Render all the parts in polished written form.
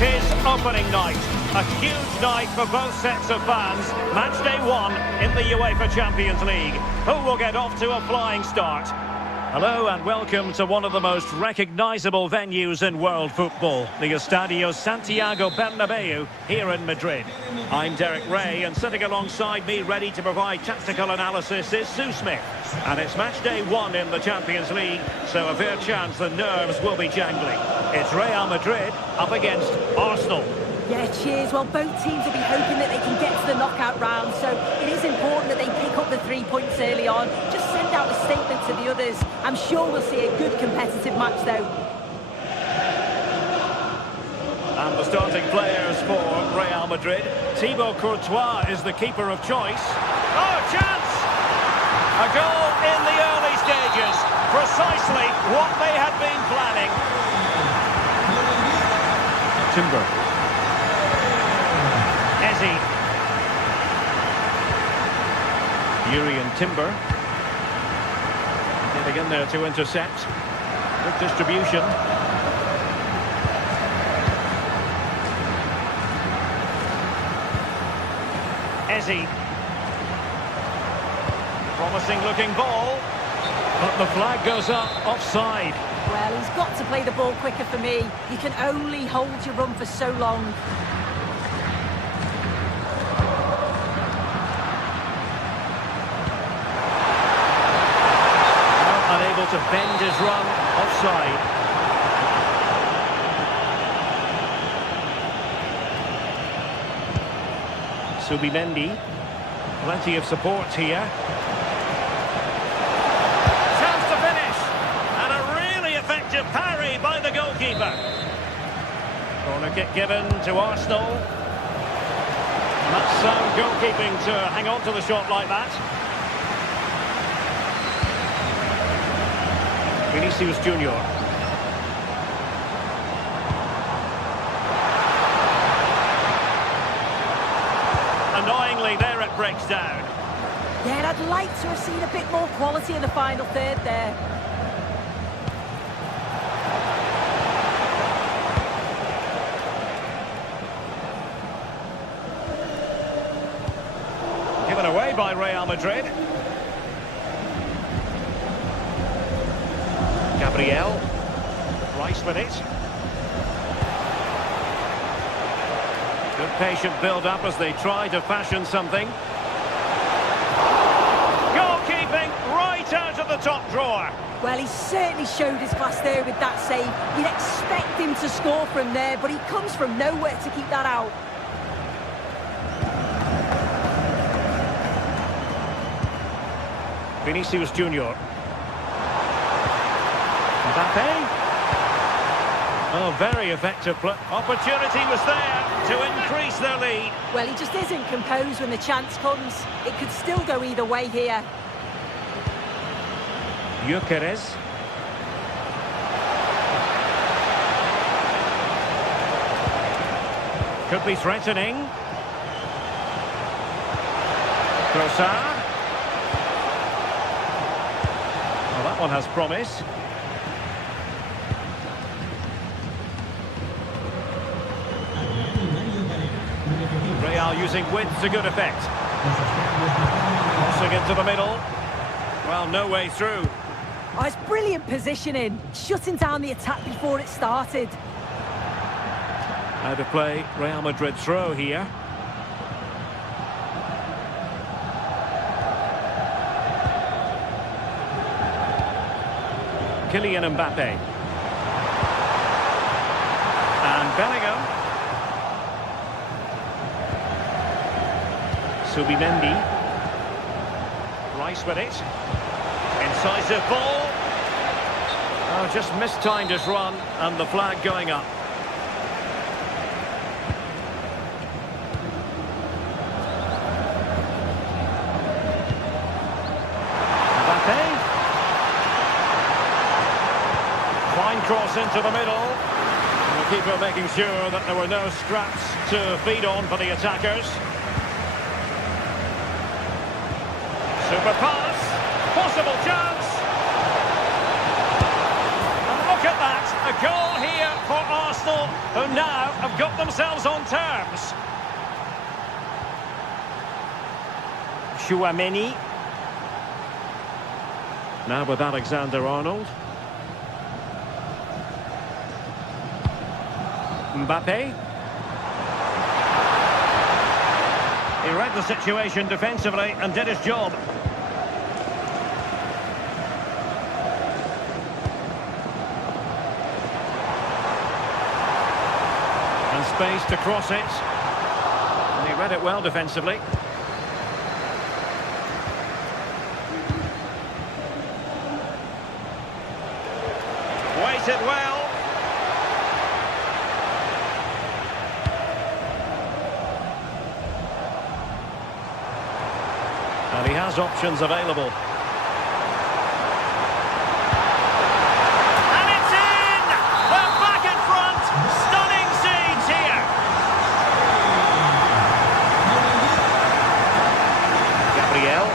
It is opening night. A huge night for both sets of fans. Match day 1 in the UEFA Champions League. Who will get off to a flying start? Hello and welcome to one of the most recognisable venues in world football, the Estadio Santiago Bernabeu here in Madrid. I'm Derek Ray, and sitting alongside me ready to provide tactical analysis is Sue Smith. And it's match day 1 in the Champions League, so a fair chance the nerves will be jangling. It's Real Madrid up against Arsenal. Yeah, cheers. Well, both teams will be hoping that they can get to the knockout round, so it is important that they pick up the 3 points early on. Just send out a statement to the others. I'm sure we'll see a good competitive match, though. And the starting players for Real Madrid. Thibaut Courtois is the keeper of choice. Oh, chance! A goal in the early stages. Precisely what they had been planning. Timber. Ezzy. Urian Timber. Getting in there to intercept. Good distribution. Ezzy. Promising looking ball. But the flag goes up offside. Well, he's got to play the ball quicker for me. You can only hold your run for so long. Unable to bend his run, offside. Subimendi, plenty of support here. Chance to finish, and a really effective parry by the goalkeeper. Corner kick given to Arsenal. And that's sound goalkeeping to hang on to the shot like that. Vinicius Junior. Annoyingly, there it breaks down. Yeah, I'd like to have seen a bit more quality in the final third there. Given away by Real Madrid. Gabriel, Rice with it. Good patient build-up as they try to fashion something. Goalkeeping right out of the top drawer. Well, he certainly showed his class there with that save. You'd expect him to score from there, but he comes from nowhere to keep that out. Vinicius Junior. Mbappe. Oh, very effective play. Opportunity was there to increase their lead. Well, he just isn't composed when the chance comes. It could still go either way here. Gyökeres. Could be threatening. Trossard. Well, that one has promise. Real using width to good effect. Crossing into the middle. Well, no way through. Oh, it's brilliant positioning. Shutting down the attack before it started. Out of play, Real Madrid throw here. Kylian Mbappe. And Bellingham. Subimendi. Rice with it. Incisive ball. Oh, just mistimed his run, and the flag going up. Mbappe. Fine cross into the middle. And the keeper making sure that there were no scraps to feed on for the attackers. Super pass, possible chance. And look at that, a goal here for Arsenal. Arsenal, who now have got themselves on terms. Chouameni. Now with Alexander-Arnold. Mbappe. He read the situation defensively and did his job. And space to cross it. And he read it well defensively. Waited well. And he has options available. And it's in! They're back in front! Stunning scenes here! Gabriel.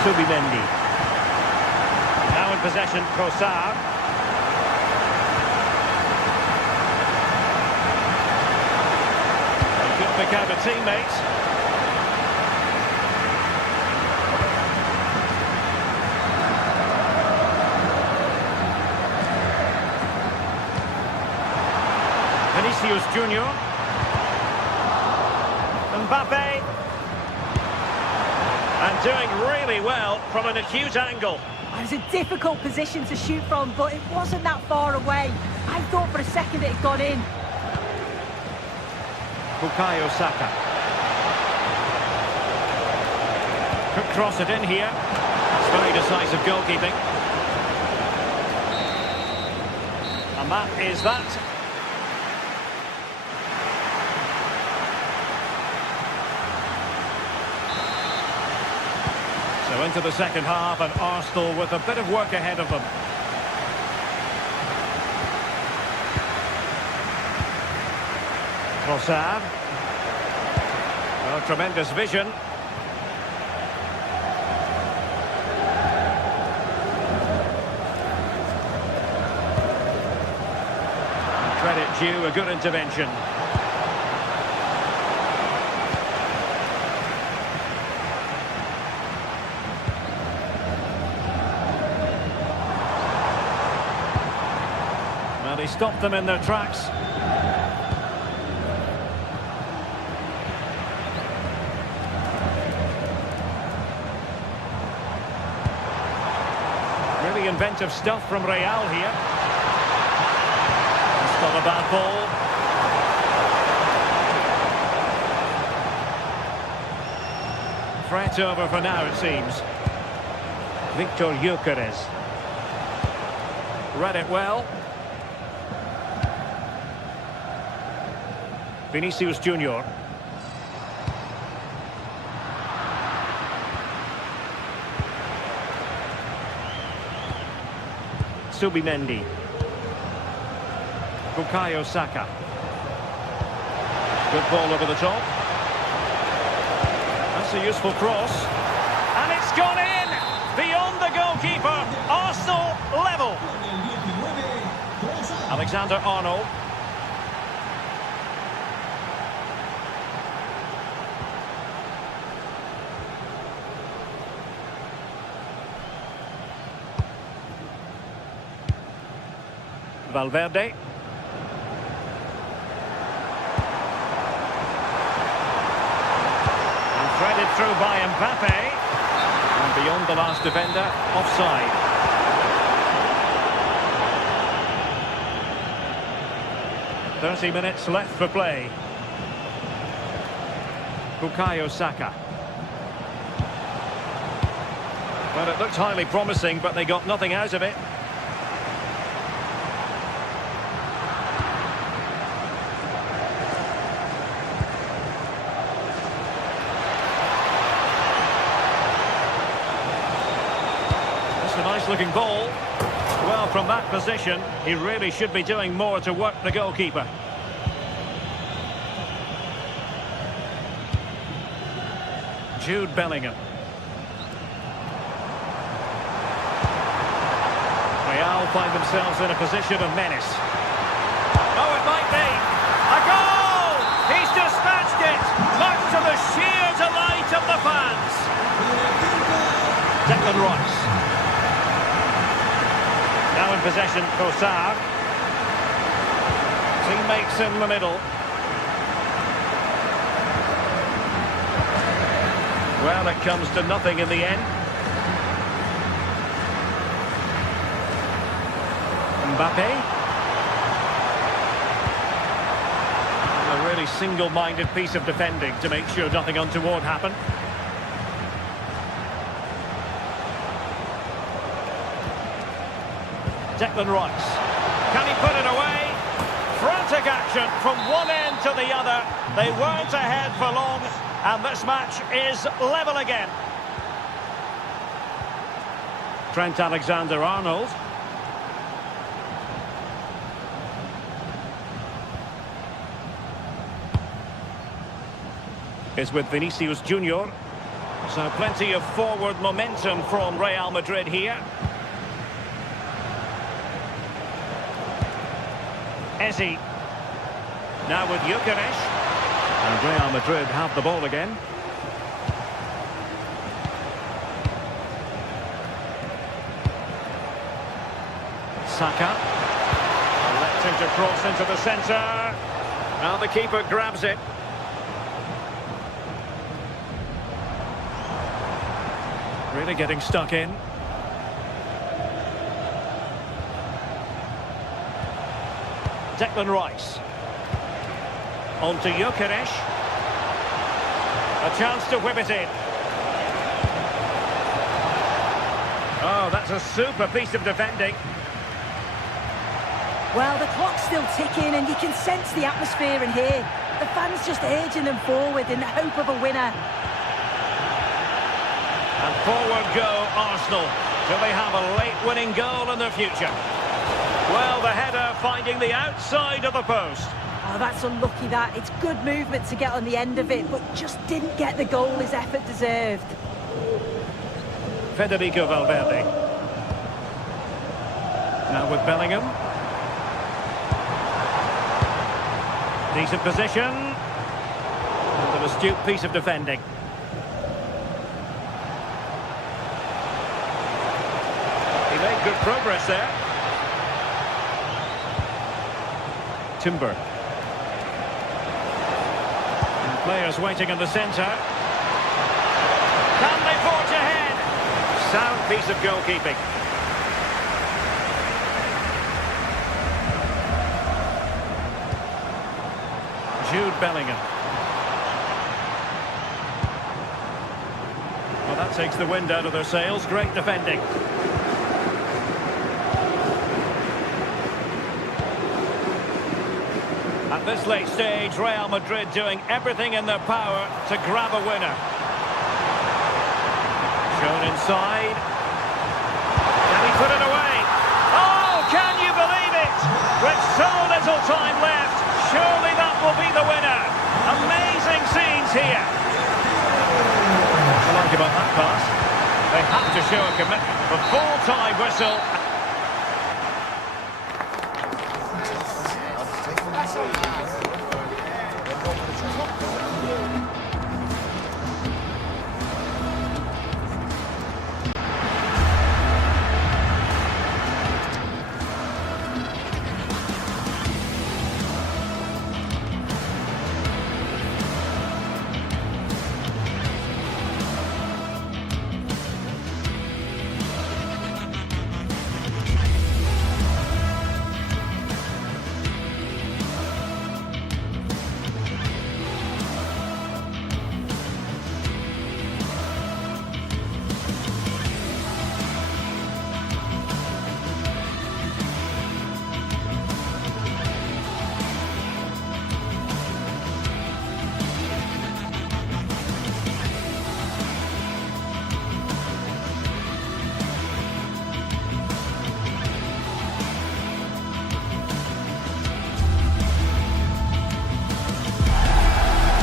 Subimendi. Now in possession, Trossard. He could pick out a teammate. Vinicius Junior. Mbappe. And doing really well from an acute angle. It was a difficult position to shoot from, but it wasn't that far away. I thought for a second it had gone in. Bukayo Saka. Could cross it in here. It's very decisive goalkeeping. And that is that. So into the second half, and Arsenal with a bit of work ahead of them. Trossard. Well, tremendous vision. Credit due, a good intervention. Well, he stopped them in their tracks. Really inventive stuff from Real here. It's not a bad ball. Threat over for now, it seems. Victor Gyökeres. Read it well. Vinicius Junior. Subimendi. Bukayo Saka. Good ball over the top. That's a useful cross. And it's gone in! Beyond the goalkeeper. Arsenal level. Alexander-Arnold. Valverde. And threaded through by Mbappe. And beyond the last defender, offside. "30 minutes left for play." Bukayo Saka. Well, it looked highly promising, but they got nothing out of it. A nice looking ball. Well, from that position, he really should be doing more to work the goalkeeper. Jude Bellingham. Real now find themselves in a position of menace. Oh, it might be. A goal! He's dispatched it, much to the sheer delight of the fans. Declan Rice. Now in possession, Trossard. Teammates in the middle. Well, it comes to nothing in the end. Mbappe. A really single-minded piece of defending to make sure nothing untoward happened. Declan Rice. Can he put it away? Frantic action from one end to the other. They weren't ahead for long, and this match is level again. Trent Alexander-Arnold. Is with Vinicius Junior. So plenty of forward momentum from Real Madrid here. Ezzi. Now with Gyökeres. And Real Madrid have the ball again. Saka. Electing to cross into the centre. Now the keeper grabs it. Really getting stuck in. Declan Rice. On to Gyökeres. A chance to whip it in. Oh, that's a super piece of defending. Well, the clock's still ticking and you can sense the atmosphere in here. The fans just urging them forward in the hope of a winner. And forward go Arsenal. Do they have a late winning goal in their future? Well, the header finding the outside of the post. Oh, that's unlucky that. It's good movement to get on the end of it, but just didn't get the goal his effort deserved. Federico Valverde. Now with Bellingham. Decent position. And an astute piece of defending. He made good progress there. Timber. And players waiting in the centre. Can they forge ahead? Sound piece of goalkeeping. Jude Bellingham. Well, that takes the wind out of their sails. Great defending. At this late stage, Real Madrid doing everything in their power to grab a winner. Shown inside. Can he put it away? Oh, can you believe it? With so little time left, surely that will be the winner. Amazing scenes here. What do you like about that pass? They have to show a commitment. The full-time whistle.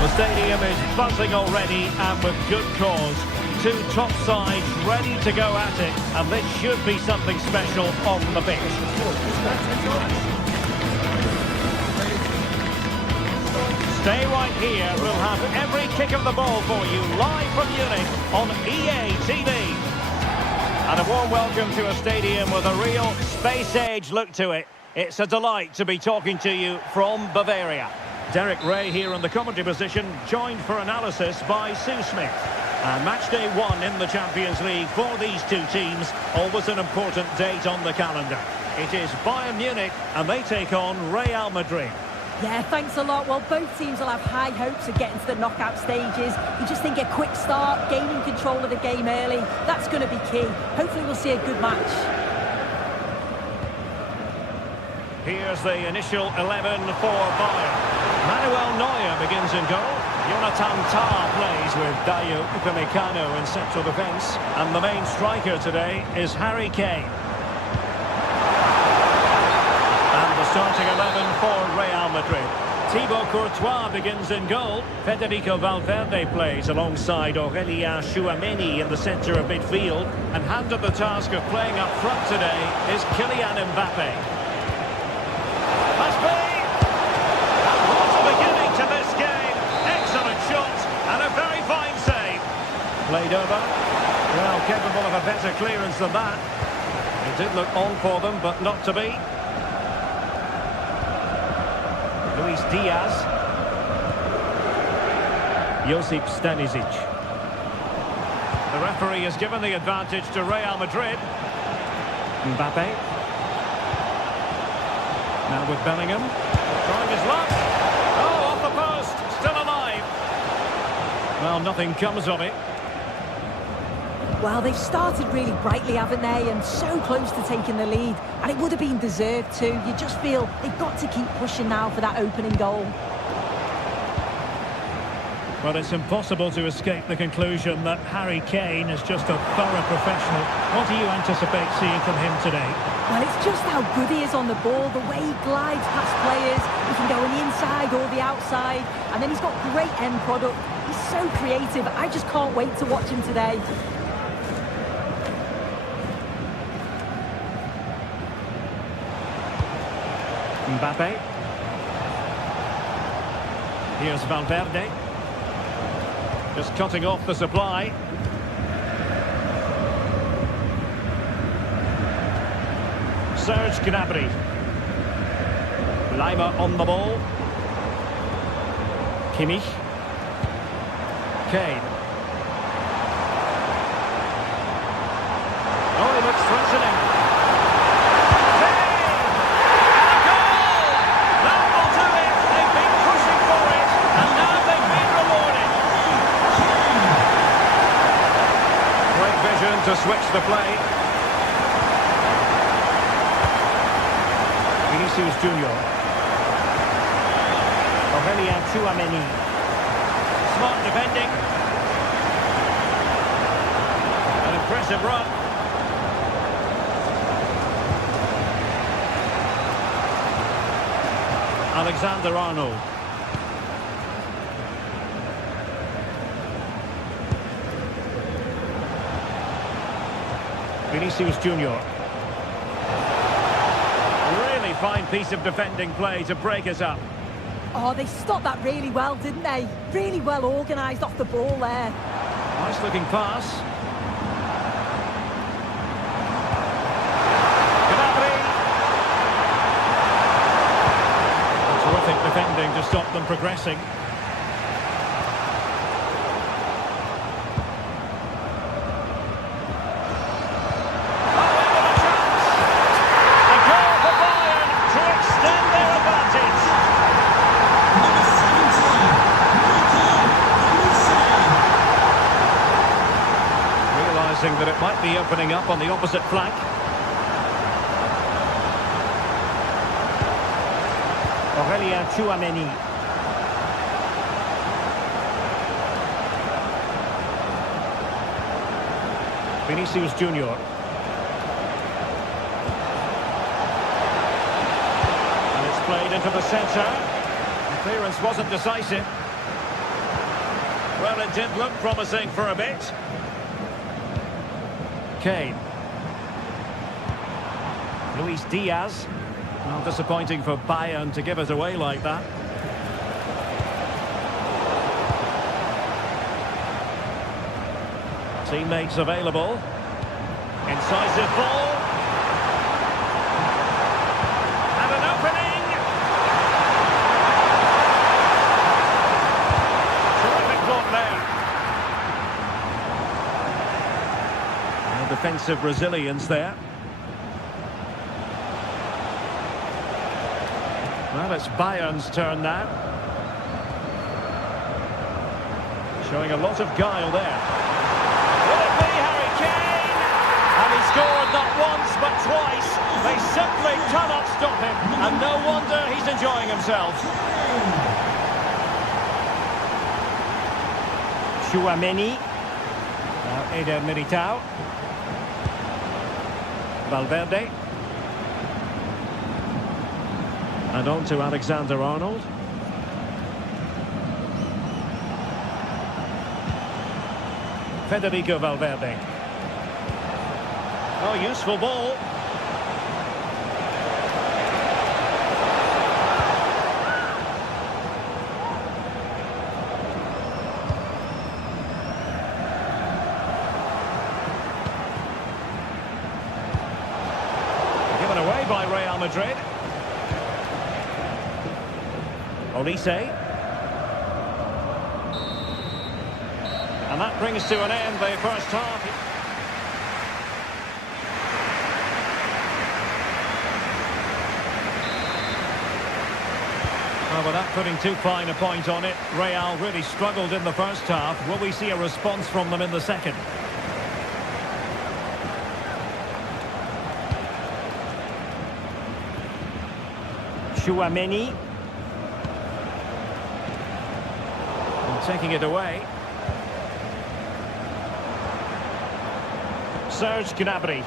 The stadium is buzzing already, and with good cause. two top sides ready to go at it, and this should be something special on the pitch. Stay right here. We'll have every kick of the ball for you live from Munich on EA TV. And a warm welcome to a stadium with a real space-age look to it. It's a delight to be talking to you from Bavaria. Derek Ray here in the commentary position, joined for analysis by Sue Smith. And match day 1 in the Champions League for these two teams, always an important date on the calendar. It is Bayern Munich, and they take on Real Madrid. Yeah, thanks a lot. Well, both teams will have high hopes of getting to the knockout stages. You just think a quick start, gaining control of the game early, that's going to be key. Hopefully we'll see a good match. Here's the initial 11 for Bayern. Manuel Neuer begins in goal. Jonathan Tah plays with Dayo Upamecano in central defence. And the main striker today is Harry Kane. And the starting 11 for Real Madrid. Thibaut Courtois begins in goal. Federico Valverde plays alongside Aurélien Tchouameni in the centre of midfield. And handed the task of playing up front today is Kylian Mbappe. Must be! And what a beginning to this game. Excellent shot and a very fine save. Played over. Well, capable of a better clearance than that. It did look on for them, but not to be. Luis Diaz. Josip Stanisic. The referee has given the advantage to Real Madrid. Mbappe. Now with Bellingham. Trying his luck. Oh, off the post. Still alive. Well, nothing comes of it. Well, they've started really brightly, haven't they? And so close to taking the lead. And it would have been deserved too. You just feel they've got to keep pushing now for that opening goal. Well, it's impossible to escape the conclusion that Harry Kane is just a thorough professional. What do you anticipate seeing from him today? Well, it's just how good he is on the ball, the way he glides past players. He can go on the inside or the outside. And then he's got great end product. He's so creative. I just can't wait to watch him today. Mbappe. Here's Valverde. Just cutting off the supply. Serge Gnabry. Lima on the ball. Kimmich. Kane. Oh, he looks threatening. To switch the play. Vinicius Junior. Aurélien Tchouameni. Smart defending. An impressive run. Alexander Arnold. Vinicius Junior. Really fine piece of defending play to break us up. Oh, they stopped that really well, didn't they? Really well organised off the ball there. Nice looking pass. Gnabry. Terrific defending to stop them progressing. That it might be opening up on the opposite flank. Aurélien Tchouameni. Vinicius Junior. And it's played into the centre. The clearance wasn't decisive. Well, it did look promising for a bit. Kane. Luis Diaz. Well, disappointing for Bayern to give it away like that. Teammates available. Incisive ball. And an opening. Terrific block there. And defensive resilience there. Well, it's Bayern's turn now. Showing a lot of guile there. Will it be Harry Kane? And he scored not once but twice. They simply cannot stop him. And no wonder he's enjoying himself. Tchouaméni. Now Eder Militao. Valverde. And on to Alexander-Arnold. Federico Valverde. Oh, useful ball. Given away by Real Madrid. Olise. And that brings to an end the first half. Well, without putting too fine a point on it, Real really struggled in the first half. Will we see a response from them in the second? Tchouaméni. Taking it away. Serge Gnabry.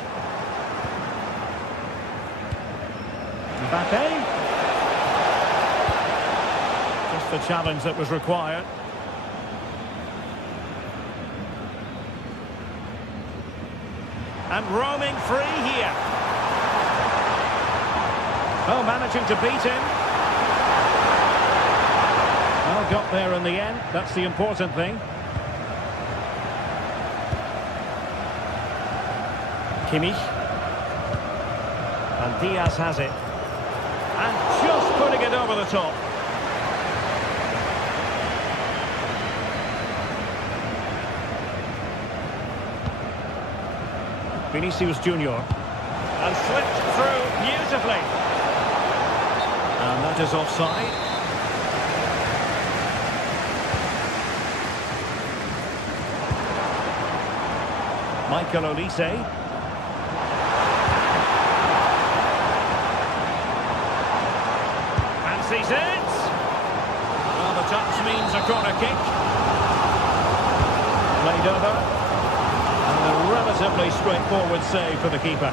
Mbappe. Just the challenge that was required. And roaming free here. Oh, managing to beat him. Well, got there in the end. That's the important thing. Kimmich. And Diaz has it. And just putting it over the top. Vinicius Junior. And slipped through beautifully. And that is offside. Michael Olise. Fancies it. Well, the touch means a corner kick. Played over. And a relatively straightforward save for the keeper.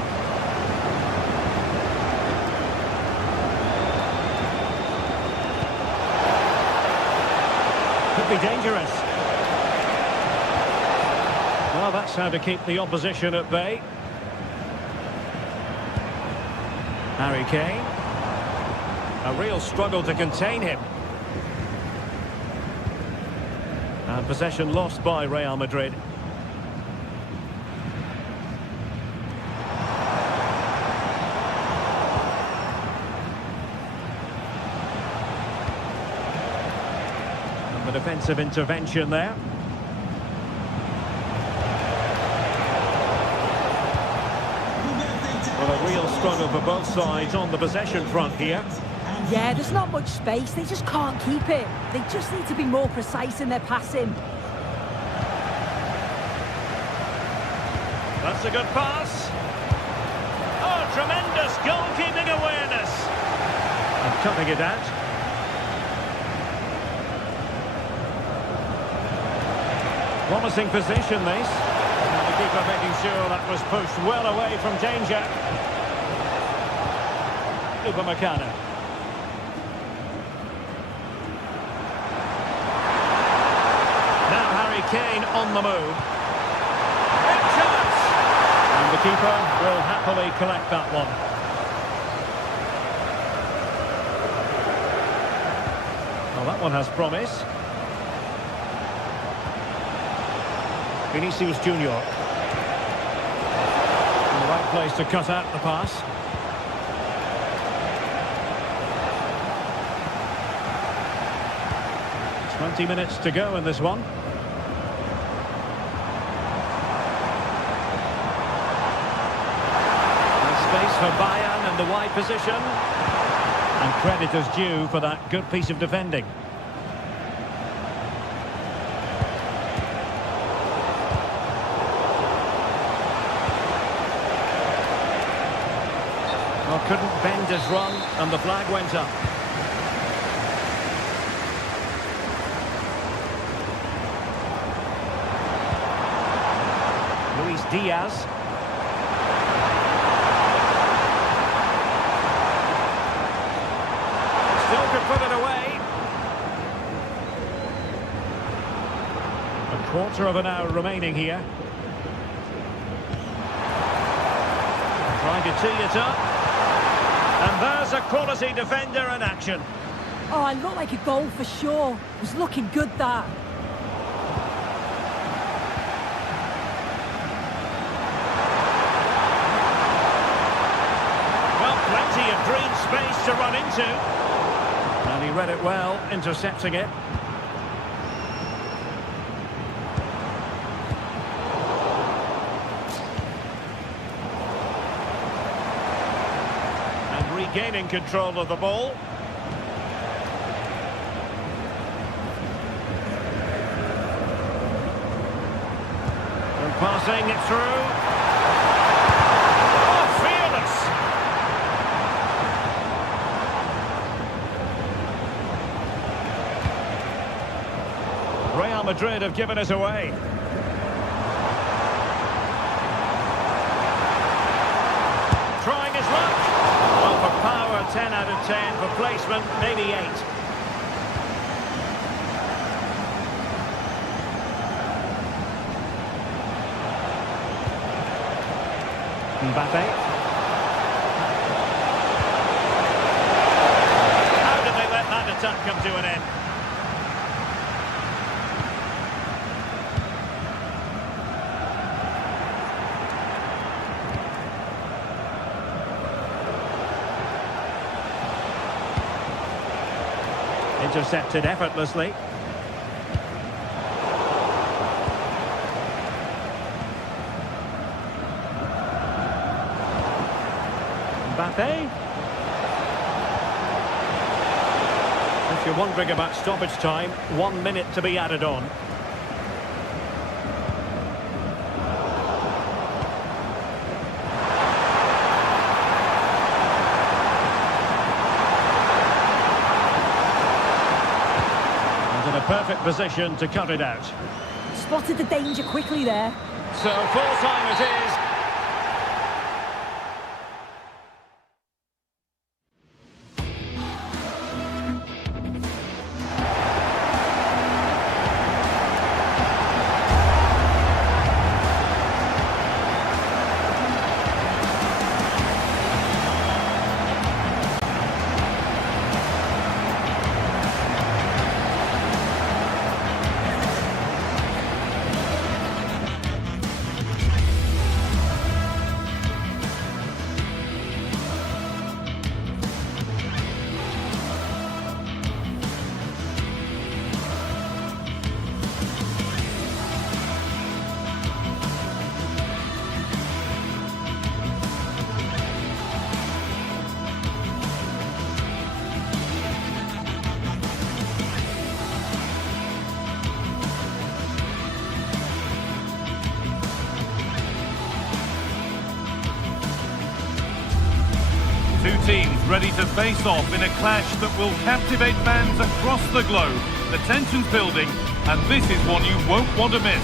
Could be dangerous. Well, that's how to keep the opposition at bay. Harry Kane. A real struggle to contain him. And possession lost by Real Madrid. And the defensive intervention there. Well, a real struggle for both sides on the possession front here. Yeah, there's not much space. They just can't keep it. They just need to be more precise in their passing. That's a good pass. Oh, tremendous goalkeeping awareness. And cutting it out. Promising position, this. And the keeper making sure that was pushed well away from danger. Upamecano. Now Harry Kane on the move. Big chance. keeper will happily collect that one. Well, that one has promise. Vinicius Junior. In the right place to cut out the pass. 20 minutes to go in this one. And space for Bayern in the wide position. And credit is due for that good piece of defending. Well, couldn't bend his run, and the flag went up. Diaz. Still could put it away. A quarter of an hour remaining here. Trying to tee it up. And there's a quality defender in action. Oh, it looked like a goal for sure. It was looking good, that. Green space to run into. And he read it well, intercepting it. And regaining control of the ball. And passing it through. Real Madrid have given us away. Trying his luck. Well, for power, 10 out of 10. For placement, maybe 8. Mbappe. How did they let that attack come to an end? Intercepted effortlessly. Mbappe. If you're wondering about stoppage time, 1 minute to be added on. Perfect position to cut it out. Spotted the danger quickly there. So full time it is. Two teams ready to face off in a clash that will captivate fans across the globe. The tension's building, and this is one you won't want to miss.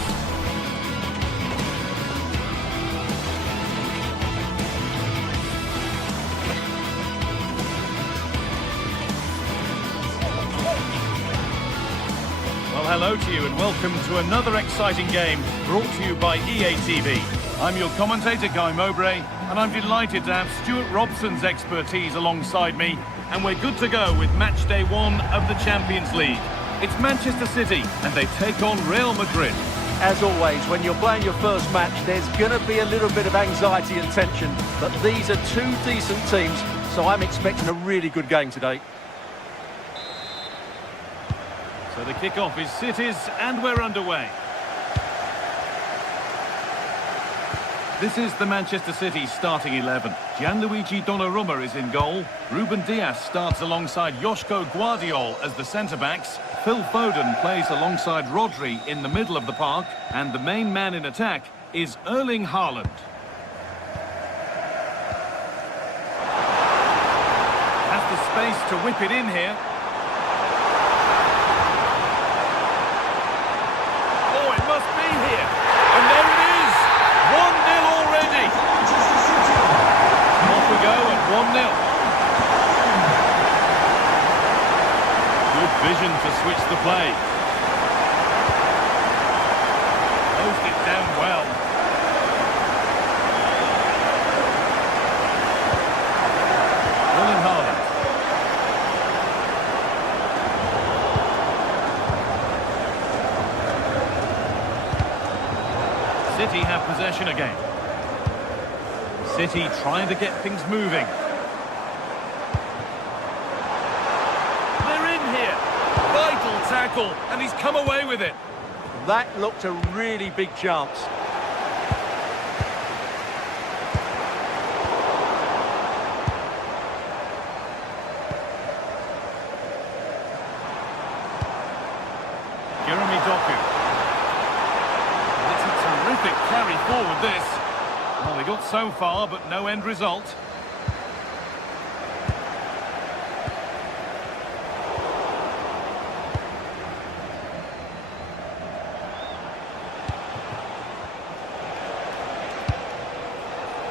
Well, hello to you and welcome to another exciting game brought to you by EA TV. I'm your commentator, Guy Mowbray, and I'm delighted to have Stuart Robson's expertise alongside me, and we're good to go with match day 1 of the Champions League. It's Manchester City, and they take on Real Madrid. As always, when you're playing your first match, there's going to be a little bit of anxiety and tension, but these are two decent teams, so I'm expecting a really good game today. So the kick-off is City's, and we're underway. This is the Manchester City starting 11. Gianluigi Donnarumma is in goal. Ruben Dias starts alongside Joško Guardiol as the centre-backs. Phil Foden plays alongside Rodri in the middle of the park. And the main man in attack is Erling Haaland. Has the space to whip it in here. Oh, it must be here. And there it is! 1-0 already. Off we go at 1-0. Good vision to switch the play. Closed it down well. Erling Haaland. City have possession again. City trying to get things moving. They're in here. Vital tackle, and he's come away with it. That looked a really big chance. Jeremy Doku. It's a terrific carry forward, this. Well, they got so far, but no end result.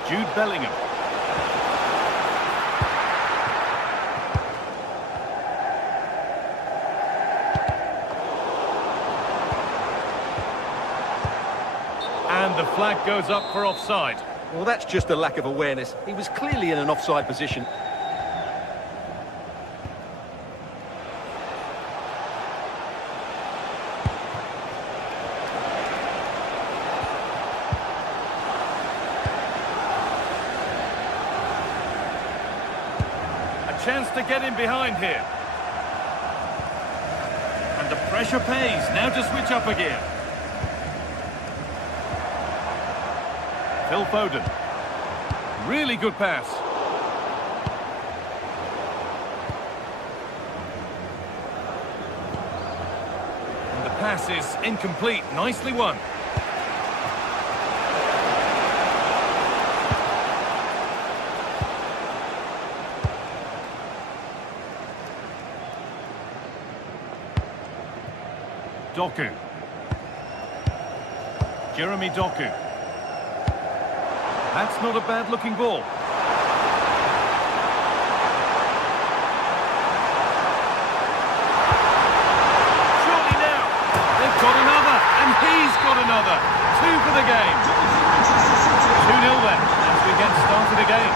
Jude Bellingham. And the flag goes up for offside. Well, that's just a lack of awareness. He was clearly in an offside position. A chance to get in behind here. And the pressure pays. Now to switch up again. Phil Foden. Really good pass. And the pass is incomplete. Nicely won. Doku. Jeremy Doku. That's not a bad-looking ball. Surely now. They've got another, and he's got another. 2 for the game. 2-0 then, as we get started again.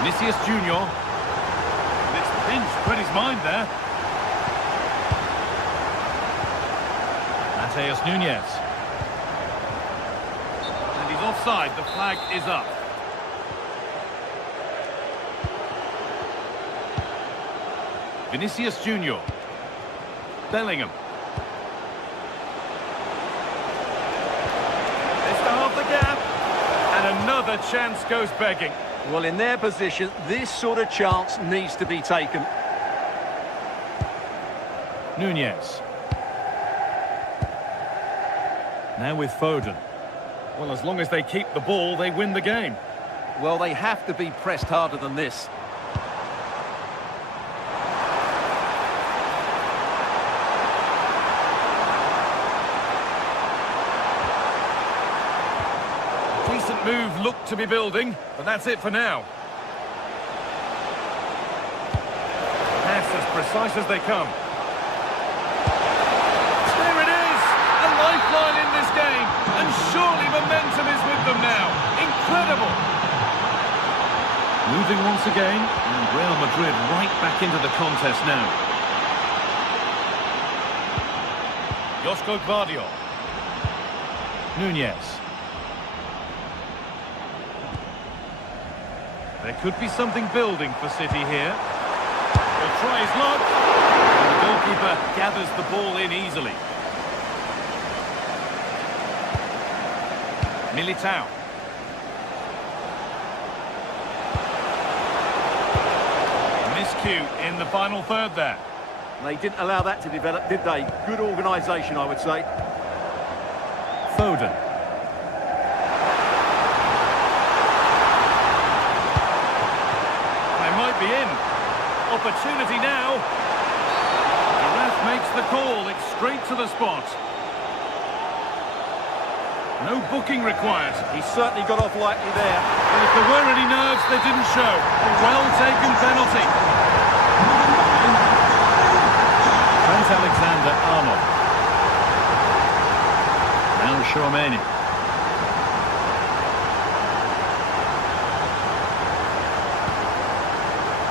Vinicius Junior. This pinch put his mind there. Mateus Nunes. And he's offside. The flag is up. Vinicius Junior. Bellingham. It's to half the gap. And another chance goes begging. Well, in their position, this sort of chance needs to be taken. Nunes. Now with Foden. Well, as long as they keep the ball, they win the game. Well, they have to be pressed harder than this. Decent move looked to be building, but that's it for now. Pass as precise as they come. them now. Incredible! Moving once again, and Real Madrid right back into the contest now. Josko Gvardiol. Nunez. There could be something building for City here. He'll try his luck. And the goalkeeper gathers the ball in easily. Militao. Miscue in the final third there. They didn't allow that to develop, did they? Good organisation, I would say. Foden. They might be in. Opportunity now. The ref makes the call. It's straight to the spot. No booking required. He certainly got off lightly there. And if there were any nerves, they didn't show. A well-taken penalty. Trent Alexander-Arnold. Now Tchouaméni.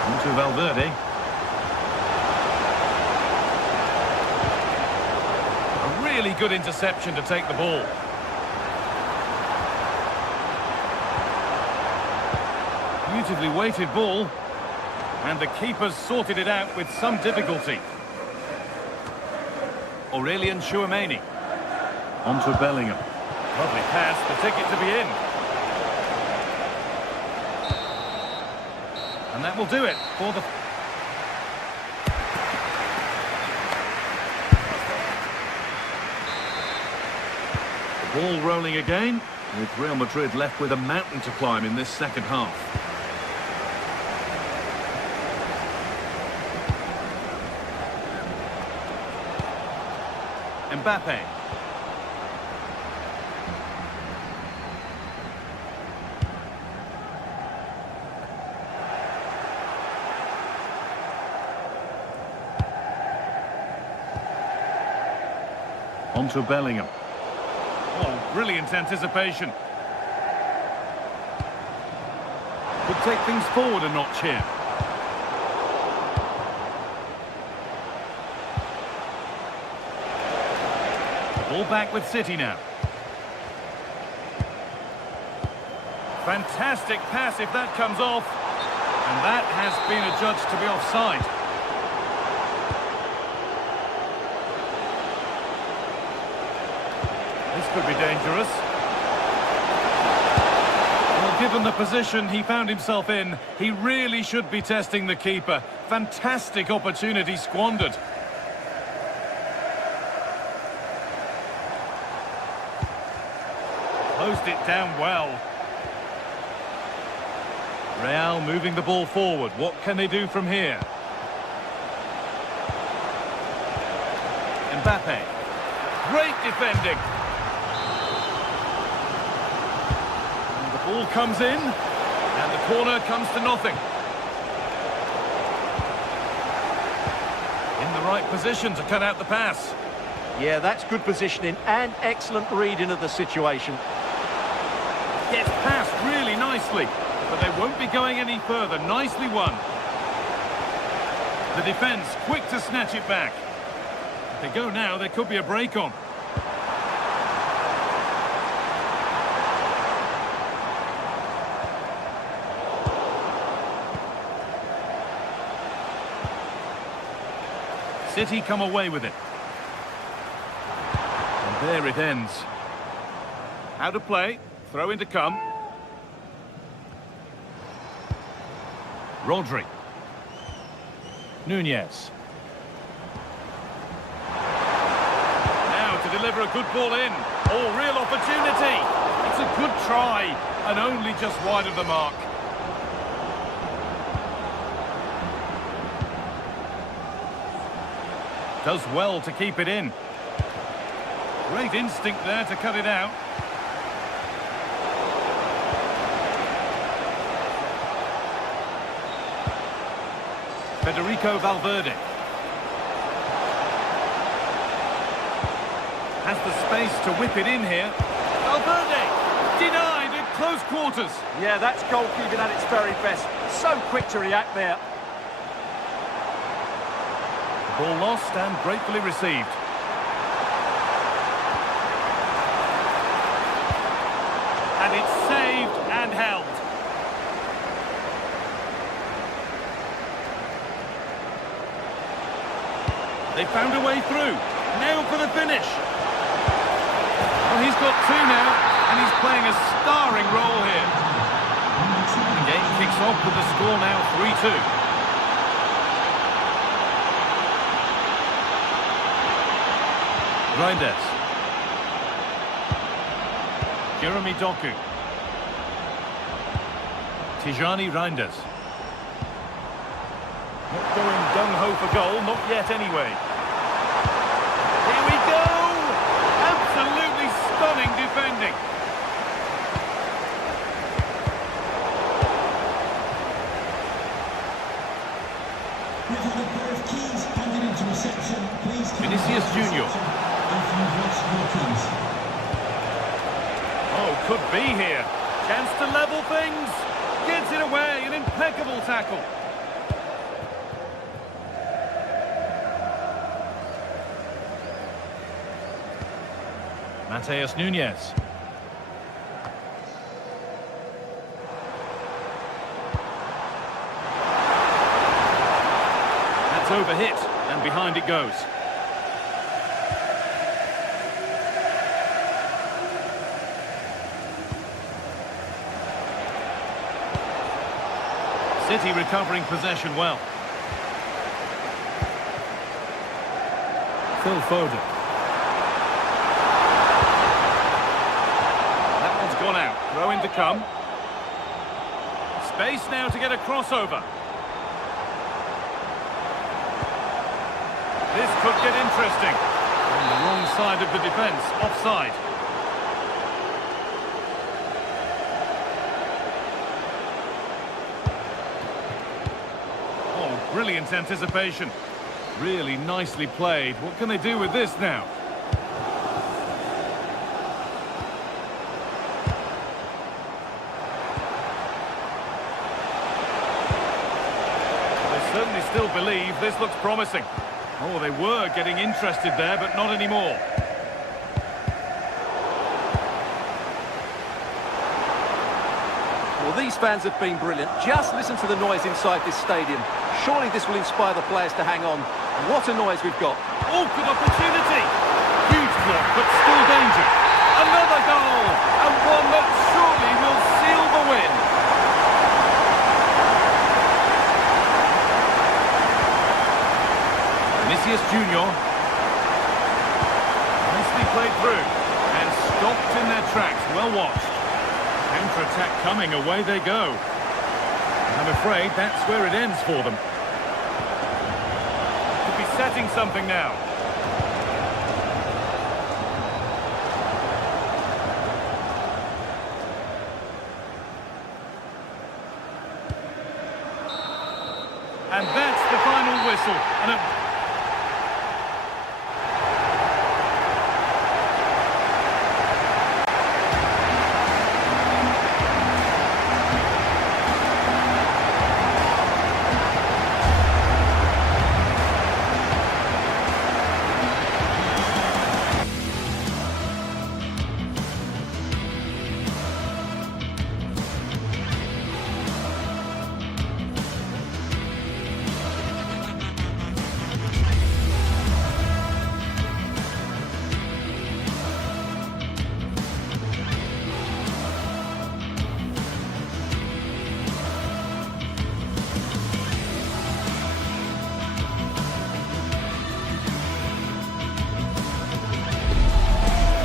Onto Valverde. A really good interception to take the ball. Beautifully weighted ball. And the keeper's sorted it out with some difficulty. Aurelien Tchouaméni. Onto Bellingham. Lovely pass, the ticket to be in. And that will do it for the... The ball rolling again, with Real Madrid left with a mountain to climb in this second half. Mbappe. Onto Bellingham. Oh, brilliant anticipation. Could take things forward a notch here. Ball back with City now. Fantastic pass if that comes off. And that has been adjudged to be offside. This could be dangerous. Well, given the position he found himself in, he really should be testing the keeper. Fantastic opportunity squandered. Closed it down well. Real moving the ball forward. What can they do from here? Mbappe. Great defending. And the ball comes in. And the corner comes to nothing. In the right position to cut out the pass. Yeah, that's good positioning and excellent reading of the situation. Gets past really nicely, but they won't be going any further. Nicely won. The defence quick to snatch it back. If they go now, there could be a break on. City come away with it. And there it ends. How to play. Throw in to come. Rodri. Nunez. Now to deliver a good ball in. Oh, real opportunity. It's a good try, and only just wide of the mark. Does well to keep it in. Great instinct there to cut it out. Federico Valverde. Has the space to whip it in here. Valverde! Denied close quarters. Yeah, that's goalkeeping at its very best. So quick to react there. Ball lost and gratefully received. And it's saved and held. They found a way through. Now for the finish. Well, he's got two now, and he's playing a starring role here. The game kicks off with the score now 3-2. Reinders. Jeremy Doku. Tijani Reinders. Not going gung-ho for goal, not yet anyway. Here we go! Absolutely stunning defending. Vinicius Junior. Oh, could be here. Chance to level things. Gets it away, an impeccable tackle. Mateus Nunes. That's overhit, and behind it goes. City recovering possession well. Phil Foden. That one's gone out. Throw in to come. Space now to get a crossover. This could get interesting. On the wrong side of the defence, offside. Oh, brilliant anticipation. Really nicely played. What can they do with this now? They certainly still believe this looks promising. Oh, they were getting interested there, but not anymore. Well, these fans have been brilliant. Just listen to the noise inside this stadium. Surely this will inspire the players to hang on. What a noise we've got. Oh, good opportunity. Huge block, but still danger. Another goal, and one that surely will seal the win. Vinicius Junior. Nicely played through, and stopped in their tracks. Well watched. Counter-attack coming, away they go. I'm afraid that's where it ends for them. Could be setting something now. And that's the final whistle. And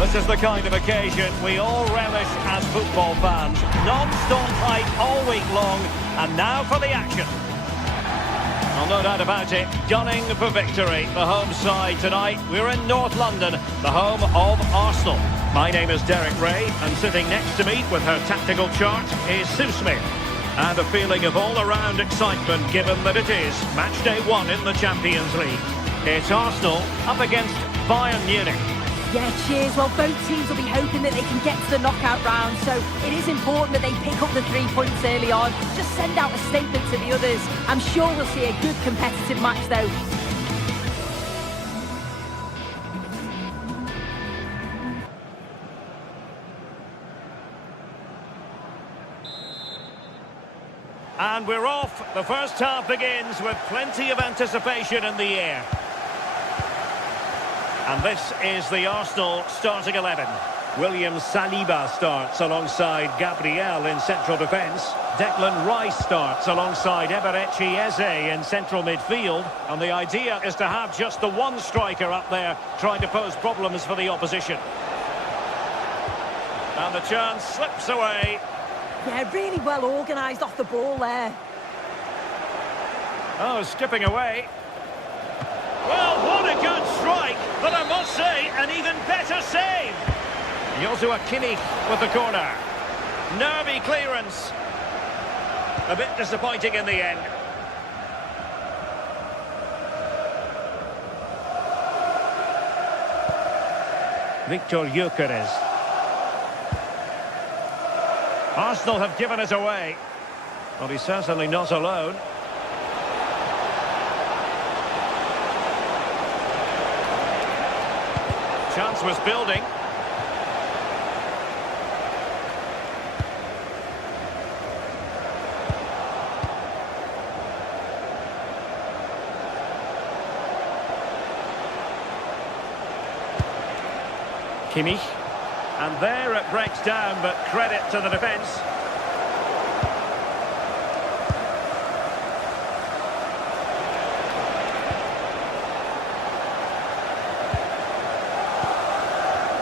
this is the kind of occasion we all relish as football fans. Non-stop hype all week long, and now for the action. Well, no doubt about it, gunning for victory. The home side tonight, we're in North London, the home of Arsenal. My name is Derek Ray, and sitting next to me with her tactical chart is Sue Smith. And a feeling of all-around excitement given that it is match day 1 in the Champions League. It's Arsenal up against Bayern Munich. Yeah, cheers. Well, both teams will be hoping that they can get to the knockout round, so it is important that they pick up the 3 points early on. Just send out a statement to the others. I'm sure we'll see a good competitive match, though. And we're off. The first half begins with plenty of anticipation in the air. And this is the Arsenal starting 11. William Saliba starts alongside Gabriel in central defence. Declan Rice starts alongside Eberechi Eze in central midfield. And the idea is to have just the one striker up there trying to pose problems for the opposition. And the chance slips away. Yeah, really well organised off the ball there. Oh, skipping away. Well, what a good strike, but I must say, an even better save. Joshua Kimmich with the corner. Nervy clearance. A bit disappointing in the end. Victor Gyökeres. Arsenal have given it away. Well, he's certainly not alone. Chance was building. Kimmich. And there it breaks down, but credit to the defence.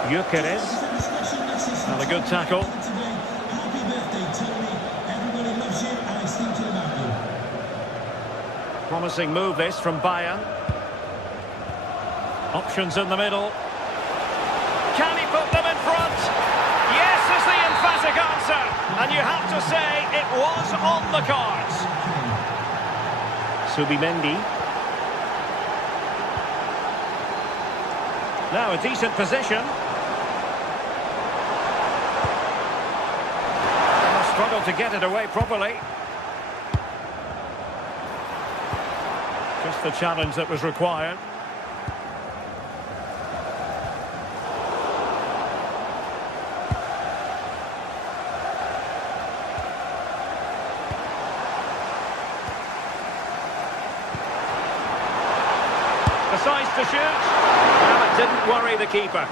Gyökeres. And a good tackle. Promising move this from Bayern. Options in the middle. Can he put them in front? Yes is the emphatic answer. And you have to say it was on the cards. Subimendi. Now a decent position. Struggled to get it away properly. Just the challenge that was required. Decides to shoot. Well, it didn't worry the keeper.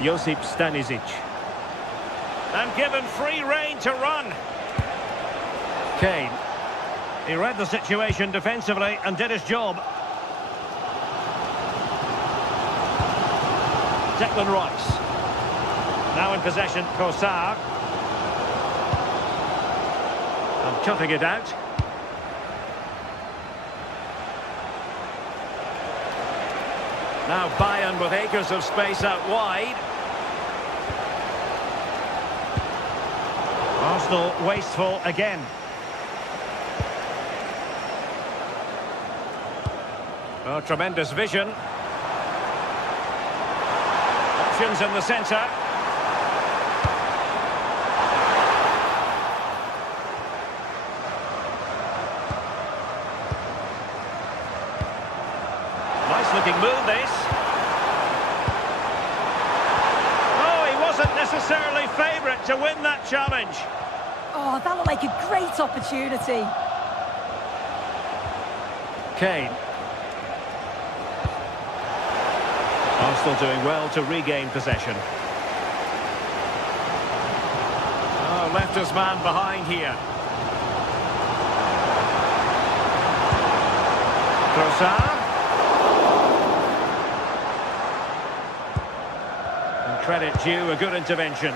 Josip Stanisic. And given free rein to run. Kane. He read the situation defensively and did his job. Declan Rice. Now in possession, Kossar. And cutting it out. Now Bayern with acres of space out wide. Arsenal wasteful again. Oh, tremendous vision. Options in the centre. Nice looking move this. Oh, he wasn't necessarily favourite to win that challenge. Oh, that looked like a great opportunity. Kane. Arsenal doing well to regain possession. Oh, left his man behind here. Kossar. And credit due, a good intervention.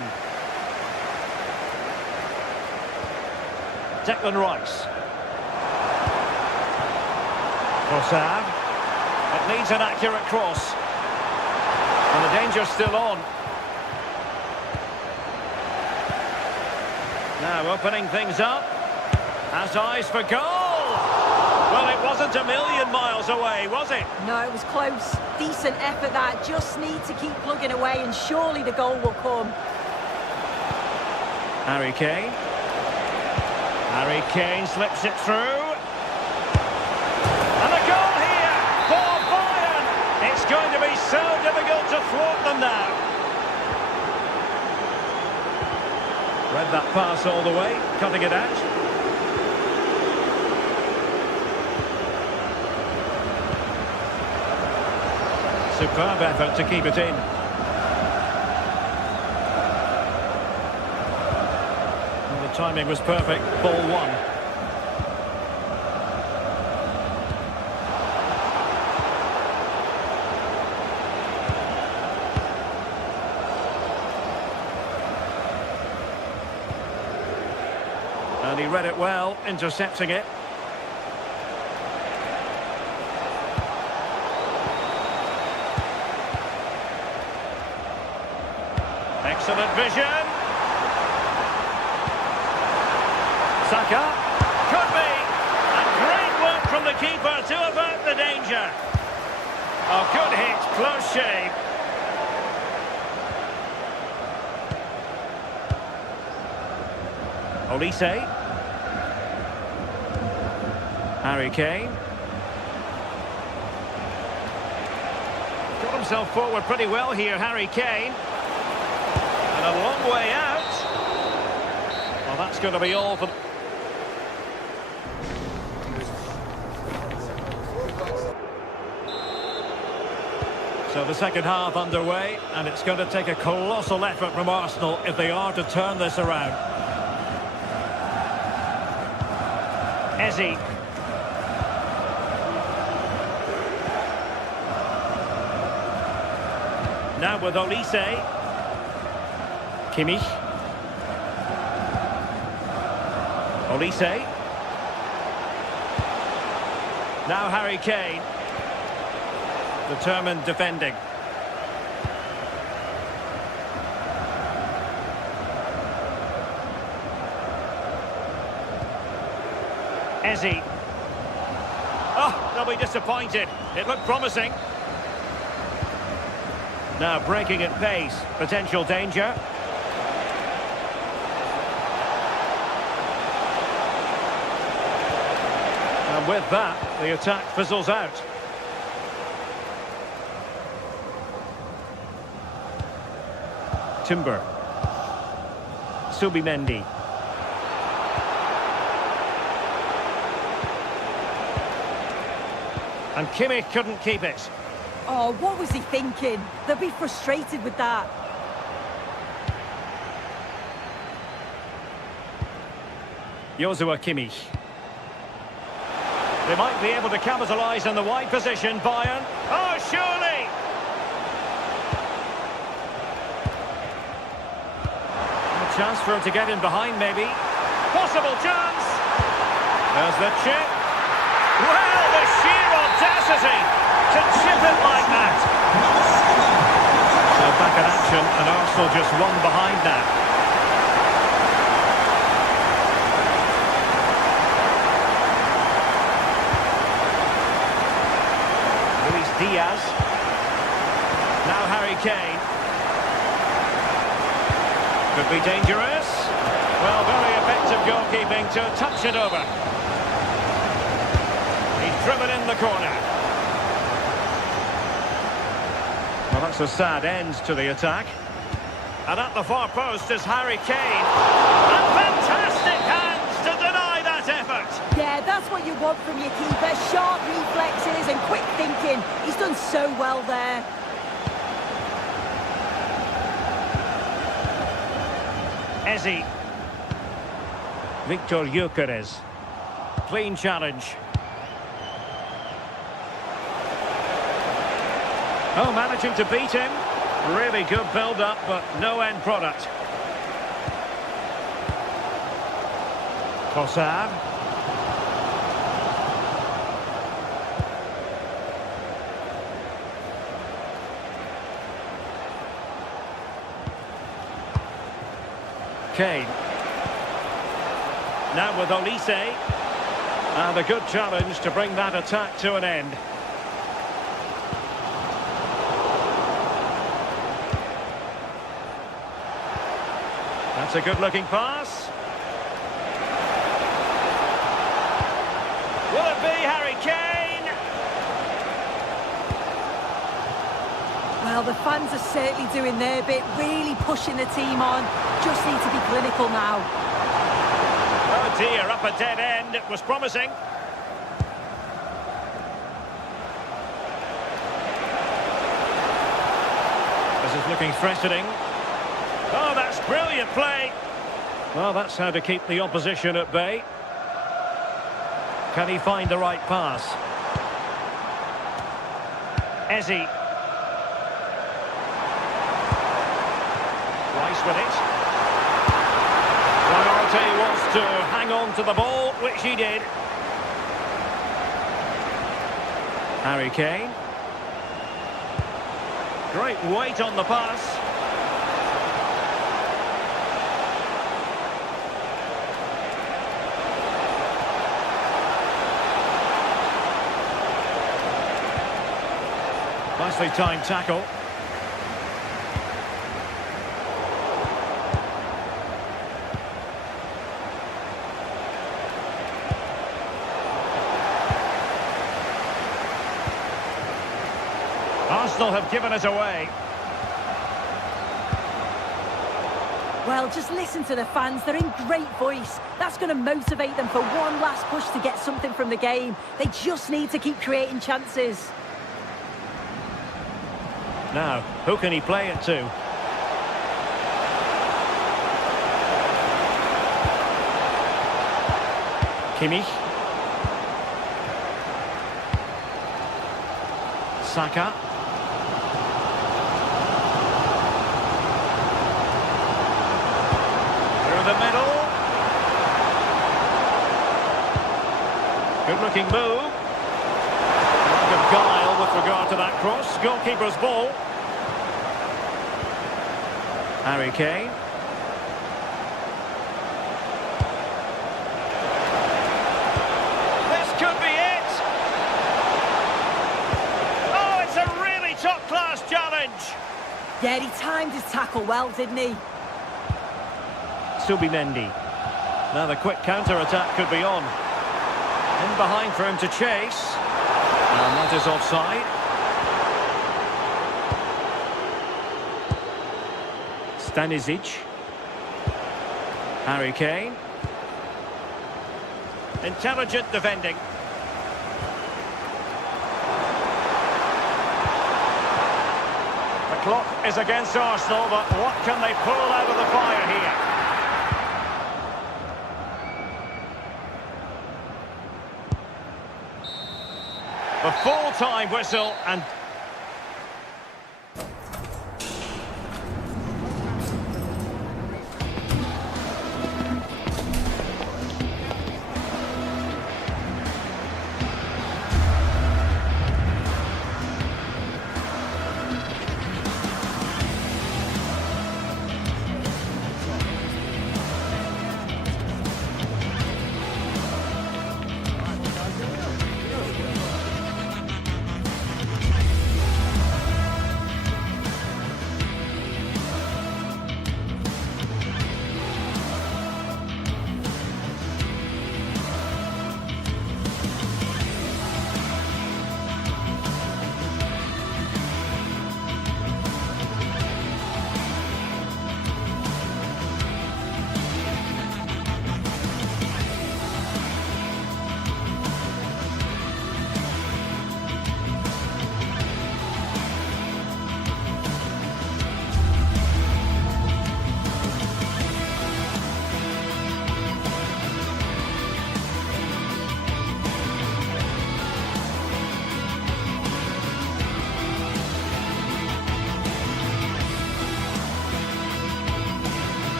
Declan Rice. Kossar. It needs an accurate cross. And the danger's still on. Now opening things up. Has eyes for goal. wasn't a million miles away, was it? No, it was close. Decent effort that. Just need to keep plugging away and surely the goal will come. Harry Kane. Harry Kane slips it through. And a goal here for Bayern. It's going to be so difficult to thwart them now. Read that pass all the way, cutting it out. Superb effort to keep it in. Well, the timing was perfect. Ball one. And he read it well, intercepting it. Excellent vision. Saka. Could be. And great work from the keeper to avert the danger. Oh, good hit. Close shave. Olise. Harry Kane. Got himself forward pretty well here, Harry Kane. And a long way out. Well, that's going to be all for... So the second half underway, and it's going to take a colossal effort from Arsenal if they are to turn this around. Eze. Now with Olise. Kimmich. Olise. Now Harry Kane. Determined defending. Eze. Oh, they'll be disappointed. It looked promising. Now breaking at pace. Potential danger. And with that, the attack fizzles out. Timber. Subimendi. And Kimmich couldn't keep it. Oh, what was he thinking? They'll be frustrated with that. Joshua Kimmich. They might be able to capitalise on the wide position, Bayern. Oh, surely! A chance for him to get in behind, maybe. Possible chance! There's the chip. Well, the sheer audacity to chip it like that. So back in action, and Arsenal just one behind now. Diaz. Now Harry Kane. Could be dangerous. Well, very effective goalkeeping to touch it over. He's driven in the corner. Well, that's a sad end to the attack. And at the far post is Harry Kane. And fantastic hands to deny that effort. Yeah, that's what you want from your keeper. Sharp reflexes and quick thinking. He's done so well there. Eze. Victor Gyökeres. Clean challenge. Oh, managing to beat him. Really good build-up, but no end product. Trossard. Kane. Now with Olise. And a good challenge to bring that attack to an end. That's a good-looking pass. Will it be Harry Kane? Well, the fans are certainly doing their bit, really pushing the team on. Just need to be clinical now. Oh dear, up a dead end. It was promising. This is looking threatening. Oh, that's brilliant play. Well, that's how to keep the opposition at bay. Can he find the right pass? Ezzy. Rice with it. Priority wants to hang on to the ball, which he did. Harry Kane. Great weight on the pass. Nicely timed tackle. Arsenal have given it away. Well, just listen to the fans. They're in great voice. That's going to motivate them for one last push to get something from the game. They just need to keep creating chances. Now, who can he play it to? Kimmich. Saka. Through the middle. Good-looking move. Lack of guile with regard to that cross. Goalkeeper's ball. Harry Kane. This could be it. Oh, it's a really top-class challenge. Yeah, he timed his tackle well, didn't he? Subimendi. Now the quick counter-attack could be on. In behind for him to chase. And that is offside. Stanisic. Harry Kane. Intelligent defending. The clock is against Arsenal, but what can they pull out of the fire here? The full-time whistle, and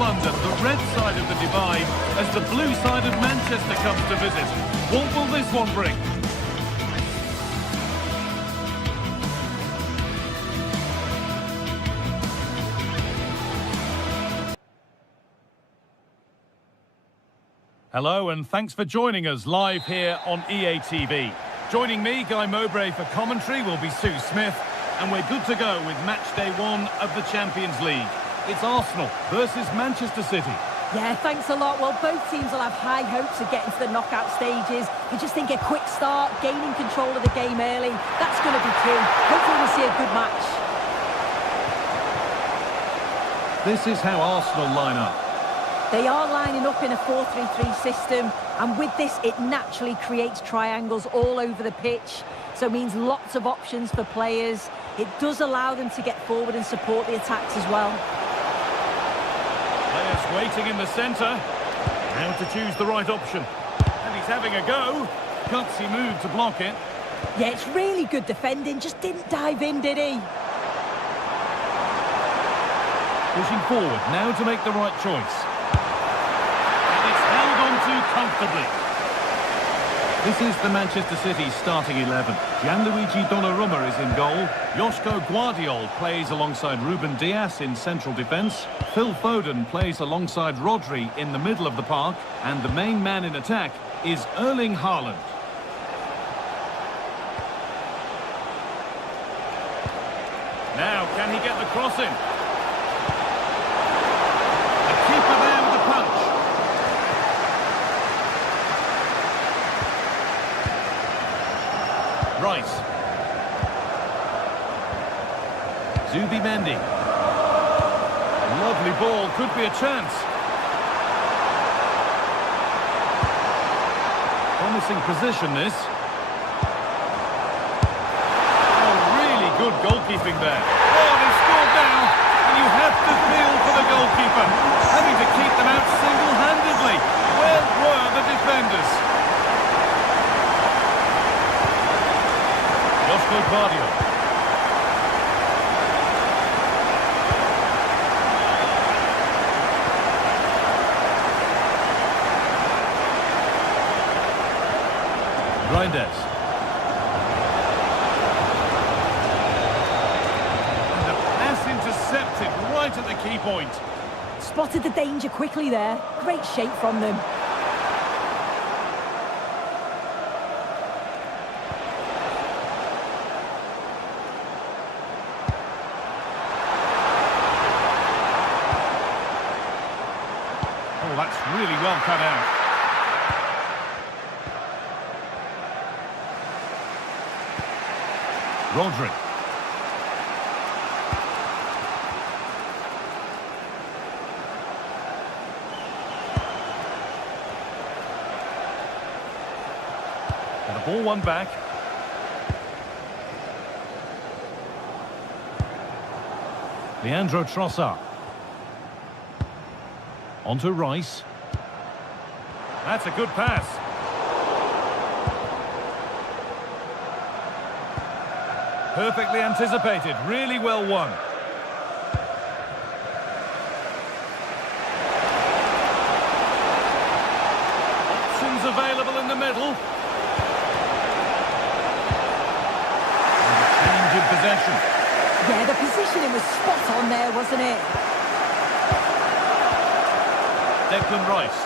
London, the red side of the divide, as the blue side of Manchester comes to visit. What will this one bring? Hello and thanks for joining us live here on EA TV. Joining me, Guy Mowbray, for commentary will be Sue Smith, and we're good to go with match day 1 of the Champions League. It's Arsenal versus Manchester City. Yeah, thanks a lot. Well, both teams will have high hopes of getting to the knockout stages. You just think a quick start, gaining control of the game early, that's going to be key. Hopefully we'll see a good match. This is how Arsenal line up. They are lining up in a 4-3-3 system, and with this, it naturally creates triangles all over the pitch, so it means lots of options for players. It does allow them to get forward and support the attacks as well. Players waiting in the centre. Now to choose the right option. And he's having a go. Gutsy move to block it. Yeah, it's really good defending, just didn't dive in, did he? Pushing forward, now to make the right choice. Comfortably. This is the Manchester City starting 11. Gianluigi Donnarumma is in goal. Joško Guardiol plays alongside Ruben Dias in central defence. Phil Foden plays alongside Rodri in the middle of the park. And the main man in attack is Erling Haaland. Now, can he get the cross in? The keeper there with the punch. Rice. Zubimendi. Lovely ball, could be a chance. Promising position this. Oh, really good goalkeeping there. Oh, they scored now, and you have to feel for the goalkeeper, having to keep them out single-handedly. Where were the defenders? Joško Guardiol. Reinders. And the pass intercepted right at the key point. Spotted the danger quickly there. Great shape from them. Oh, that's really well cut out. Rodri. And the ball won back. Leandro Trossard. Onto Rice. That's a good pass. Perfectly anticipated, really well won. Options available in the middle. And a change in possession. Yeah, the positioning was spot on there, wasn't it? Declan Rice.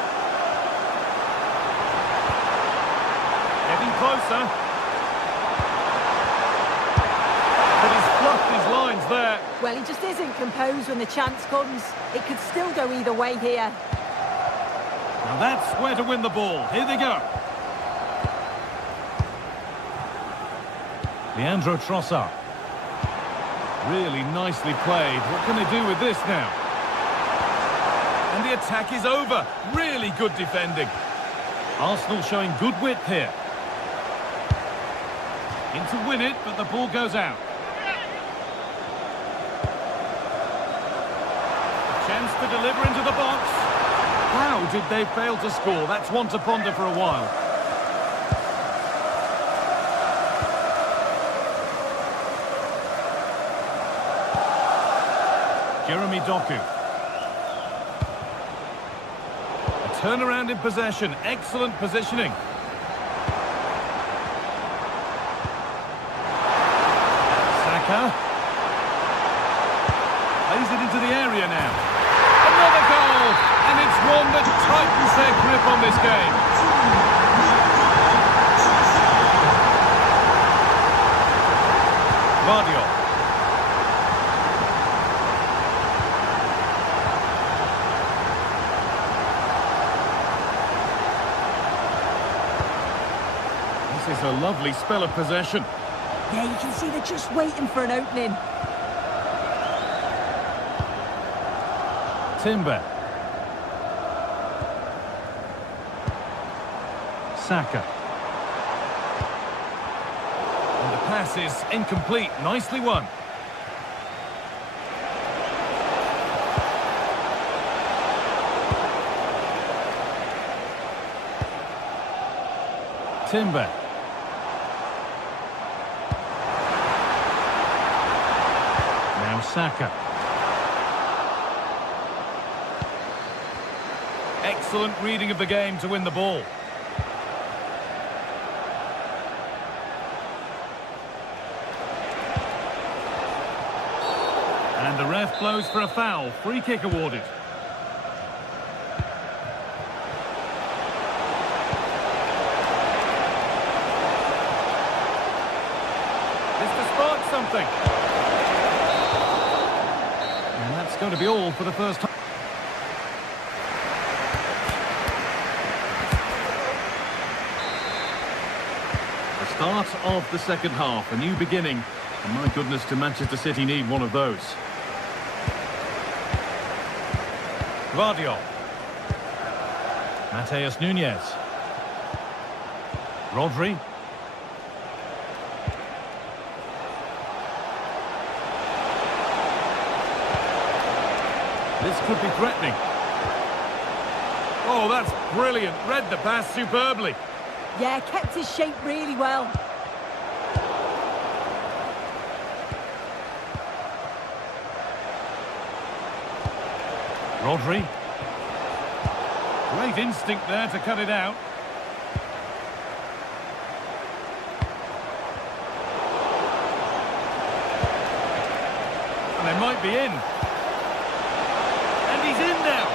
Getting closer. But he's fluffed his lines there. Well, he just isn't composed when the chance comes. It could still go either way here. Now that's where to win the ball. Here they go. Leandro Trossard. Really nicely played. What can they do with this now? And the attack is over. Really good defending. Arsenal showing good width here. In to win it, but the ball goes out. A chance to deliver into the box. How did they fail to score? That's one to ponder for a while. Jeremy Doku. Turnaround in possession. Excellent positioning. Saka. Plays it into the area now. Another goal! And it's one that tightens their grip on this game. Guardiola. This is a lovely spell of possession. Yeah, you can see they're just waiting for an opening. Timber. Saka. And the pass is incomplete. Nicely won. Timber. Now Saka. Excellent reading of the game to win the ball. And the ref blows for a foul. Free kick awarded. This to spark something. And that's going to be all for the first time. Start of the second half, a new beginning, and my goodness, do Manchester City need one of those. Guardiola. Mateus Nunes. Rodri. This could be threatening. Oh, that's brilliant. Read the pass superbly. Yeah, kept his shape really well. Rodri. Great instinct there to cut it out. And they might be in. And he's in now.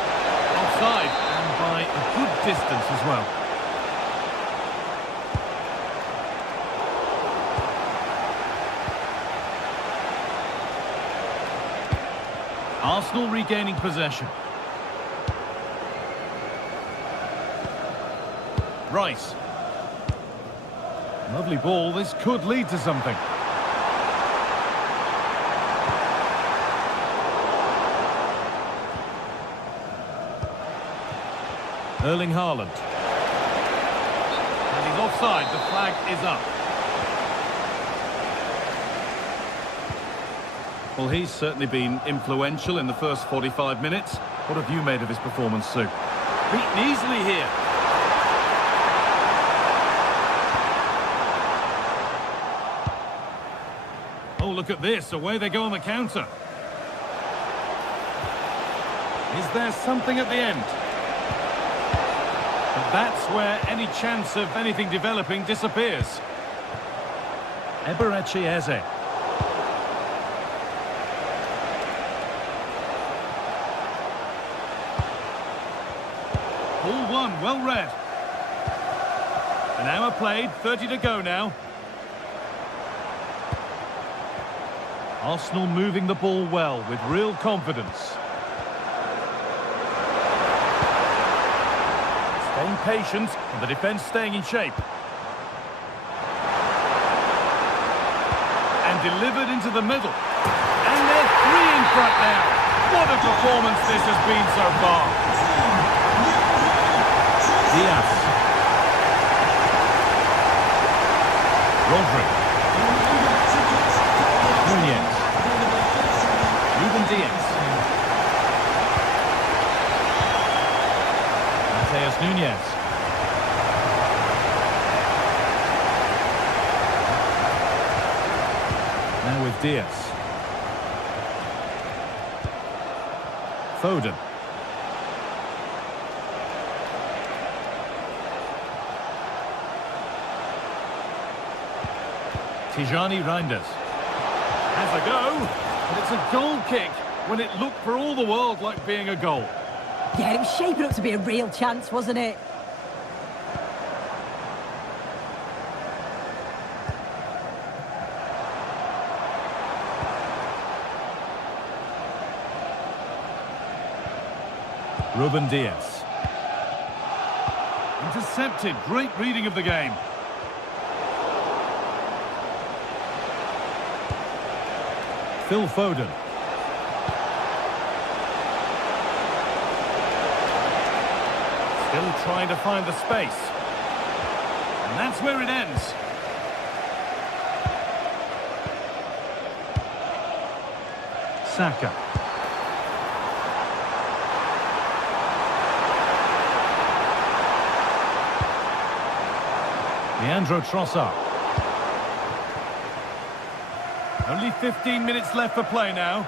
Offside, and by a good distance as well. Arsenal regaining possession. Rice. Lovely ball. This could lead to something. Erling Haaland. And he's offside. The flag is up. Well, he's certainly been influential in the first 45 minutes. What have you made of his performance, Sue? Beaten easily here. Oh, look at this. Away they go on the counter. Is there something at the end? But that's where any chance of anything developing disappears. Eberechi Eze. Ball one, well read. An hour played, 30 to go now. Arsenal moving the ball well with real confidence. Staying patient and the defence staying in shape. And delivered into the middle. And they're three in front now. What a performance this has been so far. Diaz. Rodri. Nunez. Ruben Diaz. Mateus Nunes. Now with Diaz. Tijani Reinders has a go, but it's a goal kick when it looked for all the world like being a goal. Yeah, it was shaping up to be a real chance, wasn't it? Ruben Dias. Intercepted. Great reading of the game. Phil Foden. Still trying to find the space. And that's where it ends. Saka. Leandro Trossard. Only 15 minutes left for play now.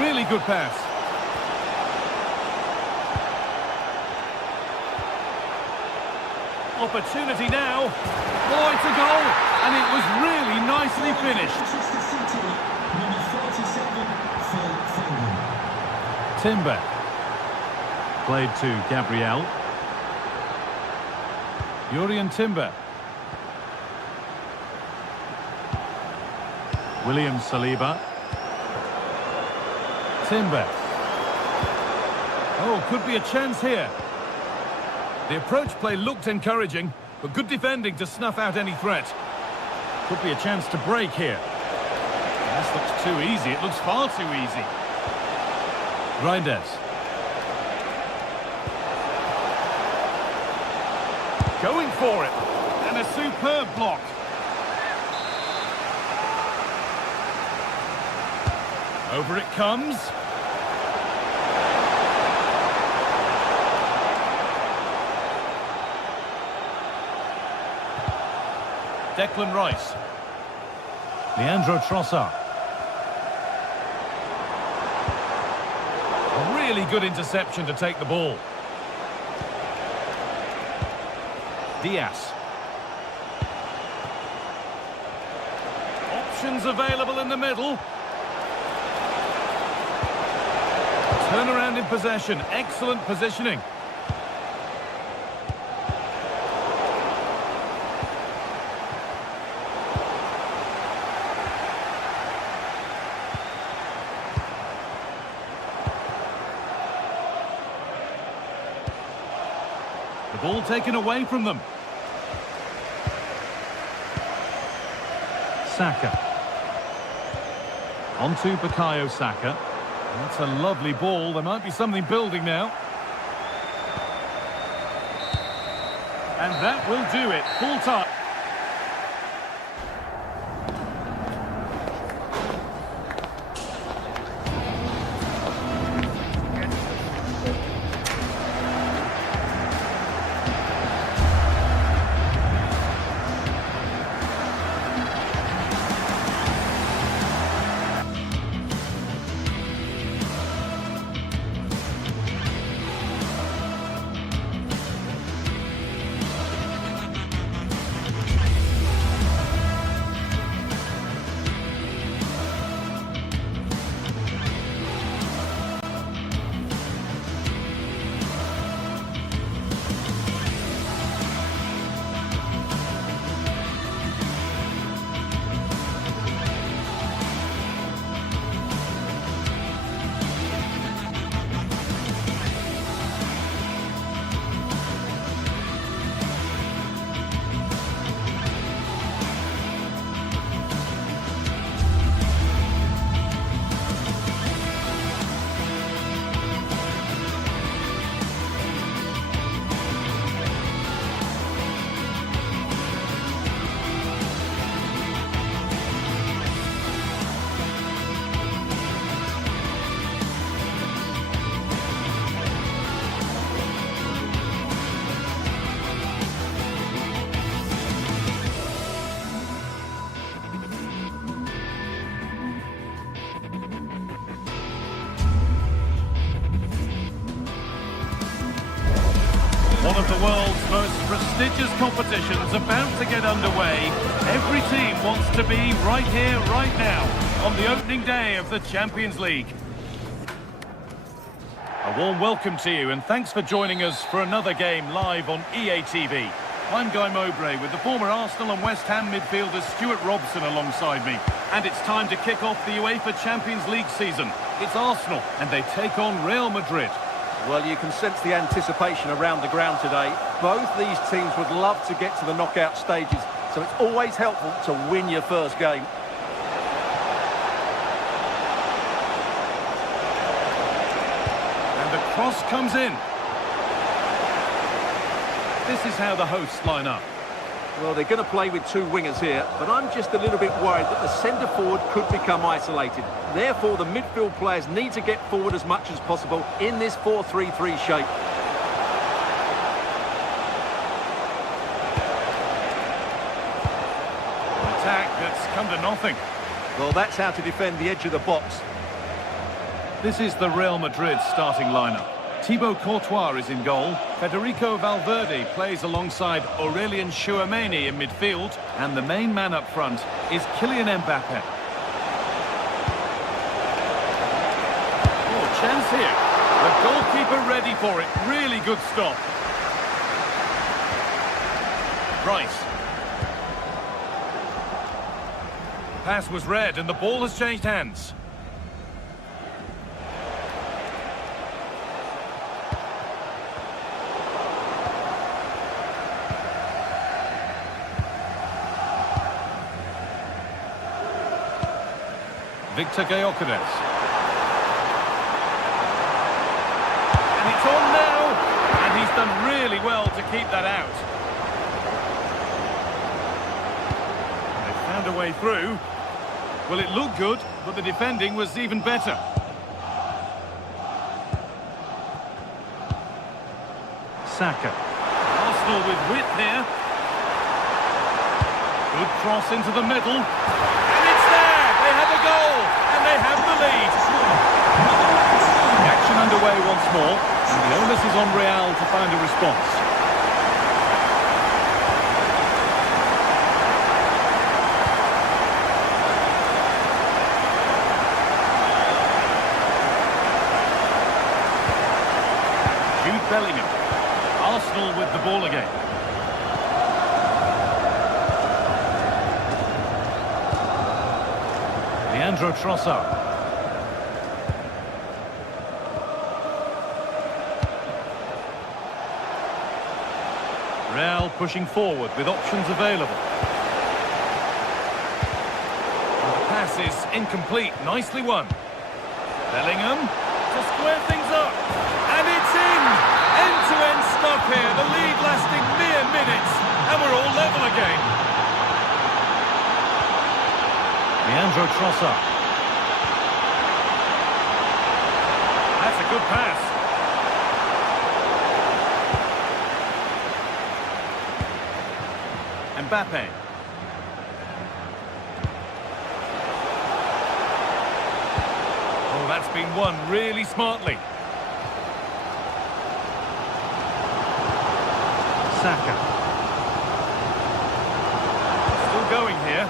Really good pass. Opportunity now. Oh, it's a goal. And it was really nicely finished. Timber. Played to Gabriel. Jurrien Timber. William Saliba. Timber. Oh, could be a chance here. The approach play looked encouraging, but good defending to snuff out any threat. Could be a chance to break here. This looks too easy. It looks far too easy. Reinders. Going for it. And a superb block. Over it comes. Declan Rice. Leandro Trossard. A really good interception to take the ball. Diaz. Options available in the middle. Turnaround in possession. Excellent positioning. The ball taken away from them. Saka. On to Bukayo Saka. That's a lovely ball. There might be something building now. And that will do it. Full time. of the world's most prestigious competitions about to get underway. Every team wants to be right here, right now, on the opening day of the Champions League. A warm welcome to you and thanks for joining us for another game live on EA TV. I'm Guy Mowbray with the former Arsenal and West Ham midfielder Stuart Robson alongside me. And it's time to kick off the UEFA Champions League season. It's Arsenal and they take on Real Madrid. Well, you can sense the anticipation around the ground today. Both these teams would love to get to the knockout stages, so it's always helpful to win your first game. And the cross comes in. This is how the hosts line up. Well, they're going to play with two wingers here, but I'm just a little bit worried that the centre-forward could become isolated. Therefore, the midfield players need to get forward as much as possible in this 4-3-3 shape. An attack that's come to nothing. Well, that's how to defend the edge of the box. This is the Real Madrid starting lineup. Thibaut Courtois is in goal. Federico Valverde plays alongside Aurelien Tchouameni in midfield. And the main man up front is Kylian Mbappe. Oh, chance here. The goalkeeper ready for it. Really good stop. Rice. Pass was read and the ball has changed hands. Victor Gyökeres. And it's on now. And he's done really well to keep that out. They found a way through. Well, it looked good, but the defending was even better. Saka. Arsenal with width here. Good cross into the middle. Goal, and they have the lead. The action underway once more, and the onus is on Real to find a response. Jude Bellingham. Arsenal with the ball again. Leandro Trossard. Real pushing forward with options available. And the pass is incomplete. Nicely won. Bellingham to square things up. And it's in! End-to-end stuff here. The lead lasting mere minutes. And we're all level again. Leandro Trossard. That's a good pass. Mbappe. Oh, that's been won really smartly. Saka. Still going here.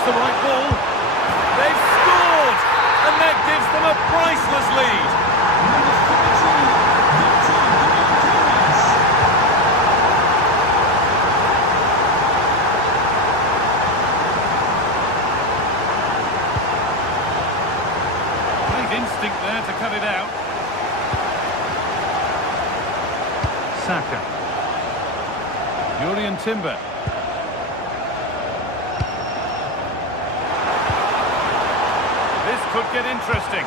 The right ball. They've scored! And that gives them a priceless lead. Great instinct there to cut it out. Saka. Jurrien Timber. Could get interesting.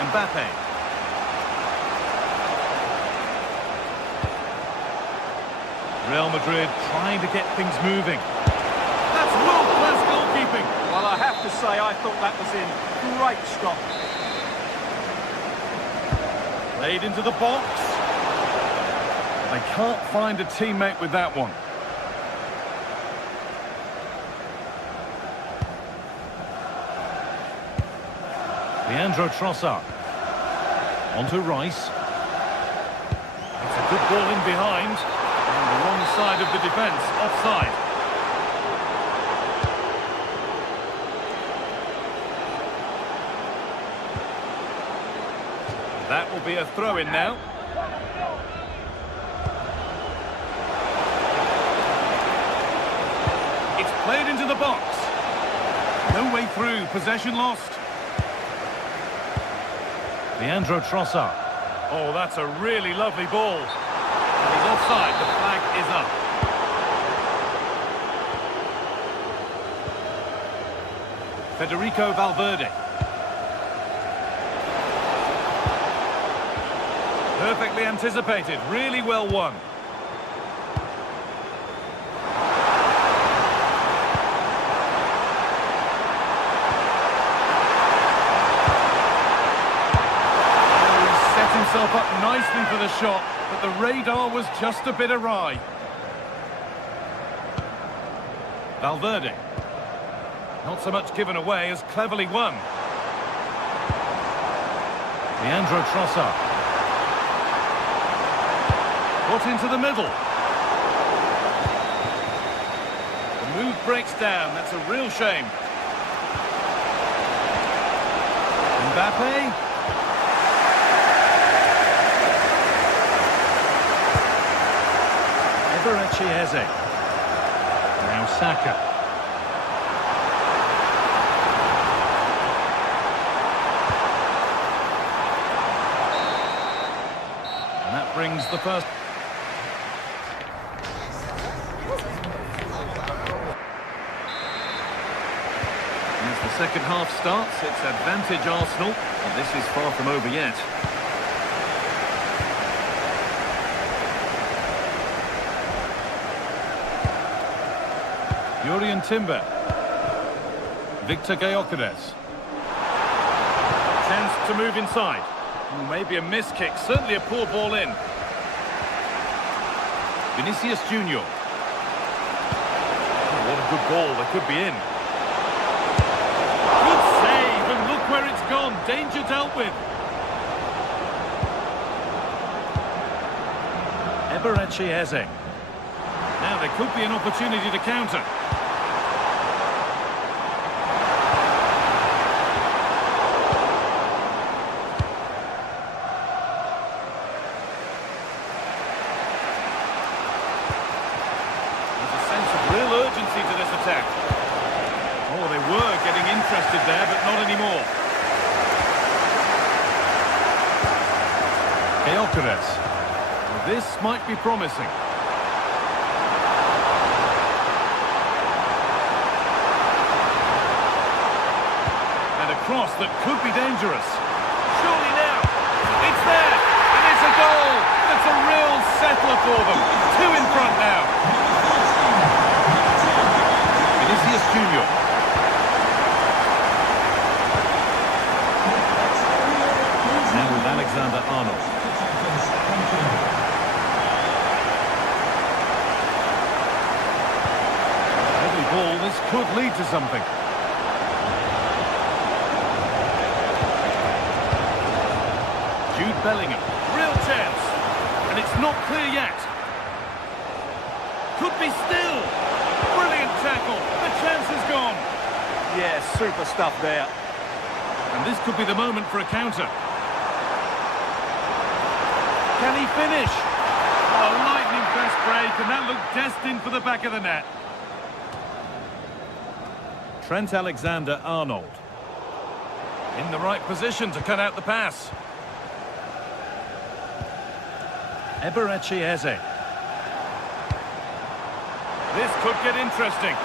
Mbappe. Real Madrid trying to get things moving. That's world-class goalkeeping. Well, I have to say, I thought that was in. Great stop. Played into the box. They can't find a teammate with that one. Leandro Trossard. On to Rice. It's a good ball in behind. On the wrong side of the defence, offside. That will be a throw-in now. It's played into the box. No way through, possession lost. Leandro Trossard. Oh, that's a really lovely ball. And he's offside, the flag is up. Federico Valverde. Perfectly anticipated, really well won. Himself up nicely for the shot, but the radar was just a bit awry. Valverde. Not so much given away as cleverly won. Leandro Trossard. Put into the middle. The move breaks down, that's a real shame. Mbappe. Eze. Now Saka. And that brings the first. As the second half starts, it's advantage Arsenal, and this is far from over yet. Jurriën Timber. Victor Gyökeres. Chance to move inside. Maybe a miss kick, certainly a poor ball in. Vinicius Junior. Oh, what a good ball, they could be in. Good save, and look where it's gone. Danger dealt with. Eze. Now there could be an opportunity to counter. To this attack. Oh, they were getting interested there, but not anymore. Gyökeres. This might be promising. And a cross that could be dangerous. Surely now. It's there. And it's a goal. That's a real settler for them. 2 in front now. Vinicius Junior. Now with Alexander-Arnold. Every ball, this could lead to something. Jude Bellingham. Real chance. And it's not clear yet. Could be still. Brilliant tackle. The chance is gone. Yeah, super stuff there. And this could be the moment for a counter. Can he finish? Oh, lightning fast break, and that looked destined for the back of the net. Trent Alexander-Arnold. In the right position to cut out the pass. Eze. This could get interesting.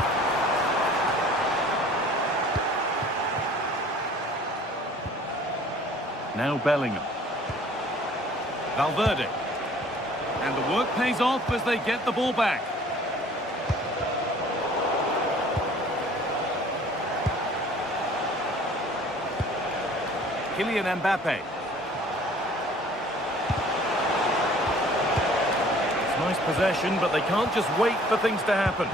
Now Bellingham. Valverde. And the work pays off as they get the ball back. Kylian Mbappe. It's nice possession, but they can't just wait for things to happen.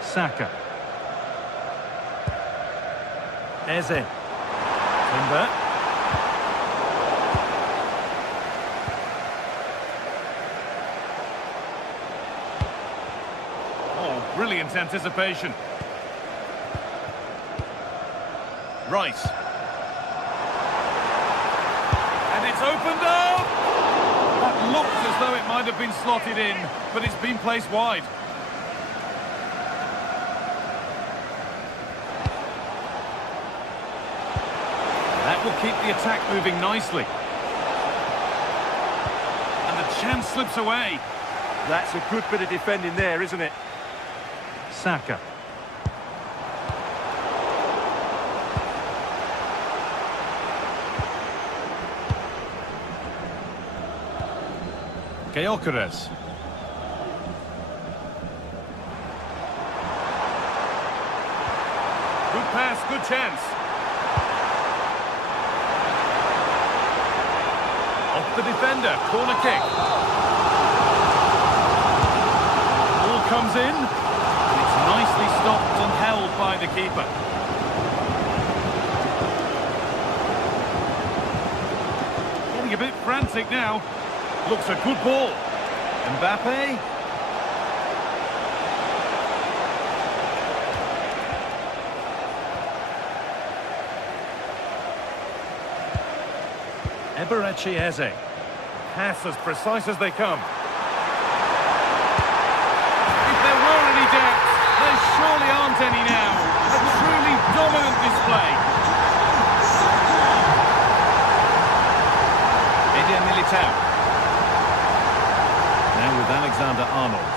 Saka. Eze. Timber. Oh, brilliant anticipation. Rice. And it's opened up! That looks as though it might have been slotted in, but it's been placed wide. That will keep the attack moving nicely. And the chance slips away. That's a good bit of defending there, isn't it? Saka. Gyökeres. Good pass, good chance. Off the defender, corner kick. Ball comes in, and it's nicely stopped and held by the keeper. Getting a bit frantic now. Looks a good ball. Mbappe. Eberechi Eze. Pass as precise as they come. If there were any doubts, there surely aren't any now. A truly dominant display. Eder Militao. Now with Alexander-Arnold.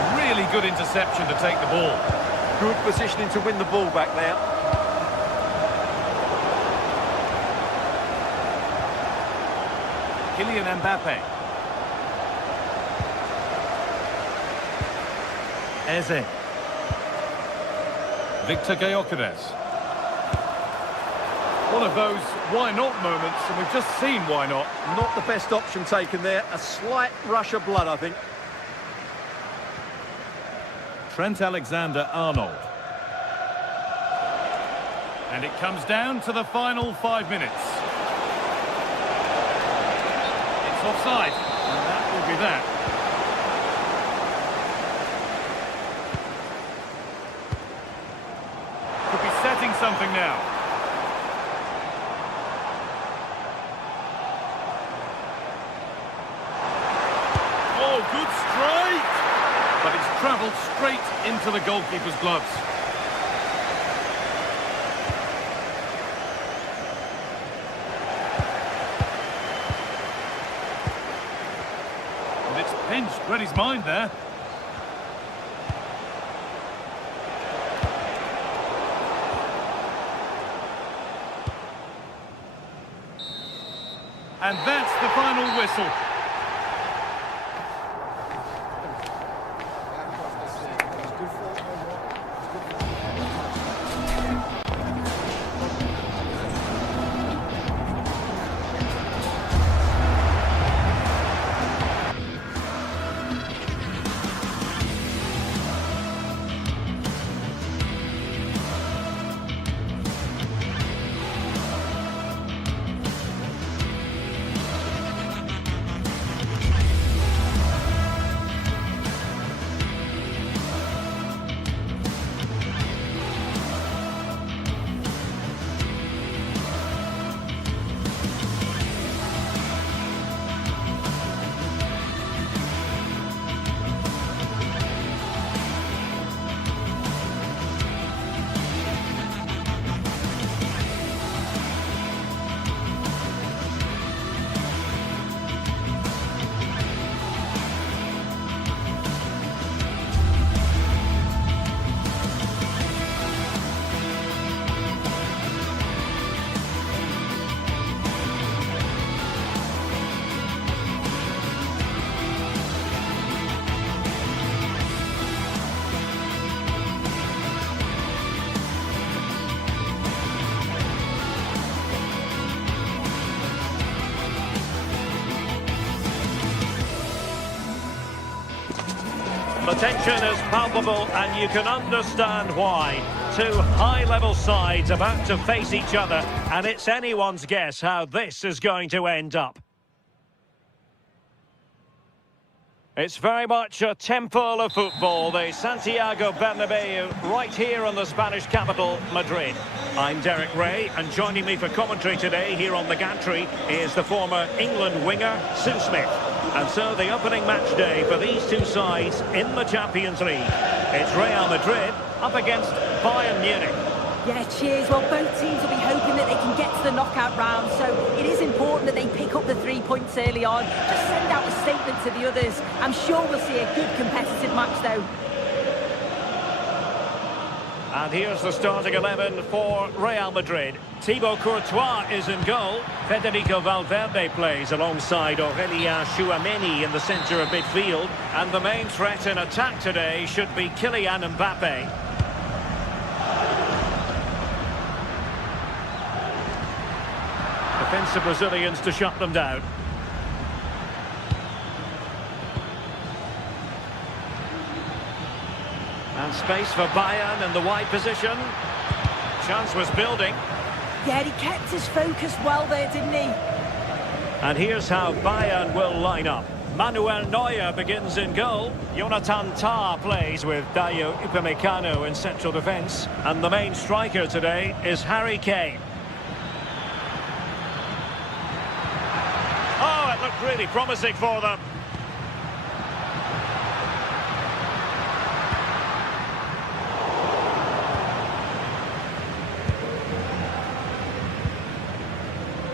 A really good interception to take the ball. Good positioning to win the ball back there. Kylian Mbappe. Eze. Victor Gyökeres. One of those why not moments, and we've just seen why not. Not the best option taken there. A slight rush of blood, I think. Trent Alexander-Arnold. And it comes down to the final 5 minutes. It's offside, and that will be that. Could be setting something now. Good strike! But it's travelled straight into the goalkeeper's gloves. And it's pinched, read his mind there. And that's the final whistle. The tension is palpable and you can understand why. Two high-level sides about to face each other, and it's anyone's guess how this is going to end up. It's very much a temple of football, the Santiago Bernabeu, right here in the Spanish capital, Madrid. I'm Derek Ray, and joining me for commentary today here on the gantry is the former England winger, Sue Smith. And so the opening match day for these two sides in the Champions League. It's Real Madrid up against Bayern Munich. Yeah, cheers. Well, both teams will be hoping that they can get to the knockout round, so it is important that they pick up the 3 points early on. Just send out a statement to the others. I'm sure we'll see a good competitive match, though. And here's the starting 11 for Real Madrid. Thibaut Courtois is in goal. Federico Valverde plays alongside Aurelien Tchouameni in the centre of midfield. And the main threat in attack today should be Kylian Mbappe. Defensive Brazilians to shut them down. And space for Bayern in the wide position. Chance was building. Yeah, he kept his focus well there, didn't he? And here's how Bayern will line up. Manuel Neuer begins in goal. Jonathan Tah plays with Dayo Upamecano in central defence. And the main striker today is Harry Kane. Oh, it looked really promising for them.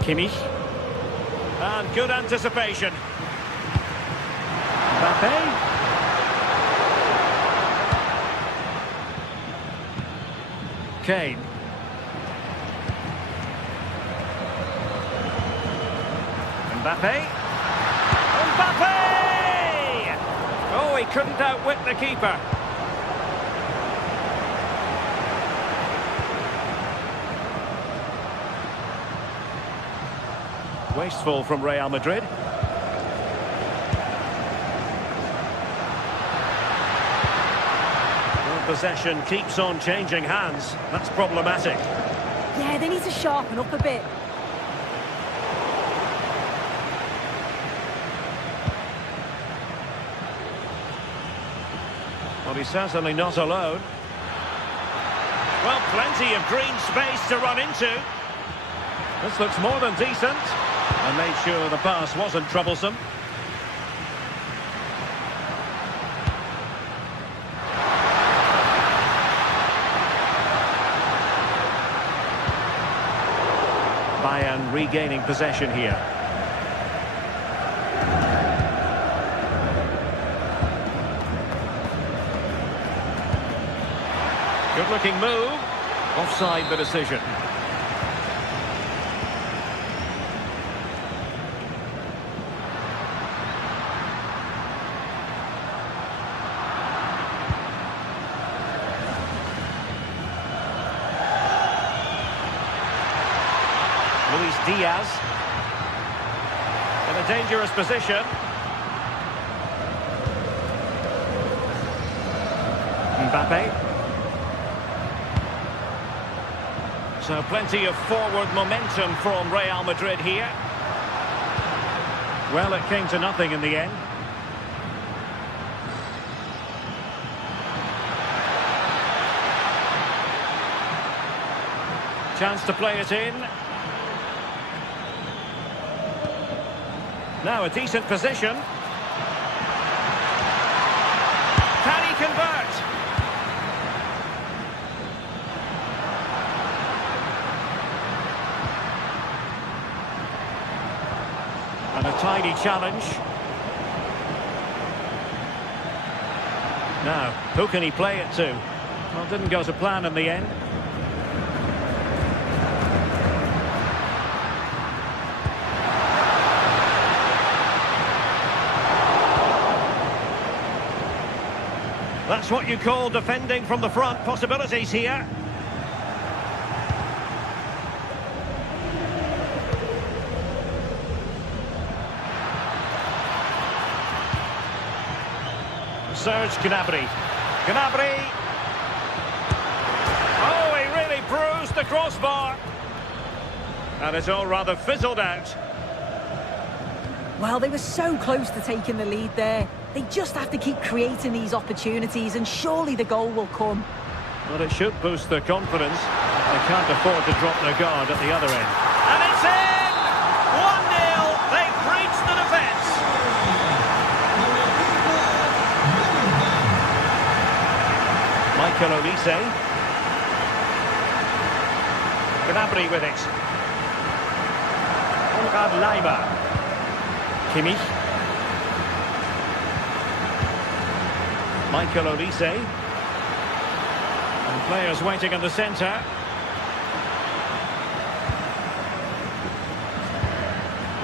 Kimmich. And good anticipation. Mbappe. Kane. Mbappe. Mbappe! Oh, he couldn't outwit the keeper. Wasteful from Real Madrid. Well, possession keeps on changing hands. That's problematic. Yeah, they need to sharpen up a bit. Well, he's certainly not alone. Well, plenty of green space to run into. This looks more than decent. And made sure the pass wasn't troublesome. Bayern regaining possession here. Good-looking move. Offside the decision. Luis Diaz in a dangerous position. Mbappe. So plenty of forward momentum from Real Madrid here. Well, it came to nothing in the end. Chance to play it in. Now a decent position. Can he convert? And a tiny challenge. Now, who can he play it to? Well, it didn't go to plan in the end. That's what you call defending from the front. Possibilities here. Serge Gnabry. Gnabry. Oh, he really bruised the crossbar. And it's all rather fizzled out. Well, they were so close to taking the lead there. They just have to keep creating these opportunities and surely the goal will come. Well, it should boost their confidence. They can't afford to drop their guard at the other end. And it's in! 1-0. They've breached the defence. Michael Olise. Gnabry with it. Konrad Laimer. Kimmich. Michael Olise. And players waiting in the centre.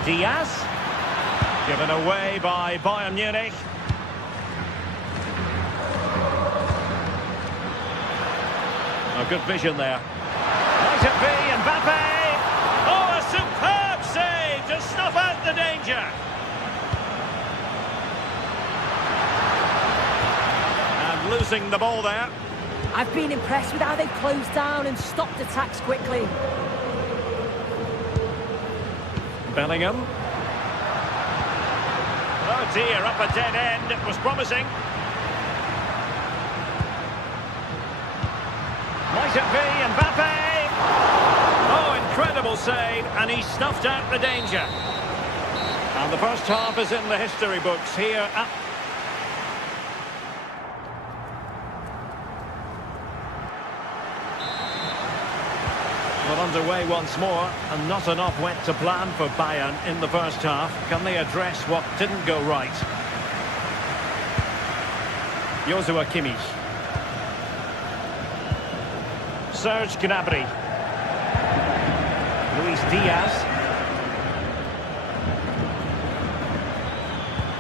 Diaz. Given away by Bayern Munich. Oh, good vision there. Might it be Mbappe? Oh, a superb save to snuff out the danger. And losing the ball there. I've been impressed with how they've closed down and stopped attacks quickly. Bellingham. Oh dear, up a dead end. It was promising. Might it be Mbappe? Oh, incredible save, and he snuffed out the danger. And the first half is in the history books here at... Well, underway once more, and not enough went to plan for Bayern in the first half. Can they address what didn't go right? Joshua Kimmich. Serge Gnabry. Luis Diaz.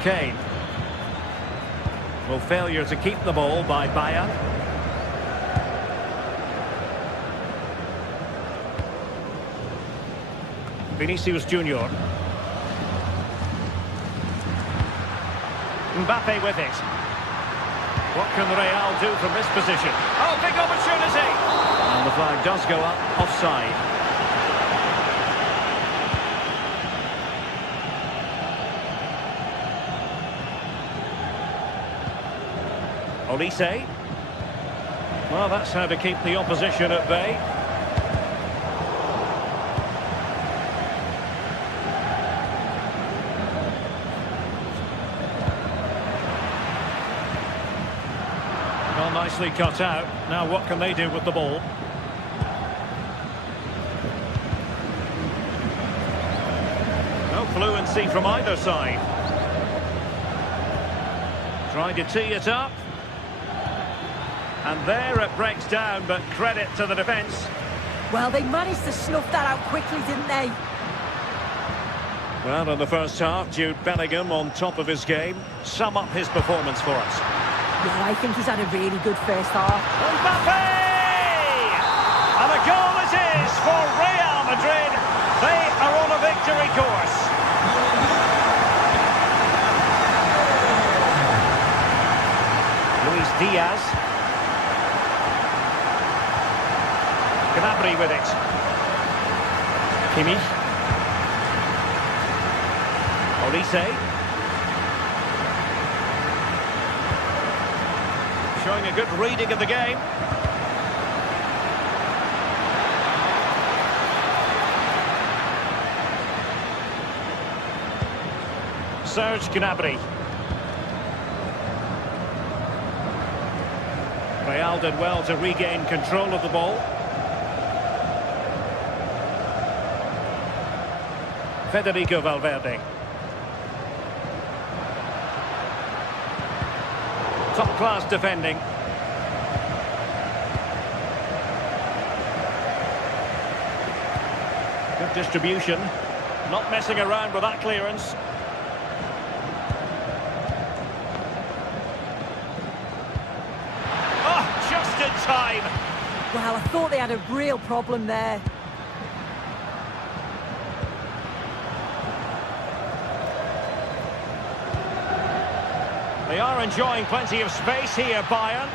Kane. Well, failure to keep the ball by Bayern. Vinicius Junior. Mbappe with it. What can Real do from this position? Oh, big opportunity! And the flag does go up, offside. Olise. Well, that's how to keep the opposition at bay. Well, nicely cut out. Now what can they do with the ball? No fluency from either side. Trying to tee it up. And there it breaks down, but credit to the defence. Well, they managed to snuff that out quickly, didn't they? Well, in the first half, Jude Bellingham on top of his game. Sum up his performance for us. Yeah, I think he's had a really good first half. Mbappe! And a goal it is for Real Madrid. They are on a victory course. Luis Diaz. Gnabry with it. Kimmich. Olise. Showing a good reading of the game. Serge Gnabry. Real did well to regain control of the ball. Federico Valverde. Top-class defending. Good distribution. Not messing around with that clearance. Oh, just in time. Well, I thought they had a real problem there. They are enjoying plenty of space here, Bayern.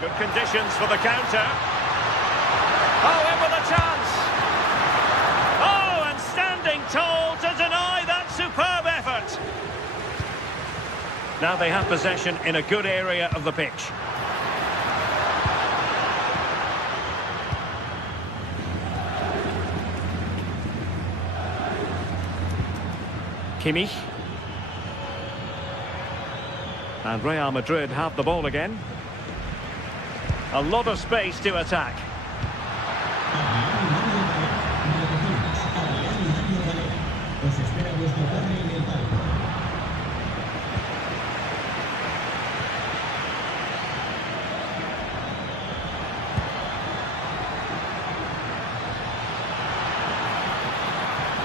Good conditions for the counter. Oh, in with a chance. Oh, and standing tall to deny that superb effort. Now they have possession in a good area of the pitch. Kimmich. And Real Madrid have the ball again. A lot of space to attack.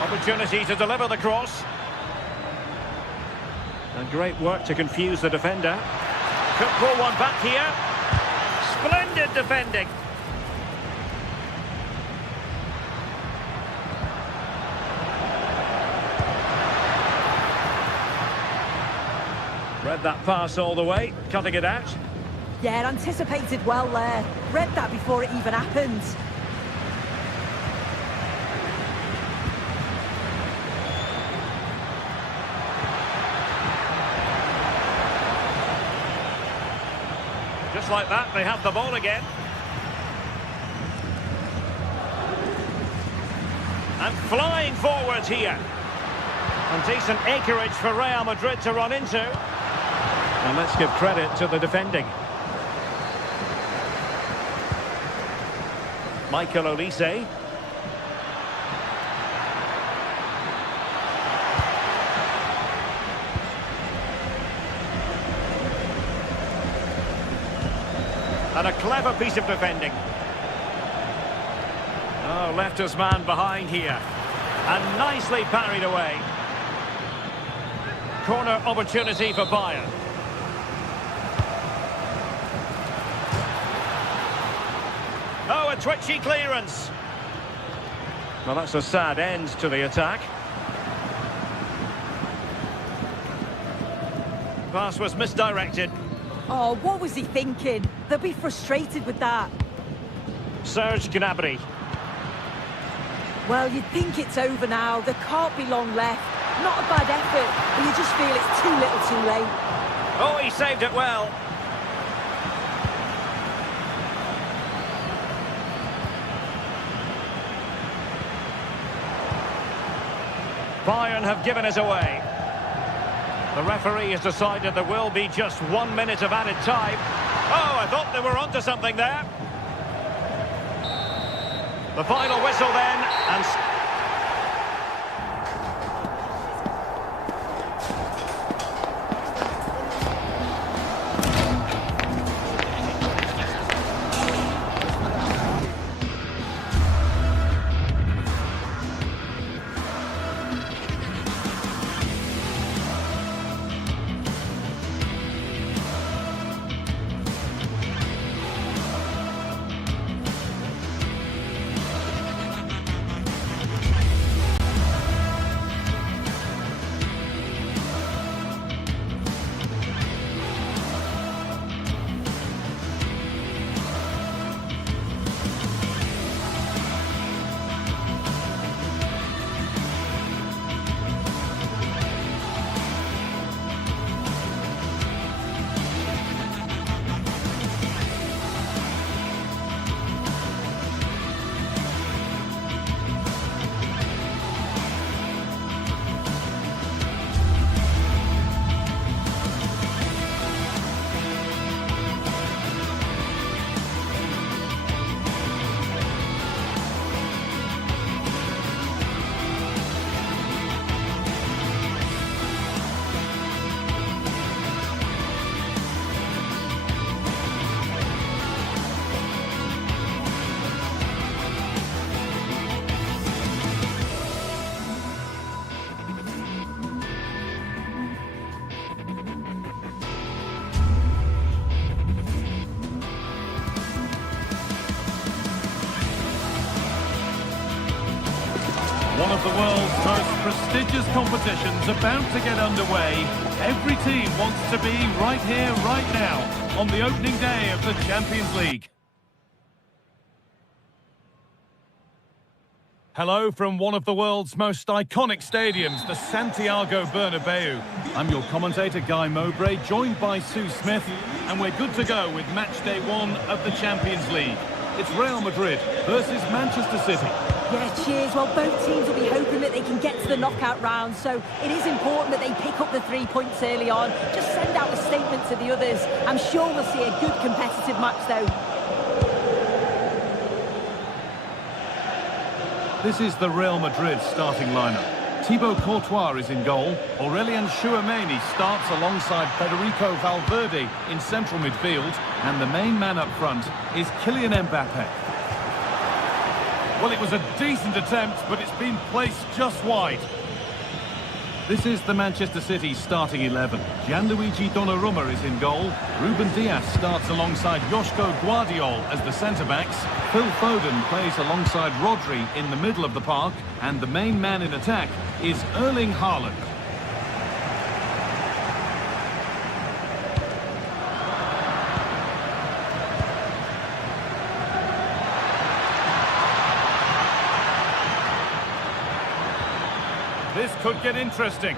Opportunity to deliver the cross. And great work to confuse the defender. Could pull one back here. Splendid defending. Read that pass all the way, cutting it out. Yeah, anticipated well there. Read that before it even happened. Just like that, they have the ball again. And flying forwards here. And decent acreage for Real Madrid to run into. And let's give credit to the defending. Michael Olise. And a clever piece of defending. Oh, left his man behind here. And nicely parried away. Corner opportunity for Bayern. Oh, a twitchy clearance. Well, that's a sad end to the attack. Pass was misdirected. Oh, what was he thinking? They'll be frustrated with that. Serge Gnabry. Well, you'd think it's over now. There can't be long left. Not a bad effort, but you just feel it's too little too late. Oh, he saved it well. Bayern have given it away. The referee has decided there will be just 1 minute of added time. Oh, I thought they were onto something there. The final whistle then, and... the world's most prestigious competitions about to get underway. Every team wants to be right here, right now, on the opening day of the Champions League. Hello from one of the world's most iconic stadiums, the Santiago Bernabeu. I'm your commentator, Guy Mowbray, joined by Sue Smith, and we're good to go with match day 1 of the Champions League. It's Real Madrid versus Manchester City. Yeah, cheers. Well, both teams will be hoping that they can get to the knockout round, so it is important that they pick up the 3 points early on. Just send out a statement to the others. I'm sure we'll see a good competitive match, though. This is the Real Madrid starting lineup. Thibaut Courtois is in goal. Aurélien Tchouameni starts alongside Federico Valverde in central midfield. And the main man up front is Kylian Mbappe. Well, it was a decent attempt, but it's been placed just wide. This is the Manchester City starting 11. Gianluigi Donnarumma is in goal. Ruben Dias starts alongside Joško Gvardiol as the centre-backs. Phil Foden plays alongside Rodri in the middle of the park. And the main man in attack is Erling Haaland. This could get interesting.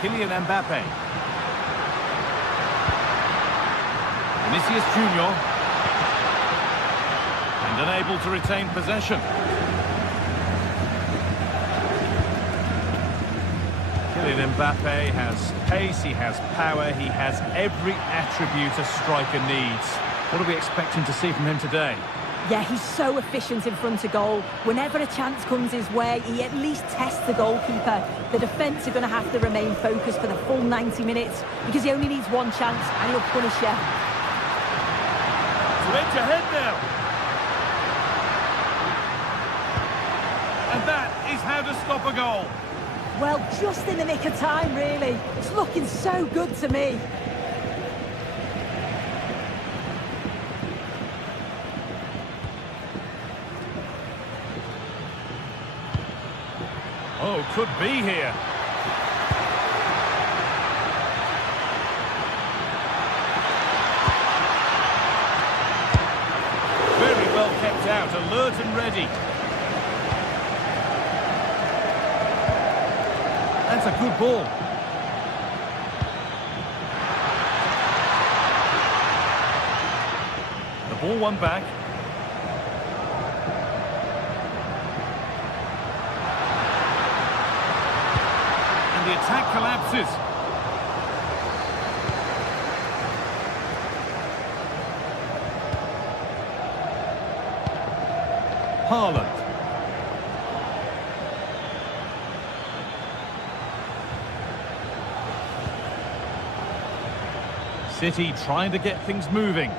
Kylian Mbappe. Vinicius Junior. And unable to retain possession. Kylian Mbappe has pace, he has power, he has every attribute a striker needs. What are we expecting to see from him today? Yeah, he's so efficient in front of goal. Whenever a chance comes his way, he at least tests the goalkeeper. The defence are going to have to remain focused for the full 90 minutes because he only needs one chance and he'll punish you. To edge ahead now. And that is how to stop a goal. Well, just in the nick of time, really. It's looking so good to me. Oh, could be here. Very well kept out, alert and ready. That's a good ball. The ball won back. And the attack collapses. Haaland. City trying to get things moving.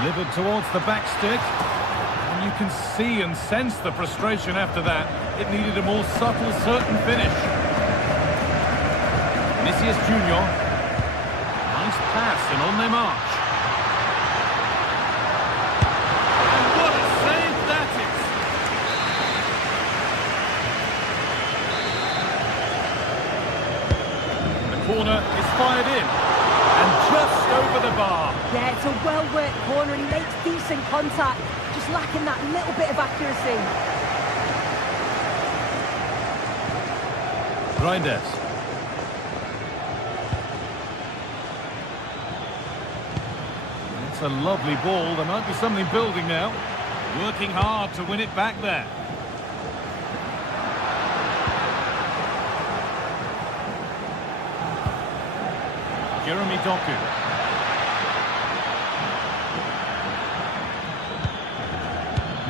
Delivered towards the back stick. And you can see and sense the frustration after that. It needed a more subtle, certain finish. Vinicius Junior. Nice pass and on they march. And what a save that is! Corner is fired in, and just over the bar. Yeah, it's a well-worked corner, and he makes decent contact, just lacking that little bit of accuracy. Reinders. It's a lovely ball. There might be something building now. Working hard to win it back there. Jeremy Doku.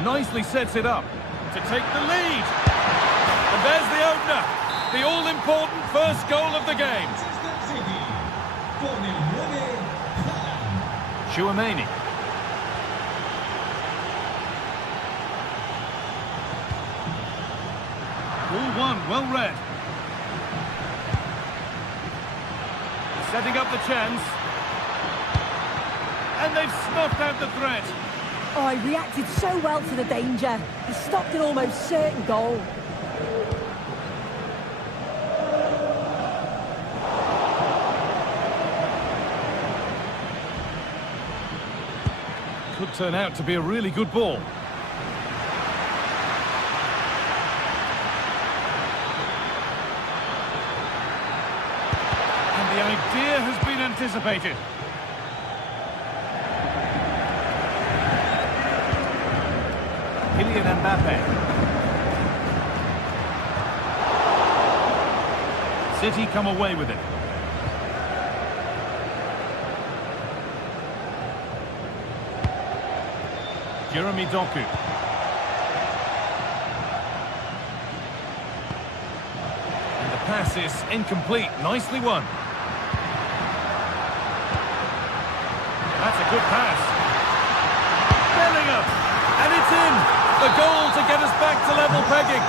Nicely sets it up to take the lead. And there's the opener. The all-important first goal of the game. Tchouameni. Ball one, well read. Setting up the chance. And they've snuffed out the threat. Oh, he reacted so well to the danger. He stopped an almost certain goal. Could turn out to be a really good ball. And the idea has been anticipated. Kylian Mbappe. City come away with it. Jeremy Doku. And the pass is incomplete. Nicely won. That's a good pass. Bellingham. And it's in. The goal to get us back to level pegging.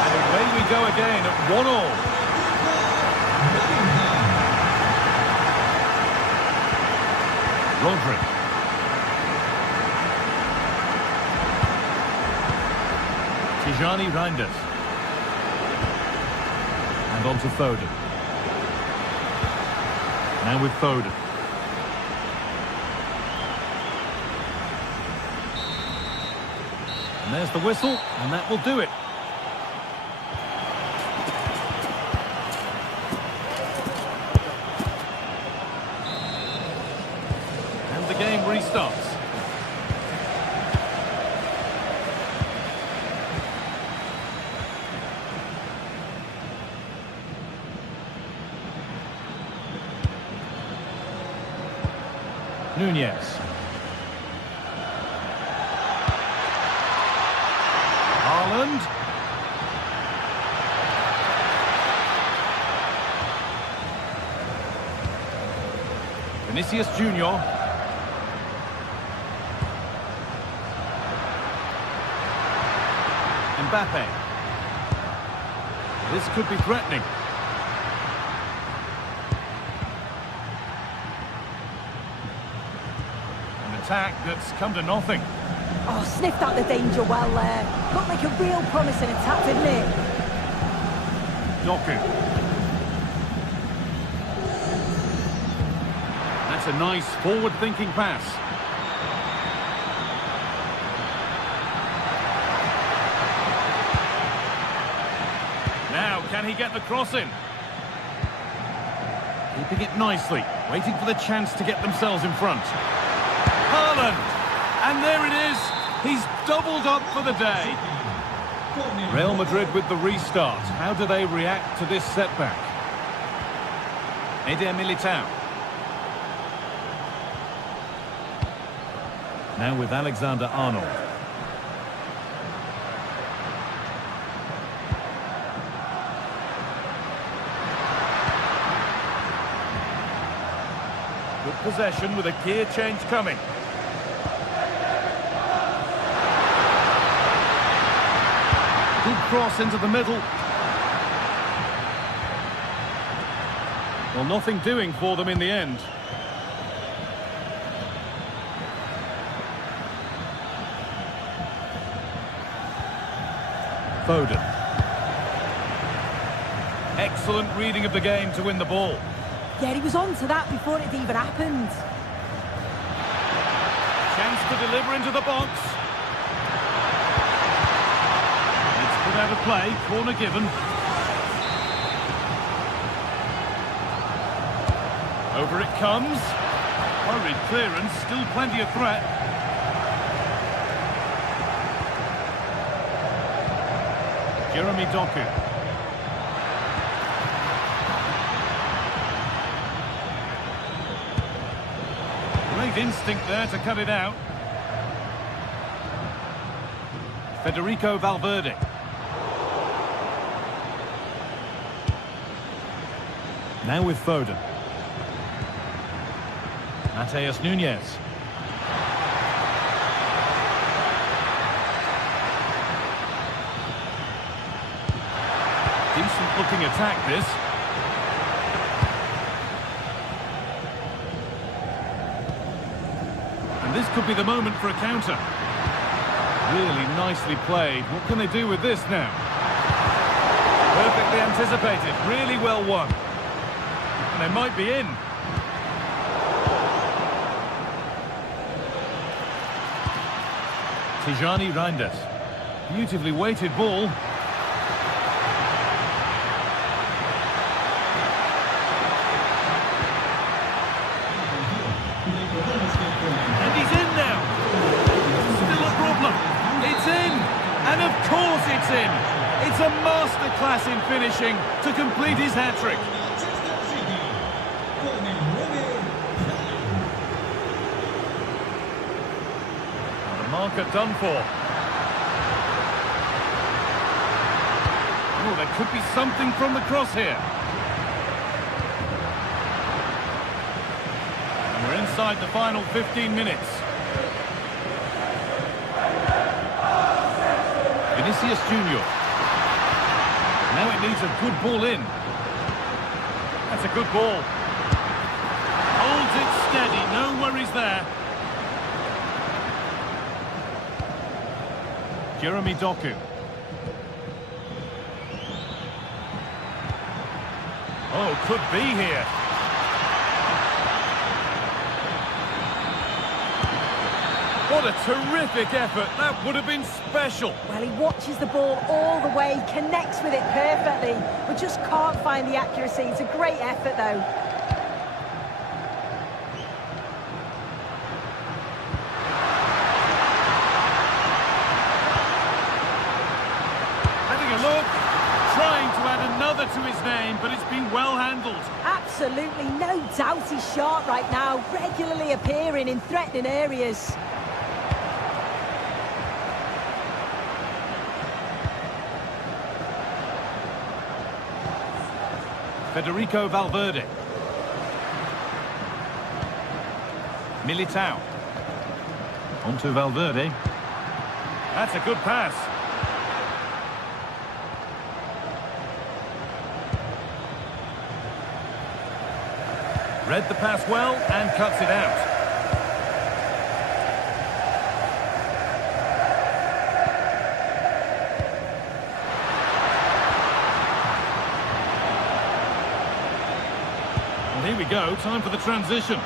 And away we go again at 1-1. Rodri. Tijani Reinders. And on to Foden. Now with Foden. And there's the whistle, and that will do it. And the game restarts. Nunez. Haaland. Vinicius Junior. Mbappe. This could be threatening. An attack that's come to nothing. Oh, sniffed out the danger well there. Looked like a real promising attack, didn't it? Doku. That's a nice forward-thinking pass. Now, can he get the cross in? Keeping it nicely, waiting for the chance to get themselves in front. Haaland! And there it is! He's doubled up for the day. Real Madrid with the restart. How do they react to this setback? Eder Militao. Now with Alexander-Arnold. Good possession with a gear change coming. Good cross into the middle. Well, nothing doing for them in the end. Foden. Excellent reading of the game to win the ball. Yeah, he was on to that before it even happened. Chance to deliver into the box. It's put out of play, corner given. Over it comes. Hurried clearance, still plenty of threat. Jeremy Doku. Great instinct there to cut it out. Federico Valverde. Now with Foden. Mateus Nunez. Decent-looking attack, this. And this could be the moment for a counter. Really nicely played. What can they do with this now? Perfectly anticipated. Really well won. And they might be in. Tijani Reinders. Beautifully weighted ball. And he's in now. Still a problem. It's in. And of course it's in. It's a masterclass in finishing to complete his hat-trick. The marker done for. Oh, there could be something from the cross here. And we're inside the final 15 minutes. Vinicius Junior. Now it needs a good ball in. That's a good ball. Holds it steady, no worries there. Jeremy Doku. Oh, could be here. What a terrific effort. That would have been special. Well, he watches the ball all the way, connects with it perfectly, but just can't find the accuracy. It's a great effort, though. Having a look, trying to add another to his name, but it's been well handled. Absolutely, no doubt he's sharp right now, regularly appearing in threatening areas. Federico Valverde. Militao. On to Valverde. That's a good pass. Read the pass well and cuts it out. Here we go, time for the transition.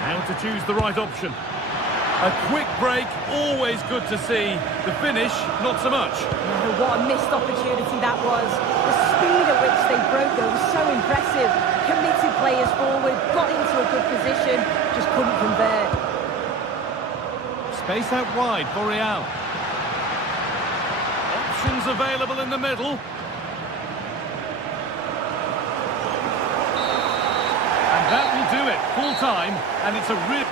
Now to choose the right option. A quick break, always good to see. The finish, not so much. Oh, what a missed opportunity that was. The speed at which they broke though was so impressive. Committed players forward, got into a good position, just couldn't convert. Space out wide for Real. Options available in the middle. That will do it, full time, and it's a real...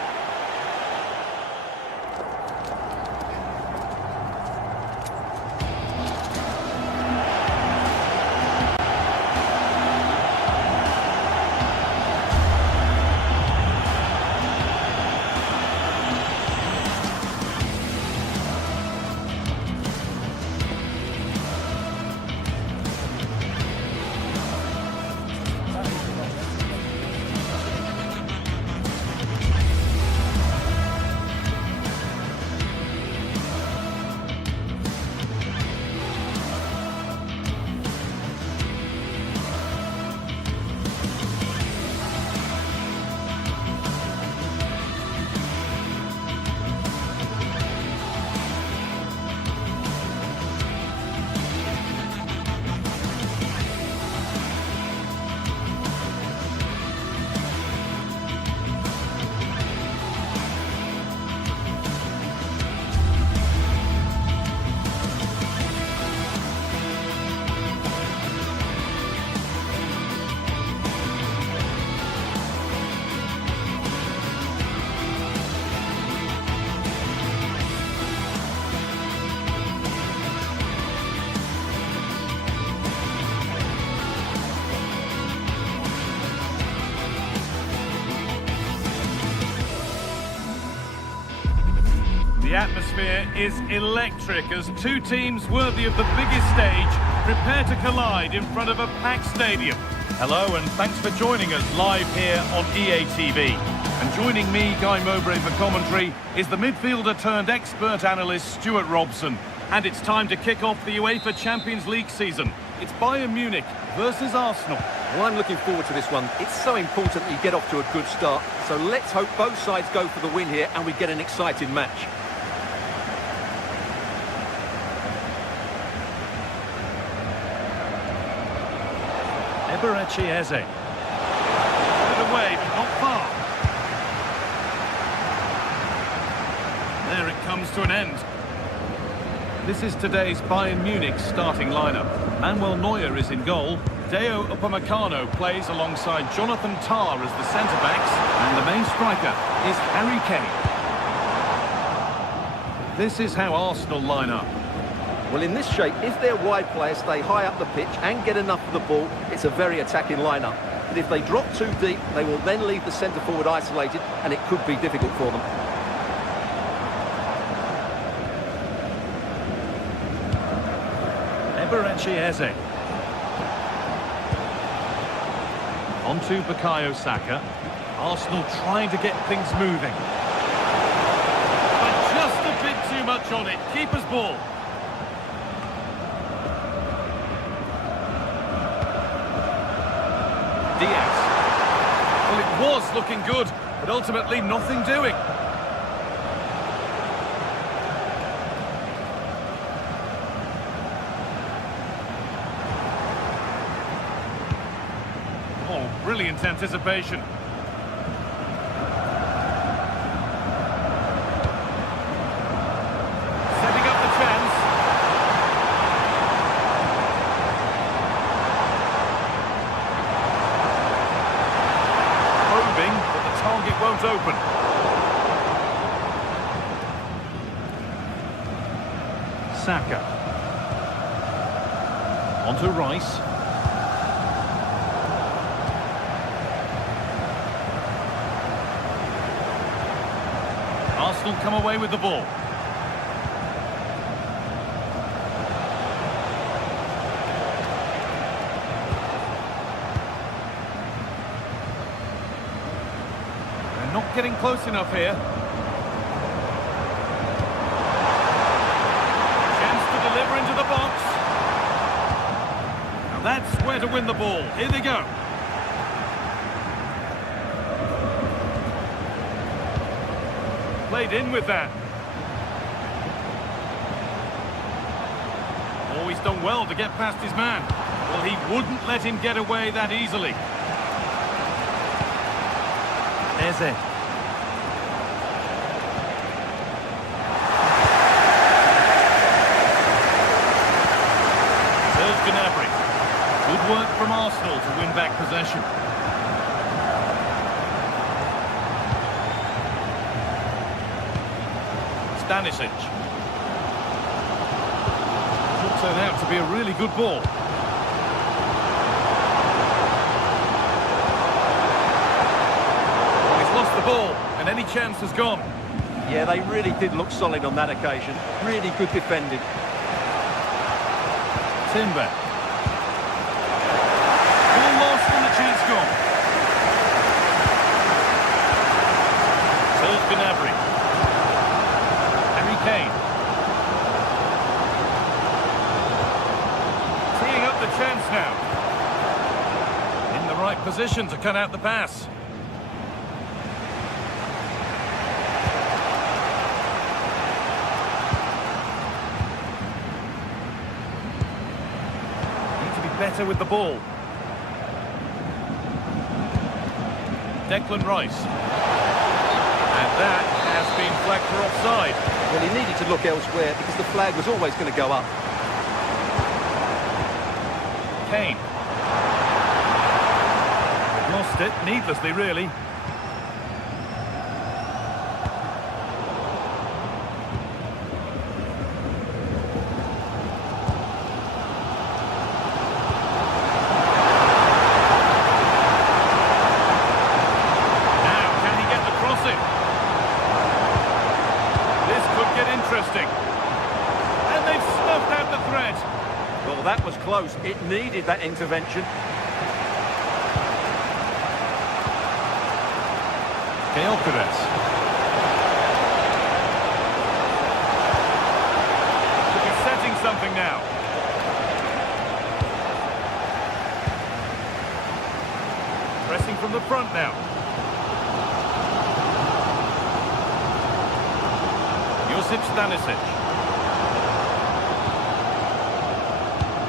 atmosphere is electric as two teams worthy of the biggest stage prepare to collide in front of a packed stadium. Hello and thanks for joining us live here on EA TV. And joining me, Guy Mowbray, for commentary is the midfielder turned expert analyst Stuart Robson. And it's time to kick off the UEFA Champions League season. It's Bayern Munich versus Arsenal. Well, I'm looking forward to this one. It's so important that you get off to a good start. So let's hope both sides go for the win here and we get an exciting match. Eberechi Eze. Put it away, but not far. There it comes to an end. This is today's Bayern Munich starting lineup. Manuel Neuer is in goal. Deo Upamecano plays alongside Jonathan Tah as the centre-backs. And the main striker is Harry Kane. This is how Arsenal line up. Well, in this shape, if their wide players stay high up the pitch and get enough of the ball, it's a very attacking lineup. But if they drop too deep, they will then leave the centre-forward isolated, and it could be difficult for them. Eberechi Eze. On to Bukayo Saka. Arsenal trying to get things moving. But just a bit too much on it. Keeper's ball. Diaz. Well, it was looking good, but ultimately nothing doing. Oh, brilliant anticipation. Setting up the chance. Probing, but the target won't open. Saka. On to Rice. Arsenal come away with the ball. They're not getting close enough here. Chance to deliver into the box. Now that's where to win the ball. Here they go. Played in with that. Oh, he's done well to get past his man. Well, he wouldn't let him get away that easily. Eze. Serge Gnabry. Good work from Arsenal to win back possession. Stanisic. Should turn out to be a really good ball. He's lost the ball, and any chance has gone. Yeah, they really did look solid on that occasion. Really good defending. Timber. Ball lost and the chance gone. Serge Gnabry. Kane. Teeing up the chance now. In the right position to cut out the pass. Need to be better with the ball. Declan Rice. And that has been flagged for offside. Well, he needed to look elsewhere because the flag was always going to go up. Kane. Lost it, needlessly, really. Now, can he get the crossing? This could get that was close. It needed that intervention. Gyökeres. Could be setting something now. Pressing from the front now. Josip Stanisic.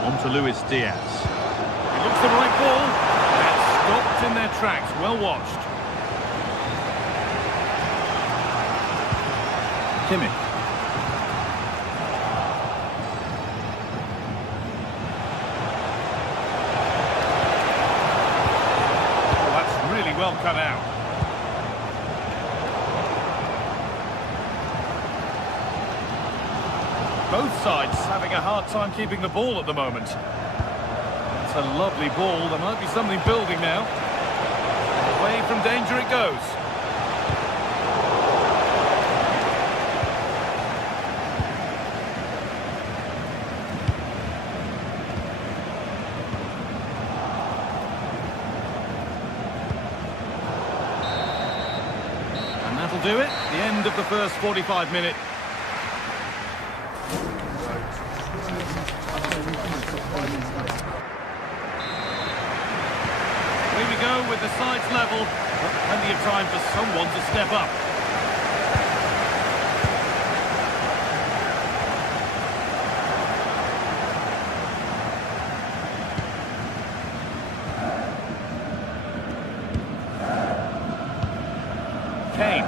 On to Luis Diaz. He looks the right ball. And stopped in their tracks. Well watched. Kimmich. Oh, that's really well cut out. Both sides having a hard time keeping the ball at the moment. It's a lovely ball. There might be something building now. Away from danger it goes. And that'll do it. The end of the first 45 minutes. Here we go with the sides level, but plenty of time for someone to step up. Kane.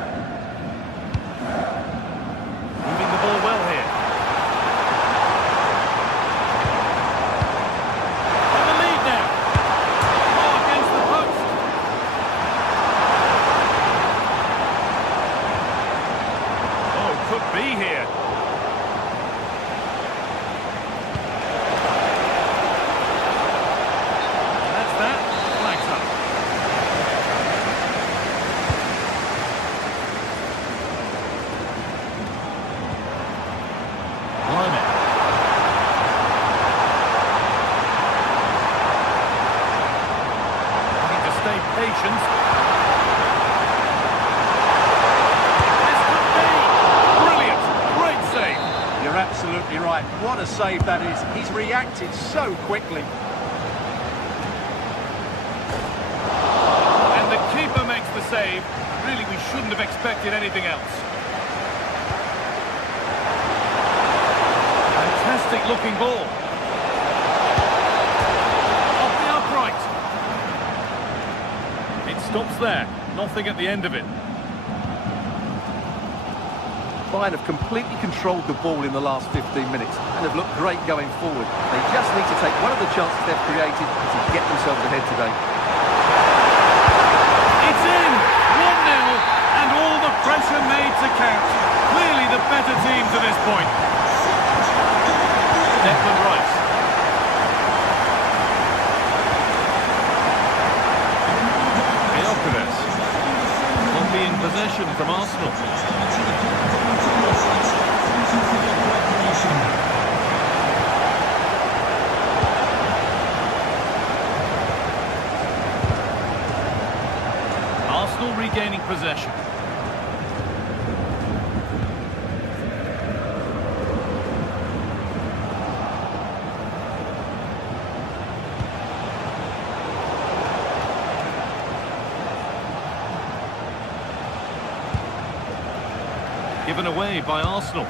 Moving the ball well here. In the lead now. Oh, against the post. Oh, it could be here. And that's that. Flags up. Patience. This could be brilliant. Great save. You're absolutely right. What a save that is. He's reacted so quickly. And the keeper makes the save. Really, we shouldn't have expected anything else. Fantastic looking ball. Off the upright. Stops there. Nothing at the end of it. Bayern have completely controlled the ball in the last 15 minutes and have looked great going forward. They just need to take one of the chances they've created to get themselves ahead today. It's in! 1-0 and all the pressure made to count. Clearly the better team to this point. Declan Rice. In possession from Arsenal. Arsenal regaining possession. Given away by Arsenal.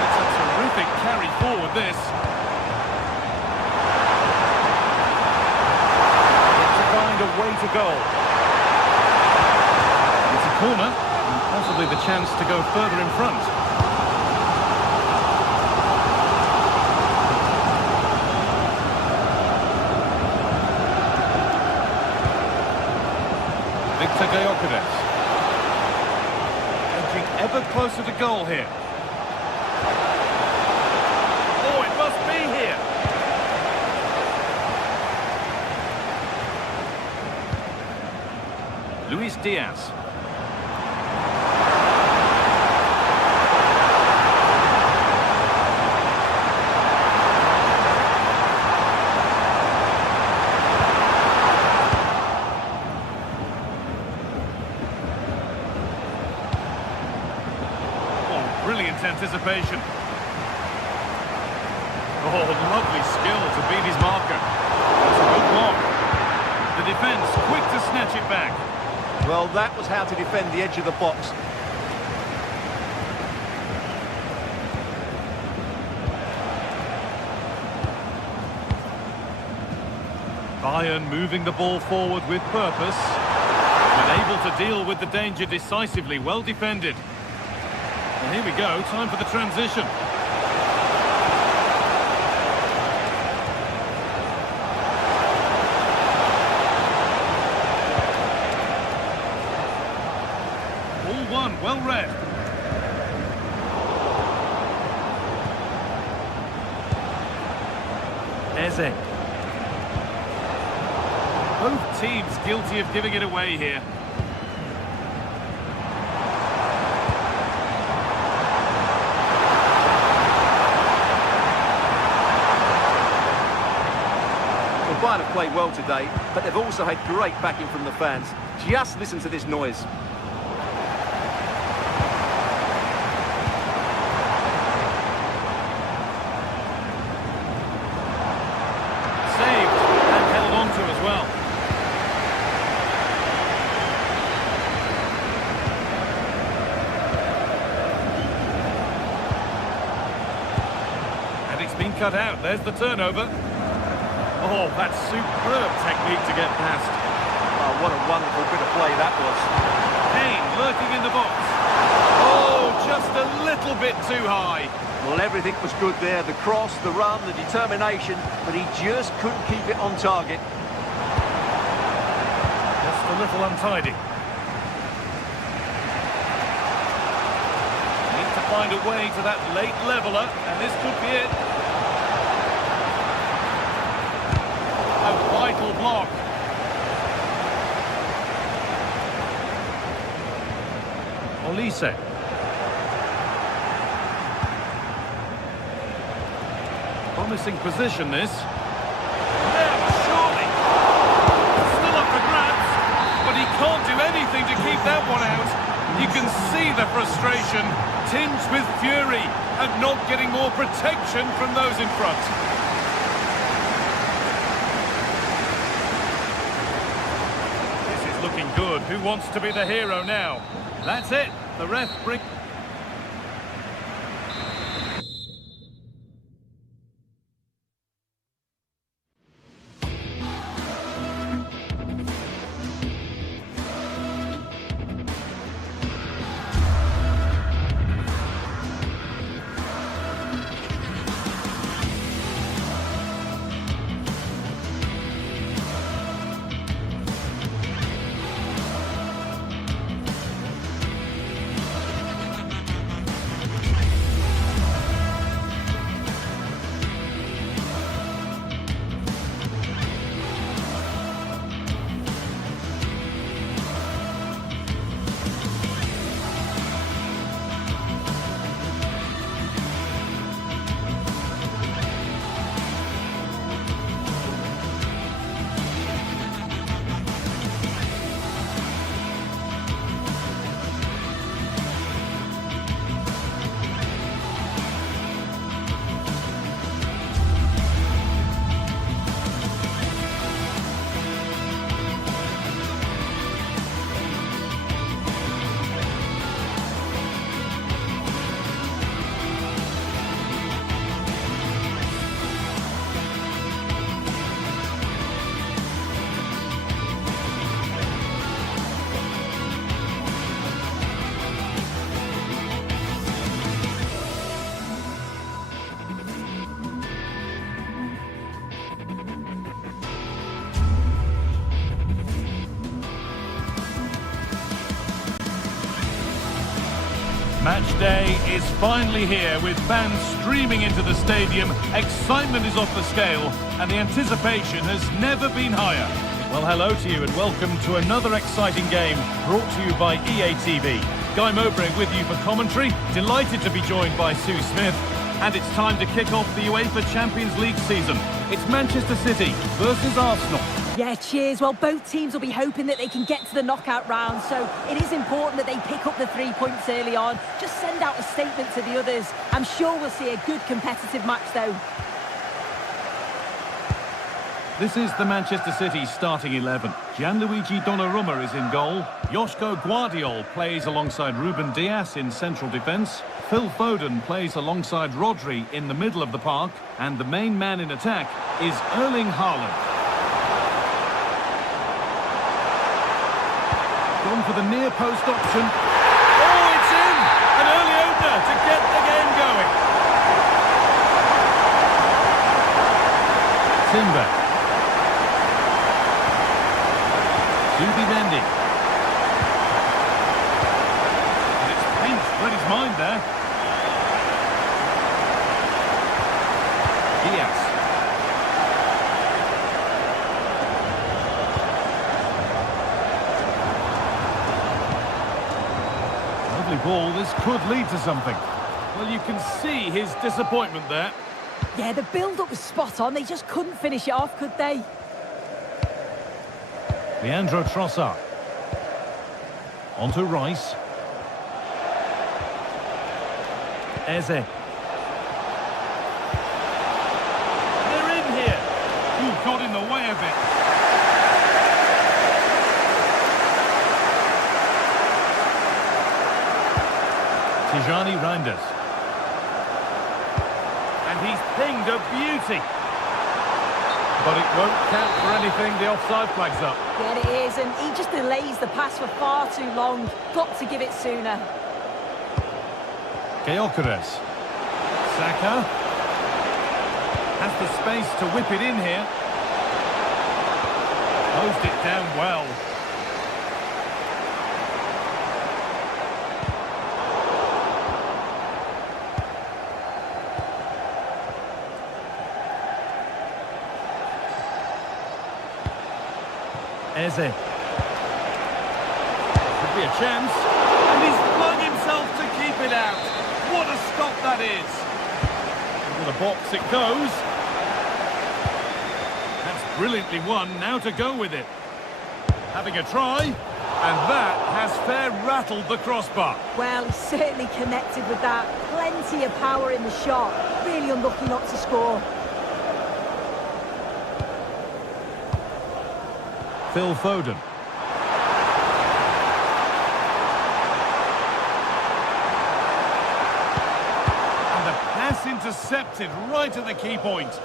It's a terrific carry forward, this. To find a way to goal. It's a corner, and possibly the chance to go further in front. Gyökeres. Edging ever closer to goal here. Oh, it must be here. Luis Diaz. anticipation. Oh, lovely skill to beat his marker. That's a good block. The defence quick to snatch it back. Well, that was how to defend the edge of the box. Bayern moving the ball forward with purpose. And able to deal with the danger decisively, well defended. And here we go, time for the transition. All one, well read. Eze. Both teams guilty of giving it away here. Well, Bayern have played well today, but they've also had great backing from the fans. Just listen to this noise. Saved and held on to as well. And it's been cut out. There's the turnover. Oh, that's superb technique to get past. Oh, what a wonderful bit of play that was. Kane lurking in the box. Oh, just a little bit too high. Well, everything was good there. The cross, the run, the determination, but he just couldn't keep it on target. Just a little untidy. Need to find a way to that late leveller, and this could be it. A vital block. Olise. Promising position, this. There, surely. Still up for grabs, but he can't do anything to keep that one out. You can see the frustration, tinged with fury, at not getting more protection from those in front. This is looking good. Who wants to be the hero now? That's it. The ref brings... Match day is finally here with fans streaming into the stadium. Excitement is off the scale and the anticipation has never been higher. Well, hello to you and welcome to another exciting game brought to you by EA TV. Guy Mowbray with you for commentary. Delighted to be joined by Sue Smith. And it's time to kick off the UEFA Champions League season. It's Manchester City versus Arsenal. Yeah, cheers. Well, both teams will be hoping that they can get to the knockout round, so it is important that they pick up the 3 points early on. Just send out a statement to the others. I'm sure we'll see a good competitive match, though. This is the Manchester City starting 11. Gianluigi Donnarumma is in goal. Joško Guardiol plays alongside Ruben Dias in central defence. Phil Foden plays alongside Rodri in the middle of the park. And the main man in attack is Erling Haaland. Gone for the near post option. Oh, it's in! An early opener to get the game going. Timber. Zubimendi. And it's pinched, read his mind there. Diaz. Lovely ball, this could lead to something. Well, you can see his disappointment there. Yeah, the build-up was spot on. They just couldn't finish it off, could they? Leandro Trossard. On to Rice. Eze. They're in here. Ooh, got in the way of it. Tijani Reinders. And he's pinged a beauty. But it won't count for anything, the offside flag's up. Yeah, it is, and he just delays the pass for far too long. Got to give it sooner. Gyökeres. Saka. Has the space to whip it in here. Closed it down well. Eze. Could be a chance. And he's flung himself to keep it out. What a stop that is. Into the box it goes. That's brilliantly won. Now to go with it. Having a try. And that has fair rattled the crossbar. Well, he certainly connected with that. Plenty of power in the shot. Really unlucky not to score. Phil Foden. And the pass intercepted right at the key point.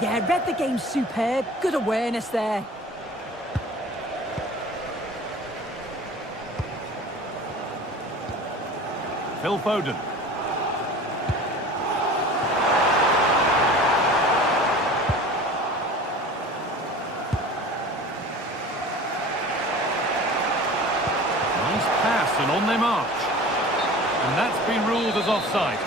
Yeah, read the game superb. Good awareness there. Phil Foden. And on they march. And that's been ruled as offside.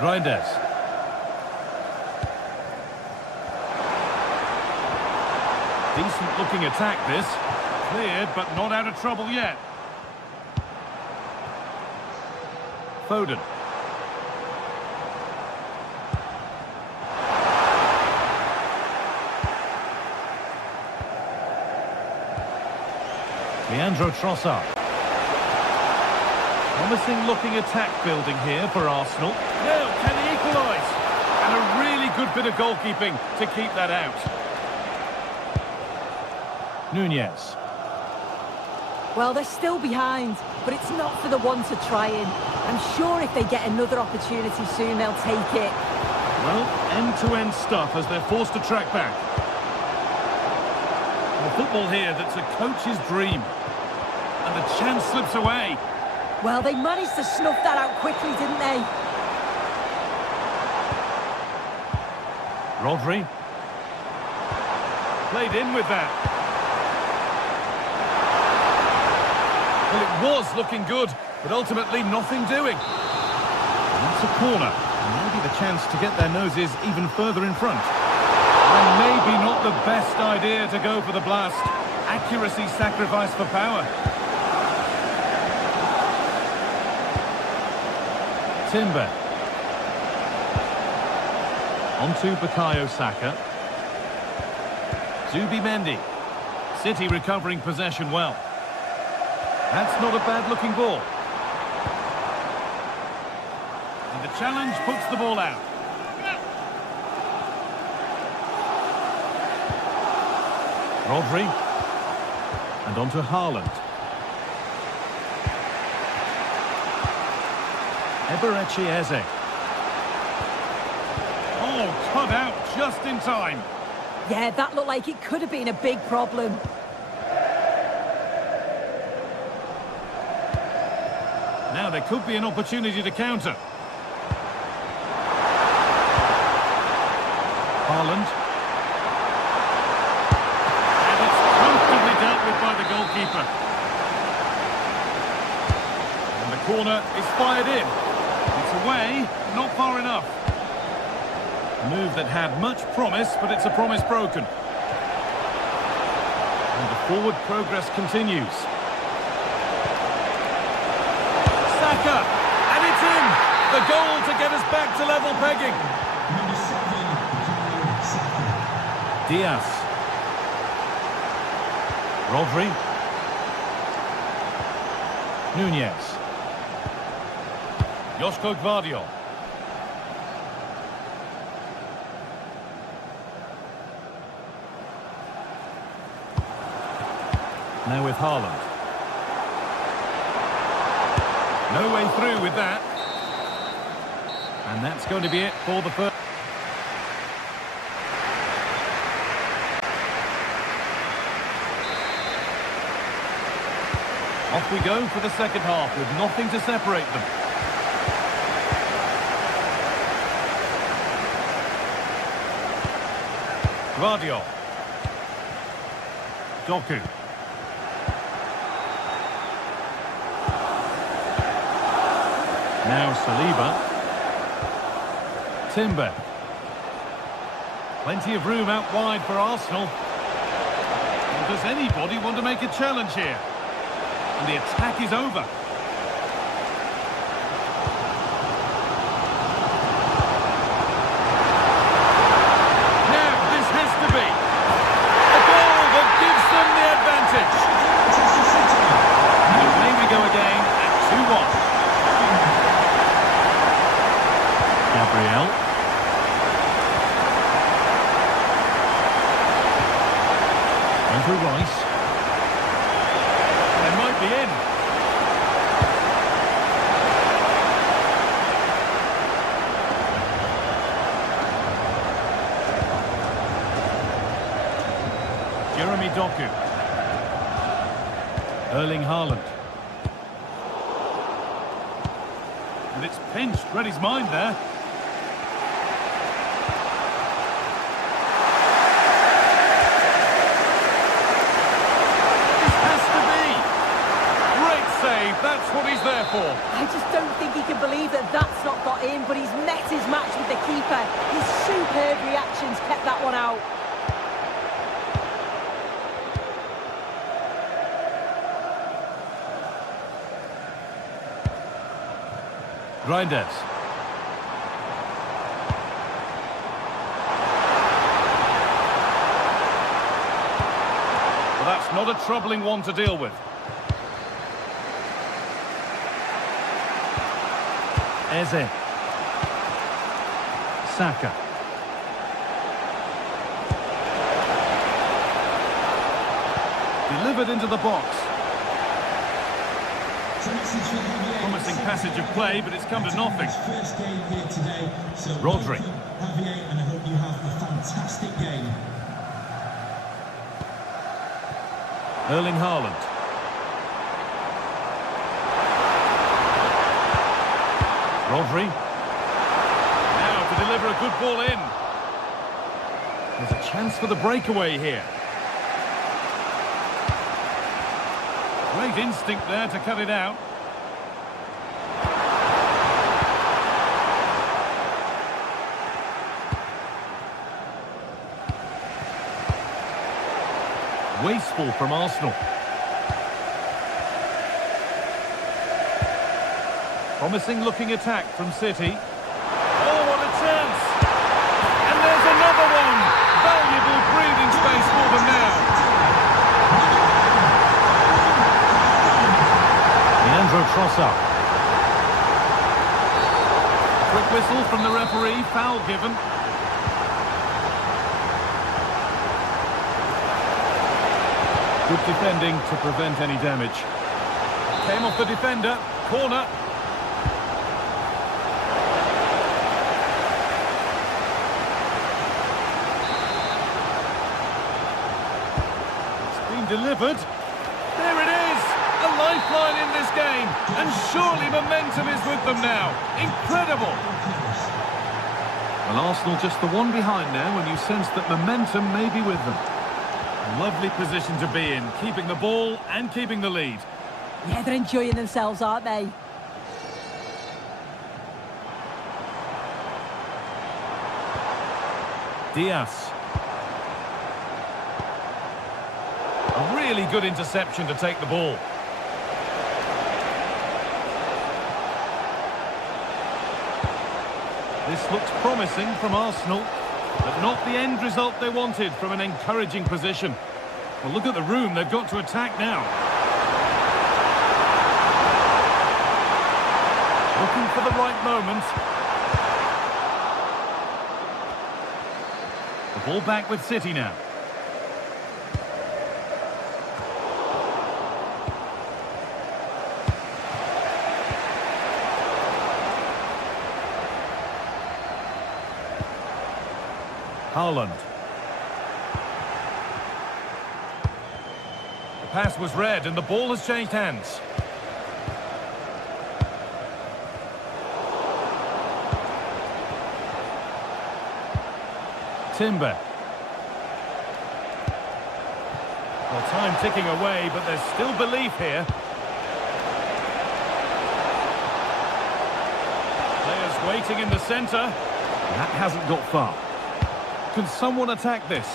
Reinders. Decent looking attack this. Cleared but not out of trouble yet. Foden. Leandro Trossard. Promising looking attack building here for Arsenal. Now, can he equalise? And a really good bit of goalkeeping to keep that out. Nunez. Well, they're still behind, but it's not for the one to try in. I'm sure if they get another opportunity soon, they'll take it. Well, end-to-end stuff as they're forced to track back. The football here that's a coach's dream. And the chance slips away. Well, they managed to snuff that out quickly, didn't they? Rodri. Played in with that. Well, it was looking good, but ultimately nothing doing. And that's a corner. And maybe the chance to get their noses even further in front. And maybe not the best idea to go for the blast. Accuracy sacrificed for power. Timber. Onto Bukayo Saka. Zubimendi. City recovering possession well. That's not a bad-looking ball. And the challenge puts the ball out. Rodri. And onto Haaland. Eberechi Eze. Oh, cut out just in time. Yeah, that looked like it could have been a big problem. Now there could be an opportunity to counter. Haaland. And it's comfortably dealt with by the goalkeeper. And the corner is fired in. It's away, not far enough. A move that had much promise, but it's a promise broken. And the forward progress continues. Saka, and it's in! The goal to get us back to level pegging. Diaz. Rodri. Nunez. Joško Gvardiol. Now with Haaland. No way through with that. And that's going to be it for the first. Off we go for the second half with nothing to separate them. Gvardiol. Doku. Now Saliba. Timber. Plenty of room out wide for Arsenal. Well, does anybody want to make a challenge here? And the attack is over. Now this has to be a goal that gives them the advantage. And away we go again at 2-1. Gabriel. Over Rice. They might be in. Jeremy Doku. Erling Haaland. And it's pinched, read his mind there. That's what he's there for. I just don't think he can believe that that's not got in, but he's met his match with the keeper. His superb reactions kept that one out. Reinders. Well, that's not a troubling one to deal with. Eze. Saka. Delivered into the box. Promising passage of play, but it's come to nothing. Rodri. And I hope you have a fantastic game. Erling Haaland. Rodri. Now to deliver a good ball in. There's a chance for the breakaway here. Great instinct there to cut it out. Wasteful from Arsenal. Promising looking attack from City. Oh, what a chance! And there's another one! Valuable breathing space for them now. Leandro Trossard. Quick whistle from the referee, foul given. Good defending to prevent any damage. Came off the defender, corner. It's been delivered. There it is! A lifeline in this game, and surely momentum is with them now. Incredible! Well, Arsenal just the one behind now when you sense that momentum may be with them. Lovely position to be in, keeping the ball and keeping the lead. Yeah, they're enjoying themselves, aren't they? Diaz. A really good interception to take the ball. This looks promising from Arsenal, but not the end result they wanted from an encouraging position. Well, look at the room they've got to attack now. Looking for the right moment. The ball back with City now. Haaland. The pass was read and the ball has changed hands. Timber. Well, time ticking away, but there's still belief here. Players waiting in the centre. That hasn't got far. Can someone attack this?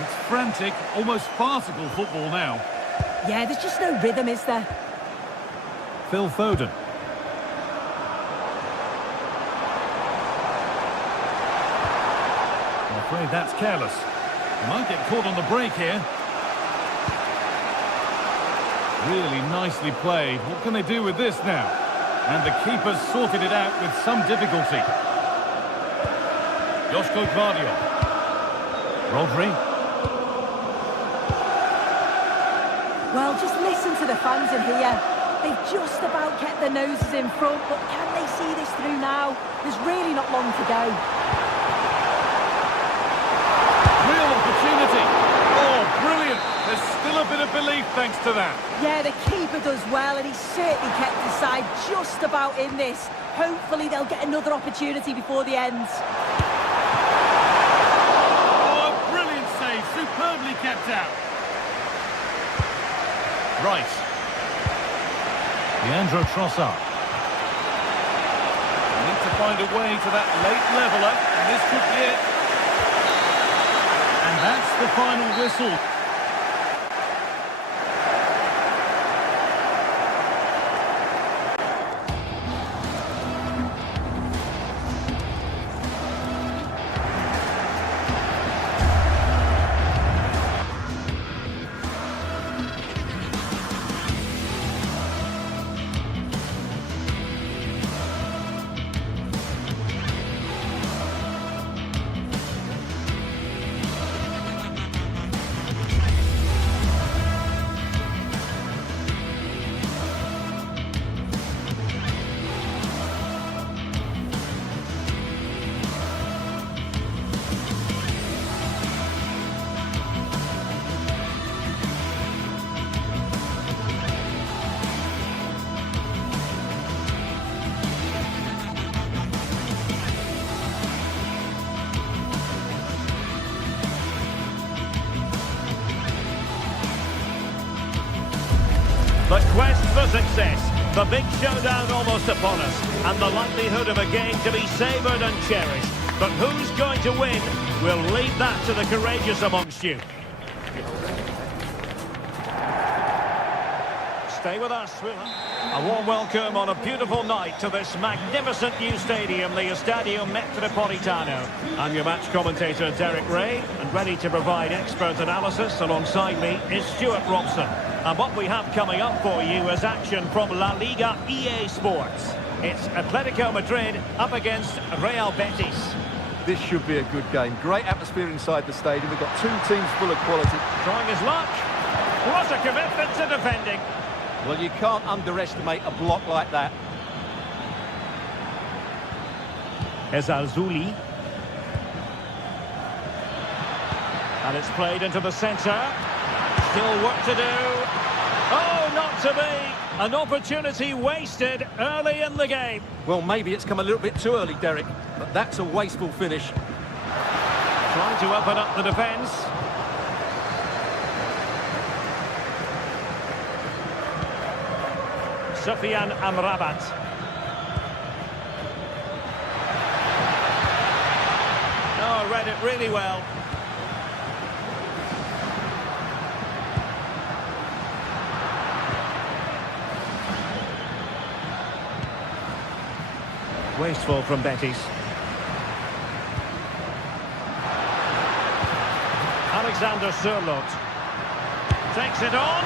It's frantic, almost farcical football now. Yeah, there's just no rhythm, is there? Phil Foden. I'm afraid that's careless. He might get caught on the break here. Really nicely played. What can they do with this now? And the keeper's sorted it out with some difficulty. Joško Gvardiol. Rodri. Well, just listen to the fans in here. They've just about kept their noses in front, but can they see this through now? There's really not long to go. Real opportunity. Oh, brilliant. There's still a bit of belief thanks to that. Yeah, the keeper does well, and he's certainly kept his side just about in this. Hopefully they'll get another opportunity before the end. Oh, brilliant save. Superbly kept out. Right. Leandro Trossard. Need to find a way to that late leveller, and this could be it. And that's the final whistle. The quest for success, the big showdown almost upon us, and the likelihood of a game to be savoured and cherished. But who's going to win? We'll leave that to the courageous amongst you. Stay with us. A warm welcome on a beautiful night to this magnificent new stadium, the Estadio Metropolitano. I'm your match commentator, Derek Ray, and ready to provide expert analysis alongside me is Stuart Robson. And what we have coming up for you is action from La Liga EA Sports. It's Atletico Madrid up against Real Betis. This should be a good game. Great atmosphere inside the stadium. We've got two teams full of quality. Trying his luck. What a commitment to defending. Well, you can't underestimate a block like that. Ezalzouli. And it's played into the centre. Still work to do. Oh, not to be. An opportunity wasted early in the game. Well, maybe it's come a little bit too early, Derek, but that's a wasteful finish. Trying to open up the defence. Sufyan Amrabat. Oh, read it really well. Wasteful from Betis. Alexander Sørloth takes it on.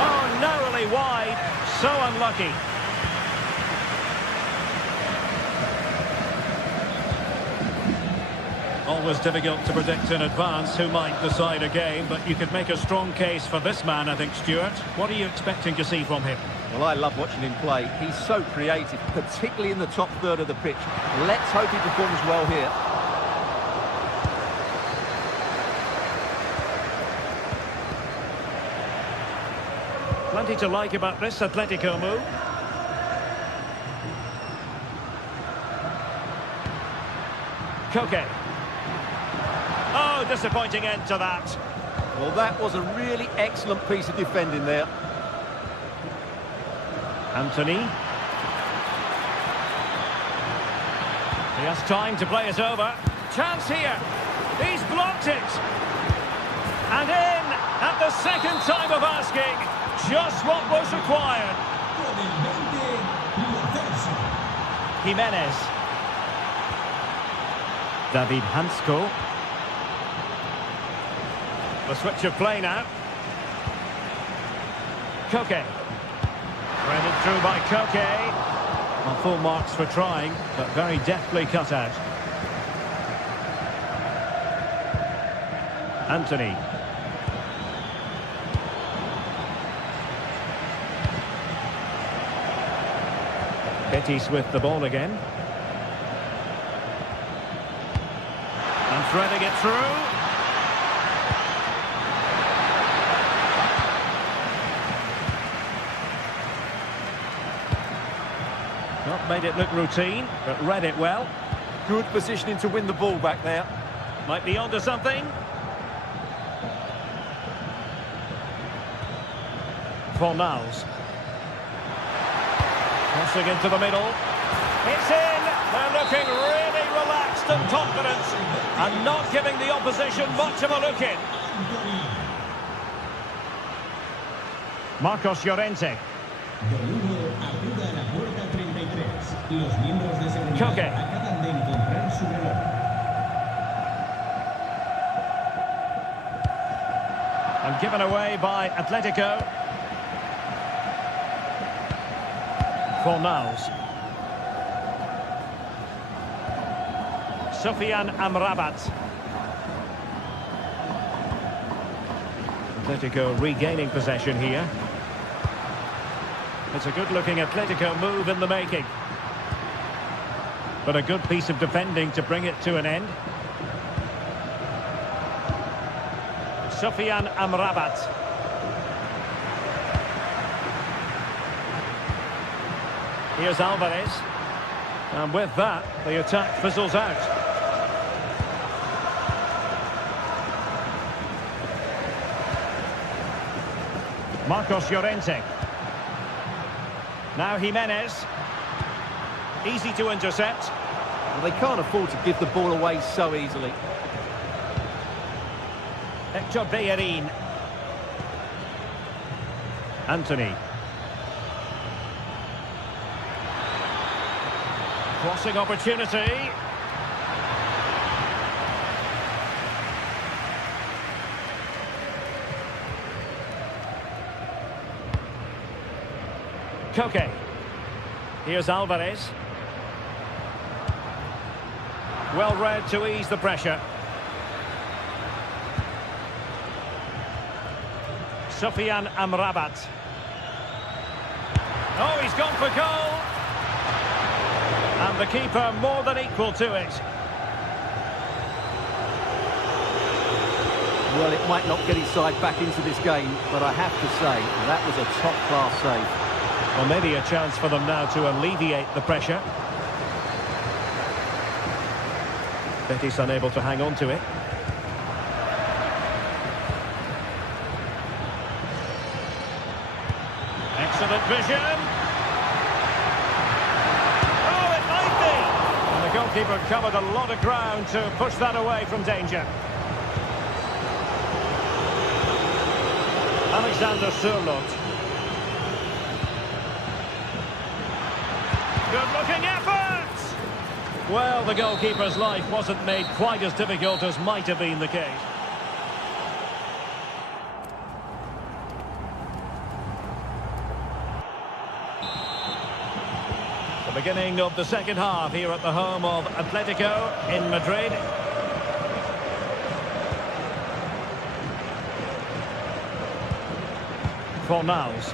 Oh, narrowly wide. So unlucky. Always difficult to predict in advance who might decide a game, but you could make a strong case for this man, I think, Stuart. What are you expecting to see from him? Well, I love watching him play. He's so creative, particularly in the top third of the pitch. Let's hope he performs well here. Plenty to like about this Atletico move. Koke. Oh, disappointing end to that. Well, that was a really excellent piece of defending there. Anthony. He has time to play it over. Chance here. He's blocked it. And in at the second time of asking. Just what was required. Jimenez. David Hansko. The switch of play now. Koke. Threaded through by Koke. Well, full marks for trying, but very deftly cut out. Anthony. Betis with the ball again. And threading it through. Not made it look routine, but read it well. Good positioning to win the ball back there. Might be onto something. Fornals. Crossing into the middle. It's in. They're looking really relaxed and confident. And not giving the opposition much of a look in. Marcos Llorente. Koke. And given away by Atletico. Fornals. Sufyan Amrabat. Atletico regaining possession here. It's a good-looking Atletico move in the making. But a good piece of defending to bring it to an end. Sufyan Amrabat. Here's Alvarez. And with that, the attack fizzles out. Marcos Llorente. Now Jimenez. Easy to intercept. Well, they can't afford to give the ball away so easily. Hector Bellerin. Anthony. Crossing opportunity. Koke. Here's Alvarez. Well read to ease the pressure. Sofian Amrabat. Oh, he's gone for goal. And the keeper more than equal to it. Well, it might not get his side back into this game, but I have to say, that was a top-class save. Well, maybe a chance for them now to alleviate the pressure. Betis unable to hang on to it. Excellent vision. Oh, it might be. And the goalkeeper covered a lot of ground to push that away from danger. Alexander Sørloth. Good-looking effort! Well, the goalkeeper's life wasn't made quite as difficult as might have been the case. The beginning of the second half here at the home of Atletico in Madrid. Fornals.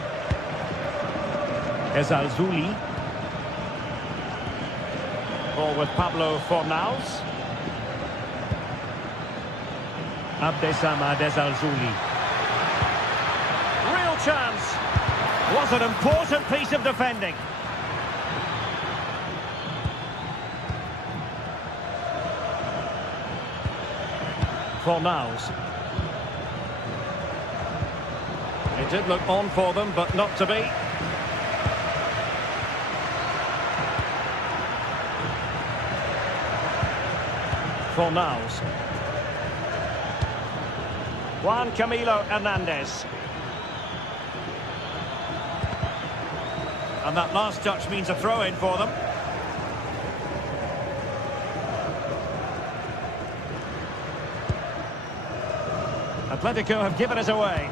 Ezalzouli. Ball with Pablo Fornals. Abdessamad Ezalzouli. Real chance. Was an important piece of defending. Fornals. It did look on for them, but not to be. Fornals. Juan Camilo Hernandez. And that last touch means a throw-in for them. Atletico have given us away.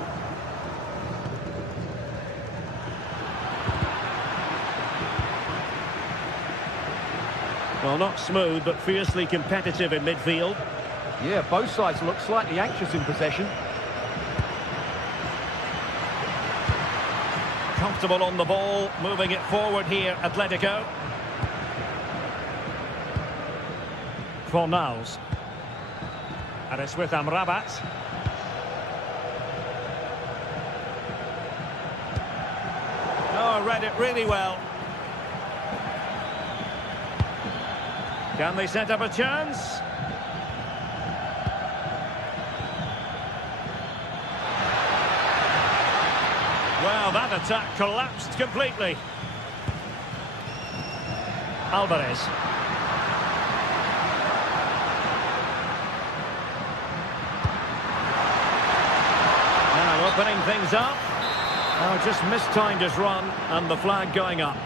Well, not smooth, but fiercely competitive in midfield. Yeah, both sides look slightly anxious in possession. Comfortable on the ball, moving it forward here, Atletico. Fornals. And it's with Amrabat. Oh, read it really well. Can they set up a chance? Well, that attack collapsed completely. Alvarez. Now opening things up. Oh, just mistimed his run and the flag going up.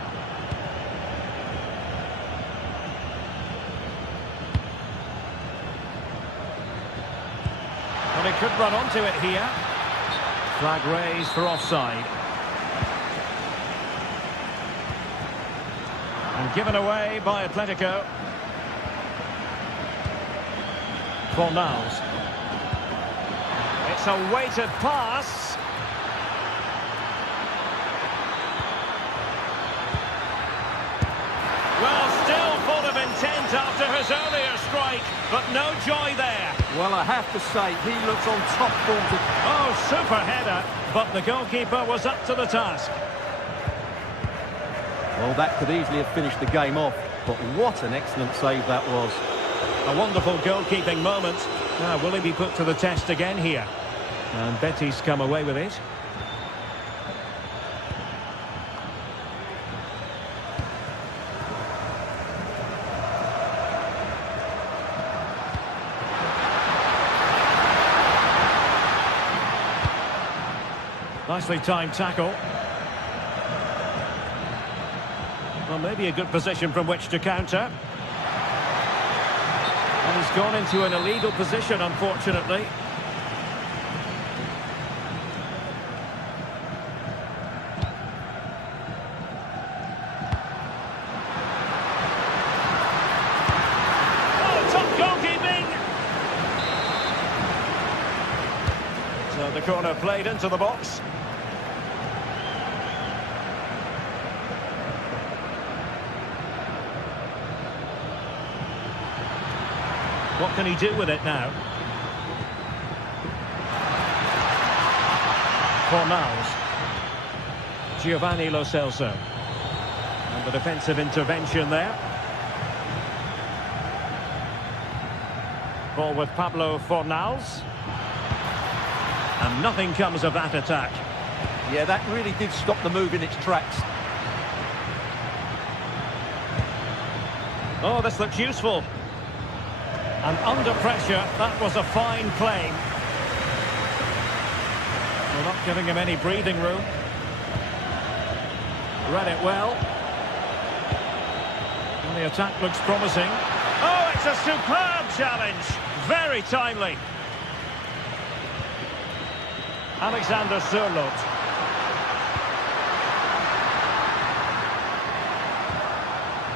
Well, he could run onto it here. Flag raised for offside. And given away by Atletico. Fornals. It's a weighted pass. Well, still full of intent after his earlier strike, but no joy there. Well, I have to say, he looks on top form. Oh, super header, but the goalkeeper was up to the task. Well, that could easily have finished the game off, but what an excellent save that was. A wonderful goalkeeping moment. Now, will he be put to the test again here? And Betis come away with it. Nicely timed tackle. Well, maybe a good position from which to counter. And he's gone into an illegal position, unfortunately. Oh, top goalkeeping! So the corner played into the box. What can he do with it now? Fornals. Giovanni Lo Celso. And the defensive intervention there. Ball with Pablo Fornals. And nothing comes of that attack. Yeah, that really did stop the move in its tracks. Oh, this looks useful. And under pressure, that was a fine claim. We're not giving him any breathing room. Read it well. And the attack looks promising. Oh, it's a superb challenge. Very timely. Alexander Sørloth.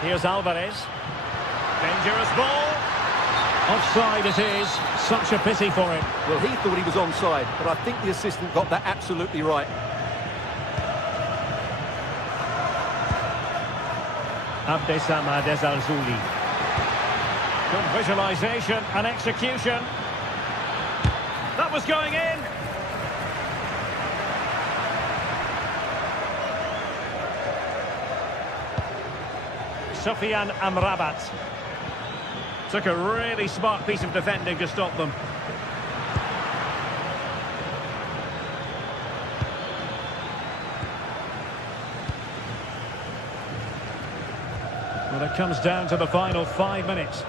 Here's Alvarez. Dangerous ball. Offside it is. Such a pity for him. Well, he thought he was onside, but I think the assistant got that absolutely right. Abdessamad Ezzalzouli. Good visualisation and execution. That was going in. Sofian Amrabat. Took a really smart piece of defending to stop them. Well, it comes down to the final 5 minutes.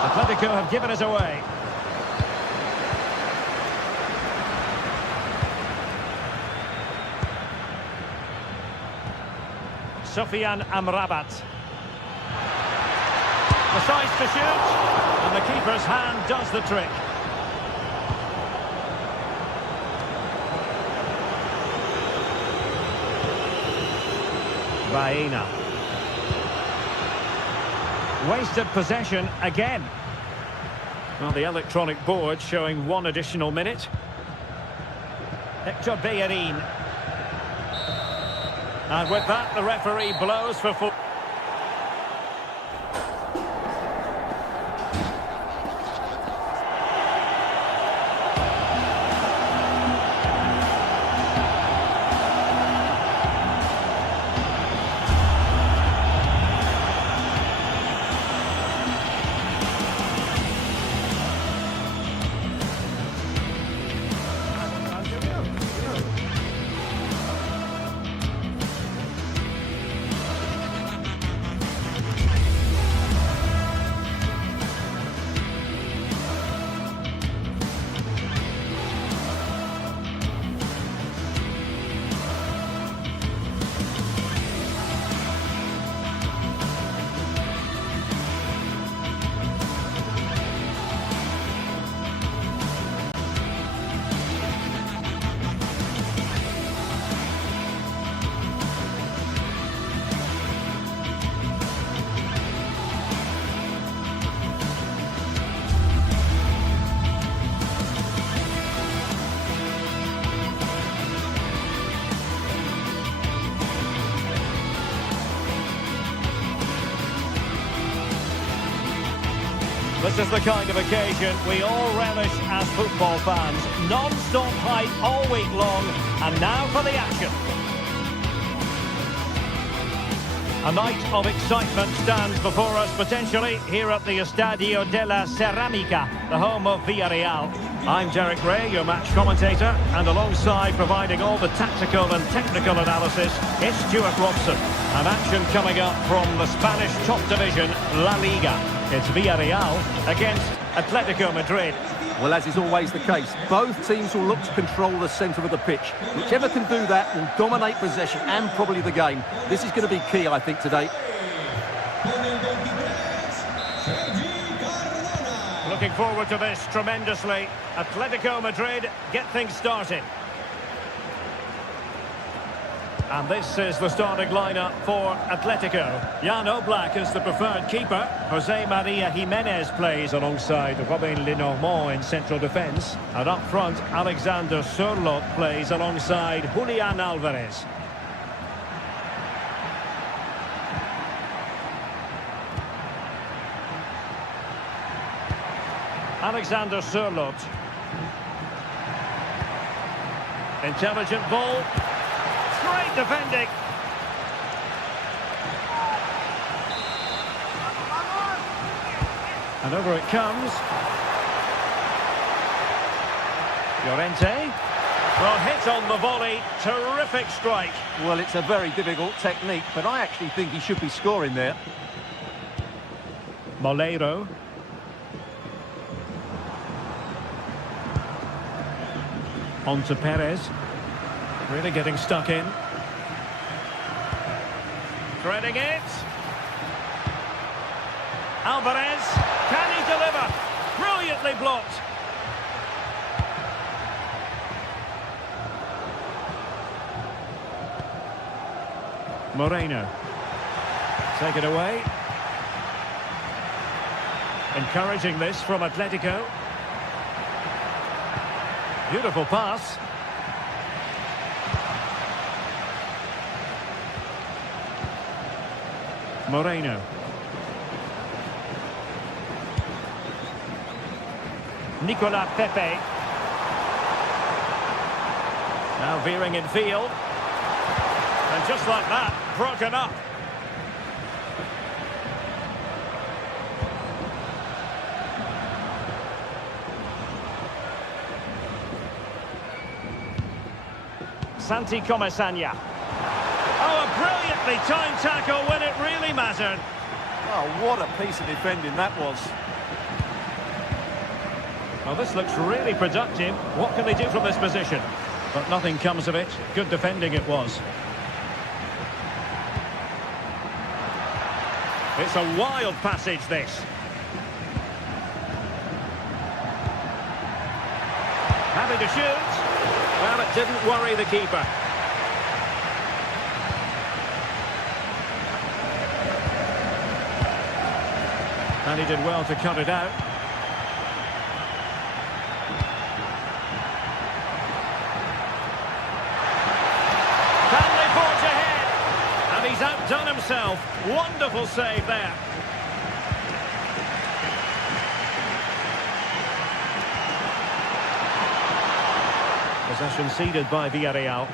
Atletico have given us away. Sofian Amrabat. Decides to shoot, and the keeper's hand does the trick. Baena. Wasted possession again. Well, the electronic board showing 1 additional minute. Hector Bellerin. And with that, the referee blows for full. This is the kind of occasion we all relish as football fans. Non-stop hype all week long, and now for the action. A night of excitement stands before us potentially here at the Estadio de la Ceramica, the home of Villarreal. I'm Derek Ray, your match commentator, and alongside providing all the tactical and technical analysis, it's Stuart Robson. And action coming up from the Spanish top division, La Liga. It's Villarreal against Atletico Madrid. Well, as is always the case, both teams will look to control the centre of the pitch. Whichever can do that will dominate possession and probably the game. This is going to be key, I think, today. Looking forward to this tremendously. Atletico Madrid get things started. And this is the starting lineup for Atletico. Jan Oblak is the preferred keeper. Jose Maria Jimenez plays alongside Robin Lenormand in central defence. And up front, Alexander Sørloth plays alongside Julian Alvarez. Alexander Sørloth. Intelligent ball. Great defending. And over it comes. Llorente. Well, hit on the volley. Terrific strike. Well, it's a very difficult technique, but I actually think he should be scoring there. Moleiro. On to Perez. Really getting stuck in. Threading it. Alvarez. Can he deliver? Brilliantly blocked. Moreno. Take it away. Encouraging this from Atletico. Beautiful pass. Moreno. Nicolas Pepe. Now veering in field. And just like that, broken up. Santi Comesaña. Oh, a brilliantly timed tackle when it really mattered. Oh, what a piece of defending that was. Well, this looks really productive. What can they do from this position? But nothing comes of it. Good defending it was. It's a wild passage, this. Happy to shoot. Well, it didn't worry the keeper. And he did well to cut it out. Can they forge ahead? And he's outdone himself. Wonderful save there. Possession ceded by Villarreal.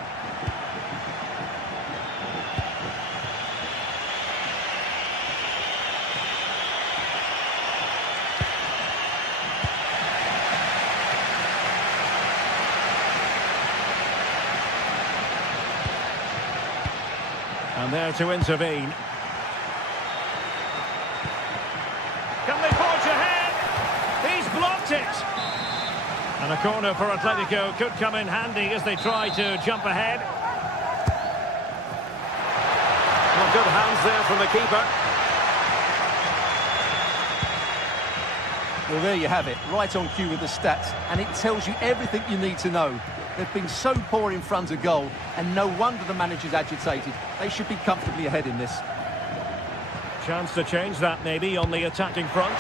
And there to intervene. Can they forge ahead? He's blocked it. And a corner for Atletico could come in handy as they try to jump ahead. Well, good hands there from the keeper. Well, there you have it, right on cue with the stats, and it tells you everything you need to know. They've been so poor in front of goal, and no wonder the manager's agitated. They should be comfortably ahead in this. Chance to change that maybe on the attacking front.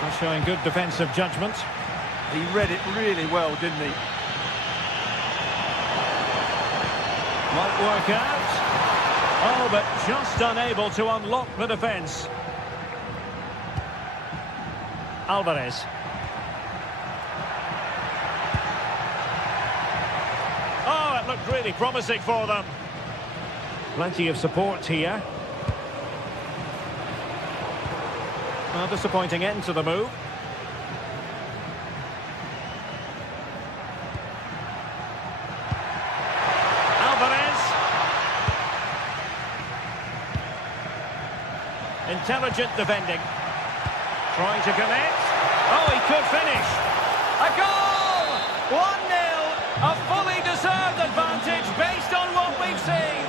They're showing good defensive judgment. He read it really well, didn't he? Might work out. Oh, but just unable to unlock the defence. Alvarez. Oh, it looked really promising for them. Plenty of support here. Well, disappointing end to the move. Intelligent defending. Trying to connect. Oh, he could finish. A goal! 1-0. A fully deserved advantage based on what we've seen.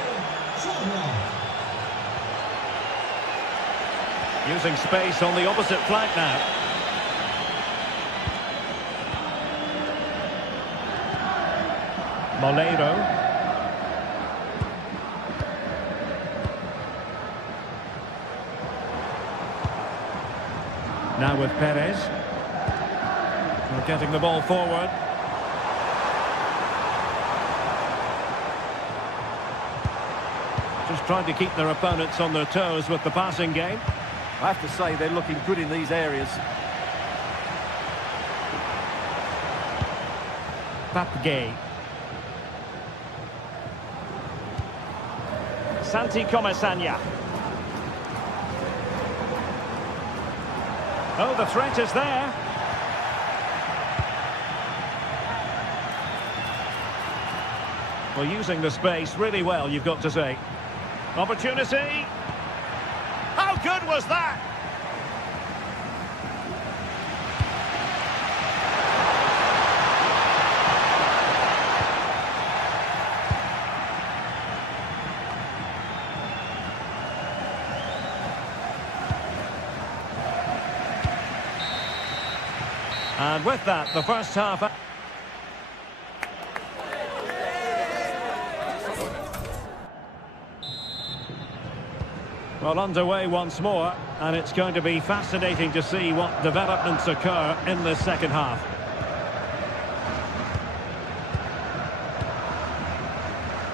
Using space on the opposite flank now. Moleiro. Now with Perez. We're getting the ball forward. Just trying to keep their opponents on their toes with the passing game. I have to say they're looking good in these areas. Papgay. Santi Comesaña. Oh, the threat is there. Well, using the space really well, you've got to say. Opportunity. How good was that? And with that, the first half... Well, underway once more, and it's going to be fascinating to see what developments occur in the second half.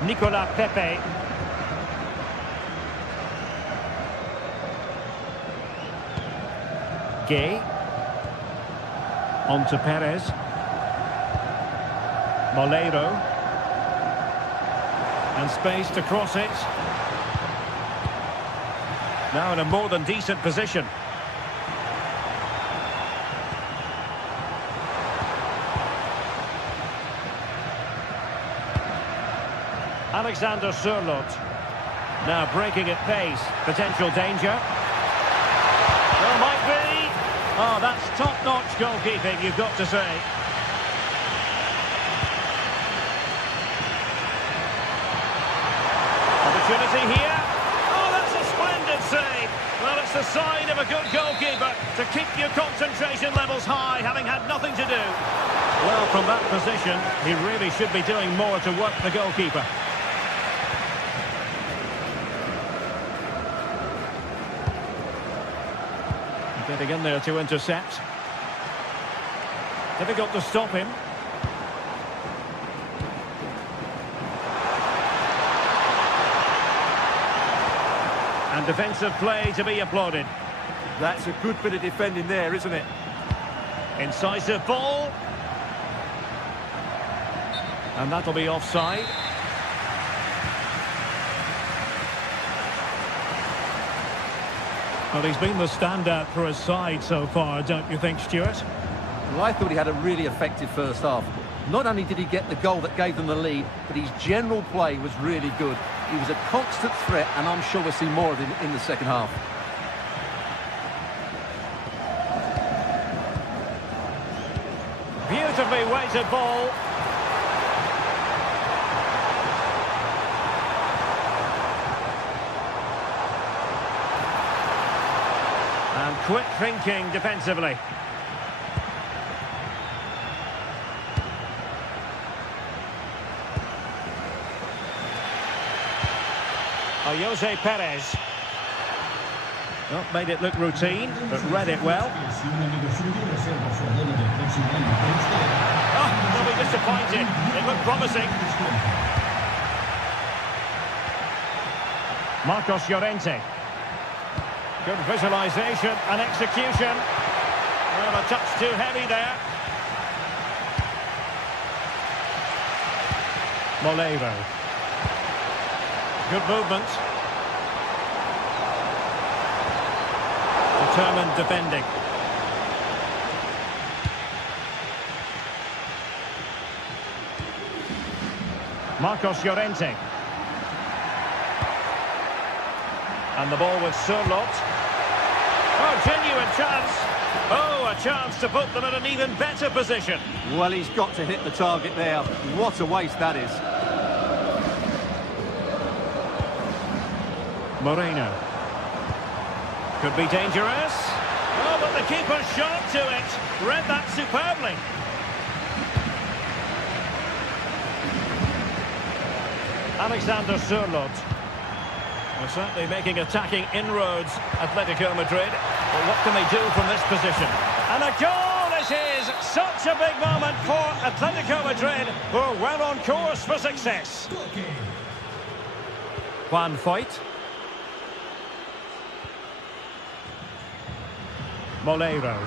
Nicolas Pepe. Gay. On to Perez. Moleiro. And space to cross it. Now in a more than decent position. Alexander Sørloth. Now breaking at pace. Potential danger. Well, might be. Oh, that's top-notch goalkeeping, you've got to say. Opportunity here. Oh, that's a splendid save. Well, it's the sign of a good goalkeeper to keep your concentration levels high, having had nothing to do. Well, from that position, he really should be doing more to work the goalkeeper. Getting in there to intercept. Difficult to stop him. And defensive play to be applauded. That's a good bit of defending there, isn't it? Incisive ball. And that'll be offside. Well, he's been the standout for his side so far, don't you think, Stuart? Well, I thought he had a really effective first half. Not only did he get the goal that gave them the lead, but his general play was really good. He was a constant threat, and I'm sure we'll see more of him in the second half. Beautifully weighted ball. And quick thinking defensively. Jose Perez. Well, made it look routine, but read it well. Oh, they'll be disappointed. It looked promising. Marcos Llorente. Good visualisation and execution. Well, a touch too heavy there. Moleiro. Good movement. Determined defending. Marcos Llorente. And the ball with Sørloth. genuine chance. Oh, a chance to put them in an even better position. Well, he's got to hit the target there. What a waste that is. Moreno. Could be dangerous. Oh, but the keeper shot to it. Read that superbly. Alexander Sørloth. They're certainly making attacking inroads, Atletico Madrid. Well, what can they do from this position? And a goal it is! Such a big moment for Atletico Madrid, who are well on course for success. Juan Foyt. Molero.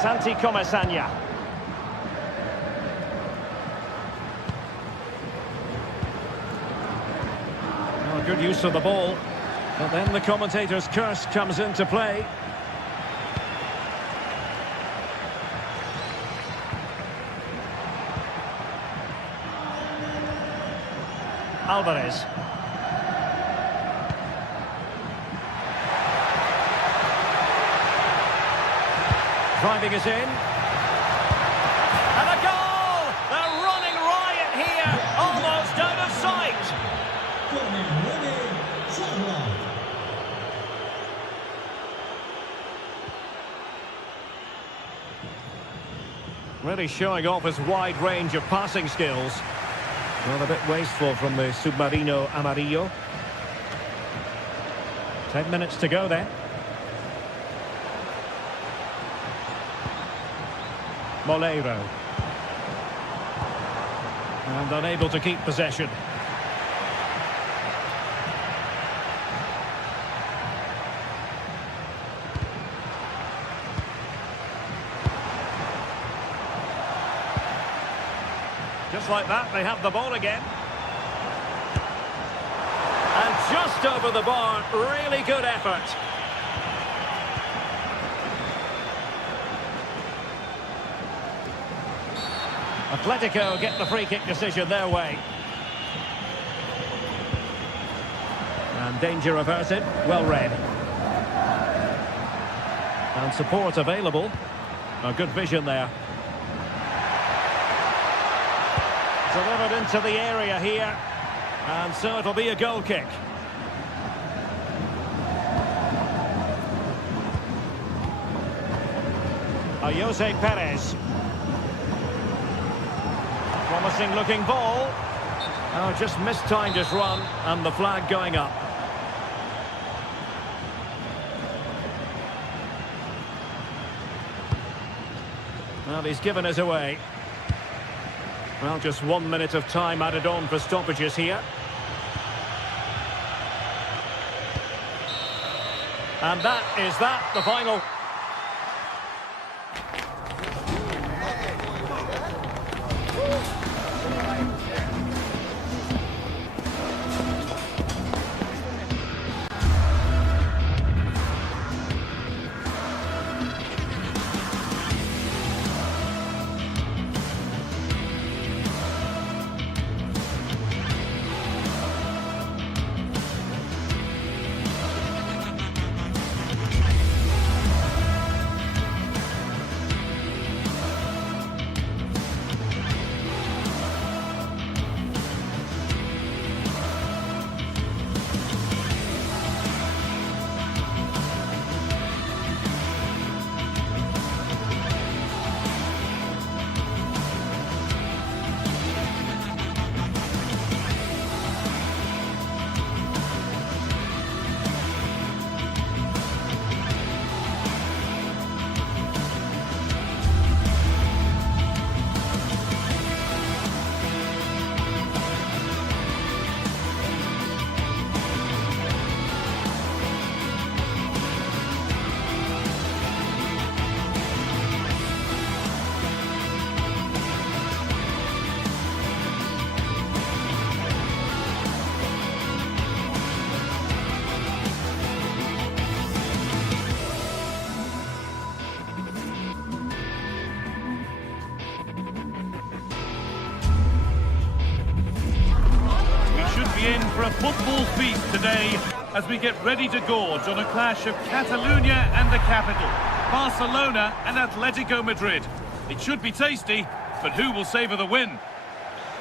Santi Comesaña. Oh, good use of the ball. But then the commentator's curse comes into play. Alvarez. Driving us in. And a goal! They're running riot here, almost out of sight. Really showing off his wide range of passing skills. Well, a bit wasteful from the Submarino Amarillo. 10 minutes to go then. Molero. And unable to keep possession. Just like that, they have the ball again. And just over the bar, really good effort. Atletico get the free kick decision their way. And danger averted, well read. And support available. A good vision there. Delivered into the area here. And so it'll be a goal kick. Jose Perez. Promising looking ball. Oh, just mistimed his run and the flag going up. Well, he's given us away. Well, just 1 minute of time added on for stoppages here. And that is the final. football feast today as we get ready to gorge on a clash of Catalonia and the capital, Barcelona and Atletico Madrid. It should be tasty, but who will savour the win?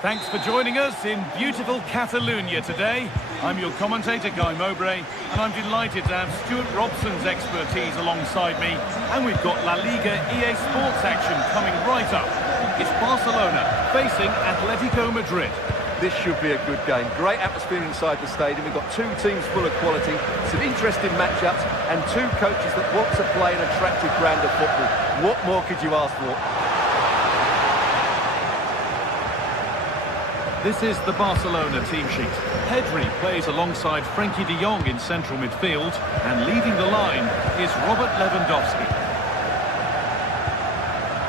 Thanks for joining us in beautiful Catalonia today. I'm your commentator, Guy Mowbray, and I'm delighted to have Stuart Robson's expertise alongside me. And we've got La Liga EA Sports action coming right up. It's Barcelona facing Atletico Madrid. This should be a good game. Great atmosphere inside the stadium. We've got two teams full of quality, some interesting matchups, and two coaches that want to play an attractive brand of football. What more could you ask for? This is the Barcelona team sheet. Pedri plays alongside Frenkie de Jong in central midfield, and leading the line is Robert Lewandowski.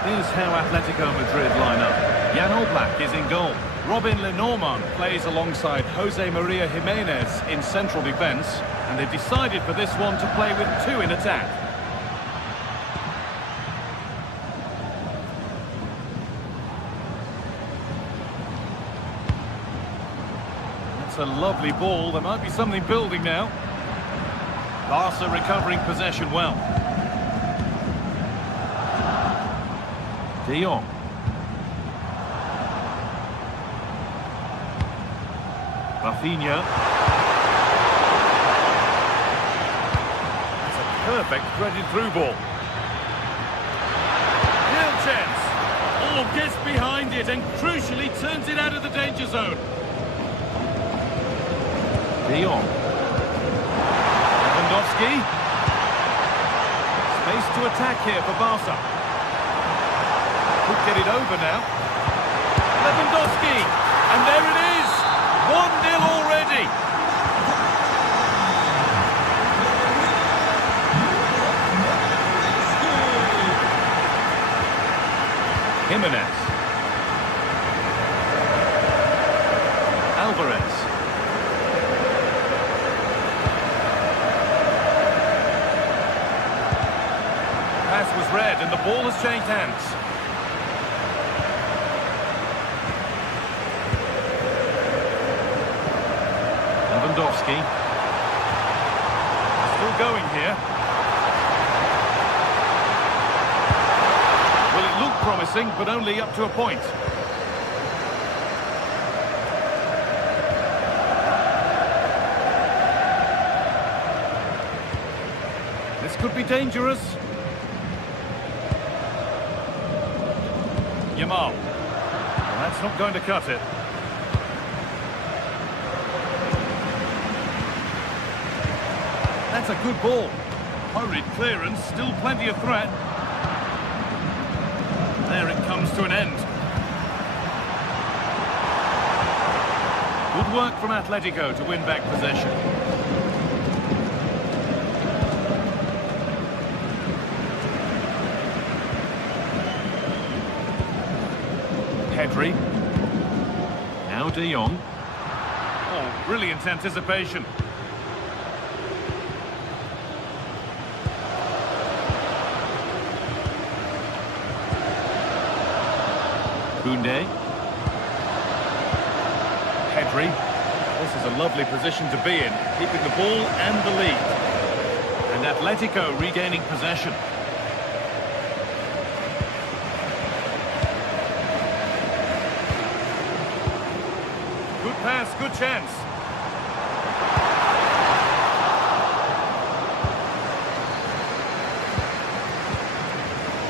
Here's how Atletico Madrid line up. Jan Oblak is in goal. Robin Lenormand plays alongside Jose Maria Jimenez in central defence, and they've decided for this one to play with two in attack. That's a lovely ball. There might be something building now. Barca recovering possession well. De Jong. Rafinha. It's a perfect threaded through ball. Real chance. Oh, gets behind it and crucially turns it out of the danger zone. De Jong. Lewandowski. Space to attack here for Barca. Could get it over now. Lewandowski. And there it is. 1-0 already. Jimenez. Alvarez. Pass was read and the ball has changed hands. Lewandowski. Still going here. Well, it looked promising, but only up to a point. This could be dangerous. Yamal. Well, that's not going to cut it. That's a good ball. Hurried clearance, still plenty of threat. There it comes to an end. Good work from Atletico to win back possession. Pedri. Now De Jong. Oh, brilliant anticipation. Koundé. Pedri. This is a lovely position to be in, keeping the ball and the lead. And Atletico regaining possession. Good pass, good chance.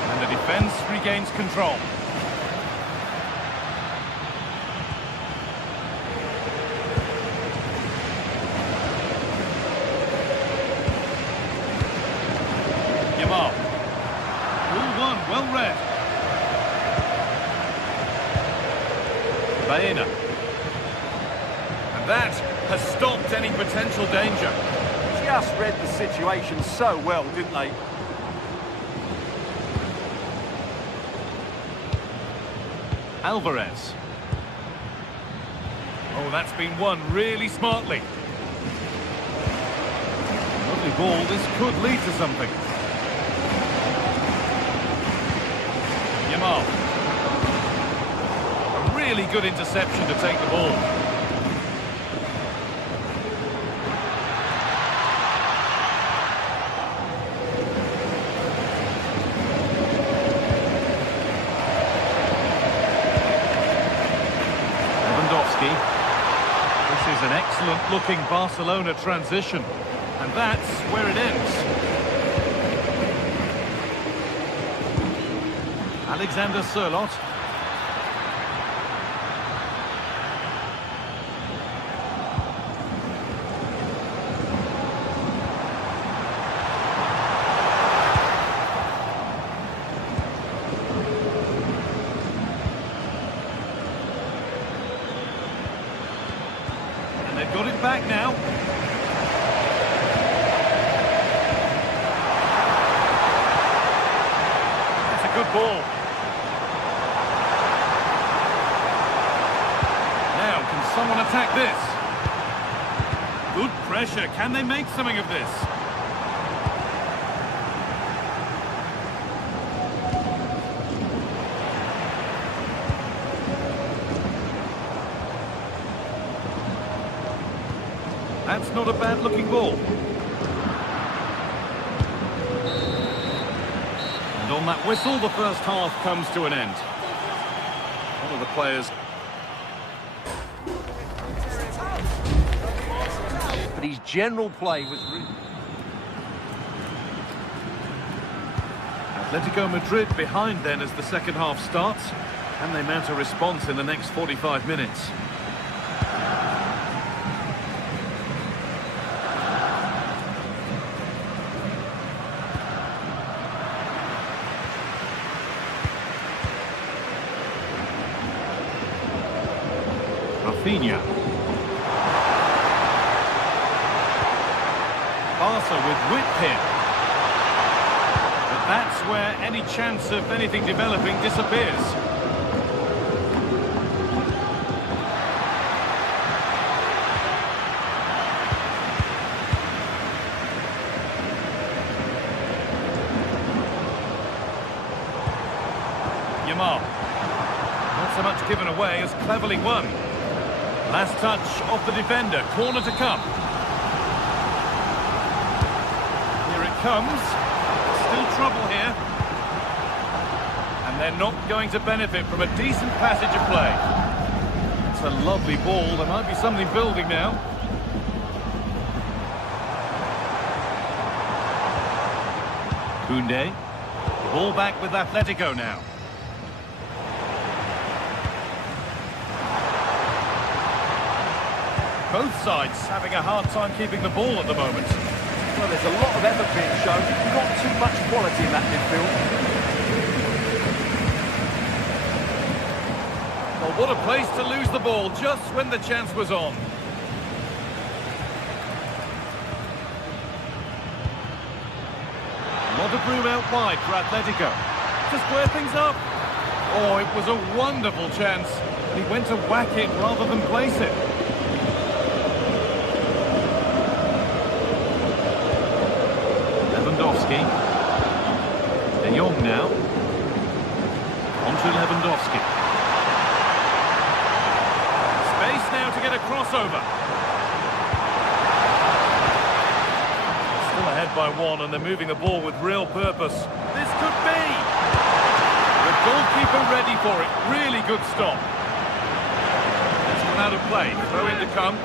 And the defence regains control. Well read. Bayern. And that has stopped any potential danger. Just read the situation so well, didn't they? Alvarez. Oh, that's been won really smartly. Lovely ball. This could lead to something. Yamal. A really good interception to take the ball. good-looking Barcelona transition. And that's where it ends. Alexander Sørloth. And they've got it back now. That's a good ball. Someone attack this. Good pressure. Can they make something of this? That's not a bad-looking ball. And on that whistle, the first half comes to an end. One of the players... His general play was really... Atletico Madrid behind then as the second half starts, and they mount a response in the next 45 minutes. Rafinha. Barca with width here. But that's where any chance of anything developing disappears. Yamal. Not so much given away as cleverly won. Last touch of the defender. Corner to come. Comes, still trouble here, and they're not going to benefit from a decent passage of play. It's a lovely ball, there might be something building now. Koundé, ball back with Atletico now. Both sides having a hard time keeping the ball at the moment. Well, there's a lot of effort being shown, not too much quality in that midfield. Well, what a place to lose the ball just when the chance was on. A lot of room out wide for Atletico. To square things up. Oh, it was a wonderful chance. He went to whack it rather than place it. De Jong now. On to Lewandowski. Space now to get a crossover. Still ahead by one, and they're moving the ball with real purpose. This could be! The goalkeeper ready for it. Really good stop. It's run out of play. Throw in to come.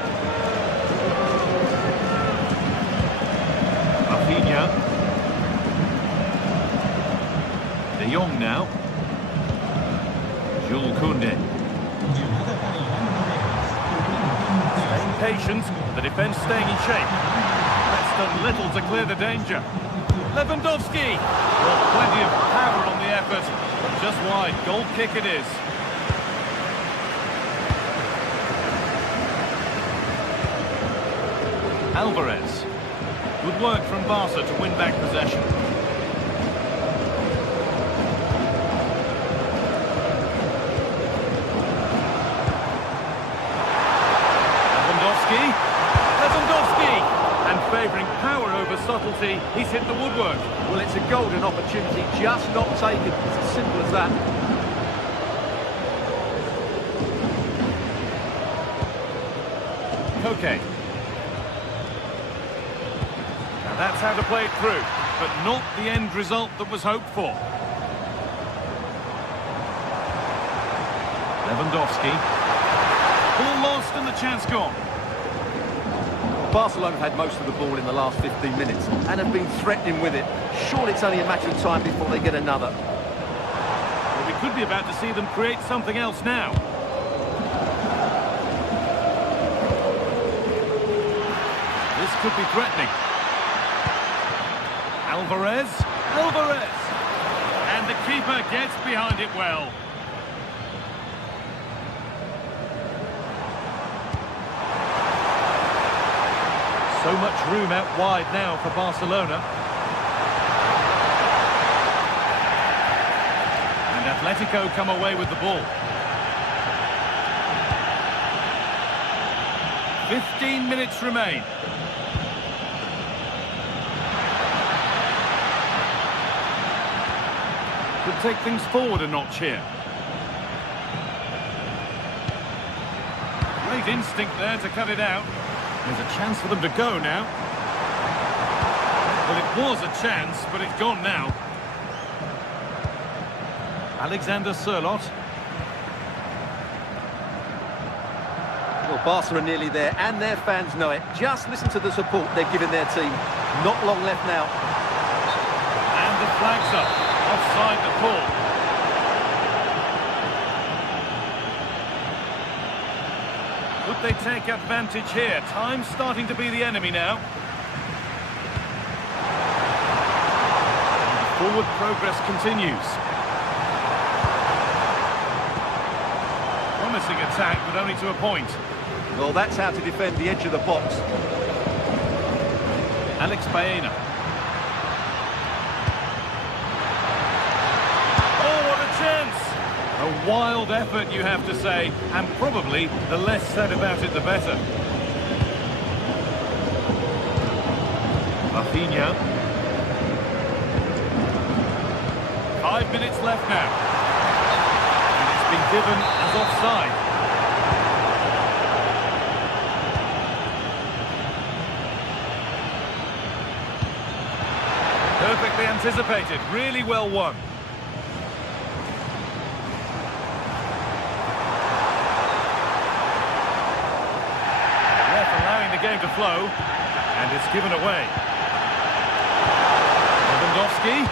Rafinha. De Jong now. Jules Koundé. Staying patient, the defence staying in shape. That's done little to clear the danger. Lewandowski! Well, plenty of power on the effort, but just wide. Goal kick it is. Alvarez. Good work from Barca to win back possession. Lewandowski! And favouring power over subtlety, he's hit the woodwork. Well, it's a golden opportunity, just not taken. It's as simple as that. Okay. Now that's how to play it through, but not the end result that was hoped for. Lewandowski. Ball lost and the chance gone. Barcelona have had most of the ball in the last 15 minutes and have been threatening with it. Surely it's only a matter of time before they get another. Well, we could be about to see them create something else now. This could be threatening. Alvarez. And the keeper gets behind it well. So much room out wide now for Barcelona. And Atletico come away with the ball. 15 minutes remain. Could take things forward a notch here. Great instinct there to cut it out. There's a chance for them to go now. Well, it was a chance, but it's gone now. Alexander Sørloth. Well, Barca are nearly there, and their fans know it. Just listen to the support they're giving their team. Not long left now. And the flag's up. Offside the call. Could they take advantage here? Time's starting to be the enemy now. Forward progress continues. Promising attack, but only to a point. Well, that's how to defend the edge of the box. Alex Baena. Oh, what a chance! A wild effort, you have to say, and probably the less said about it, the better. Rafinha. 5 minutes left now. And it's been given as offside. Perfectly anticipated, really well won. Ref allowing the game to flow, and it's given away. Lewandowski.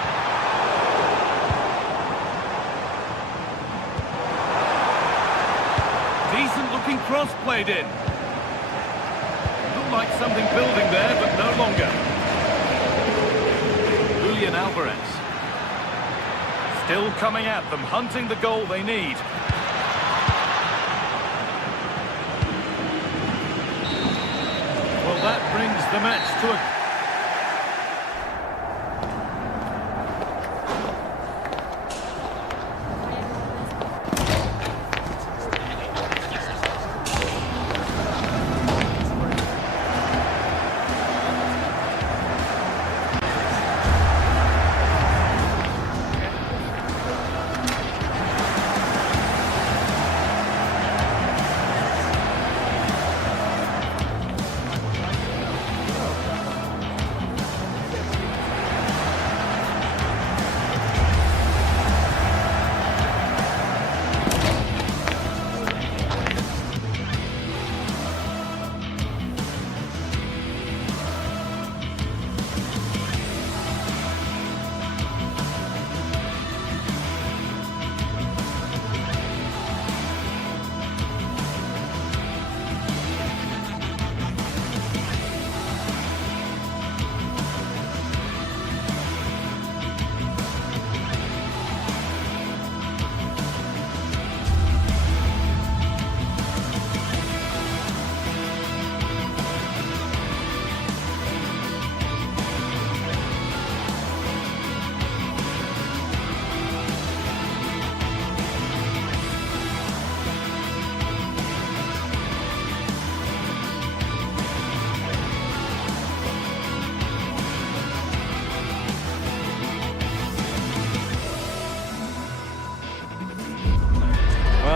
Decent looking cross played in. Looked like something building there, but no longer. Alvarez. Still coming at them, hunting the goal they need. Well, that brings the match to a...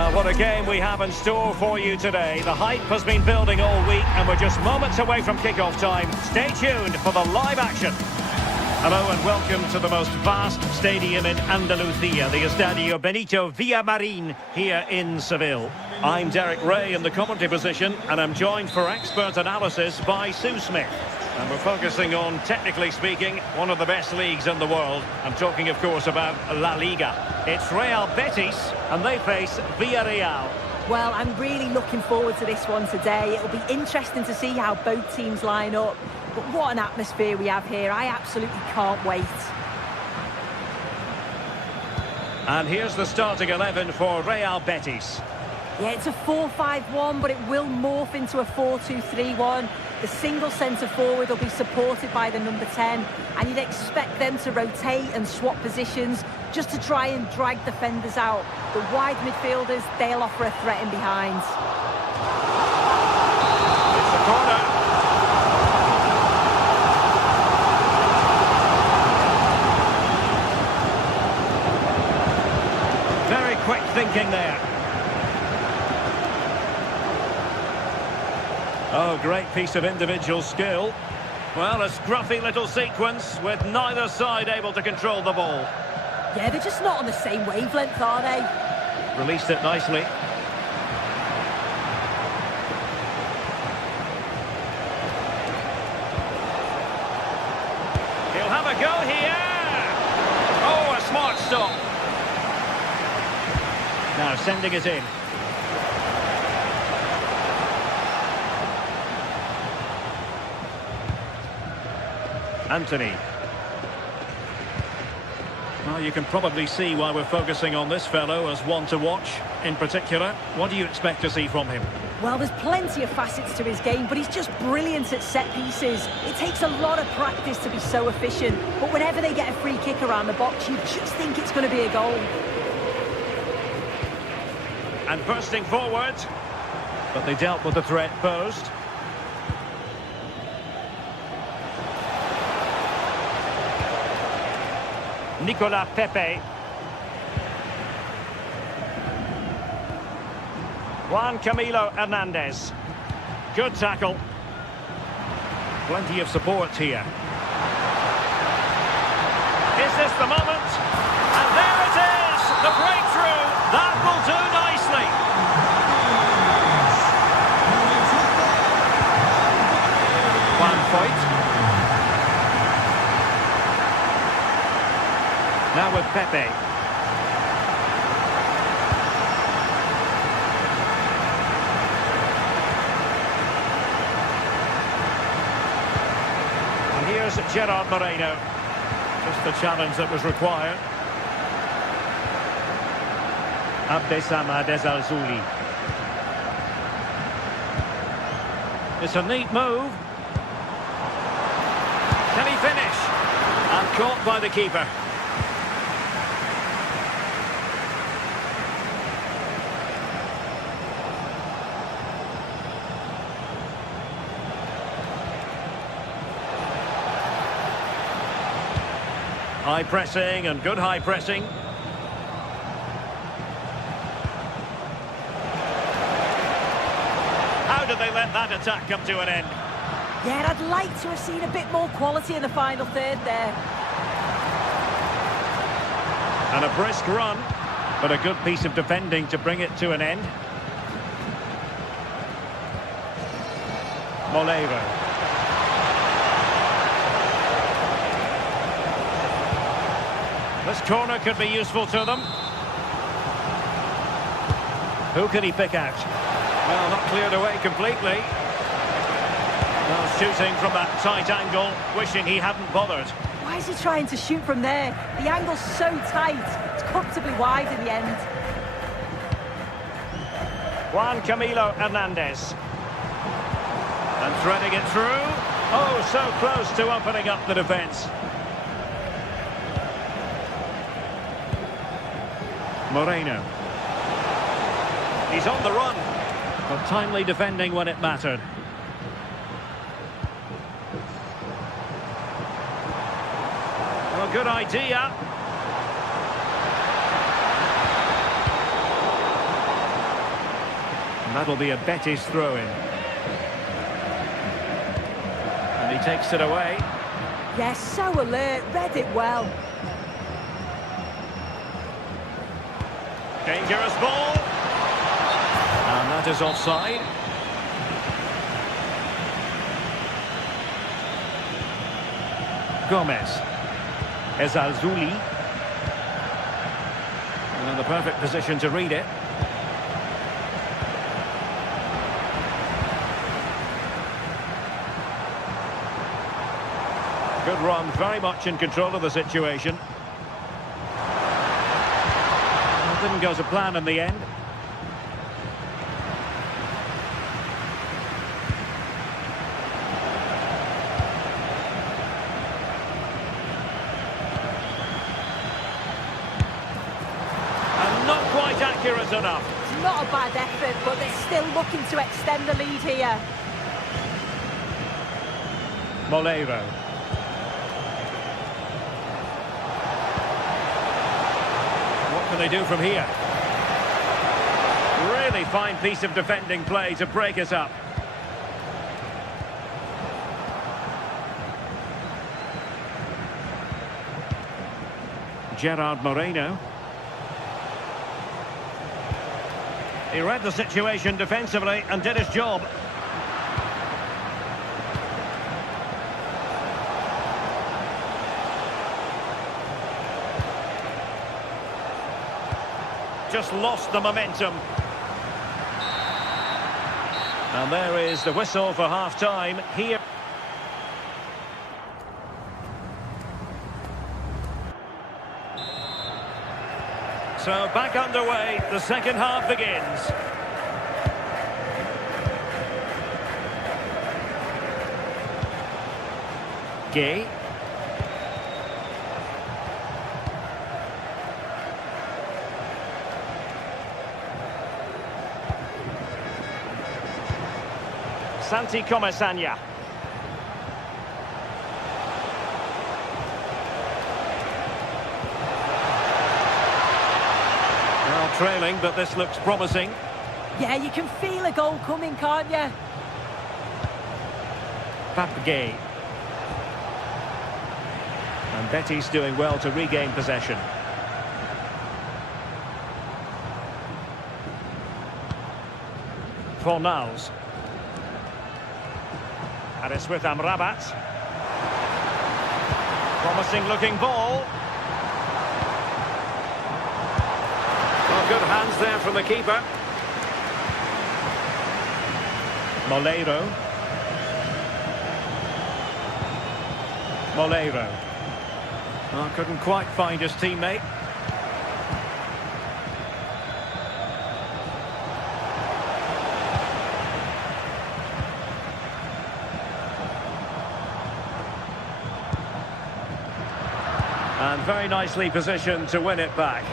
What a game we have in store for you today. The hype has been building all week and we're just moments away from kick-off time. Stay tuned for the live action. Hello and welcome to the most vast stadium in Andalusia, the Estadio Benito Villamarín here in Seville. I'm Derek Ray in the commentary position, and I'm joined for expert analysis by Sue Smith. And we're focusing on, technically speaking, one of the best leagues in the world. I'm talking, of course, about La Liga. It's Real Betis, and they face Villarreal. Well, I'm really looking forward to this one today. It'll be interesting to see how both teams line up. But what an atmosphere we have here. I absolutely can't wait. And here's the starting 11 for Real Betis. Yeah, it's a 4-5-1, but it will morph into a 4-2-3-1. The single centre-forward will be supported by the number 10, and you'd expect them to rotate and swap positions just to try and drag defenders out. The wide midfielders, they'll offer a threat in behind. It's a corner. Very quick thinking there. Oh, great piece of individual skill. Well, a scruffy little sequence with neither side able to control the ball. Yeah, they're just not on the same wavelength, are they? Released it nicely. He'll have a go here. Oh, a smart stop. Now sending it in. Anthony. Well, you can probably see why we're focusing on this fellow as one to watch in particular. What do you expect to see from him? Well, there's plenty of facets to his game, but he's just brilliant at set pieces. It takes a lot of practice to be so efficient, but whenever they get a free kick around the box, you just think it's going to be a goal. And bursting forward, but they dealt with the threat posed. Nicolas Pepe. Juan Camilo Hernandez. Good tackle. Plenty of support here. Is this the moment? And there it is! The breakthrough! That will do nicely. Juan Foyt. Now with Pepe. And here's Gerard Moreno. Just the challenge that was required. Abdesama Desalzuli. It's a neat move. Can he finish? And caught by the keeper. High pressing and good high pressing. How did they let that attack come to an end? Yeah, I'd like to have seen a bit more quality in the final third there. And a brisk run, but a good piece of defending to bring it to an end. Molero. This corner could be useful to them. Who can he pick out? Well, not cleared away completely. Well, shooting from that tight angle, wishing he hadn't bothered. Why is he trying to shoot from there? The angle's so tight. It's comfortably wide in the end. Juan Camilo Hernandez. And threading it through. Oh, so close to opening up the defence. Moreno. He's on the run, but timely defending when it mattered. Well, good idea. And that'll be a Betis throw-in. And he takes it away. Yes, so alert, read it well. Dangerous ball. And that is offside. Gomez. Ezalzouli. And in the perfect position to read it. Good run, very much in control of the situation. It didn't go to plan in the end. And not quite accurate enough. It's not a bad effort, but they're still looking to extend the lead here. Moleiro. What can they do from here? Really fine piece of defending play to break us up. Gerard Moreno. He read the situation defensively and did his job. Just lost the momentum. And there is the whistle for half-time here. So back underway, the second half begins. Gay. Santi Comesaña. Well, trailing, but this looks promising. Yeah, you can feel a goal coming, can't you? Papgay. And Betis doing well to regain possession. Fornals. And it's with Amrabat. Promising looking ball. Well, good hands there from the keeper. Moleiro. Oh, couldn't quite find his teammate. And very nicely positioned to win it back.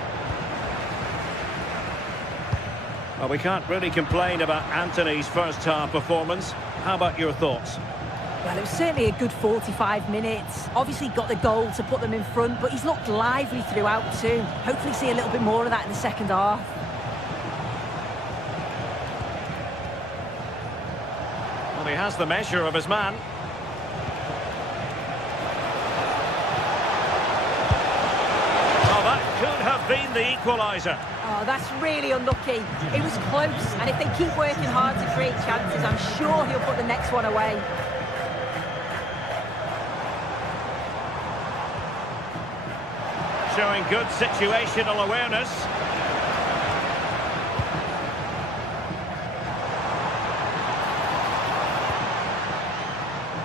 Well, we can't really complain about Anthony's first half performance. How about your thoughts? Well, it was certainly a good 45 minutes. Obviously got the goal to put them in front, but he's looked lively throughout too. Hopefully see a little bit more of that in the second half. Well, he has the measure of his man. Oh, that could have been the equaliser. Oh, that's really unlucky. It was close, and if they keep working hard to create chances, I'm sure he'll put the next one away. Showing good situational awareness.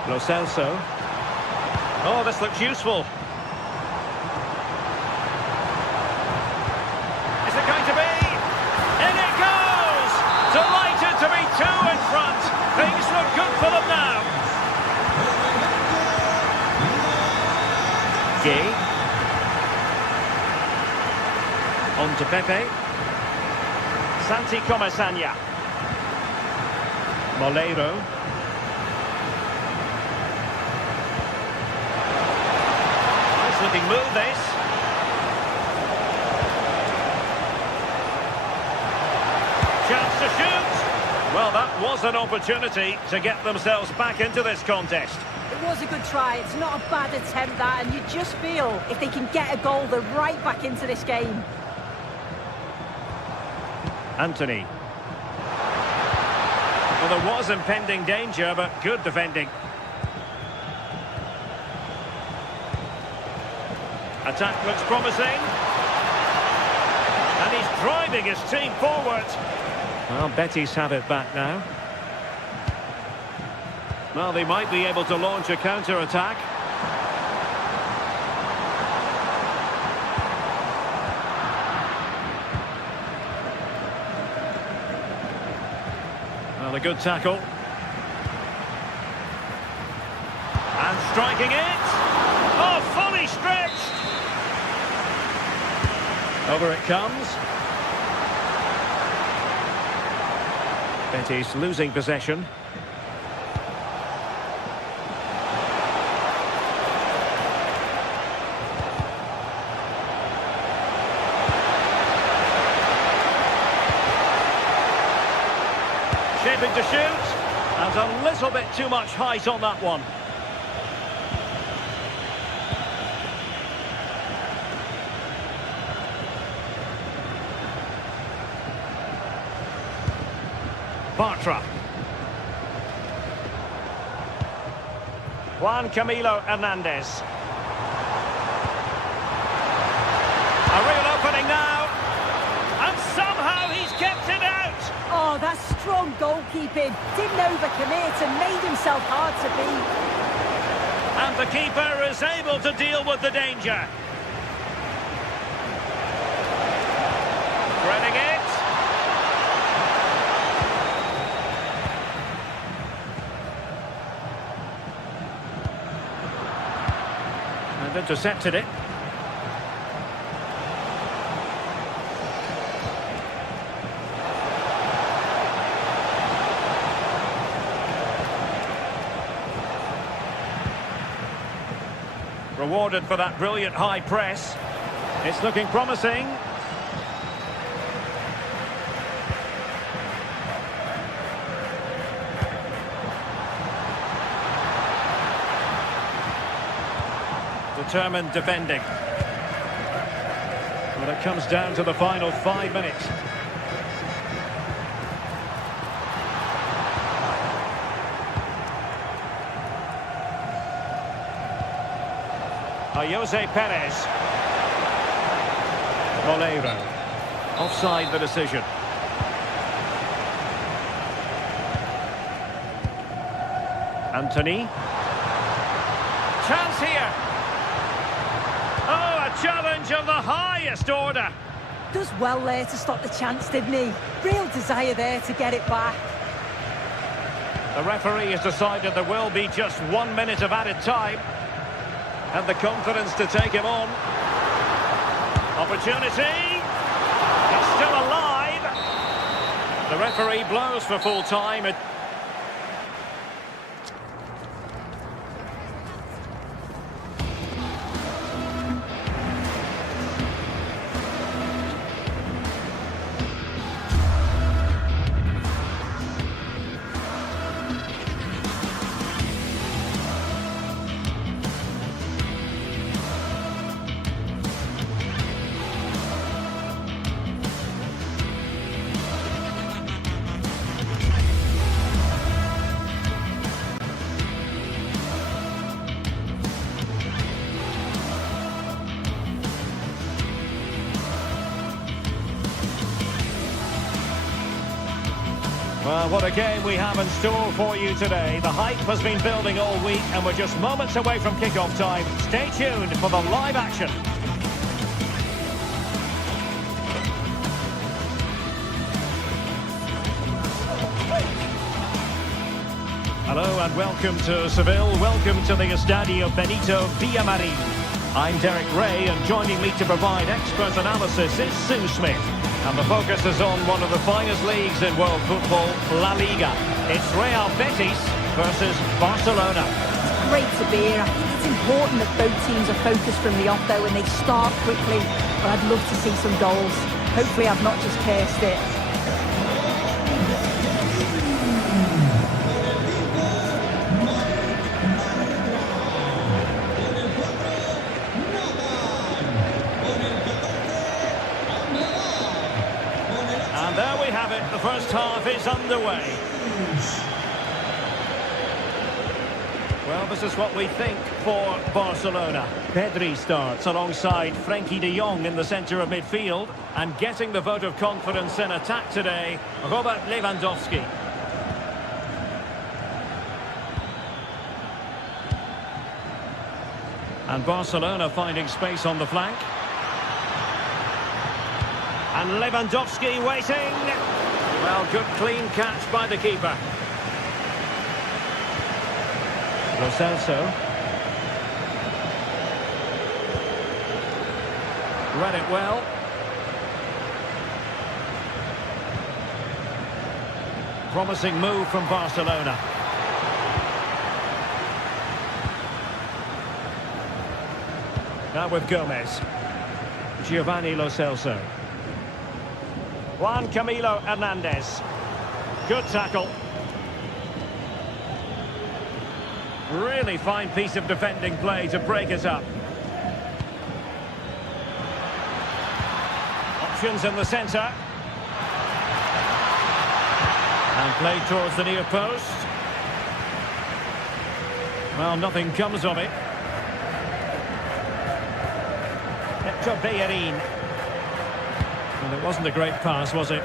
Lo Celso. Oh, this looks useful. Is it going to be? In it goes! Delighted to be two in front. Things look good for them now. Gay. On to Pepe. Santi Comesaña. Moleiro. Nice looking move, this. Chance to shoot. Well, that was an opportunity to get themselves back into this contest. It was a good try. It's not a bad attempt, that, and you just feel if they can get a goal, they're right back into this game. Anthony. Well, there was impending danger, but good defending. Attack looks promising. And he's driving his team forward. Well, Betis have it back now. Well, they might be able to launch a counter-attack. Well, a good tackle. And striking it. Oh, fully stretched. Over it comes. Betis losing possession. Shaping to shoot, and a little bit too much height on that one. Bartra. Juan Camilo Hernandez. A real opening now, and somehow he's kept it out. Oh, that's strong goalkeeping. Didn't overcommit and made himself hard to beat. And the keeper is able to deal with the danger. Threading it. And intercepted it. Rewarded for that brilliant high press. It's looking promising. Determined defending. When it comes down to the final 5 minutes. Jose Perez. Moleiro. Offside the decision. Anthony. Chance here. Oh, a challenge of the highest order. Does well there to stop the chance, didn't he? Real desire there to get it back. The referee has decided there will be just 1 minute of added time. And the confidence to take him on. Opportunity. He's still alive. The referee blows for full time. Well, what a game we have in store for you today. The hype has been building all week and we're just moments away from kickoff time. Stay tuned for the live action. Hello and welcome to Seville. Welcome to the Estadio Benito Villamarín. I'm Derek Ray, and joining me to provide expert analysis is Sue Smith. And the focus is on one of the finest leagues in world football, La Liga. It's Real Betis versus Barcelona. It's great to be here. I think it's important that both teams are focused from the off, though, and they start quickly. But I'd love to see some goals. Hopefully I've not just cursed it. first half is underway. Well, this is what we think for Barcelona. Pedri starts alongside Frenkie de Jong in the centre of midfield. And getting the vote of confidence in attack today, Robert Lewandowski. And Barcelona finding space on the flank. And Lewandowski waiting. Well, good clean catch by the keeper. Lo Celso. Read it well. Promising move from Barcelona. Now with Gomez. Giovanni Lo Celso. Juan Camilo Hernandez. Good tackle. Really fine piece of defending play to break it up. Options in the centre. And played towards the near post. Well, nothing comes of it. Bayern. Well, it wasn't a great pass, was it?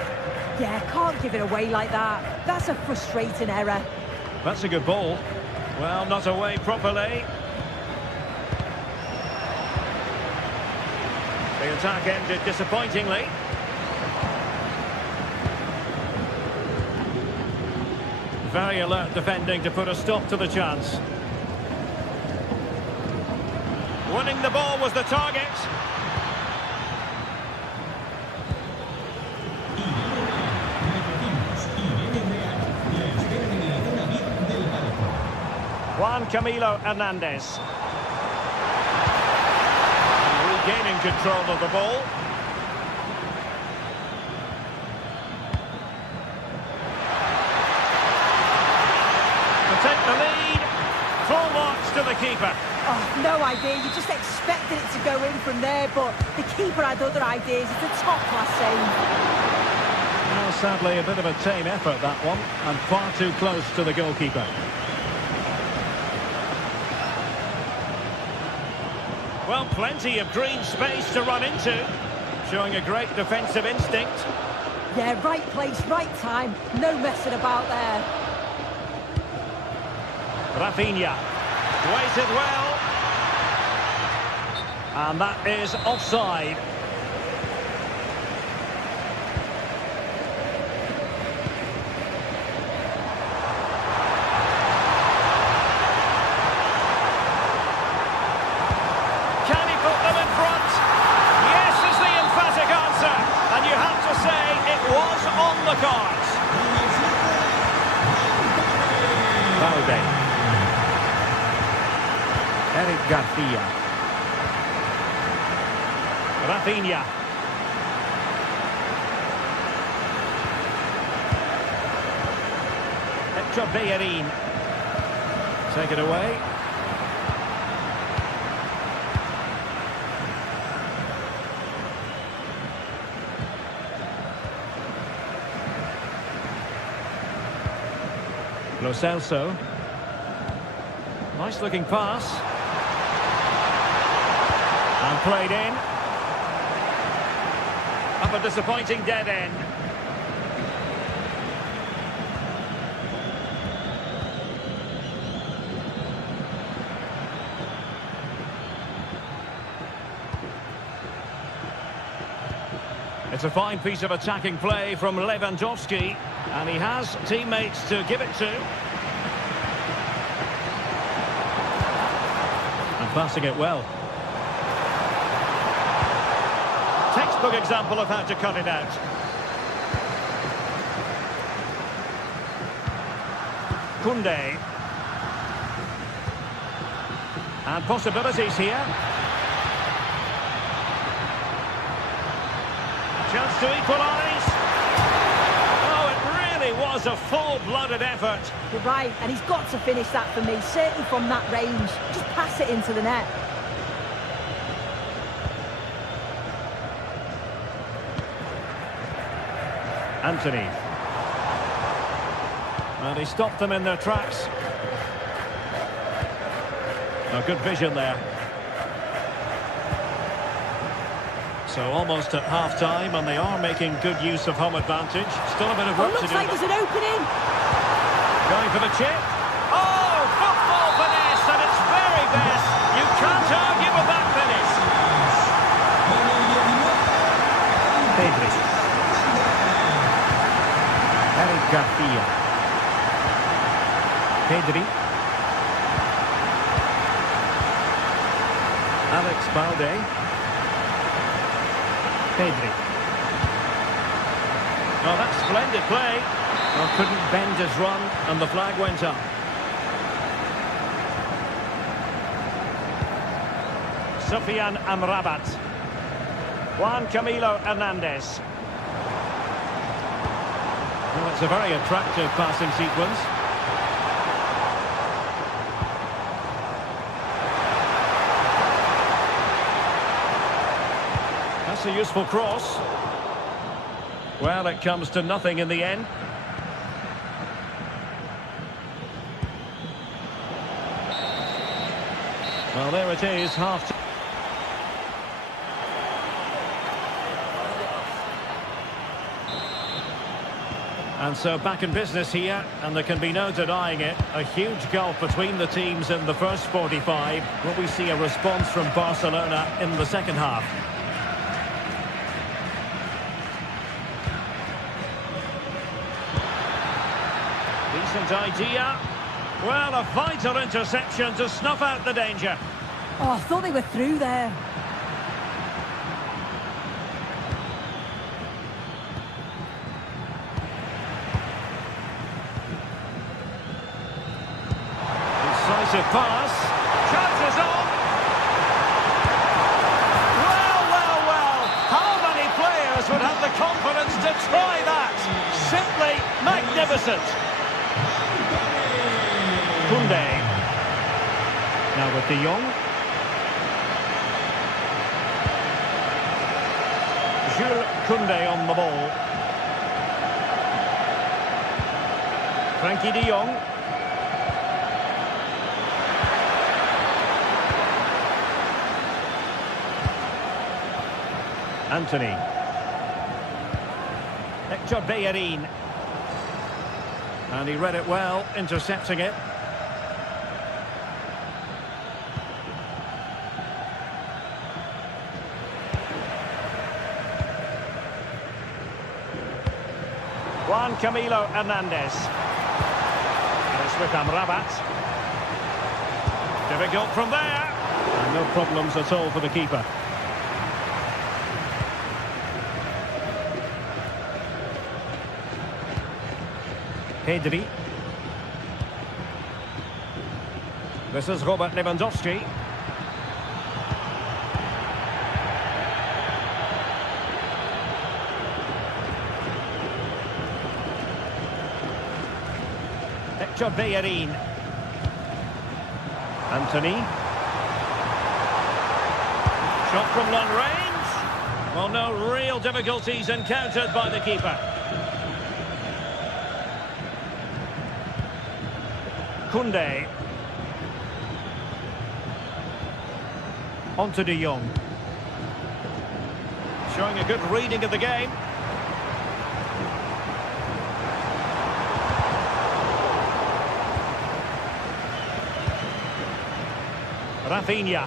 Yeah, can't give it away like that. That's a frustrating error. That's a good ball. Well, not away properly. The attack ended disappointingly. Very alert defending to put a stop to the chance. Winning the ball was the target. Juan Camilo Hernandez. Regaining control of the ball. To take the lead. Full marks to the keeper. Oh, no idea. You just expected it to go in from there, but the keeper had other ideas. It's a top-class save. Well, sadly, a bit of a tame effort, that one, and far too close to the goalkeeper. Well, plenty of green space to run into, showing a great defensive instinct. Yeah, right place, right time. No messing about there. Rafinha waited well. And that is offside. Garcia. Rafinha. Bayern. Take it away. Lo Celso. Nice looking pass. And played in. Up a disappointing dead end. It's a fine piece of attacking play from Lewandowski, and he has teammates to give it to. And passing it well. Textbook example of how to cut it out. Koundé. And possibilities here. Chance to equalise. Oh, it really was a full-blooded effort. You're right, and he's got to finish that for me, certainly from that range. Just pass it into the net. Anthony. And he stopped them in their tracks. A good vision there. So almost at half-time, and they are making good use of home advantage. Still a bit of work to do. Looks like there's an opening. Going for the chip. Oh, football finish at its very best. You can't argue with that finish. Pedri. Eric Garcia. Pedri. Alex Balde. Pedri. Oh, that's splendid play. Well, couldn't bend his run, and the flag went up. Sufyan Amrabat. Juan Camilo Hernandez. Well, it's a very attractive passing sequence. That's a useful cross. Well, it comes to nothing in the end. Well, there it is, half. And so back in business here, and there can be no denying it. A huge gulf between the teams in the first 45. Will we see a response from Barcelona in the second half? Decent idea. Well, a vital interception to snuff out the danger. Oh, I thought they were through there. Decisive pass. Chances on. Well, well, well. How many players would have the confidence to try that? Simply magnificent. Koundé. Now with De Jong. Jules Koundé on the ball. Frankie De Jong. Anthony. Hector Bellerin. And he read it well, intercepting it. Juan Camilo Hernandez. It's with Amrabat. Difficult from there. And no problems at all for the keeper. Pedri. This is Robert Lewandowski. Hector Bellerin. Anthony. Shot from long range. Well, no real difficulties encountered by the keeper. Koundé. On to De Jong. Showing a good reading of the game. Rafinha.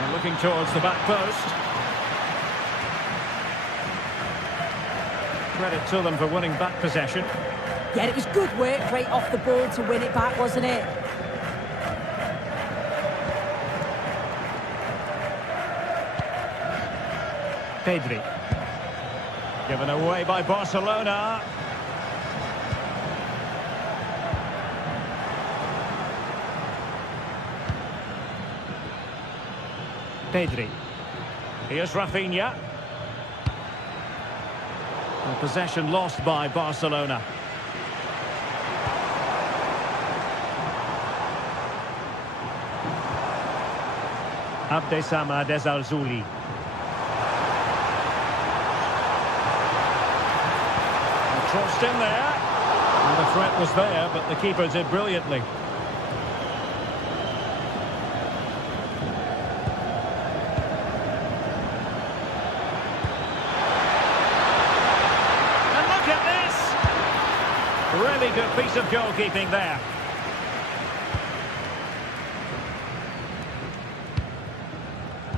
And looking towards the back post. Credit to them for winning back possession. Yeah, it was good work right off the ball to win it back, wasn't it? Pedri. Given away by Barcelona. Pedri. Here's Rafinha. And possession lost by Barcelona. Abdessamad Ezzalzouli. Crossed in there. And the threat was there, but the keeper did brilliantly. And look at this! Really good piece of goalkeeping there.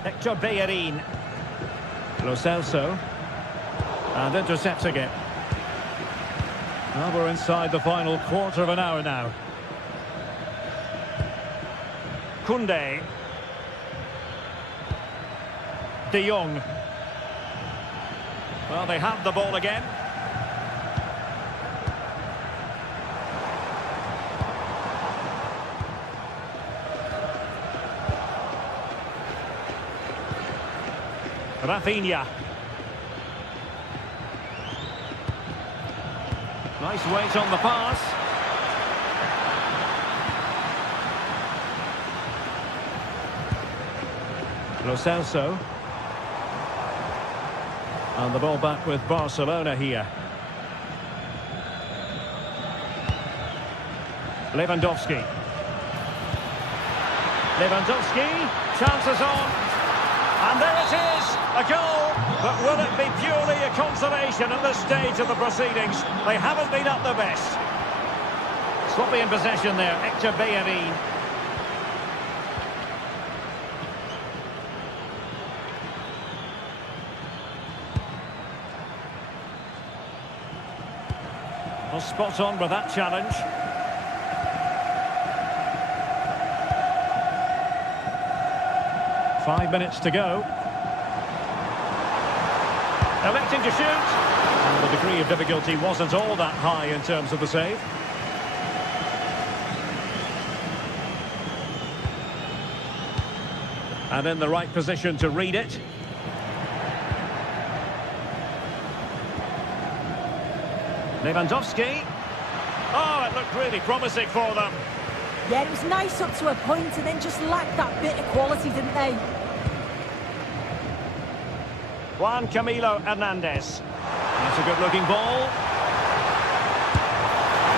Hector Bellerin. Lo Celso. And intercepting it. Well, we're inside the final quarter of an hour now. Koundé. De Jong. Well, they have the ball again. Rafinha. Nice weight on the pass. Lo Celso. And the ball back with Barcelona here. Lewandowski. Chances on. And there it is, a goal. But will it be purely a consolation at this stage of the proceedings? They haven't been at their best. Sloppy in possession there, Hector Bellerin. Well, spot on with that challenge. Five minutes to go. Electing to shoot. And the degree of difficulty wasn't all that high in terms of the save. And in the right position to read it. Lewandowski. Oh, it looked really promising for them. Yeah, it was nice up to a point and then just lacked that bit of quality, didn't they? Juan Camilo Hernandez. That's a good-looking ball.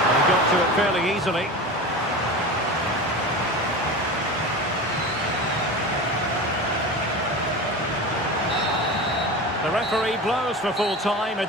And he got to it fairly easily. The referee blows for full time.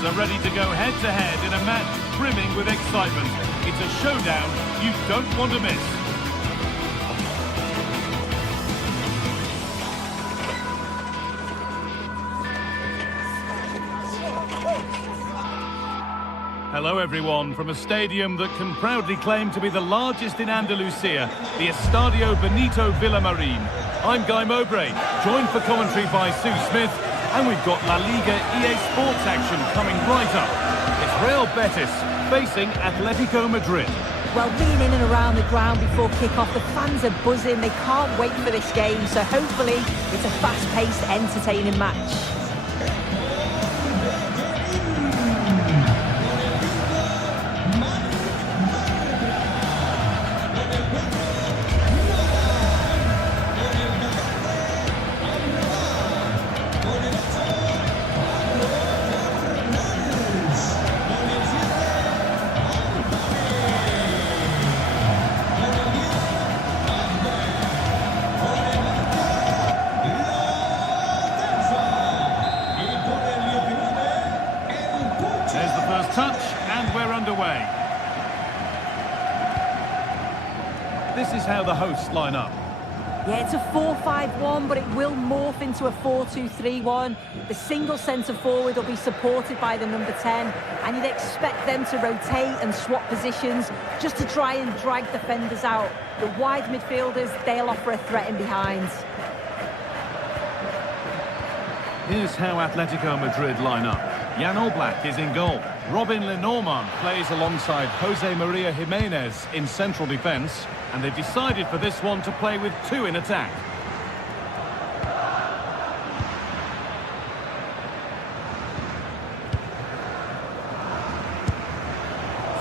teams are ready to go head-to-head in a match brimming with excitement. It's a showdown you don't want to miss. Hello everyone, from a stadium that can proudly claim to be the largest in Andalusia, the Estadio Benito Villamarín. I'm Guy Mowbray, joined for commentary by Sue Smith, and we've got La Liga EA Sports action coming right up. It's Real Betis facing Atletico Madrid. Well, being in and around the ground before kick-off, the fans are buzzing. They can't wait for this game, so hopefully it's a fast-paced, entertaining match. Touch, and we're underway. This is how the hosts line up. Yeah, it's a 4-5-1, but it will morph into a 4-2-3-1. The single centre-forward will be supported by the number 10, and you'd expect them to rotate and swap positions just to try and drag defenders out. The wide midfielders, they'll offer a threat in behind. Here's how Atletico Madrid line up. Jan Oblak is in goal. Robin Lenormand plays alongside Jose Maria Jimenez in central defence, and they've decided for this one to play with two in attack.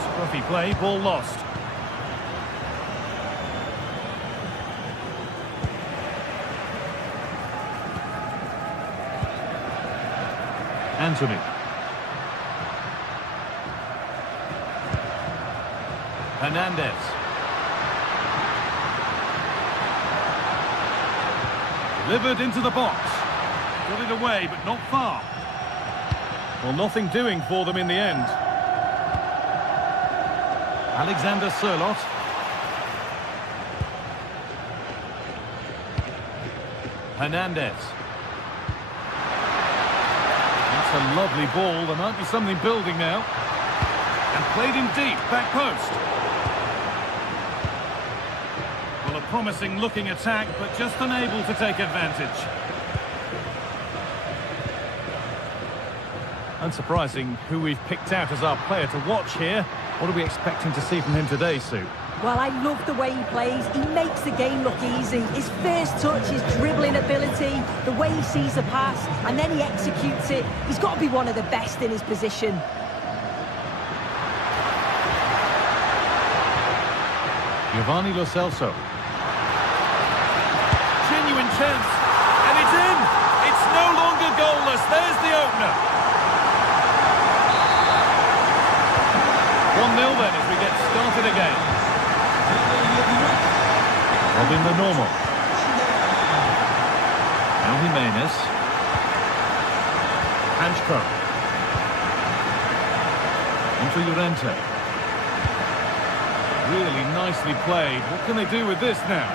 Scruffy play, ball lost. Anthony. Hernandez. Delivered into the box. Got it away, but not far. Well, nothing doing for them in the end. Alexander Sørloth. Hernandez. That's a lovely ball. There might be something building now. And played in deep, back post. Well, a promising looking attack, but just unable to take advantage. Unsurprising who we've picked out as our player to watch here. What are we expecting to see from him today, Sue? Well, I love the way he plays. He makes the game look easy. His first touch, his dribbling ability, the way he sees a pass, and then he executes it. He's got to be one of the best in his position. Giovanni Lo Celso. Genuine chance, and it's in! It's no longer goalless. There's the opener. 1-0 then as we get started again. Robin Lenormand. Now Jimenez. Hanchko. Into Llorente. Really nicely played. What can they do with this now?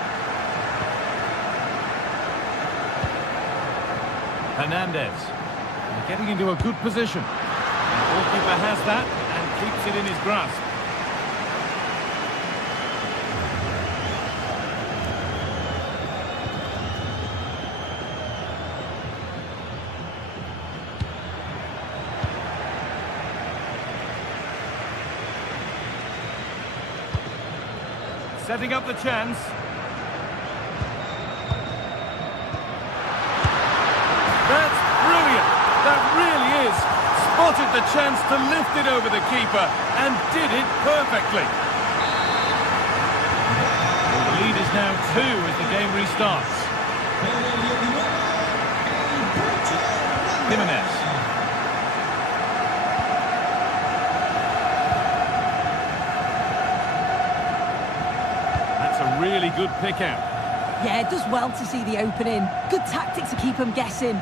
Hernandez. They're getting into a good position. The goalkeeper has that and keeps it in his grasp. Setting up the chance. That's brilliant. That really is. Spotted the chance to lift it over the keeper and did it perfectly. Well, the lead is now 2 as the game restarts. Jimenez. Really good pick out. Yeah, it does well to see the opening. Good tactic to keep them guessing.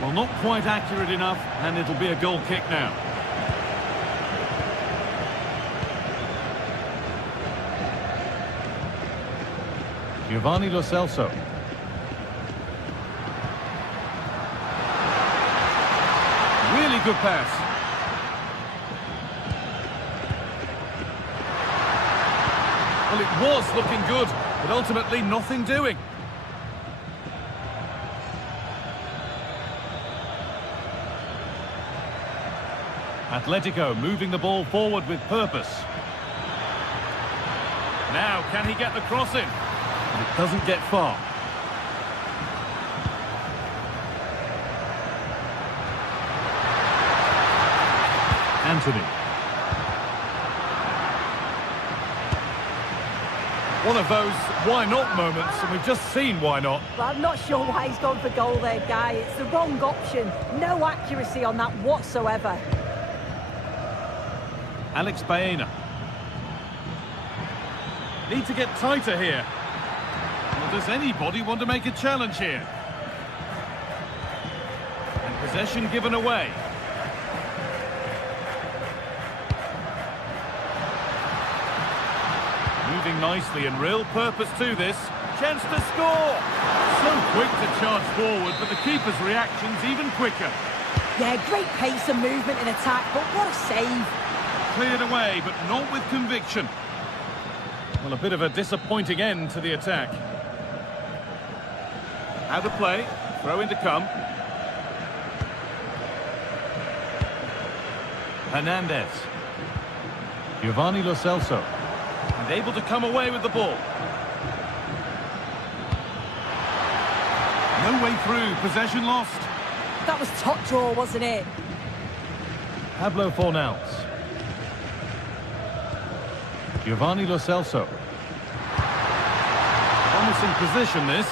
Well, not quite accurate enough, and it'll be a goal kick now. Giovanni Lo Celso. Really good pass. Well, it was looking good, but ultimately nothing doing. Atletico moving the ball forward with purpose. Now, can he get the cross in? But it doesn't get far. Anthony. One of those why not moments, and we've just seen why not. Well, I'm not sure why he's gone for goal there, Guy. It's the wrong option. No accuracy on that whatsoever. Alex Baena. Need to get tighter here. Well, does anybody want to make a challenge here? And possession given away. Moving nicely and real purpose to this. Chance to score! So quick to charge forward, but the keeper's reaction's even quicker. Yeah, great pace and movement in attack, but what a save. Cleared away, but not with conviction. Well, a bit of a disappointing end to the attack. Out of play, throw in to come. Hernandez. Giovanni Lo Celso. And able to come away with the ball. No way through, possession lost. That was top draw, wasn't it? Pablo Fornals. Giovanni Lo Celso. Promising position, this.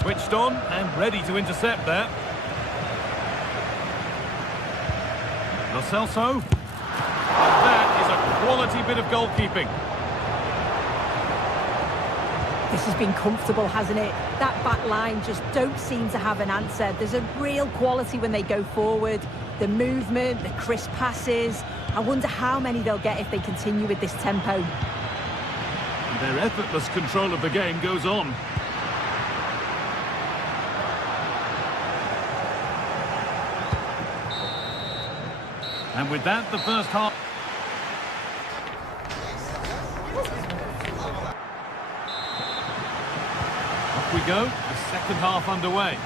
Switched on and ready to intercept there. Lo Celso. That is a quality bit of goalkeeping. This has been comfortable, hasn't it? That back line just don't seem to have an answer. There's a real quality when they go forward. The movement, the crisp passes. I wonder how many they'll get if they continue with this tempo. Their effortless control of the game goes on. And with that, the first half. Off we go, the second half underway.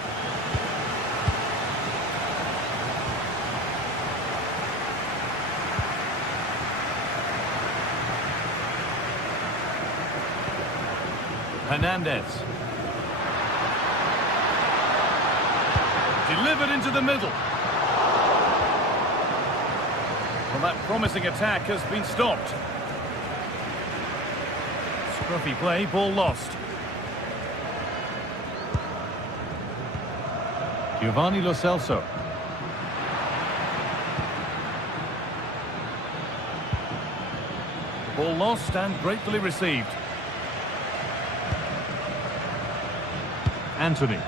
Hernandez. Delivered into the middle. Well, that promising attack has been stopped. Scruffy play, ball lost. Giovanni Lo Celso. Ball lost and gratefully received. Anthony.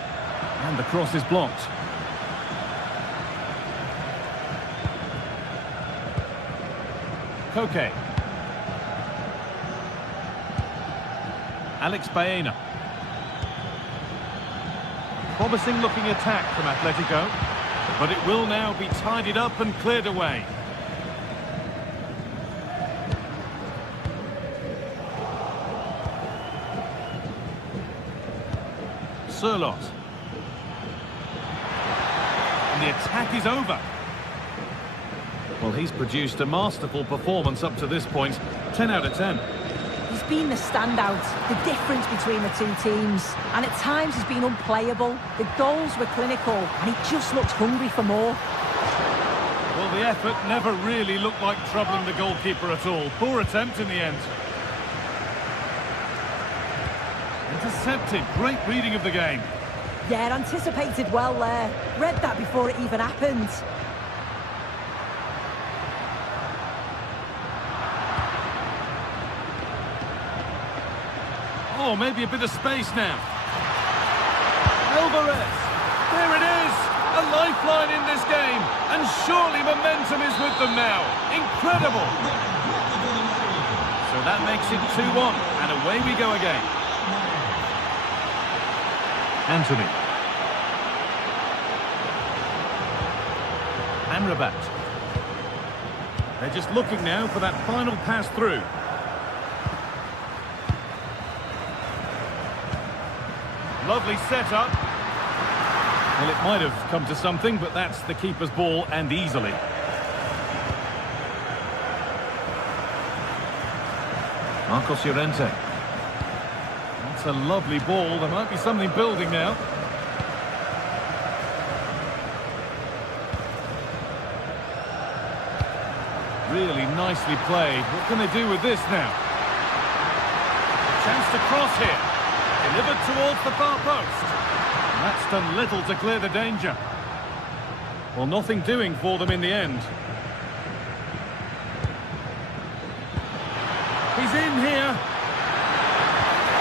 And the cross is blocked. Koke. Alex Baena. Promising looking attack from Atletico, but it will now be tidied up and cleared away. Sirlot. And the attack is over. Well, he's produced a masterful performance up to this point. 10 out of 10. He's been the standout, the difference between the two teams. And at times he's been unplayable. The goals were clinical, and he just looked hungry for more. Well, the effort never really looked like troubling the goalkeeper at all. Poor attempt in the end. Intercepted. Great reading of the game. Yeah, anticipated well there. Read that before it even happened. Oh, maybe a bit of space now. Alvarez. There it is. A lifeline in this game. And surely momentum is with them now. Incredible. So that makes it 2-1. And away we go again. Anthony. Amrabat. They're just looking now for that final pass through. Lovely setup. Well, it might have come to something, but that's the keeper's ball, and easily. Marcos Llorente. That's a lovely ball. There might be something building now. Really nicely played. What can they do with this now? Chance to cross here. Delivered towards the far post. And that's done little to clear the danger. Well, nothing doing for them in the end. He's in here.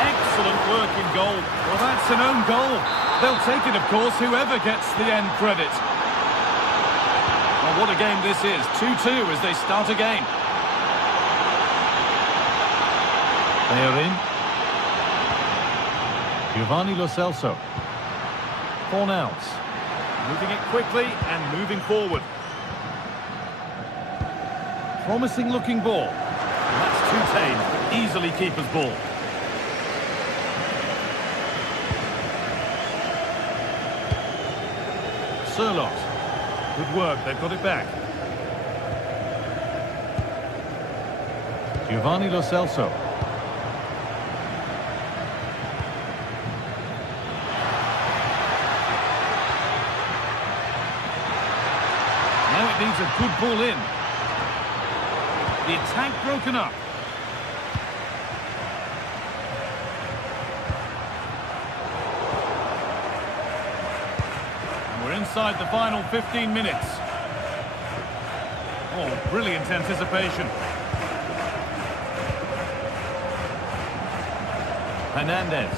Excellent work in goal. Well, that's an own goal. They'll take it, of course, whoever gets the end credit. Well, what a game this is. 2-2 as they start again. They are in. Giovanni Lo Celso. Fornals. Moving it quickly and moving forward. Promising looking ball. And that's too tame. Easily keeper's ball. Sirlot. Good work, they've got it back. Giovanni Lo Celso. Now it needs a good ball in. The attack broken up. And we're inside the final 15 minutes. Oh, brilliant anticipation. Hernandez.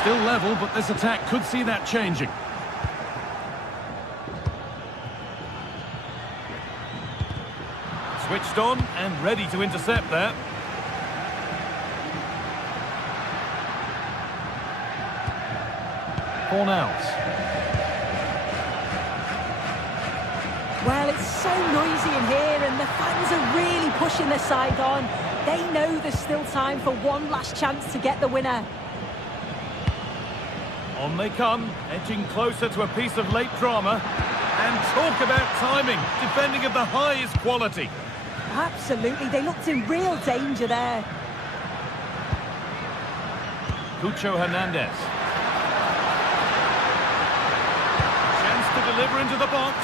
Still level, but this attack could see that changing. Switched on and ready to intercept there. Fornals. Well, it's so noisy in here and the fans are really pushing their side on. They know there's still time for one last chance to get the winner. On they come, edging closer to a piece of late drama. And talk about timing, defending of the highest quality. Absolutely, they looked in real danger there. Cucho Hernandez. Chance to deliver into the box.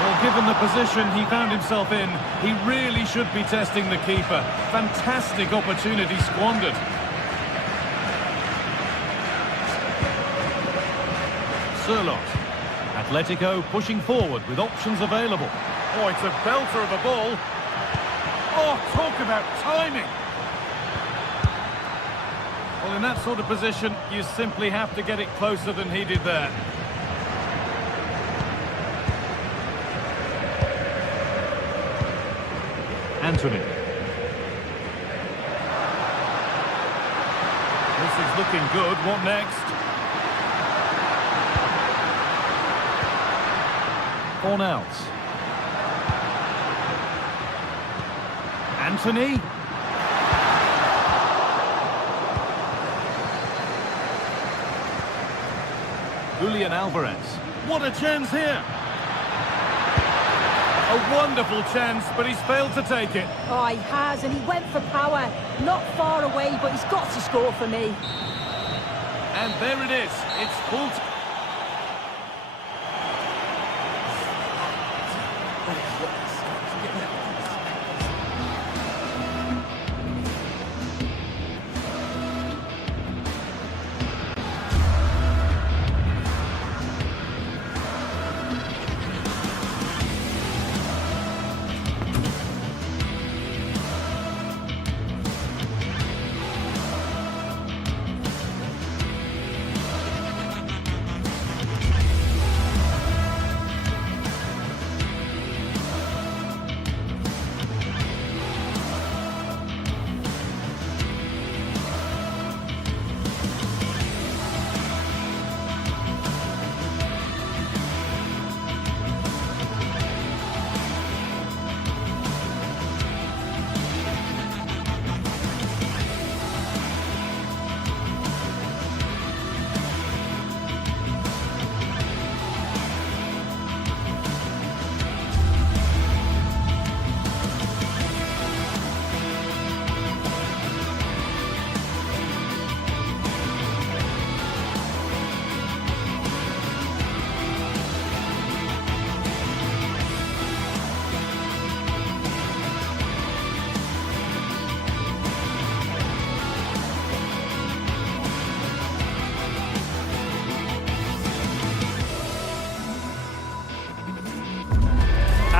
Well, given the position he found himself in, he really should be testing the keeper. Fantastic opportunity squandered. Sirlot. Atletico pushing forward with options available. Oh, it's a belter of a ball. Oh, talk about timing. Well, in that sort of position, you simply have to get it closer than he did there. Anthony. This is looking good. What next? Fornals. Anthony. Julian Alvarez. What a chance here. A wonderful chance, but he's failed to take it. Oh, he has, and he went for power. Not far away, but he's got to score for me. And there it is. It's full time.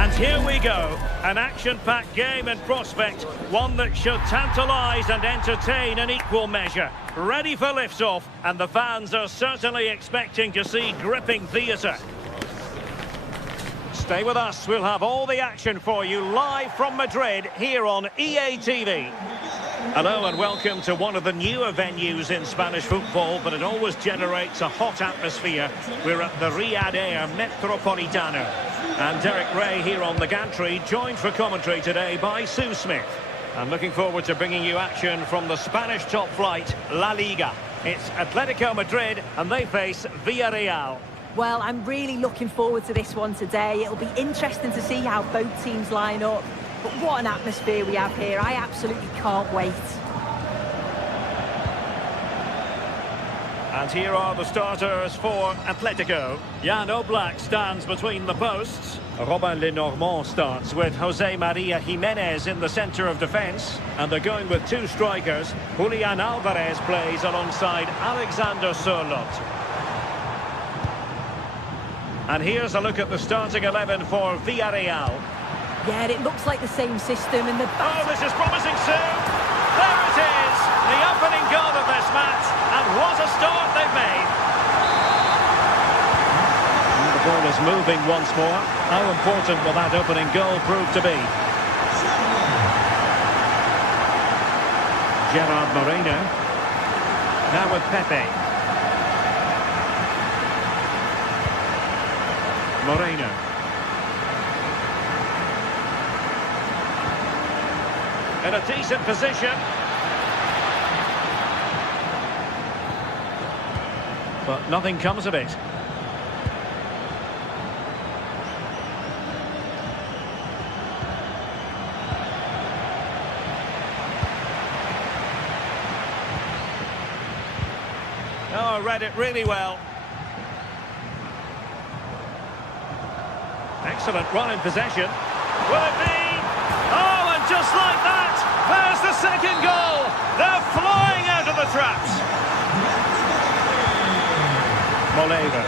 And here we go, an action-packed game in prospect, one that should tantalise and entertain in equal measure. Ready for lift-off, and the fans are certainly expecting to see gripping theatre. Stay with us, we'll have all the action for you live from Madrid here on EA TV. Hello and welcome to one of the newer venues in Spanish football, but it always generates a hot atmosphere. We're at the Riyadh Air Metropolitano. And Derek Ray here on the gantry, joined for commentary today by Sue Smith. I'm looking forward to bringing you action from the Spanish top flight, La Liga. It's Atletico Madrid and they face Villarreal. Well, I'm really looking forward to this one today. It'll be interesting to see how both teams line up. But what an atmosphere we have here. I absolutely can't wait. And here are the starters for Atletico. Jan Oblak stands between the posts. Robin Lenormand starts with Jose Maria Jimenez in the centre of defence. And they're going with two strikers. Julian Alvarez plays alongside Alexander Sørloth. And here's a look at the starting 11 for Villarreal. Yeah, it looks like the same system in the back. Oh, this is promising soon. There it is, the opening goal of this match. And what a start they've made. And the ball is moving once more. How important will that opening goal prove to be? Gerard Moreno. Now with Pepe. Moreno. In a decent position. But nothing comes of it. Oh, I read it really well. Excellent run in possession. Will it be? Oh, and just like that, there's the second goal. They're flying out of the traps. Moleva.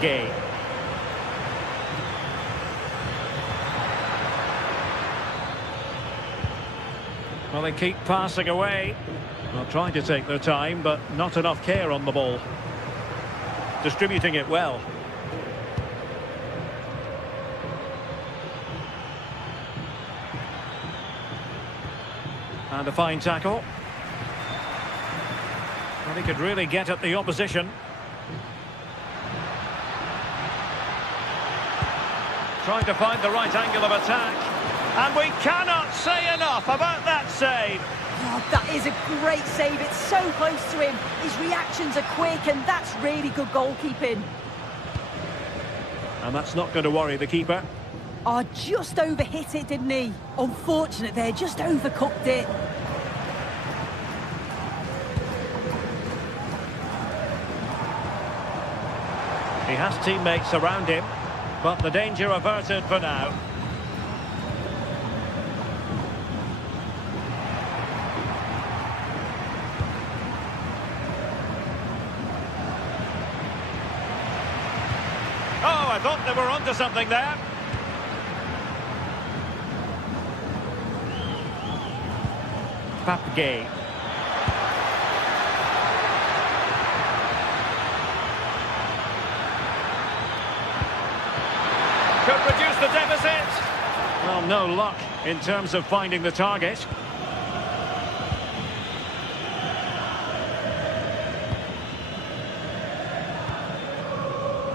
Gay. Well, they keep passing away. Well, trying to take their time, but not enough care on the ball. Distributing it well. And a fine tackle. Well, he could really get at the opposition. Trying to find the right angle of attack. And we cannot say enough about that save. Oh, that is a great save. It's so close to him. His reactions are quick, and that's really good goalkeeping. And that's not going to worry the keeper. Oh, just overhit it, didn't he? Unfortunate there, just overcooked it. He has teammates around him. But the danger averted for now. Oh, I thought they were onto something there. Papgay. Could reduce the deficit. Well, no luck in terms of finding the target.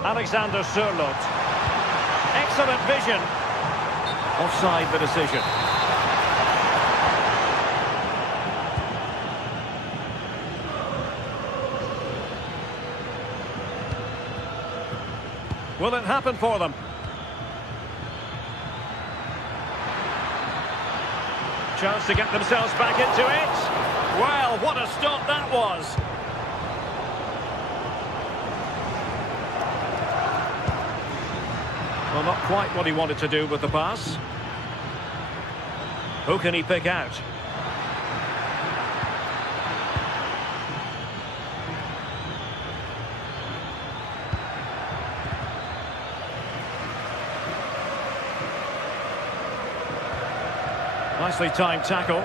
Alexander Sørloth. Excellent vision. Offside the decision. Will it happen for them? Chance to get themselves back into it. Well, what a stop that was. Well, not quite what he wanted to do with the pass. Who can he pick out? Nicely timed tackle.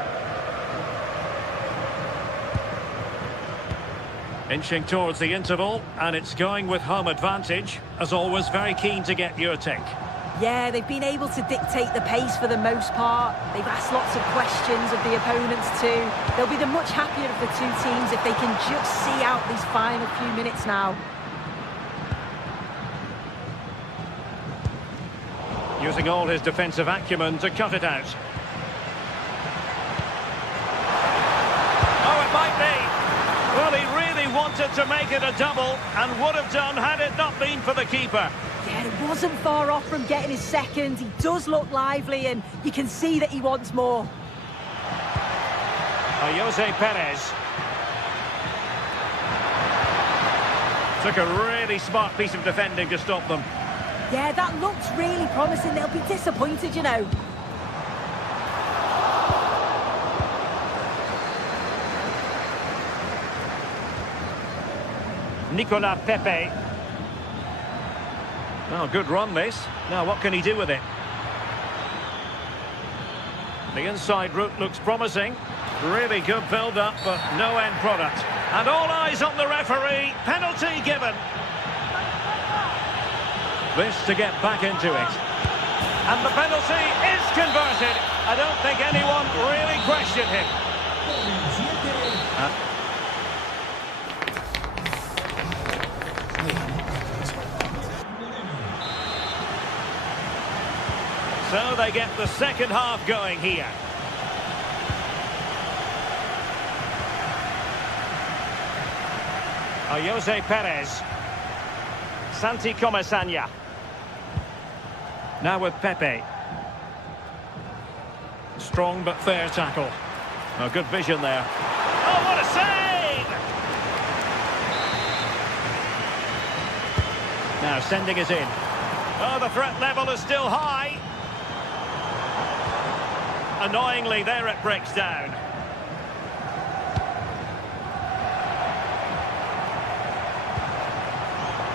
Inching towards the interval, and it's going with home advantage. As always, very keen to get your take. Yeah, they've been able to dictate the pace for the most part. They've asked lots of questions of the opponents too. They'll be the much happier of the two teams if they can just see out these final few minutes now. Using all his defensive acumen to cut it out. Oh, it might be. Well, he really wanted to make it a double and would have done had it not been for the keeper. Yeah, it wasn't far off from getting his second. He does look lively and you can see that he wants more. Jose Perez. Took a really smart piece of defending to stop them. Yeah, that looks really promising. They'll be disappointed, you know. Nicolas Pepe. Oh, good run this. Now what can he do with it? The inside route looks promising. Really good build-up, but no end product. And all eyes on the referee. Penalty given. This to get back into it. And the penalty is converted. I don't think anyone really questioned him. So they get the second half going here. Jose Perez. Santi Comesaña. Now with Pepe. Strong but fair tackle. Oh, good vision there. Oh, what a save! Now sending it in. Oh, the threat level is still high. Annoyingly, there it breaks down.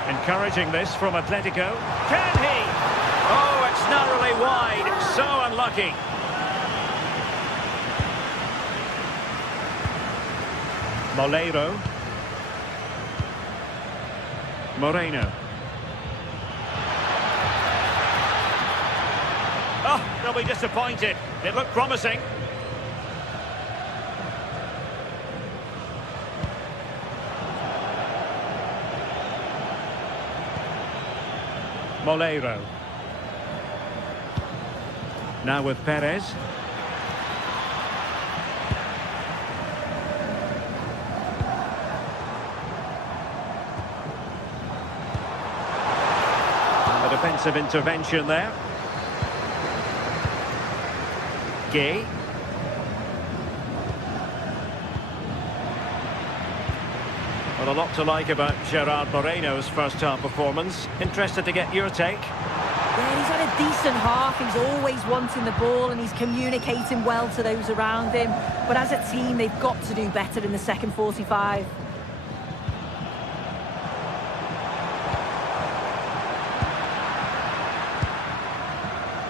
Encouraging this from Atletico. Can he? Oh, it's narrowly wide. So unlucky. Molero. Moreno. Oh, they'll be disappointed. It looked promising. Molero. Now with Perez. And the defensive intervention there. Gay. Well, a lot to like about Gerard Moreno's first half performance. Interested to get your take? Yeah, he's had a decent half. He's always wanting the ball and he's communicating well to those around him. But as a team, they've got to do better in the second 45.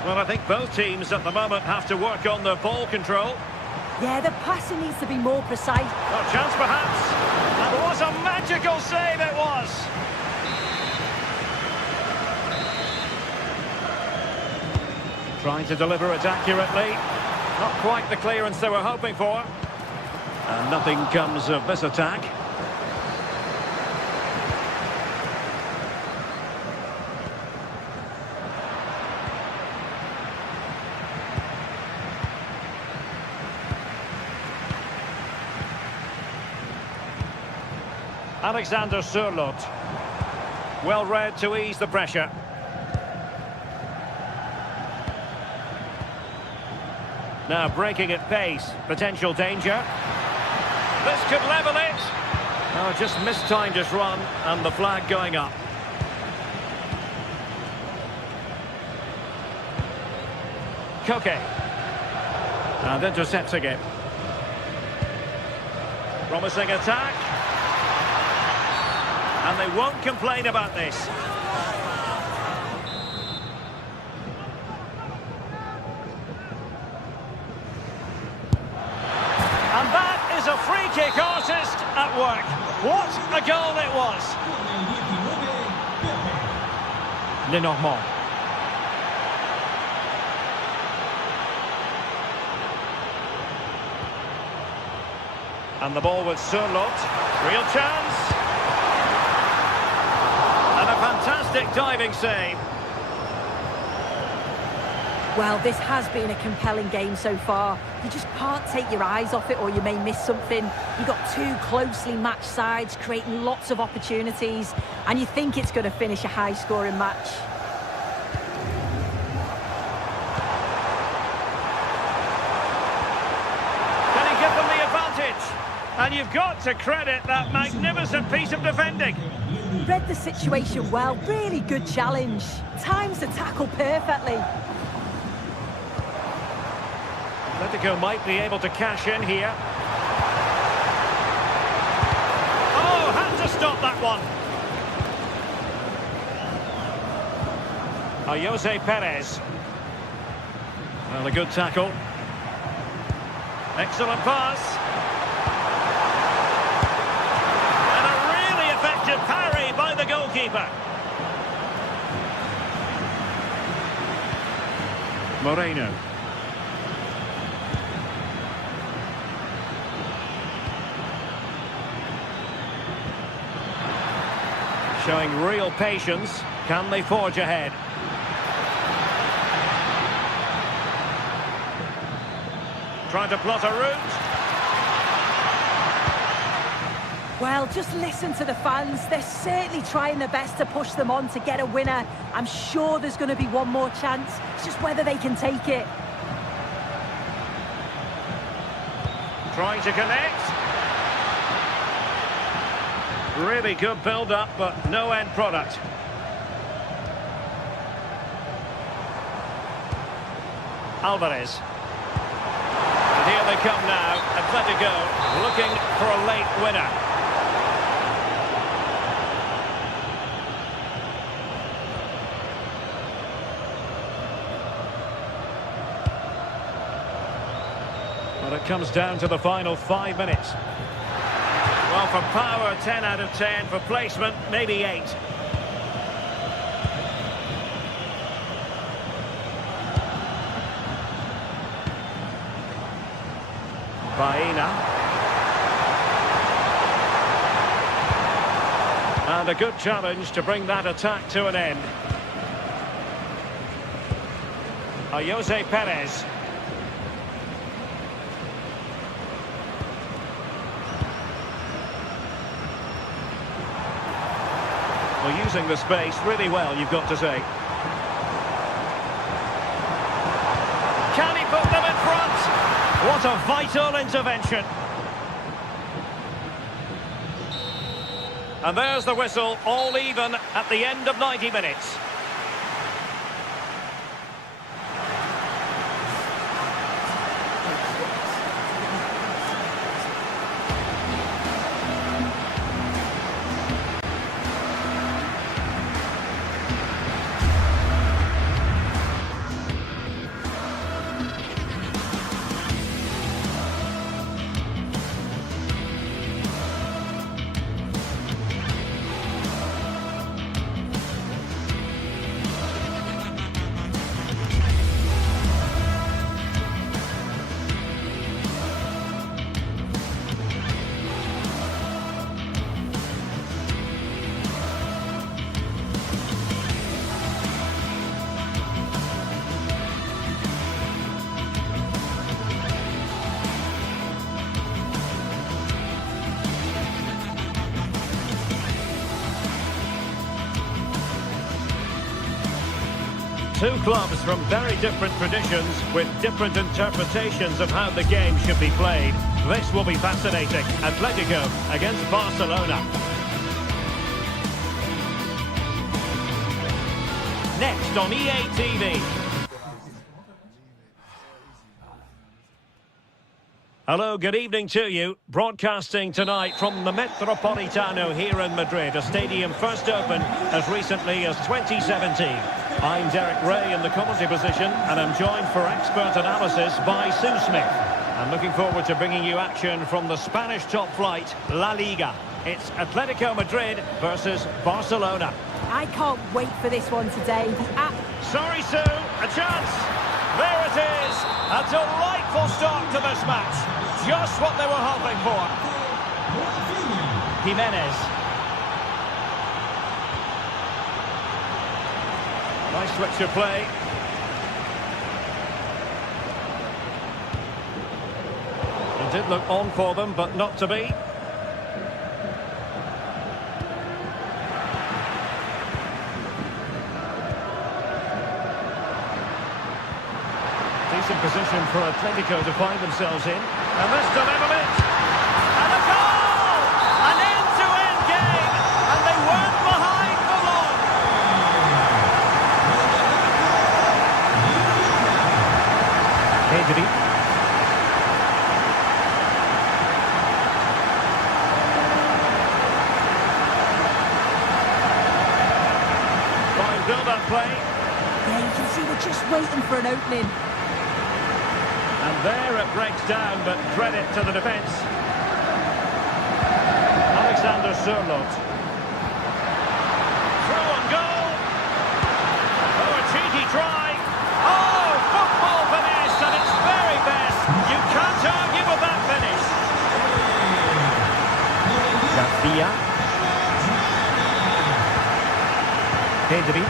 Well, I think both teams at the moment have to work on their ball control. Yeah, the passing needs to be more precise. Oh, chance perhaps. And what a magical save it was. Trying to deliver it accurately. Not quite the clearance they were hoping for. And nothing comes of this attack. Alexander Sørloth. Well read to ease the pressure. Now breaking at pace. Potential danger. This could level it. Oh, just mistimed his run and the flag going up. Koke. And intercepts again. Promising attack. And they won't complain about this. And that is a free kick artist at work. What a goal it was. Lenormand. And the ball with Surlot. Real chance. And a fantastic diving save. Well, this has been a compelling game so far. You just can't take your eyes off it or you may miss something. You've got two closely matched sides creating lots of opportunities and you think it's going to finish a high-scoring match. Can he give them the advantage? And you've got to credit that magnificent piece of defending. Read the situation well, really good challenge. Times the tackle perfectly. Atletico might be able to cash in here. Oh, had to stop that one. Jose Perez. Well, a good tackle. Excellent pass. And a really effective parry by the goalkeeper. Moreno. Showing real patience. Can they forge ahead? Trying to plot a route. Well, just listen to the fans. They're certainly trying their best to push them on to get a winner. I'm sure there's going to be one more chance. It's just whether they can take it. Trying to connect. Really good build-up, but no end product. Alvarez. And here they come now. Atletico looking for a late winner. But it comes down to the final 5 minutes. Well, for power, 10 out of 10. For placement, maybe 8. Baena. And a good challenge to bring that attack to an end. Jose Perez. Well, using the space really well, you've got to say. Can he put them in front? What a vital intervention. And there's the whistle, all even at the end of 90 minutes. Two clubs from very different traditions with different interpretations of how the game should be played. This will be fascinating. Atletico against Barcelona. Next on EA TV. Hello, good evening to you. Broadcasting tonight from the Metropolitano here in Madrid, a stadium first opened as recently as 2017. I'm Derek Ray in the commentary position, and I'm joined for expert analysis by Sue Smith. I'm looking forward to bringing you action from the Spanish top flight, La Liga. It's Atletico Madrid versus Barcelona. I can't wait for this one today. Sorry, Sue, a chance. There it is. A delightful start to this match. Just what they were hoping for. Jimenez. Nice switch of play. It did look on for them, but not to be. Decent position for Atletico to find themselves in. And this delivered it. And a goal! An end-to-end game. And they weren't behind for long. Pedri. Fine build-up play. Yeah, you can see they're just waiting for an opening. And there it breaks down, but credit to the defence. Alexander Sørloth. Through on goal. Oh, a cheeky try. Oh, football finish at its very best. You can't argue with that finish. Garcia. Pedri.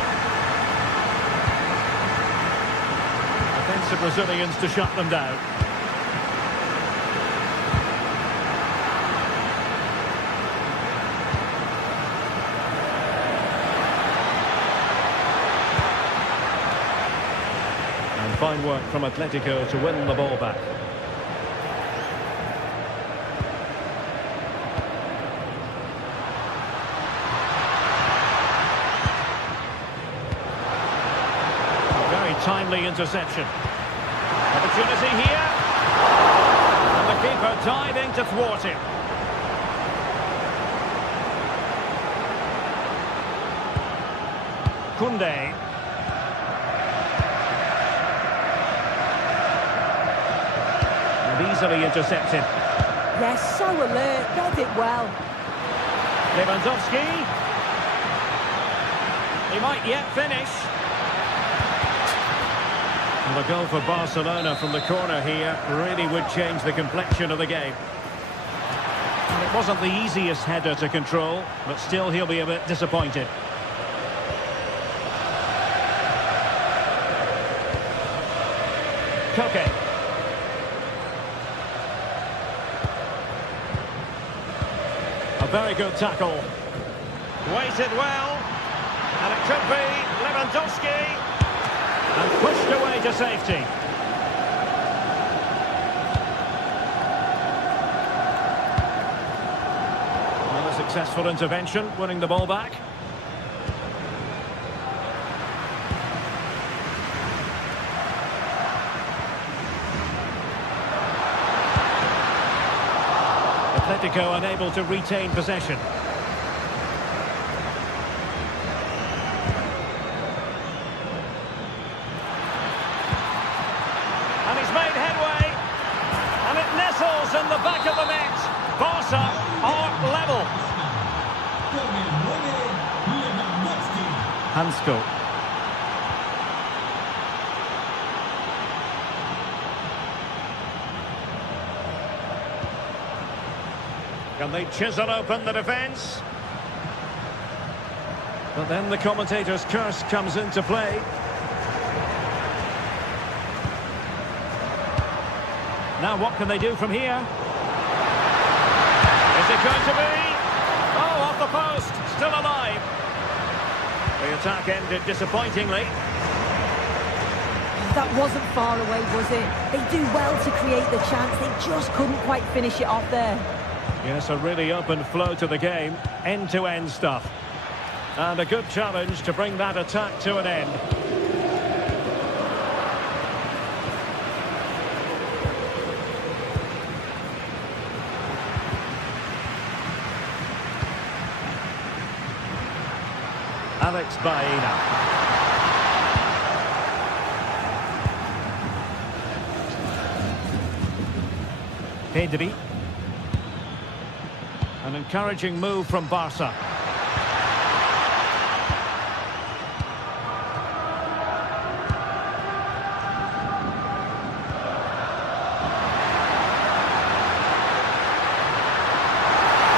Defensive resilience to shut them down. And fine work from Atletico to win the ball back. Timely interception. Opportunity here. And the keeper diving to thwart him. Koundé. And easily intercepted. Yes, so alert. Read it well. Lewandowski. He might yet finish. And the goal for Barcelona from the corner here really would change the complexion of the game. And it wasn't the easiest header to control, but still he'll be a bit disappointed. Koke. A very good tackle. Weighted well. And it could be Lewandowski. And pushed away to safety. Another successful intervention, winning the ball back. Atletico unable to retain possession. In the back of the net, Barca are level. Hansko. Can they chisel open the defence? But then the commentator's curse comes into play. Now what can they do from here? Is it going to be? Oh, off the post, still alive. The attack ended disappointingly. That wasn't far away, was it? They do well to create the chance. They just couldn't quite finish it off there. Yes, a really open flow to the game. End-to-end stuff. And a good challenge to bring that attack to an end. Alex Baena. Pedri. An encouraging move from Barca.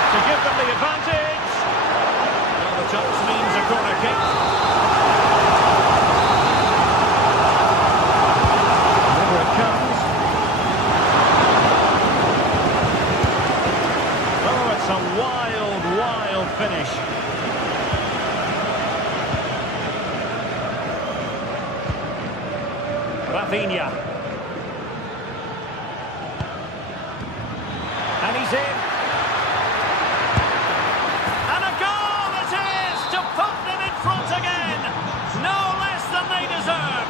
To give them the advantage. Well, the touch means a corner kick. Over it comes. Oh, it's a wild, wild finish. Rafinha. And he's in. And a goal it is to put them in front again. No less than they deserve.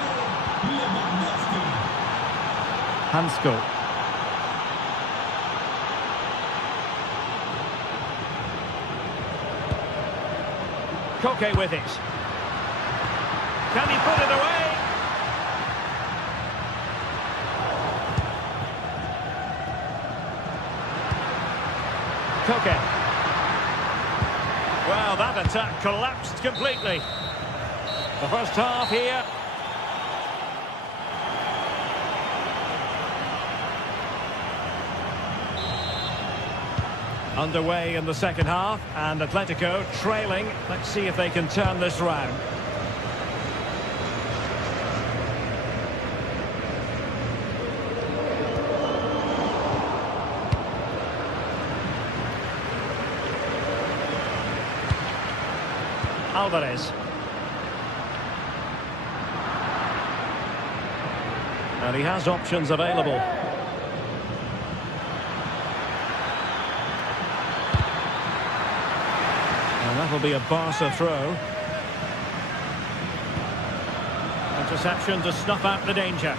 Hansko. Koke with it. Can he put it away? Koke. Well, that attack collapsed completely. The first half here. Underway in the second half, and Atletico trailing. Let's see if they can turn this round. Alvarez. And he has options available. And that'll be a Barca throw. Interception to snuff out the danger.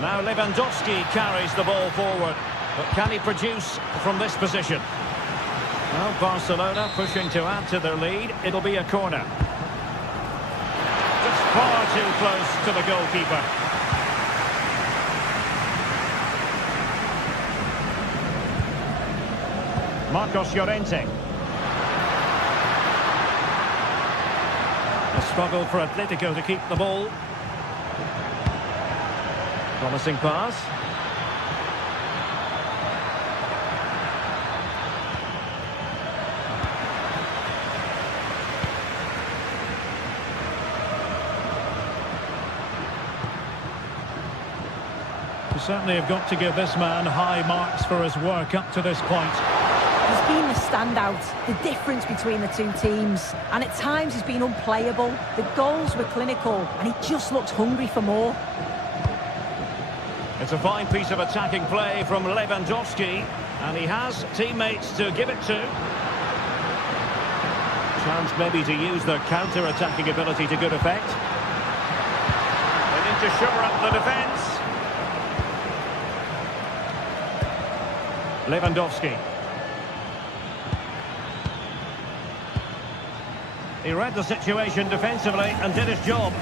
Now Lewandowski carries the ball forward. But can he produce from this position? Well, Barcelona pushing to add to their lead. It'll be a corner. Just far too close to the goalkeeper. Marcos Llorente. A struggle for Atletico to keep the ball. Promising pass. You certainly have got to give this man high marks for his work up to this point. He's been the standout, the difference between the two teams. And at times he's been unplayable. The goals were clinical and he just looked hungry for more. It's a fine piece of attacking play from Lewandowski, and he has teammates to give it to. Chance maybe to use their counter-attacking ability to good effect. They need to shore up the defence. Lewandowski. He read the situation defensively and did his job.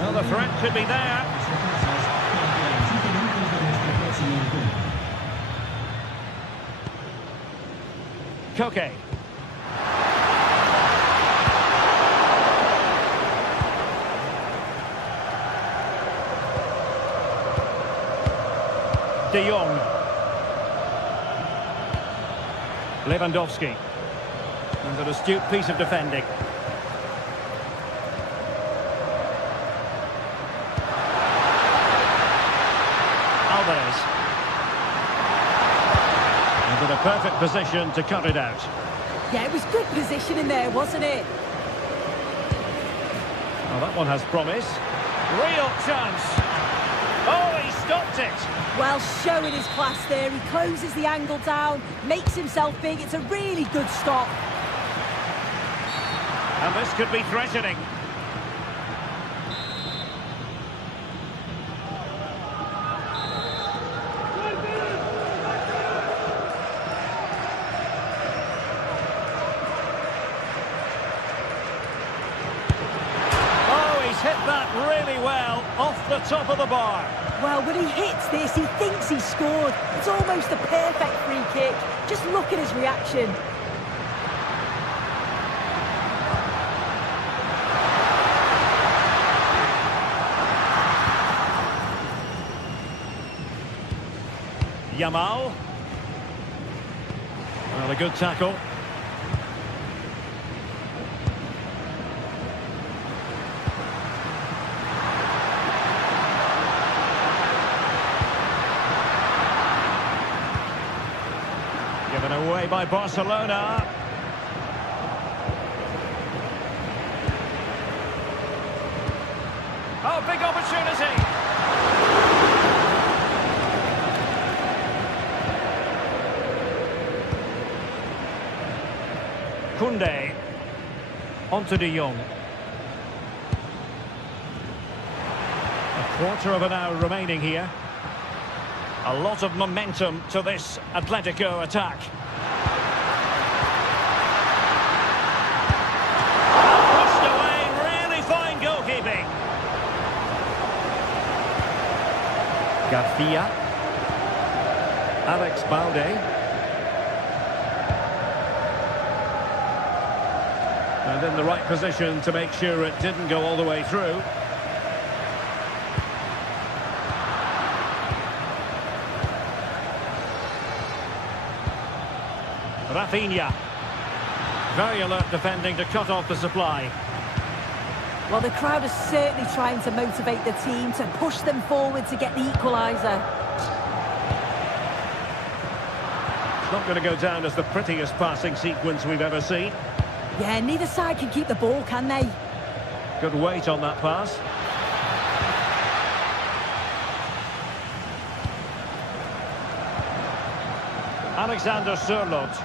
Well, the threat could be there. Koke. De Jong. Lewandowski. And an astute piece of defending. Alvarez. And in a perfect position to cut it out. Yeah, it was good positioning there, wasn't it? Well, that one has promise. Real chance. Oh, he stopped it. Well, showing his class there. He closes the angle down, makes himself big. It's a really good stop. And this could be threatening. the top of the bar. Well, when he hits this, he thinks he's scored. It's almost a perfect free kick. Just look at his reaction. Yamal. Well, a good tackle. Given away by Barcelona. Oh, big opportunity. Koundé. On to De Jong. A quarter of an hour remaining here. A lot of momentum to this Atletico attack. Pushed away, really fine goalkeeping. Garcia. Alex Balde. And in the right position to make sure it didn't go all the way through. Rafinha. Very alert defending to cut off the supply. Well, the crowd is certainly trying to motivate the team to push them forward to get the equaliser. It's not going to go down as the prettiest passing sequence we've ever seen. Yeah, neither side can keep the ball, can they? Good weight on that pass. Alexander Sørloth.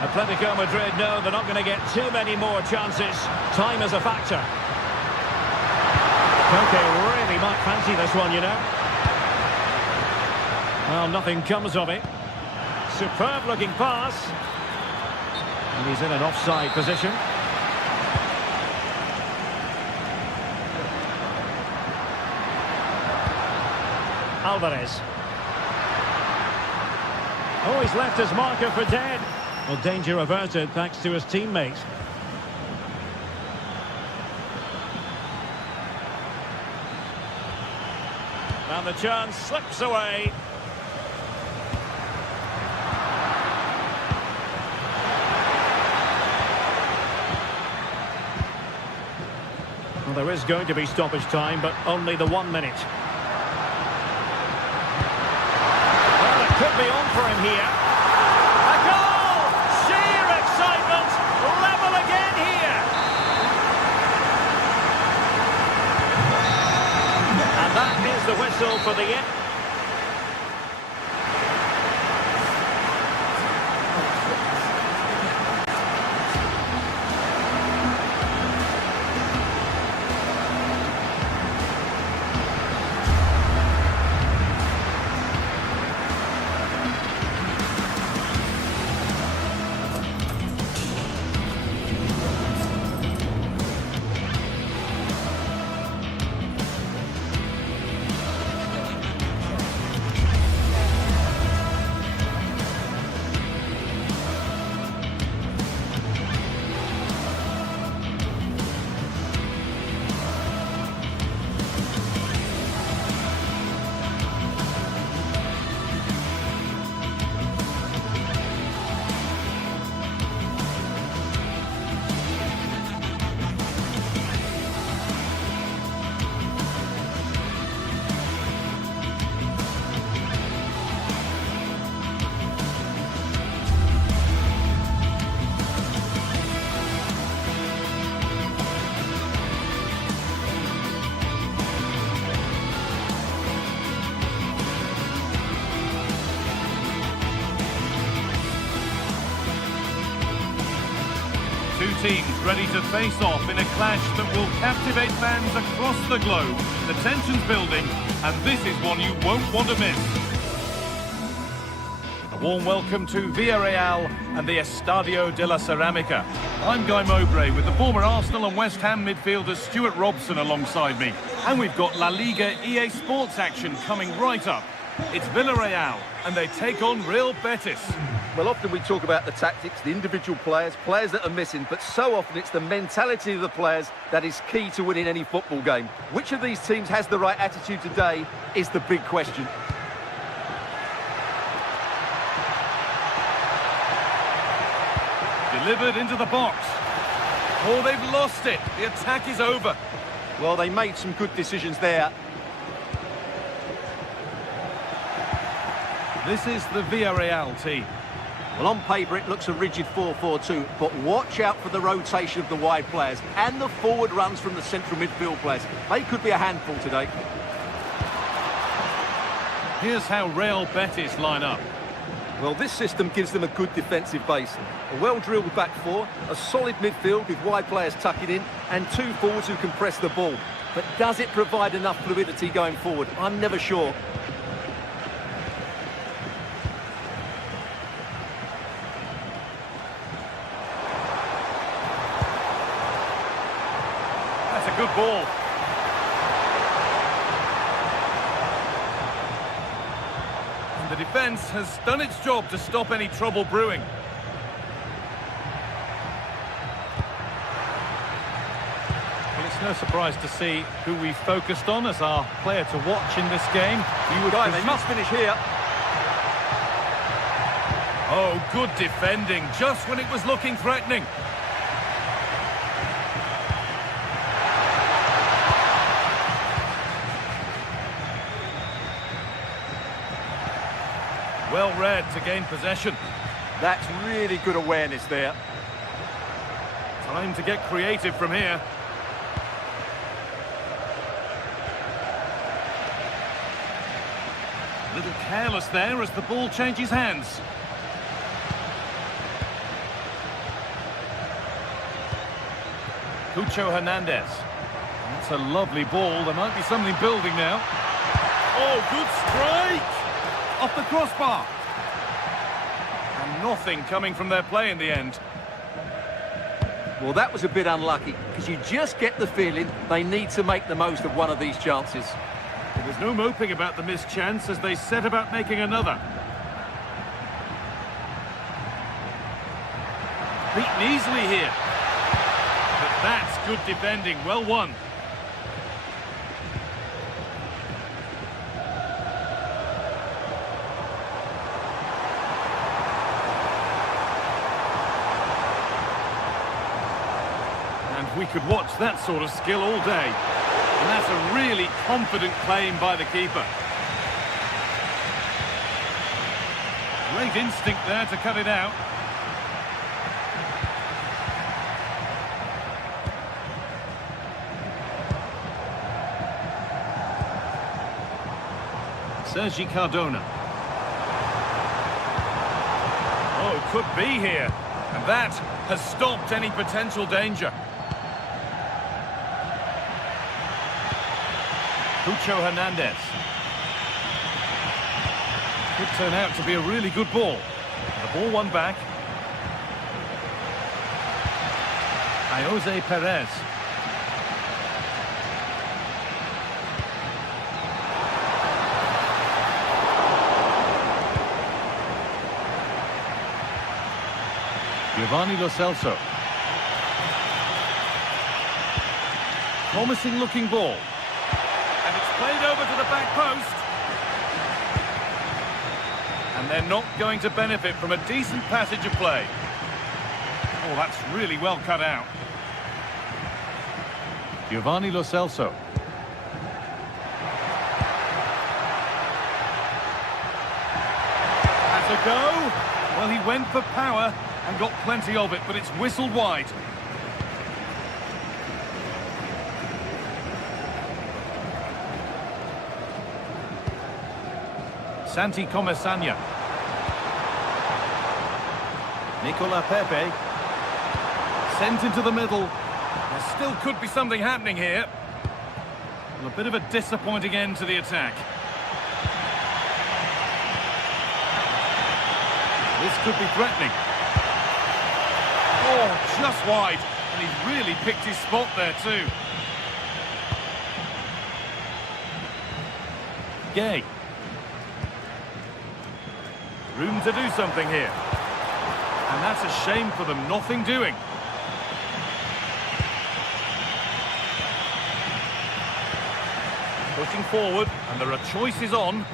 Atletico Madrid know they're not going to get too many more chances. Time is a factor. Koke really might fancy this one, you know. Well, nothing comes of it. Superb looking pass. And he's in an offside position. Alvarez. Oh, he's left his marker for dead. Well, danger averted thanks to his teammates. And the chance slips away. Well, there is going to be stoppage time, but only the 1 minute. Well, it could be on for him here. A goal! Sheer excitement! Level again here! And that is the whistle for the end. Two teams ready to face off in a clash that will captivate fans across the globe. The tension's building, and this is one you won't want to miss. A warm welcome to Villarreal and the Estadio de la Ceramica. I'm Guy Mowbray with the former Arsenal and West Ham midfielder Stuart Robson alongside me. And we've got La Liga EA Sports action coming right up. It's Villarreal, and they take on Real Betis. Well, often we talk about the tactics, the individual players that are missing, but so often it's the mentality of the players that is key to winning any football game. Which of these teams has the right attitude today is the big question. Delivered into the box. Oh, they've lost it. The attack is over. Well, they made some good decisions there. This is the Villarreal team. Well, on paper, it looks a rigid 4-4-2, but watch out for the rotation of the wide players and the forward runs from the central midfield players. They could be a handful today. Here's how Real Betis line up. Well, this system gives them a good defensive base. A well-drilled back four, a solid midfield with wide players tucking in, and two forwards who can press the ball. But does it provide enough fluidity going forward? I'm never sure. That's a good ball. And the defence has done its job to stop any trouble brewing. Well, it's no surprise to see who we focused on as our player to watch in this game. They must finish here. Oh, good defending, just when it was looking threatening. Well read to gain possession. That's really good awareness there. Time to get creative from here. A little careless there as the ball changes hands. Cucho Hernandez. That's a lovely ball. There might be something building now. Oh, good strike! Off the crossbar. And nothing coming from their play in the end. Well, that was a bit unlucky, because you just get the feeling they need to make the most of one of these chances. There was no moping about the missed chance as they set about making another. Beaten easily here. But that's good defending, well won. And we could watch that sort of skill all day. And that's a really confident claim by the keeper. Great instinct there to cut it out. Sergi Cardona. Oh, could be here. And that has stopped any potential danger. Cucho Hernandez. Could turn out to be a really good ball. The ball won back. Jose Perez. Giovanni Lo Celso. Promising looking ball. And it's played over to the back post. And they're not going to benefit from a decent passage of play. Oh, that's really well cut out. Giovanni Lo Celso. Has a go. Well, he went for power and got plenty of it, but it's whistled wide. Santi Comesania. Nicola Pepe. Sent into the middle. There still could be something happening here. Well, a bit of a disappointing end to the attack. This could be threatening. Oh, Oh, just wide. And he's really picked his spot there too. Gay. Room to do something here. And that's a shame for them, nothing doing. Pushing forward, and there are choices on.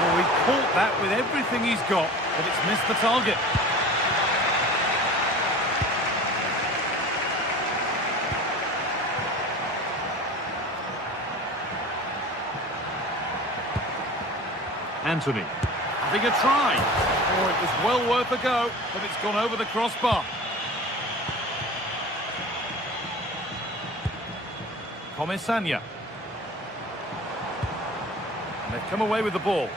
Oh, he caught that with everything he's got, but it's missed the target. Anthony, having a try. Oh, it was well worth a go, but it's gone over the crossbar. Comesaña. And they've come away with the ball.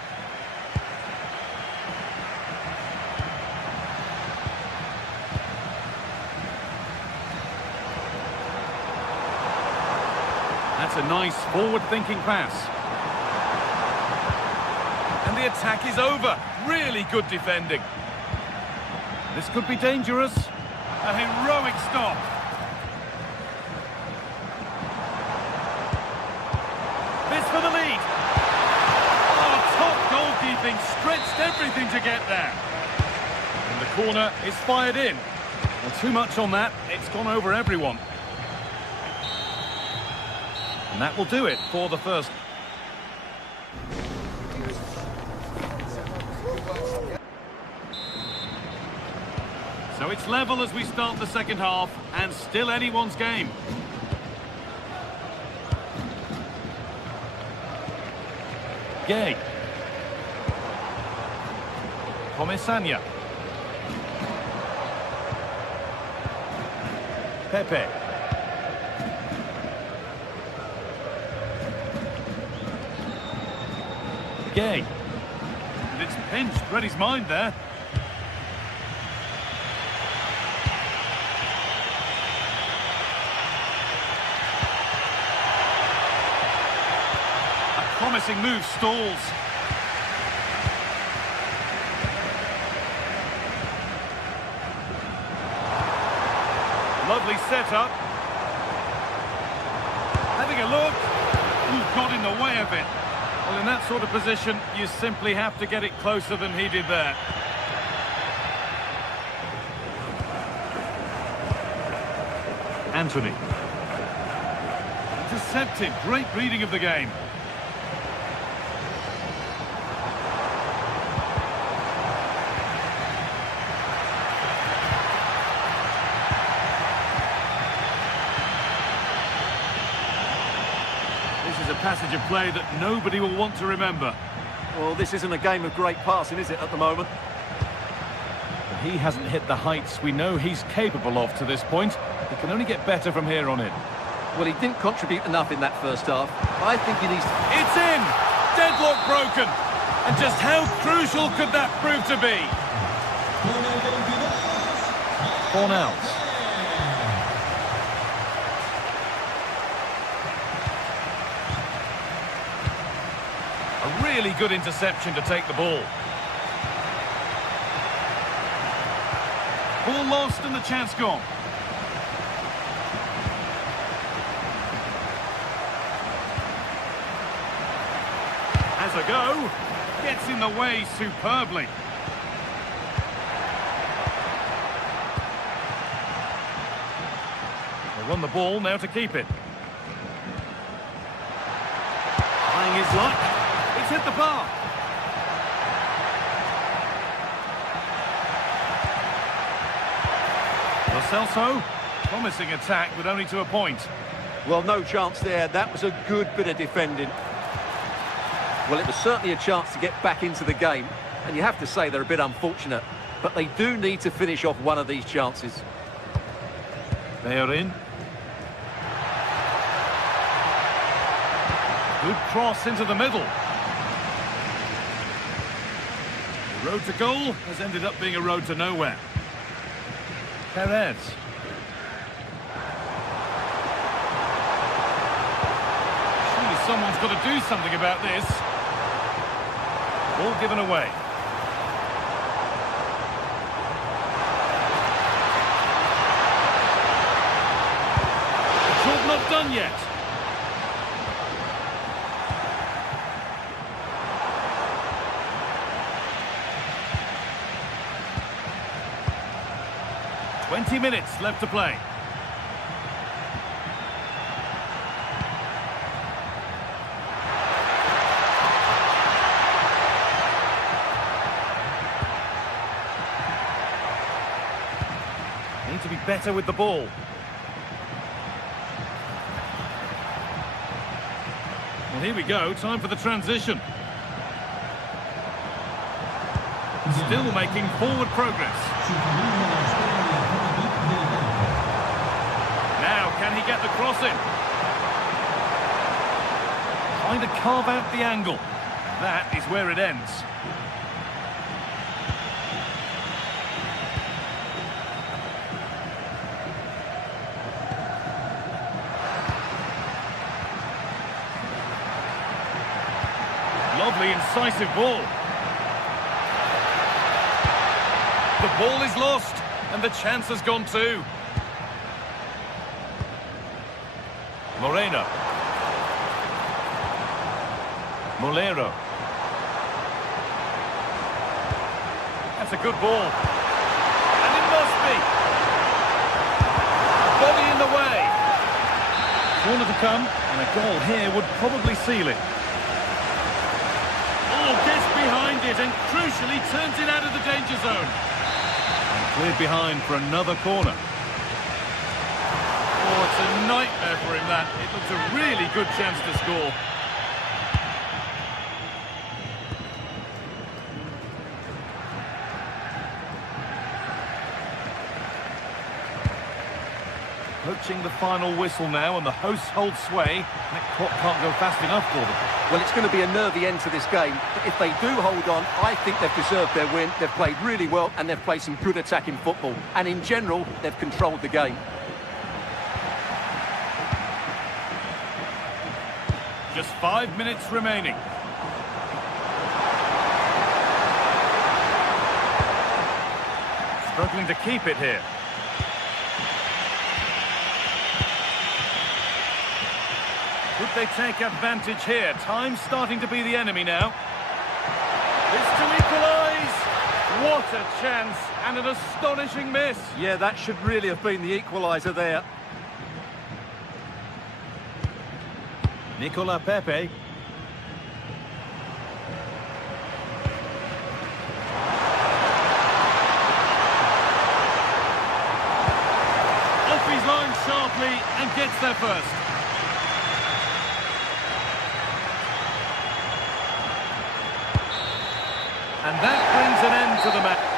That's a nice forward-thinking pass. And the attack is over. Really good defending. This could be dangerous. A heroic stop. This for the lead. Oh, top goalkeeping. Stretched everything to get there. And the corner is fired in. Well, too much on that. It's gone over everyone. And that will do it for the first. So it's level as we start the second half, and still anyone's game. Gay. Comesaña. Pepe. Gay. And it's pinched, read his mind there. Promising move stalls. Lovely setup. Having a look. Ooh, got in the way of it. Well, in that sort of position, you simply have to get it closer than he did there. Anthony. Intercepted. Great reading of the game. A passage of play that nobody will want to remember. Well, this isn't a game of great passing, is it, at the moment? He hasn't hit the heights we know he's capable of to this point. He can only get better from here on in. Well, he didn't contribute enough in that first half. I think he needs to... It's in! Deadlock broken! And just how crucial could that prove to be? Cornels. Really good interception to take the ball. Ball lost and the chance gone. Has a go. Gets in the way superbly. They won the ball, now to keep it. Trying his luck. It's hit the bar. Lo Celso, promising attack with only to a point. Well, no chance there. That was a good bit of defending. Well, it was certainly a chance to get back into the game. And you have to say they're a bit unfortunate. But they do need to finish off one of these chances. They are in. Good cross into the middle. The road to goal has ended up being a road to nowhere. Perez. Surely someone's got to do something about this. Ball given away. Job not done yet. "20 minutes left to play." Need to be better with the ball. Well, here we go. Time for the transition. Still making forward progress. Now, can he get the cross in? Trying to carve out the angle. That is where it ends. Lovely, incisive ball. The ball is lost, and the chance has gone too. Moreno. Molero. That's a good ball. And it must be. Body in the way. Corner to come, and a goal here would probably seal it. Oh, gets behind it, and crucially turns it out of the danger zone. Cleared behind for another corner. Oh, it's a nightmare for him, that. It looks a really good chance to score. Approaching the final whistle now, and the hosts hold sway. That clock can't go fast enough for them. Well, it's going to be a nervy end to this game, but if they do hold on, I think they've deserved their win. They've played really well, and they've played some good attacking football. And in general, they've controlled the game. Just 5 minutes remaining. Struggling to keep it here. Could they take advantage here? Time's starting to be the enemy now. It's to equalise. What a chance, and an astonishing miss. Yeah, that should really have been the equaliser there. Nicola Pepe. Off his line sharply and gets there first. And that brings an end to the match.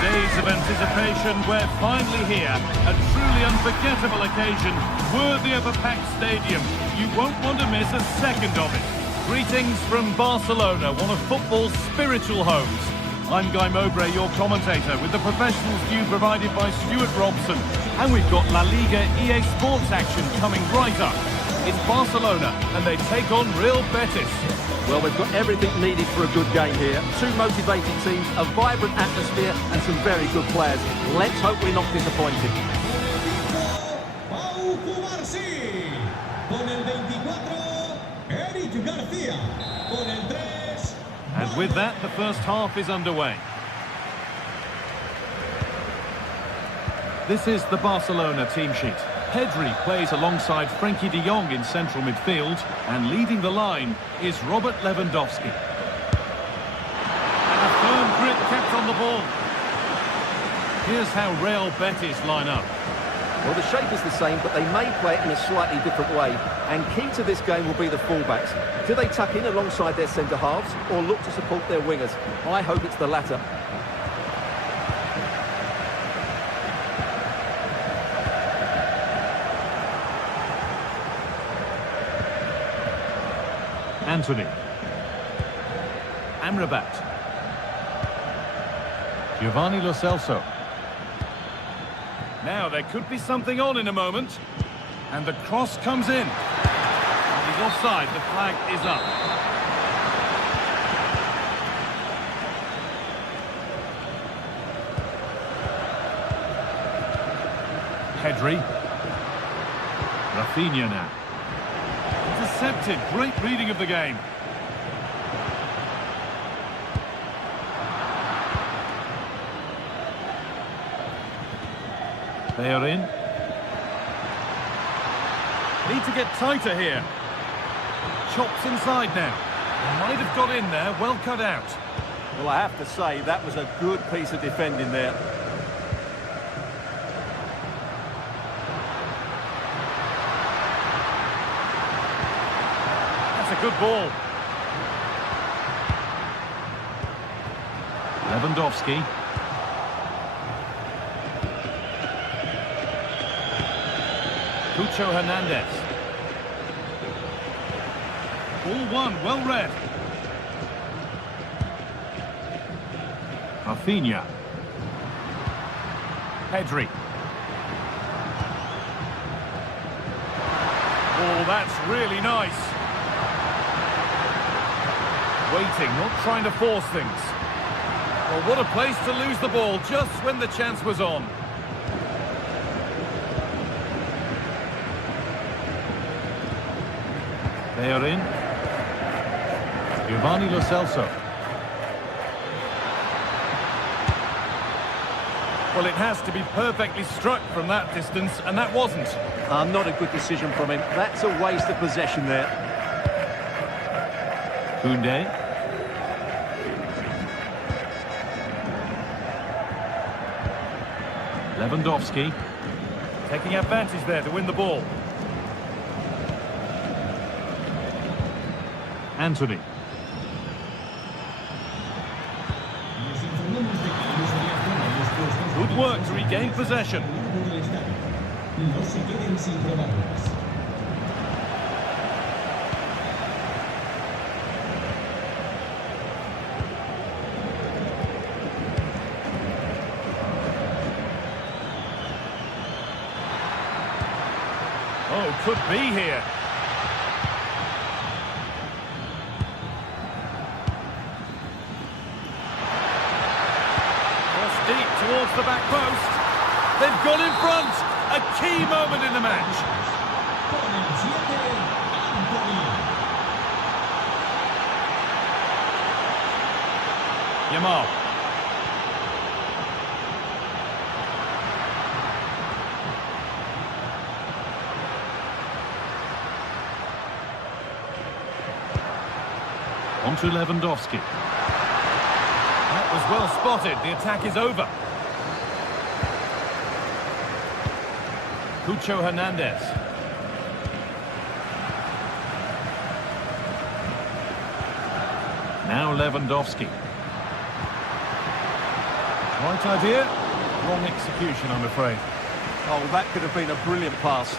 Days of anticipation, we're finally here. A truly unforgettable occasion, worthy of a packed stadium. You won't want to miss a second of it. Greetings from Barcelona, one of football's spiritual homes. I'm Guy Mowbray, your commentator, with the professionals view provided by Stuart Robson. And we've got La Liga EA Sports action coming right up. It's Barcelona, and they take on Real Betis. Well, we've got everything needed for a good game here. Two motivated teams, a vibrant atmosphere, and some very good players. Let's hope we're not disappointed. And with that, the first half is underway. This is the Barcelona team sheet. Pedri plays alongside Frenkie de Jong in central midfield, and leading the line is Robert Lewandowski. perfect on the ball. Here's how Real Betis line up. Well, the shape is the same, but they may play it in a slightly different way. And key to this game will be the fullbacks. Do they tuck in alongside their centre-halves or look to support their wingers? I hope it's the latter. Anthony. Amrabat. Giovanni Lo Celso. Now there could be something on in a moment. And the cross comes in. And he's offside. The flag is up. Pedri. Rafinha now. Intercepted. Great reading of the game. Bayern. Need to get tighter here. Chops inside now. Might have got in there. Well cut out. Well, I have to say, that was a good piece of defending there. That's a good ball. Lewandowski. Cucho Hernandez. Ball one, well read. Rafinha. Pedri. Oh, that's really nice. Waiting, not trying to force things. Well, what a place to lose the ball just when the chance was on. Bayern. Giovanni Lo Celso. Well, it has to be perfectly struck from that distance, and that wasn't. Not a good decision from him. That's a waste of possession there. Koundé. Lewandowski. Taking advantage there to win the ball. Anthony. Good work to regain possession. Oh, could be here. Towards the back post. They've gone in front. A key moment in the match. Yamal. On to Lewandowski. That was well spotted. The attack is over. Cucho Hernandez. Now Lewandowski. Right idea, wrong execution, I'm afraid. Oh, that could have been a brilliant pass.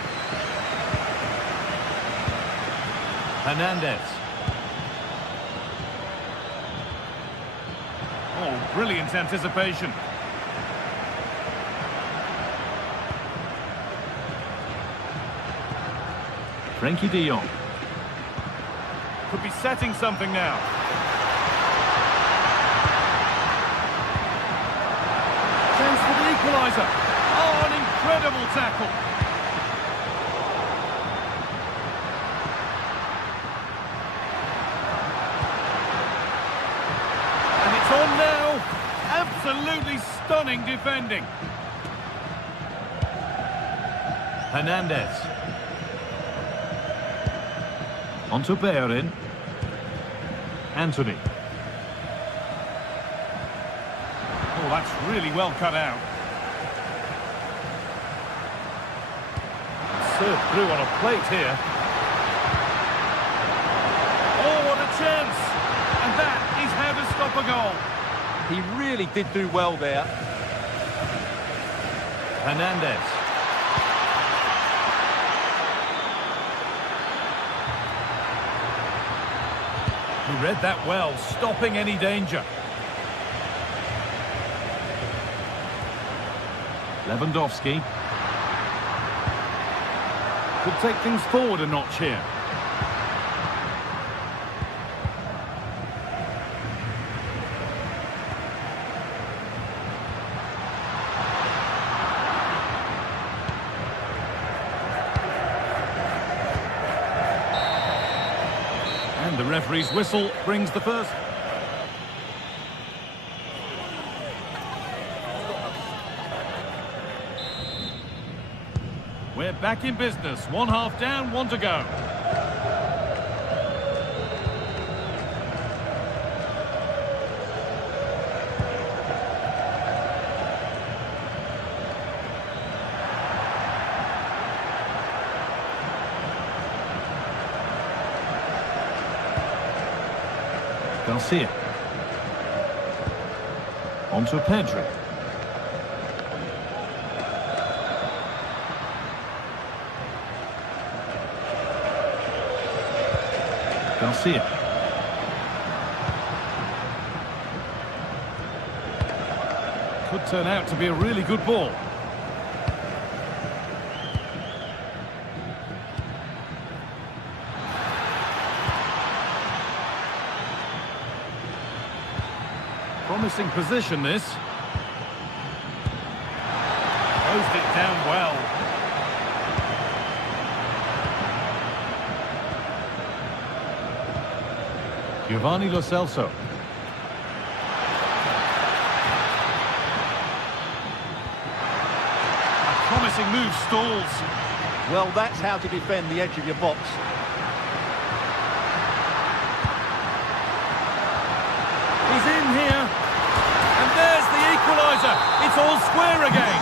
Hernandez. Oh, brilliant anticipation. Frankie de Jong. Could be setting something now. Chance for the equaliser. Oh, an incredible tackle. And it's on now. Absolutely stunning defending. Hernandez. On to Bayern. Anthony. that's really well cut out. Served through on a plate here. Oh, what a chance! And that is how to stop a goal. He really did do well there. Hernandez. He read that well, stopping any danger. Lewandowski. Could take things forward a notch here. And the referee's whistle brings the first. We're back in business. 1 half down, 1 to go. Garcia. On to Pedri. Garcia. Could turn out to be a really good ball. Promising position, this. Closed it down well. Giovanni Lo Celso. A promising move stalls. Well, that's how to defend the edge of your box. He's in here. And there's the equaliser. It's all square again.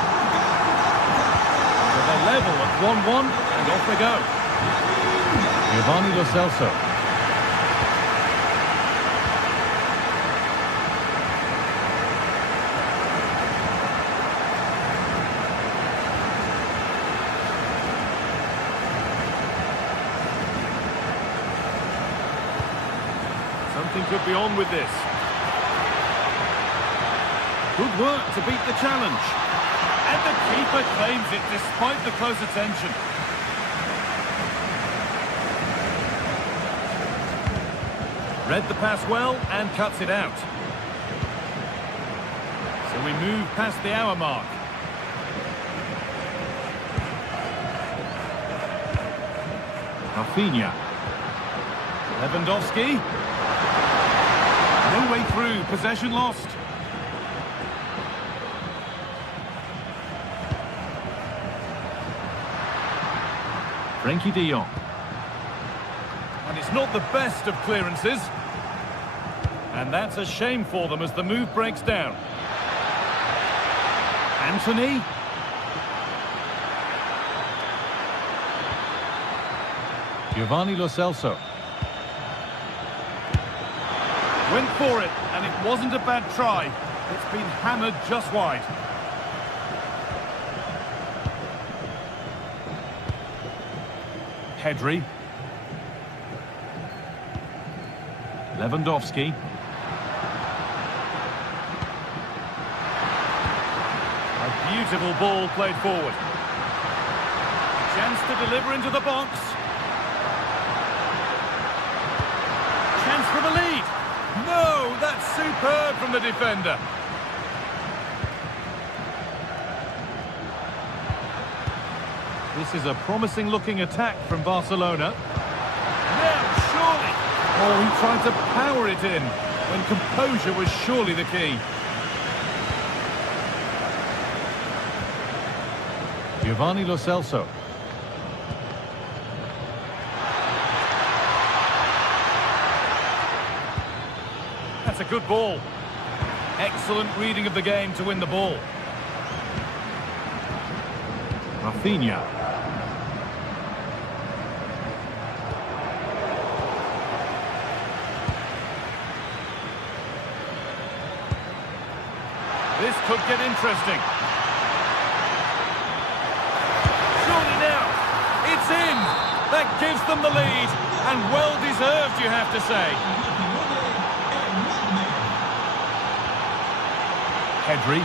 So they're level at 1-1 and off they go. Giovanni Lo Celso. Something could be on with this. Good work to beat the challenge. And the keeper claims it despite the close attention. Read the pass well and cuts it out. So we move past the hour mark. Rafinha. Lewandowski. No way through, possession lost. Frenkie de Jong. And it's not the best of clearances. And that's a shame for them as the move breaks down. Anthony. Giovanni Lo Celso. Went for it, and it wasn't a bad try. It's been hammered just wide. Pedri. Lewandowski. A beautiful ball played forward. Chance to deliver into the box. Chance for the lead. No, that's superb from the defender. This is a promising looking attack from Barcelona. Now, surely. Oh, he tried to power it in when composure was surely the key. Giovanni Lo Celso. That's a good ball. Excellent reading of the game to win the ball. Rafinha. This could get interesting. Surely now, it's in. That gives them the lead, and well deserved, you have to say. Pedri.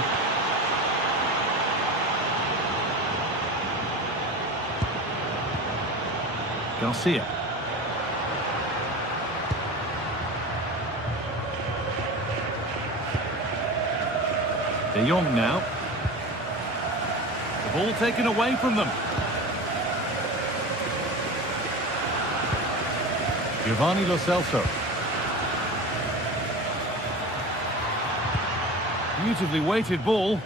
Garcia. De Jong now. The ball taken away from them. Giovanni Lo Celso. Beautifully weighted ball.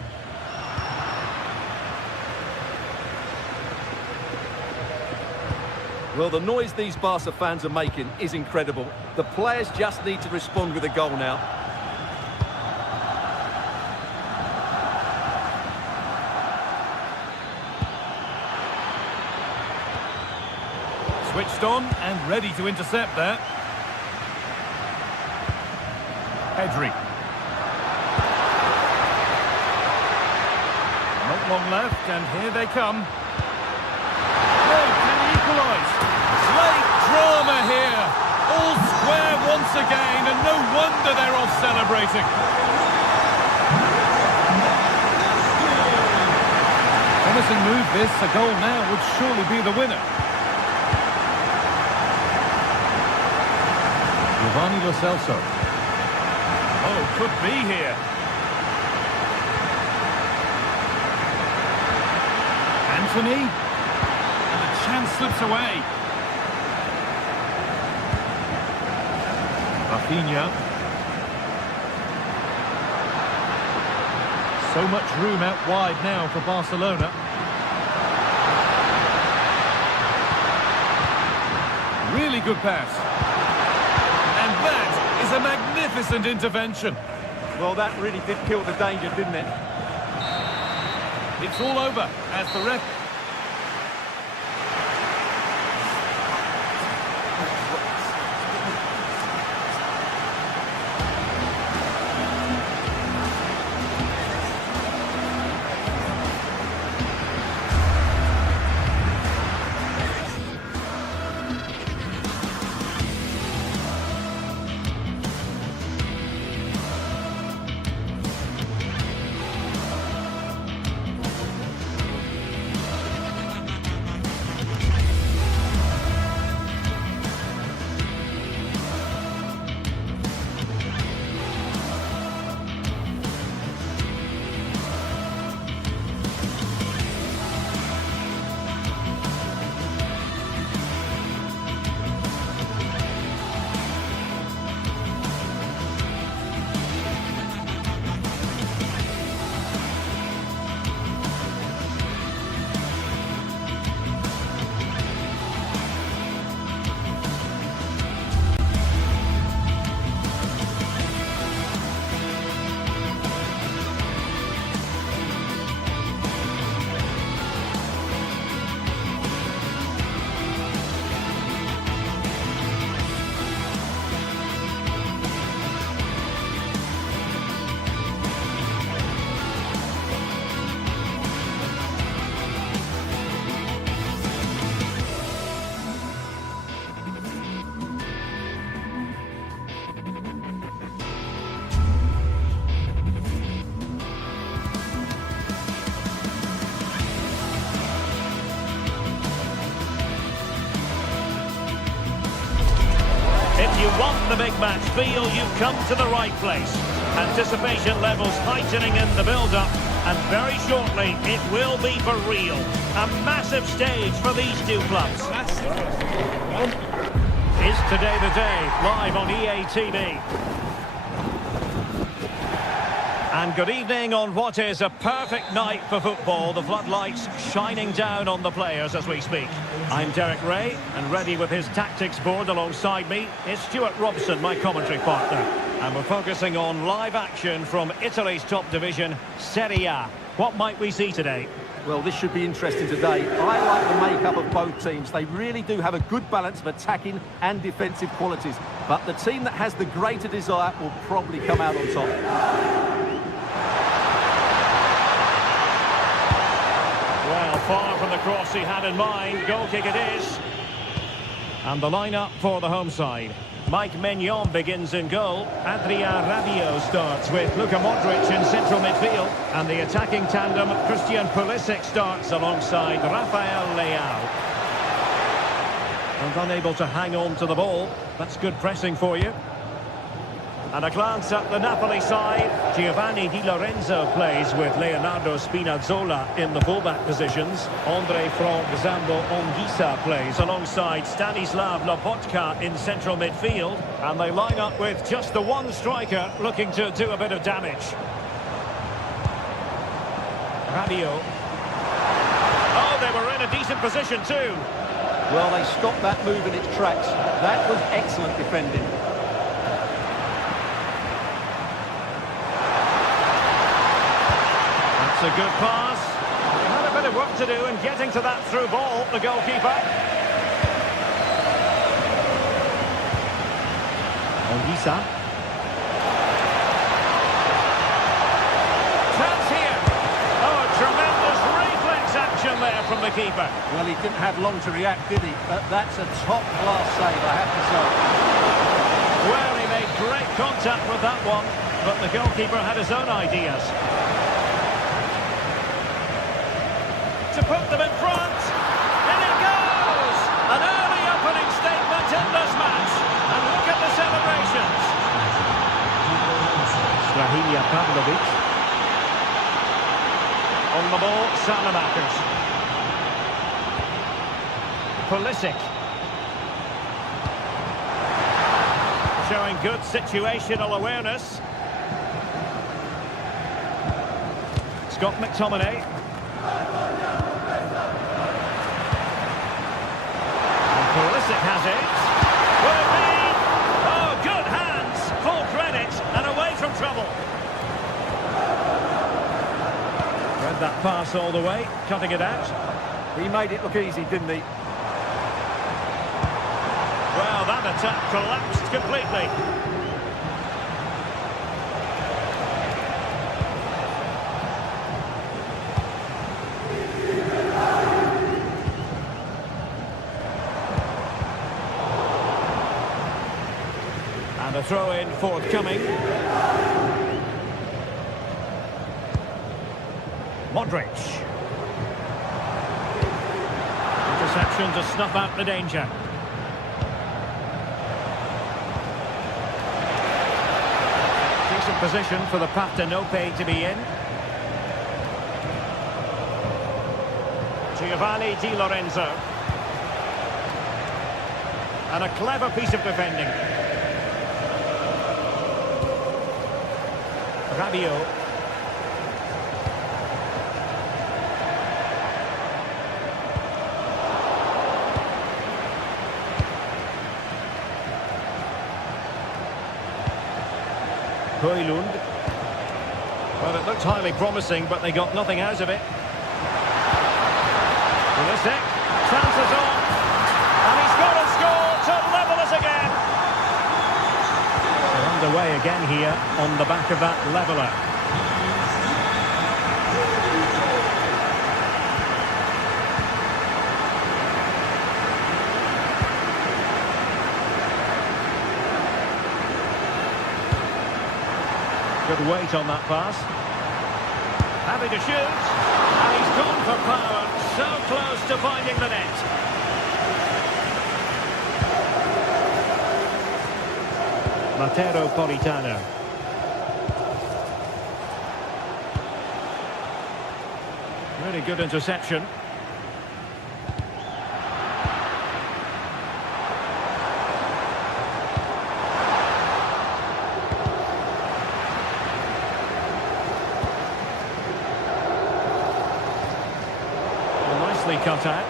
Well, the noise these Barca fans are making is incredible. The players just need to respond with a goal now. Switched on and ready to intercept there. Pedri. Not long left, and here they come. Oh, can he equalise? Late drama here. All square once again, and no wonder they're off celebrating. Promising move this. A goal now would surely be the winner. Giovanni Lo Celso. Oh, could be here. Anthony. And the chance slips away. Rafinha. So much room out wide now for Barcelona. Really good pass. That is a magnificent intervention. Well, that really did kill the danger, didn't it? It's all over as the ref... If you want the big match feel, you've come to the right place. Anticipation levels heightening in the build-up, and very shortly it will be for real. A massive stage for these two clubs. Is today the day, live on EA TV. And good evening on what is a perfect night for football. The floodlights shining down on the players as we speak. I'm Derek Ray, and ready with his tactics board alongside me is Stuart Robson, my commentary partner. And we're focusing on live action from Italy's top division, Serie A. What might we see today? Well, this should be interesting today. I like the makeup of both teams. They really do have a good balance of attacking and defensive qualities. But the team that has the greater desire will probably come out on top. Well, far from the cross he had in mind. Goal kick it is. And the lineup for the home side. Mike Maignan begins in goal. Adrien Rabiot starts with Luka Modric in central midfield. And the attacking tandem, Christian Pulisic, starts alongside Rafael Leao. And unable to hang on to the ball. That's good pressing for you. And a glance at the Napoli side. Giovanni Di Lorenzo plays with Leonardo Spinazzola in the fullback positions. Andre Frank Zambo-Anguissa plays alongside Stanislav Lobotka in central midfield. And they line up with just the one striker looking to do a bit of damage. Rabiot. Oh, they were in a decent position too. Well, they stopped that move in its tracks. That was excellent defending. It's a good pass. He had a bit of work to do in getting to that through ball, the goalkeeper. Anguissa. Chance here. Oh, tremendous reflex action there from the keeper. Well, he didn't have long to react, did he? But that's a top-class save, I have to say. Well, he made great contact with that one, but the goalkeeper had his own ideas. To put them in front, and it goes! An early opening statement in this match, and look at the celebrations. Strahinja Pavlovic. On the ball, Salamakers. Pulisic. Showing good situational awareness. Scott McTominay. Pulisic has it. Will it be? Oh, good hands. Full credit and away from trouble. Read that pass all the way, cutting it out. He made it look easy, didn't he? Well, that attack collapsed completely. And a throw-in forthcoming. Modric. Interception to snuff out the danger. Decent position for the Partenope to be in. Giovanni Di Lorenzo. And a clever piece of defending. Rabiot. Højlund. Well, it looked highly promising, but they got nothing out of it. Pulisic. Chances on. And he's got to score to level us again. Underway again here on the back of that leveller. Good weight on that pass. Happy to shoot. And he's gone for power. So close to finding the net. Matteo Politano. Really good interception. Well, nicely cut out.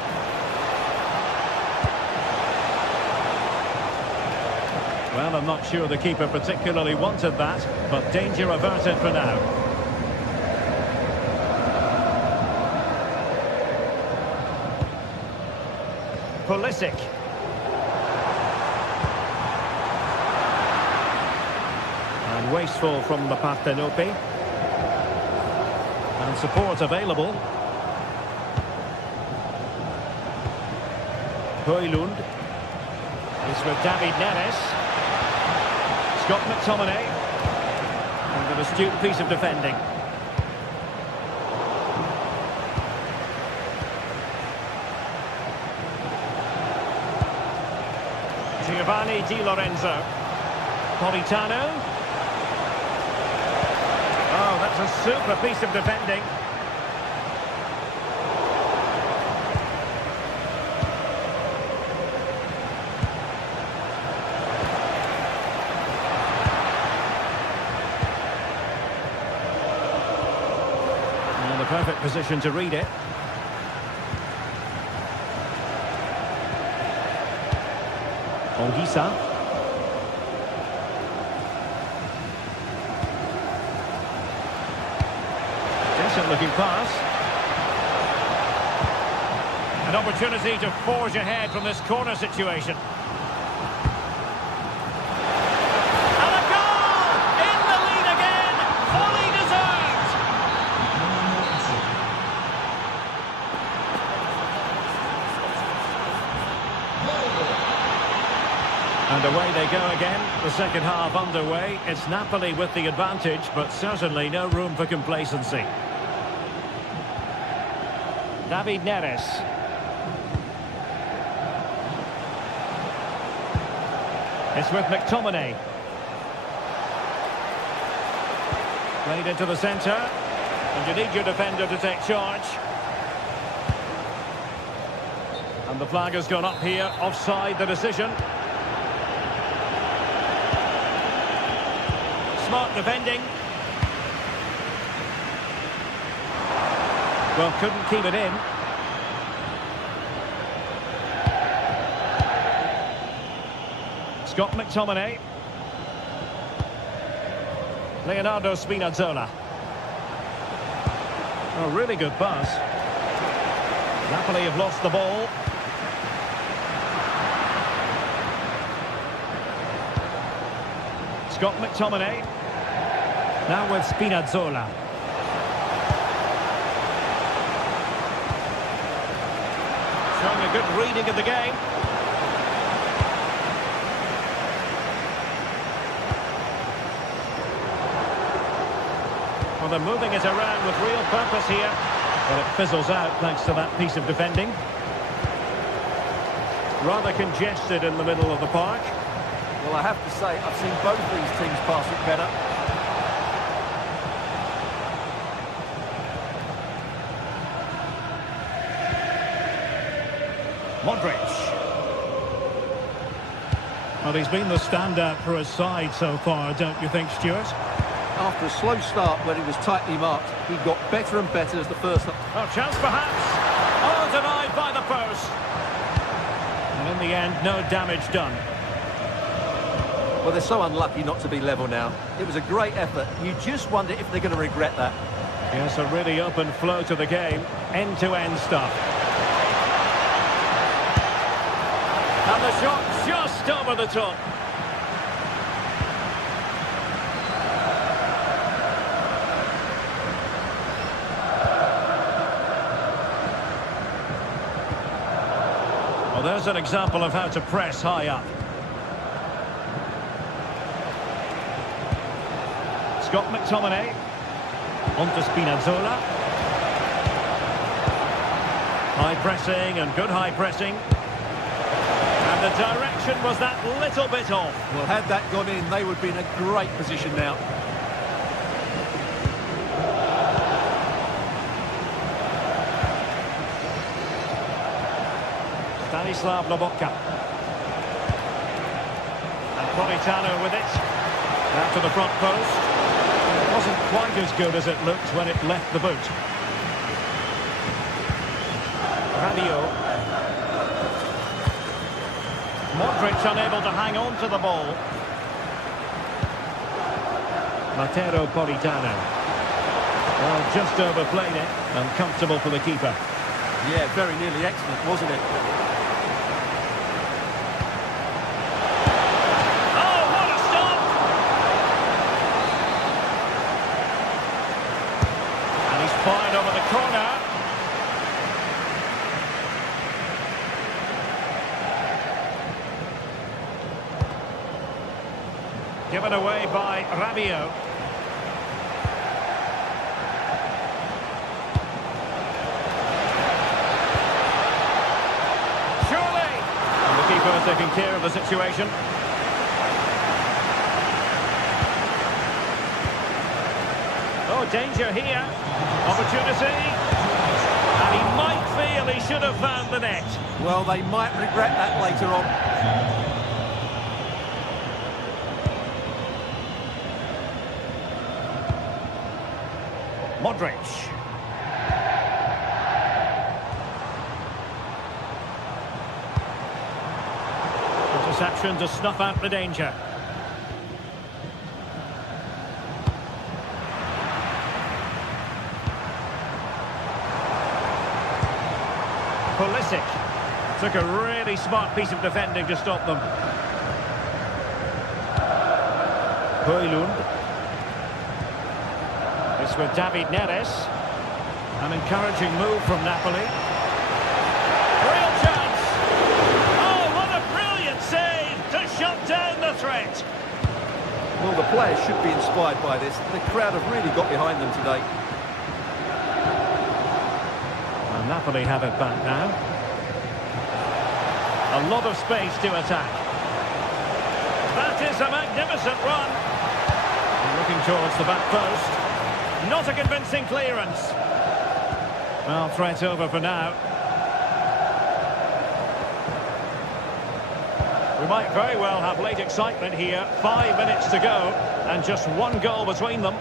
Well, I'm not sure the keeper particularly wanted that, but danger averted for now. Pulisic. And wasteful from the Partenope. And support available. Højlund. It's with David Neres. Scott McTominay. And an astute piece of defending. Giovanni Di Lorenzo. Politano. Oh, that's a super piece of defending. And the perfect position to read it. Ongisa. Decent looking pass. An opportunity to forge ahead from this corner situation. And a goal! In the lead again! Fully deserved! And away they go again. The second half underway. It's Napoli with the advantage, but certainly no room for complacency. David Neres. It's with McTominay. Played into the centre. And you need your defender to take charge. And the flag has gone up here. Offside the decision. Smart defending. Well, couldn't keep it in. Scott McTominay. Leonardo Spinazzola. A really good pass. Napoli have lost the ball. Scott McTominay. Now with Spinazzola. Showing a good reading of the game. Well, they're moving it around with real purpose here. But it fizzles out thanks to that piece of defending. Rather congested in the middle of the park. Well, I have to say, I've seen both these teams pass it better. Modric. Well, he's been the standout for his side so far, don't you think, Stuart? After a slow start when he was tightly marked, he got better and better as the first... Oh, chance perhaps. Oh, denied by the post. And in the end, no damage done. Well, they're so unlucky not to be level now. It was a great effort. You just wonder if they're going to regret that. Yes, a really open flow to the game. End-to-end stuff. And the shot just over the top. Well, there's an example of how to press high up. Scott McTominay. On to Spinazzola. High pressing and good high pressing. And the direction was that little bit off. Well, had that gone in, they would be in a great position now. Stanislav Lobotka. And Politano with it. Out to the front post. It wasn't quite as good as it looked when it left the boot. Rabiot. Modric unable to hang on to the ball. Politano. Well, just overplayed it and comfortable for the keeper. Yeah, very nearly excellent, wasn't it? Oh, what a stop! And he's fired over the corner. Given away by Rabiot. Surely! And the keeper taking care of the situation. Oh, danger here. Opportunity. And he might feel he should have found the net. Well, they might regret that later on. Modric. Interception to snuff out the danger. Pulisic. Took a really smart piece of defending to stop them. Højlund. This with David Neres. An encouraging move from Napoli. Real chance! Oh, what a brilliant save to shut down the threat. Well, the players should be inspired by this. The crowd have really got behind them today. And Napoli have it back now. A lot of space to attack. That is a magnificent run. Looking towards the back post. Not a convincing clearance. Well, threat over for now. We might very well have late excitement here. 5 minutes to go and just one goal between them.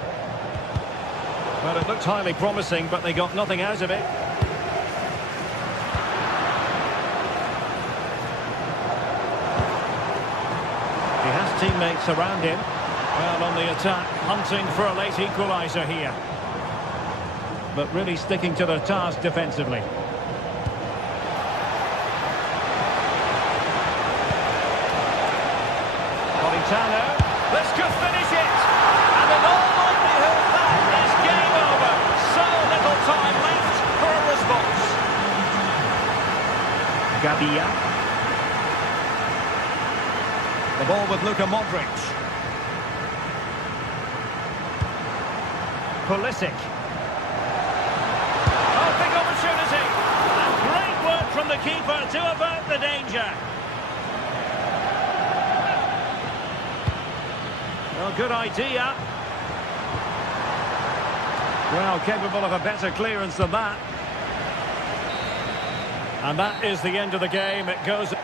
Well, it looked highly promising, but they got nothing out of it. He has teammates around him. Well, on the attack, hunting for a late equaliser here. But really sticking to their task defensively. Politano, this could finish it! And in all likelihood, that is game over. So little time left for a response. Gabia. The ball with Luka Modric. Pulisic. Oh, big opportunity. And great work from the keeper to avert the danger. Well, good idea. Well, capable of a better clearance than that. And that is the end of the game. It goes...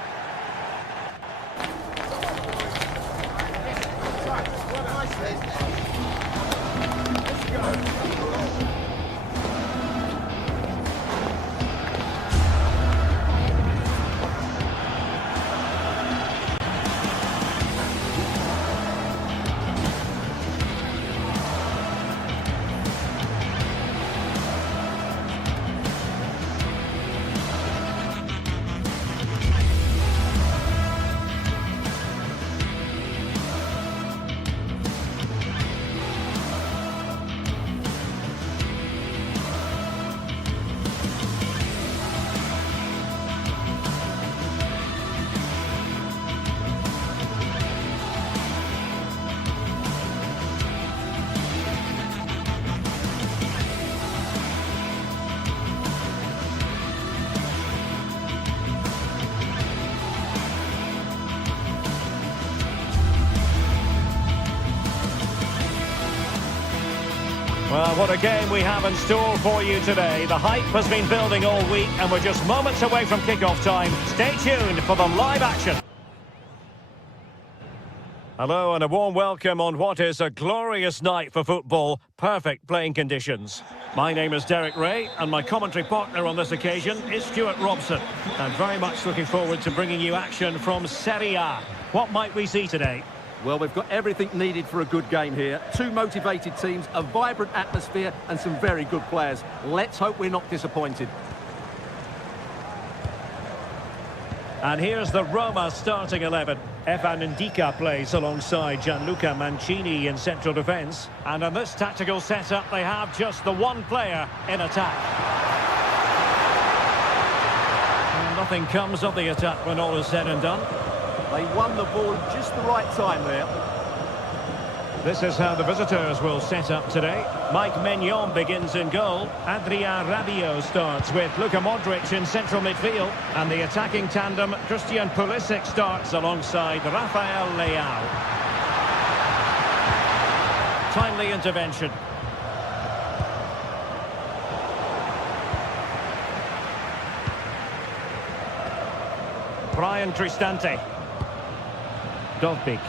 Well, what a game we have in store for you today. The hype has been building all week and we're just moments away from kick-off time. Stay tuned for the live action. Hello and a warm welcome on what is a glorious night for football. Perfect playing conditions. My name is Derek Ray and my commentary partner on this occasion is Stuart Robson. And very much looking forward to bringing you action from Serie A. What might we see today? Well, we've got everything needed for a good game here. Two motivated teams, a vibrant atmosphere and some very good players. Let's hope we're not disappointed. And here's the Roma starting 11. Evan Ndika plays alongside Gianluca Mancini in central defence. And in this tactical setup, they have just the one player in attack. And nothing comes of the attack when all is said and done. They won the ball just the right time there. This is how the visitors will set up today. Mike Maignan begins in goal. Adrien Rabiot starts with Luka Modric in central midfield. And the attacking tandem, Christian Pulisic, starts alongside Rafael Leao. Timely intervention. Brian Cristante. Dovbik.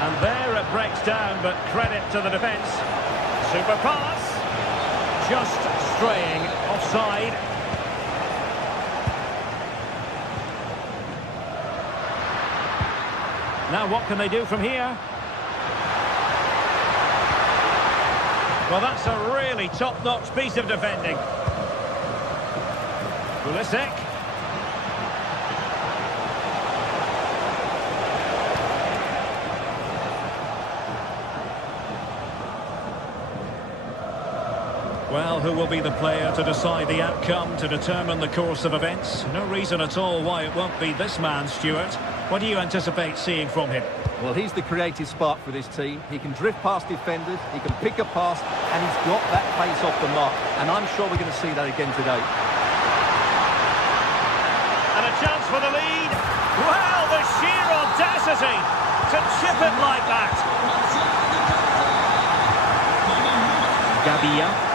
And there it breaks down, but credit to the defence. Super pass. Just straying offside. Now what can they do from here? Well, that's a really top-notch piece of defending. Pulisic. Well, who will be the player to decide the outcome, to determine the course of events? No reason at all why it won't be this man, Stuart. What do you anticipate seeing from him? Well, he's the creative spark for this team. He can drift past defenders, he can pick a pass, and he's got that pace off the mark. And I'm sure we're going to see that again today. And a chance for the lead. Well, the sheer audacity to chip it like that. Gabia.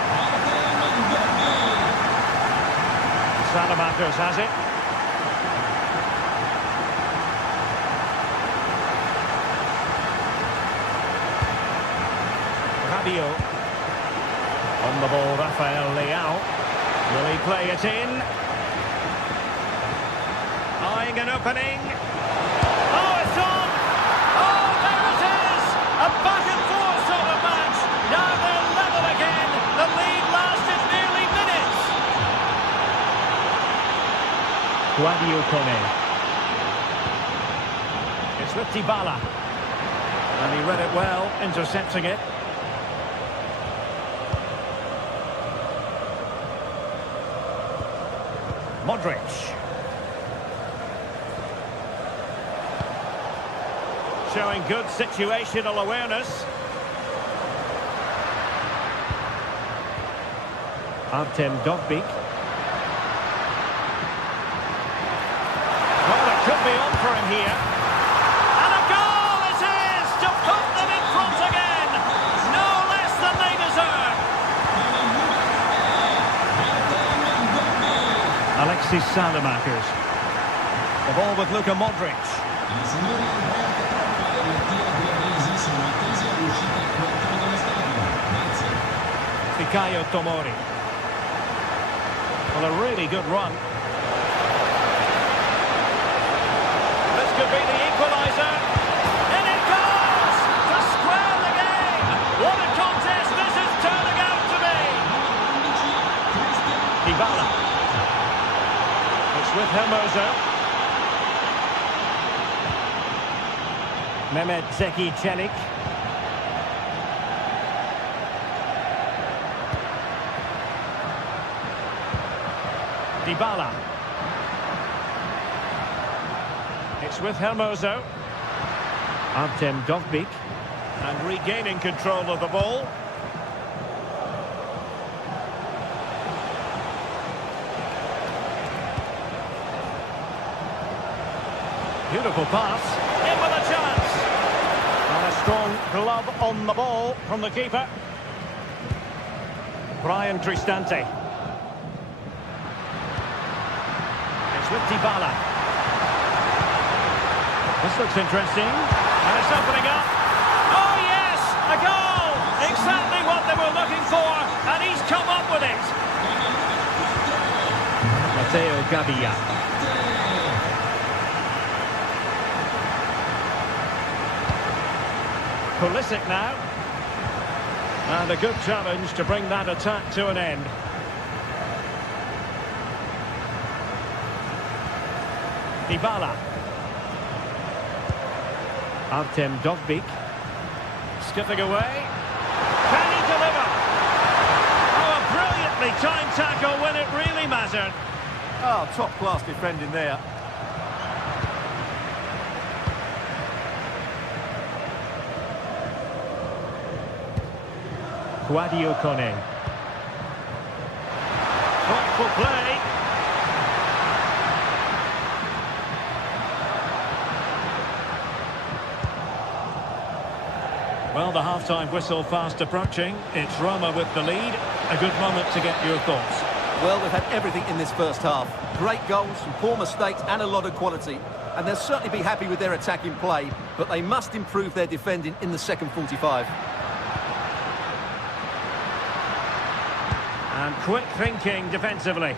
Salamakers has it. Rabiot. On the ball, Rafael Leao. Will he play it in? Eyeing an opening. Oh, it's on! Oh, there it is! A back and forth sort of match. Now they're level again. The lead lasted nearly minutes. Guadio Kone. It's with Dybala. And he read it well, intercepting it. Modric. Showing good situational awareness. Artem Dovbik. Well, it could be on for him here. And a goal it is to put them in front again. No less than they deserve. Alexis Salamakers. The ball with Luka Modric. Fikayo Tomori. Well, a really good run. This could be the equaliser. And it goes to square the game. What a contest this is turning out to be. Dybala. It's with Hermoso. Mehmet Zeki Çelik. Dybala. It's with Hermoso. Artem Dovbik. And regaining control of the ball. Beautiful pass. In with a chance. And a strong glove on the ball from the keeper. Brian Cristante. It's with Dybala. This looks interesting. And it's opening up. Oh, yes! A goal! Exactly what they were looking for. And he's come up with it. Matteo Gabia. Pulisic now. And a good challenge to bring that attack to an end. Dybala. Artem Dovbyk. Skipping away. Can he deliver? Oh, a brilliantly timed tackle when it really mattered. Oh, top-class defending there. Guadio Kone. Thoughtful play. Well, the half-time whistle fast approaching. It's Roma with the lead. A good moment to get your thoughts. Well, they've had everything in this first half. Great goals, some poor mistakes and a lot of quality. And they'll certainly be happy with their attacking play, but they must improve their defending in the second 45. And quick thinking defensively.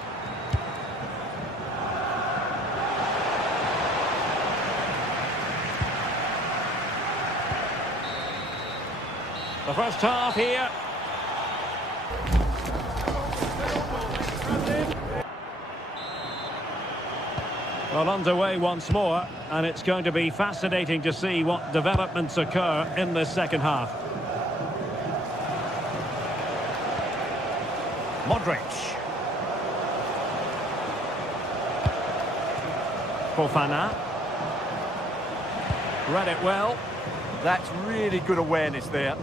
The first half here. Well, underway once more, and it's going to be fascinating to see what developments occur in this second half. Modric. Fofana. Read it well. That's really good awareness there.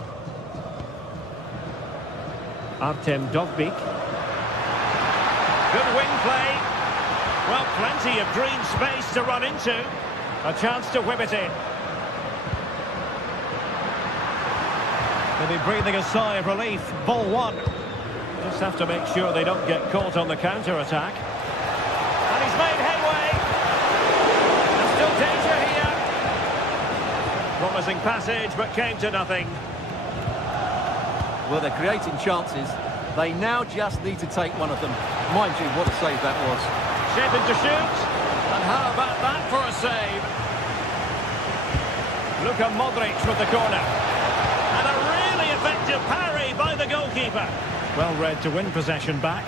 Artem Dovbyk. Good wing play. Well, plenty of green space to run into. A chance to whip it in. They'll be breathing a sigh of relief. Ball one. Just have to make sure they don't get caught on the counter-attack. And he's made headway. There's still danger here. Promising passage, but came to nothing. Well, they're creating chances. They now just need to take one of them. Mind you, what a save that was. Shaping to shoot. And how about that for a save? Luka Modric with the corner. And a really effective parry by the goalkeeper. Well read to win possession back.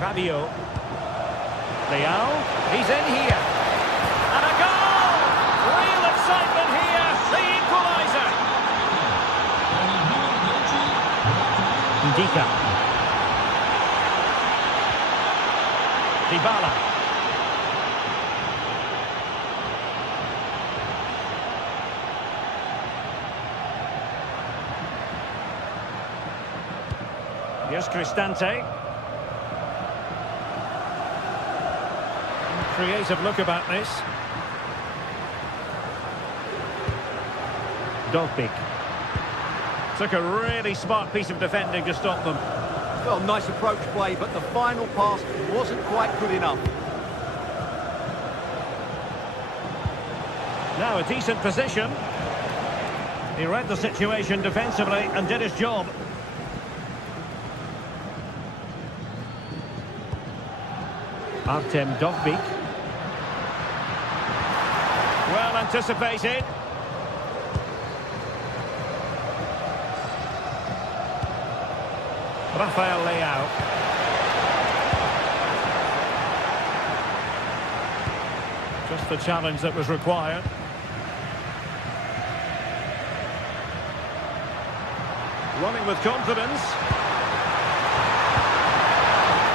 Rabiot. Leao. He's in here. And a goal! Real excitement here. The equaliser. Ndika. Dybala. Here's Cristante. Creative look about this. Dovbyk. Took a really smart piece of defending to stop them. Well, nice approach play, but the final pass wasn't quite good enough. Now a decent position. He read the situation defensively and did his job. Artem Dovbyk. Well anticipated. Rafael Leao. Just the challenge that was required. Running with confidence.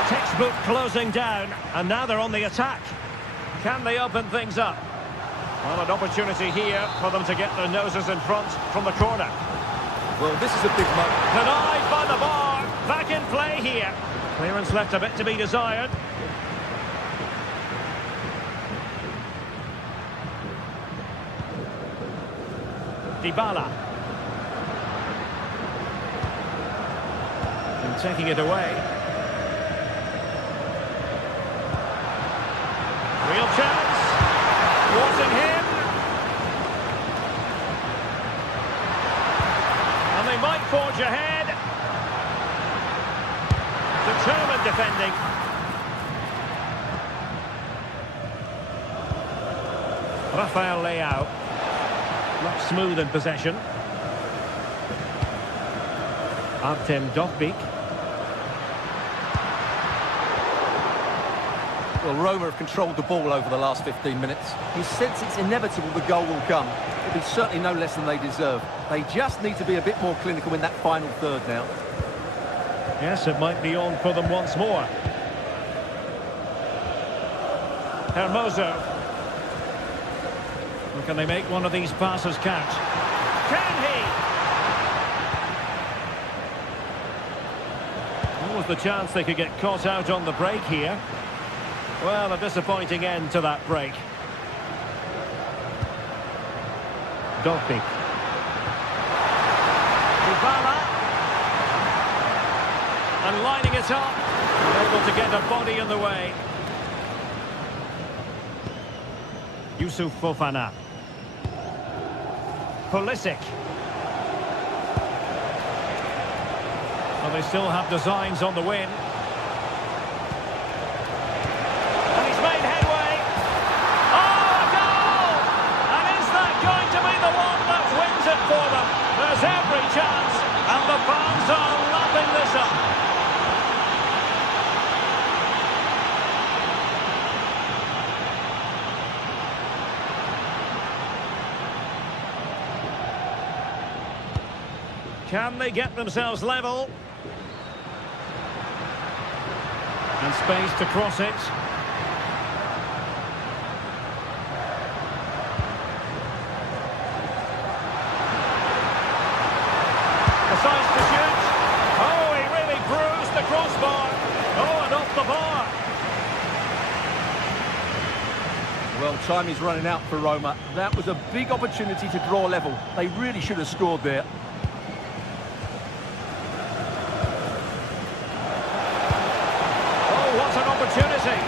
Textbook closing down, and now they're on the attack. Can they open things up? Well, an opportunity here for them to get their noses in front from the corner. Well, this is a big moment. Denied by the bar. Back in play here. Clearance left a bit to be desired. Dybala. And taking it away. Real chance. Watching him. And they might forge ahead. defending. Rafael Leao. Not smooth in possession. Artem Dovbyk. Well, Roma have controlled the ball over the last 15 minutes. You sense it's inevitable the goal will come. It'll be certainly no less than they deserve. They just need to be a bit more clinical in that final third now. Yes, it might be on for them once more. Hermoso. Can they make one of these passes count? Can he? What was the chance they could get caught out on the break here? Well, a disappointing end to that break. Dovbyk. Dybala. And lining it up. Able to get a body in the way. Yusuf Fofana. Pulisic. Well, they still have designs on the win. And he's made headway. Oh, a goal! And is that going to be the one that wins it for them? There's every chance, and the fans are lapping this up. Can they get themselves level? And space to cross it. Decides to shoot. Oh, he really bruised the crossbar. Oh, and off the bar. Well, time is running out for Roma. That was a big opportunity to draw level. They really should have scored there. Opportunity.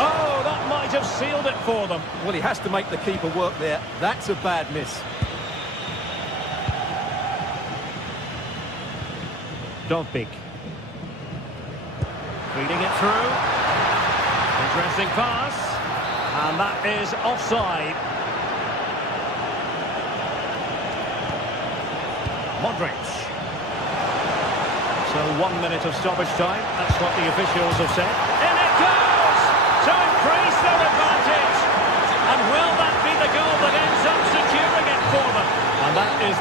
Oh, that might have sealed it for them. Well, he has to make the keeper work there. That's a bad miss. Dovbyk. Feeding it through. Interesting pass. And that is offside. Modric. So 1 minute of stoppage time. That's what the officials have said. In it goes! To increase their advantage. And will that be the goal that ends up securing it for them? And that is...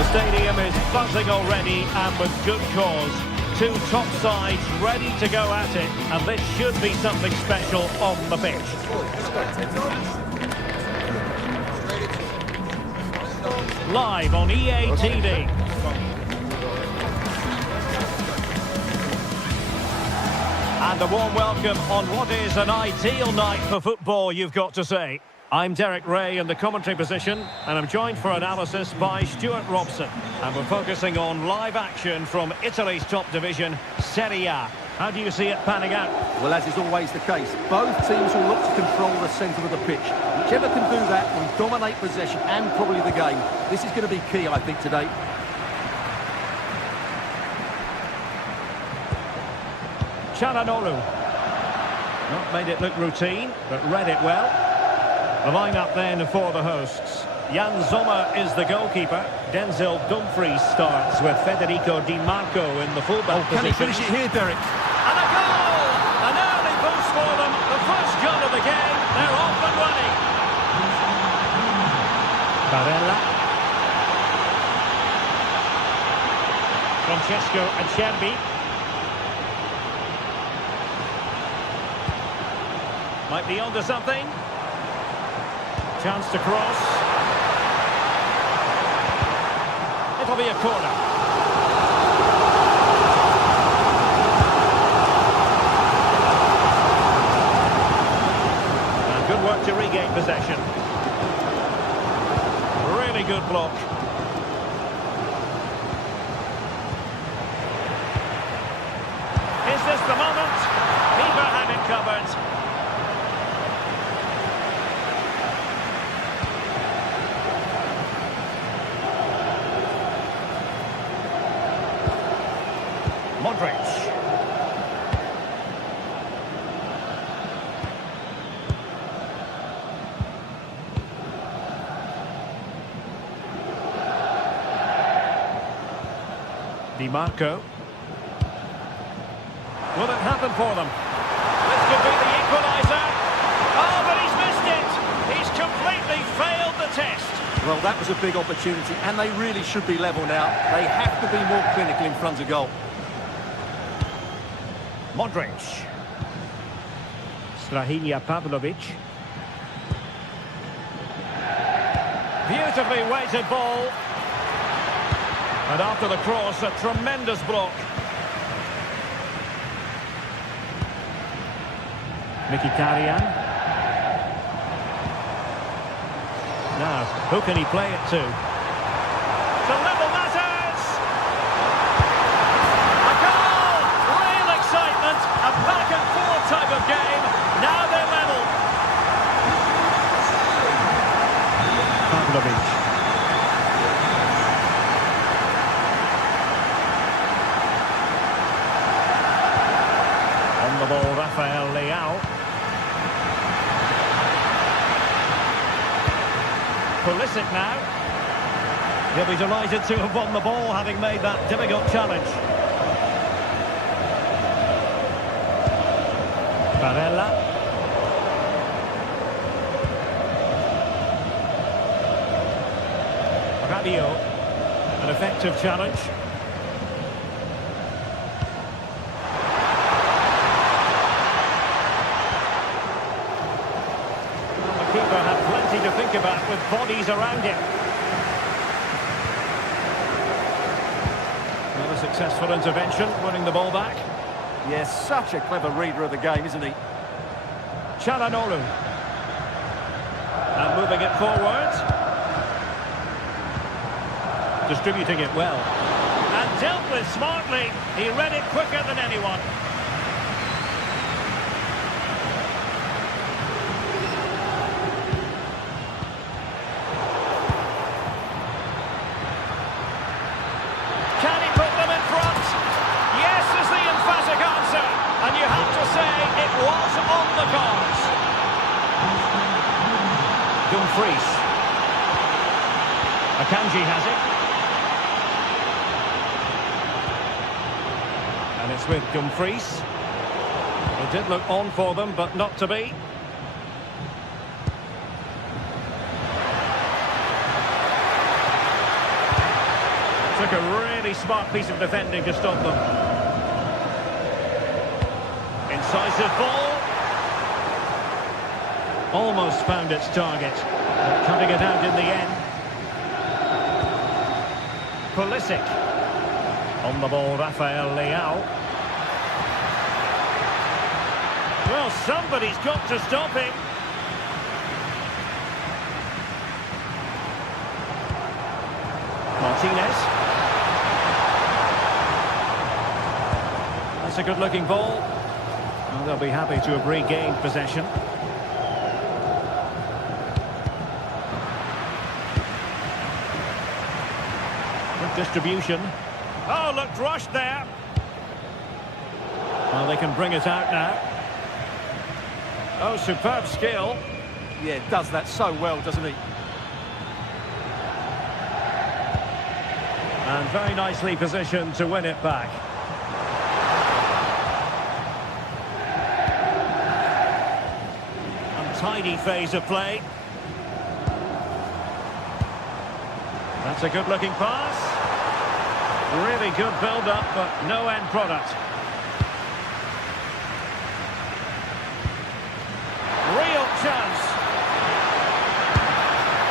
The stadium is buzzing already, and with good cause. Two top sides ready to go at it, and this should be something special on the pitch. Live on EA TV. And a warm welcome on what is an ideal night for football, you've got to say. I'm Derek Ray in the commentary position, and I'm joined for analysis by Stuart Robson. And we're focusing on live action from Italy's top division, Serie A. How do you see it panning out? Well, as is always the case, both teams will look to control the centre of the pitch. Whichever can do that will dominate possession and probably the game. This is going to be key, I think, today. Çalhanoğlu. Not made it look routine, but read it well. The line-up then for the hosts. Jan Sommer is the goalkeeper. Denzel Dumfries starts with Federico Di Marco in the fullback position. Can he finish it here, Derek? And a goal! An early boost for them. The first goal of the game. They're off and running. Barella. Francesco Acerbi. Might be onto something. Chance to cross. It'll be a corner. And good work to regain possession. Really good block. Is this the moment? Keeper had it covered. Modric. Di Marco. Will it happen for them? This could be the equaliser. Oh, but he's missed it. He's completely failed the test. Well, that was a big opportunity, and they really should be level now. They have to be more clinical in front of goal. Modric. Strahinja Pavlovic. Beautifully weighted ball. And after the cross, a tremendous block. Mkhitaryan. Now, who can he play it to? To level matters! A goal! Real excitement! A back-and-forth type of game. Now they're level. Pavlovic. On the ball, Rafael Leao. Pulisic now. He'll be delighted to have won the ball, having made that difficult challenge. Barella. Rabiot. An effective challenge. The keeper had plenty to think about with bodies around him. Another successful intervention, winning the ball back. Yes, such a clever reader of the game, isn't he? Çalhanoğlu. And moving it forward. Distributing it well. And dealt with smartly. He read it quicker than anyone. Can he put them in front? Yes is the emphatic answer. And you have to say it was on the cards. Dumfries. Akanji has it. And it's with Dumfries. It did look on for them, but not to be. Took a really smart piece of defending to stop them. Incisive ball. Almost found its target, but cutting it out in the end. Pulisic. On the ball, Rafael Leao. Well, somebody's got to stop him. Martinez. That's a good-looking ball. Well, they'll be happy to have regained possession. Good distribution. Oh, looked rushed there. Well, they can bring it out now. Oh, superb skill. Yeah, does that so well, doesn't he? And very nicely positioned to win it back. Untidy phase of play. That's a good-looking pass. Really good build-up, but no end product. Real chance.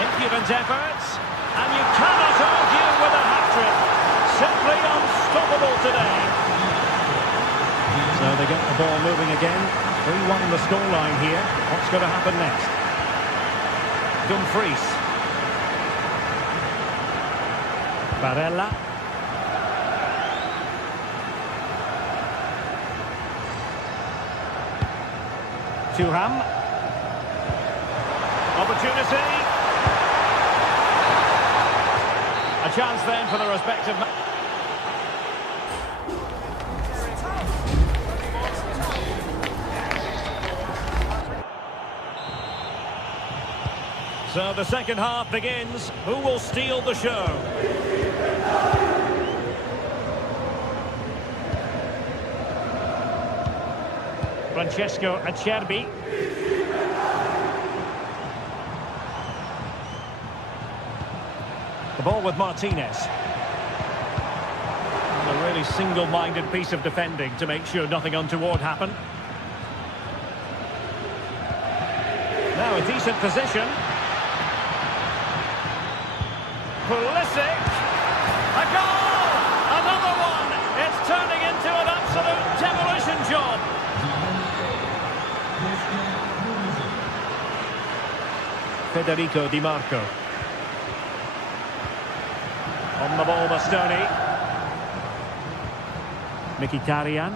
Impudent efforts. And you cannot argue with a hat-trick. Simply unstoppable today. So they get the ball moving again. 3-1 the scoreline here. What's going to happen next? Dumfries. Barella. Thuram. Opportunity. A chance then for the respective... So the second half begins. Who will steal the show? Francesco Acerbi. The ball with Martinez. A really single-minded piece of defending to make sure nothing untoward happened. Now a decent position. Pulisic. A goal! Another one! It's turning into an absolute demolition job. Federico Di Marco. On the ball, Bastoni. Mkhitaryan.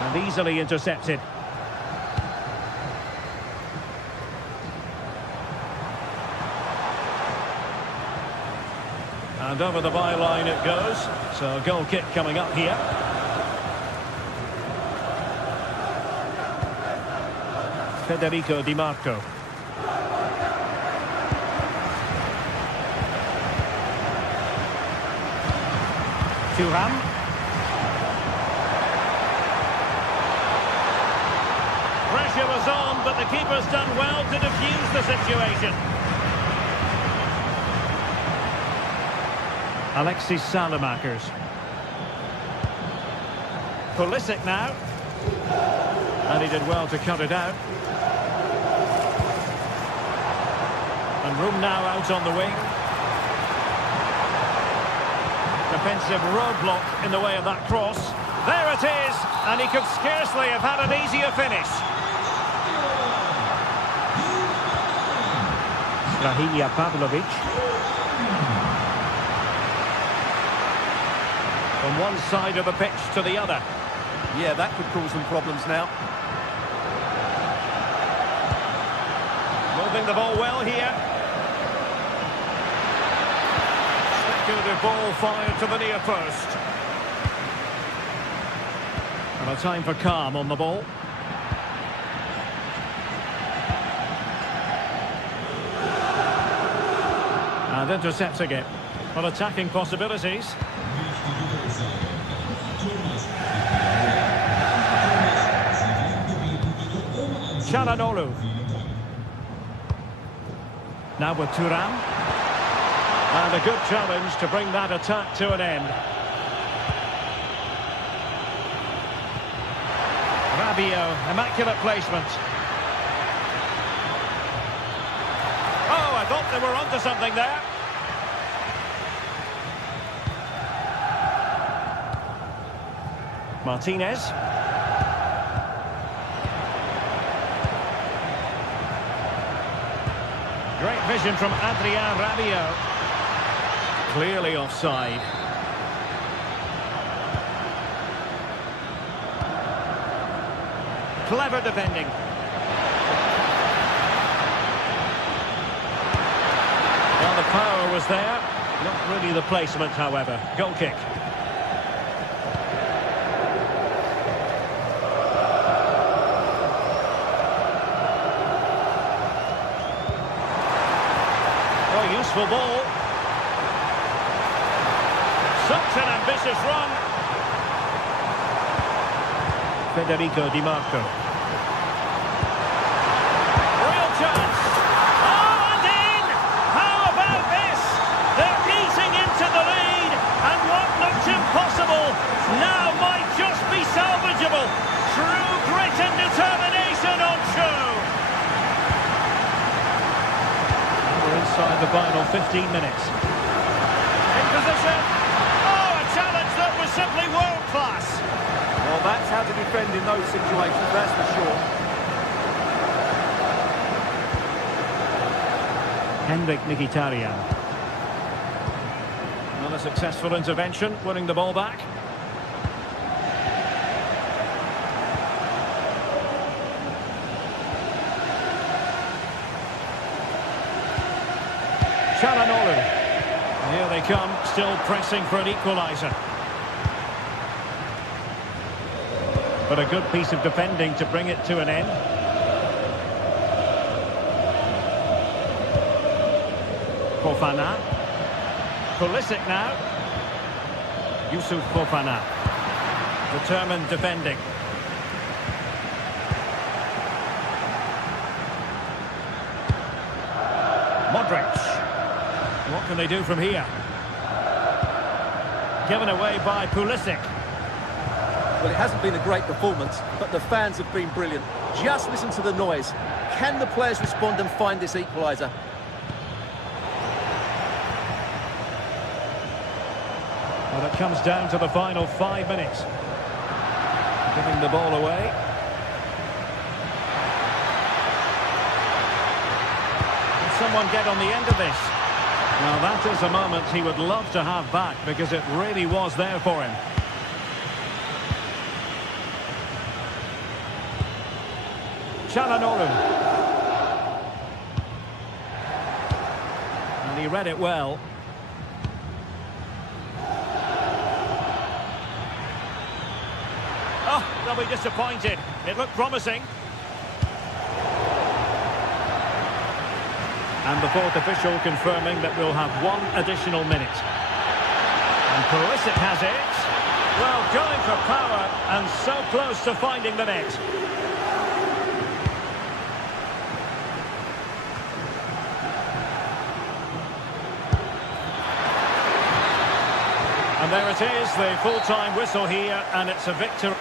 And easily intercepted. And over the byline it goes. So a goal kick coming up here. Federico Di Marco. Thuram. Pressure was on, but the keeper's done well to defuse the situation. Alexis Salamakers. Pulisic now. And he did well to cut it out. And room now out on the wing. Defensive roadblock in the way of that cross. There it is, and he could scarcely have had an easier finish. Rahinia Pavlovic. From one side of the pitch to the other. Yeah, that could cause them problems now. Moving the ball well here. Speculative ball fired to the near post. And a time for calm on the ball. And intercepting it. On attacking possibilities. Çalhanoğlu. Now with Thuram. And a good challenge to bring that attack to an end. Rabiot, immaculate placement. Oh, I thought they were onto something there. Martinez. Great vision from Adrien Rabiot. Clearly offside. Clever defending. Well, the power was there. Not really the placement, however. Goal kick. Oh, useful ball. Such an ambitious run. Federico Di Marco. Real chance. Oh, and in! How about this? They're eating into the lead, and what looked impossible now might just be salvageable. True grit and determination on show. And we're inside the final 15 minutes. In position. Oh, a challenge that was simply world-class. Well, that's how to defend in those situations, that's for sure. Henrik Mkhitaryan. Another successful intervention, winning the ball back. Çalhanoğlu. Here they come, still pressing for an equaliser. But a good piece of defending to bring it to an end. Fofana. Pulisic now. Yusuf Fofana. Determined defending. Modric. What can they do from here? Given away by Pulisic. Well, it hasn't been a great performance, but the fans have been brilliant. Just listen to the noise. Can the players respond and find this equaliser? Well, it comes down to the final 5 minutes. Giving the ball away. Can someone get on the end of this? Now, that is a moment he would love to have back, because it really was there for him. Çalhanoğlu. And he read it well. Oh, they'll be disappointed. It looked promising. And the fourth official confirming that we'll have 1 additional minute. And Pulisic has it. Well, going for power and so close to finding the net. And there it is, the full-time whistle here, and it's a victory.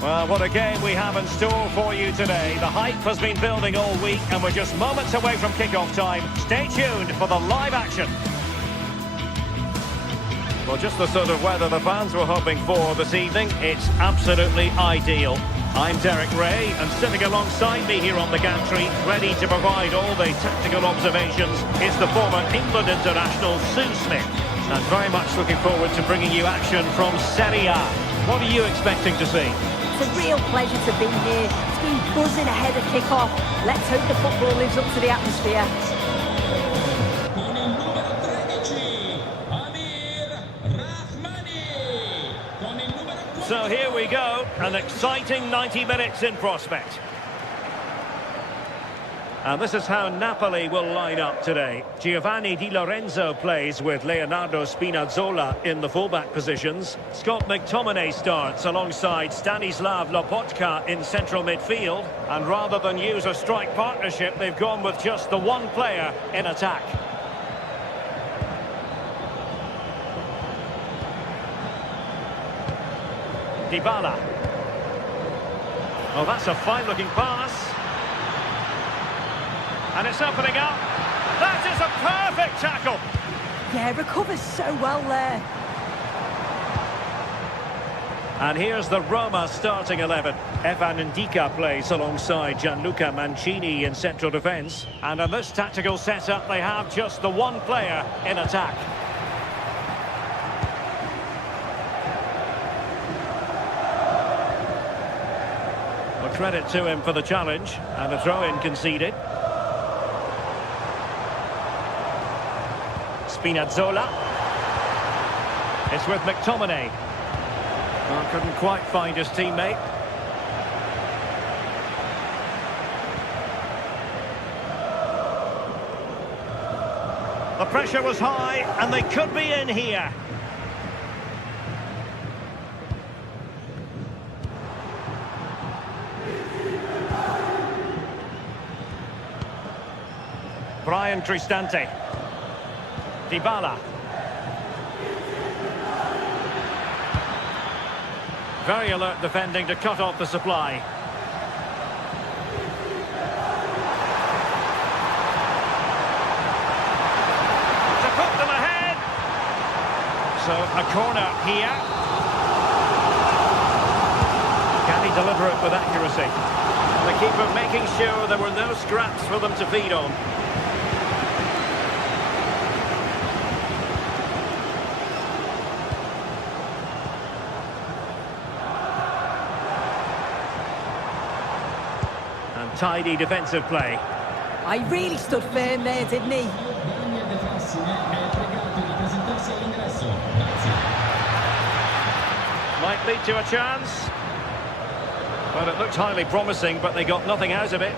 Well, what a game we have in store for you today. The hype has been building all week, and we're just moments away from kick-off time. Stay tuned for the live action. Well, just the sort of weather the fans were hoping for this evening. It's absolutely ideal. I'm Derek Ray, and sitting alongside me here on the gantry, ready to provide all the tactical observations, is the former England international Sue Smith. And very much looking forward to bringing you action from Serie A. What are you expecting to see? It's a real pleasure to be here. It's been buzzing ahead of kick-off. Let's hope the football lives up to the atmosphere. Con il numero 13, Amir Rahmani. Con il numero 4. So here we go, an exciting 90 minutes in prospect. And this is how Napoli will line up today. Giovanni Di Lorenzo plays with Leonardo Spinazzola in the fullback positions. Scott McTominay starts alongside Stanislav Lobotka in central midfield. And rather than use a strike partnership, they've gone with just the one player in attack. Dybala. Oh, that's a fine-looking pass. And it's opening up. That is a perfect tackle. Yeah, recovers so well there. And here's the Roma starting 11. Evan Ndika plays alongside Gianluca Mancini in central defence. And in this tactical setup, they have just the one player in attack. Well, credit to him for the challenge. And a throw-in conceded. Spinazzola. It's with McTominay. Well, couldn't quite find his teammate. The pressure was high, and they could be in here. Brian Cristante. Dybala. Very alert defending to cut off the supply. To put them ahead. So a corner here. Can he deliver it with accuracy? The keeper making sure there were no scraps for them to feed on. Tidy defensive play. I really stood firm there, didn't he? Might lead to a chance. But it looked highly promising, but they got nothing out of it.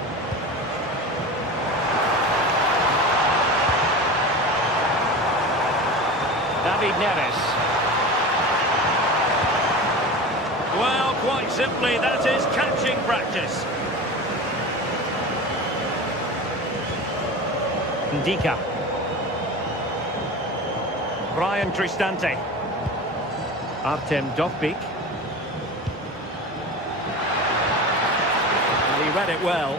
David Neres. Well, quite simply, that is catching practice. Ndika. Brian Cristante. Artem Dovbyk. And he read it well.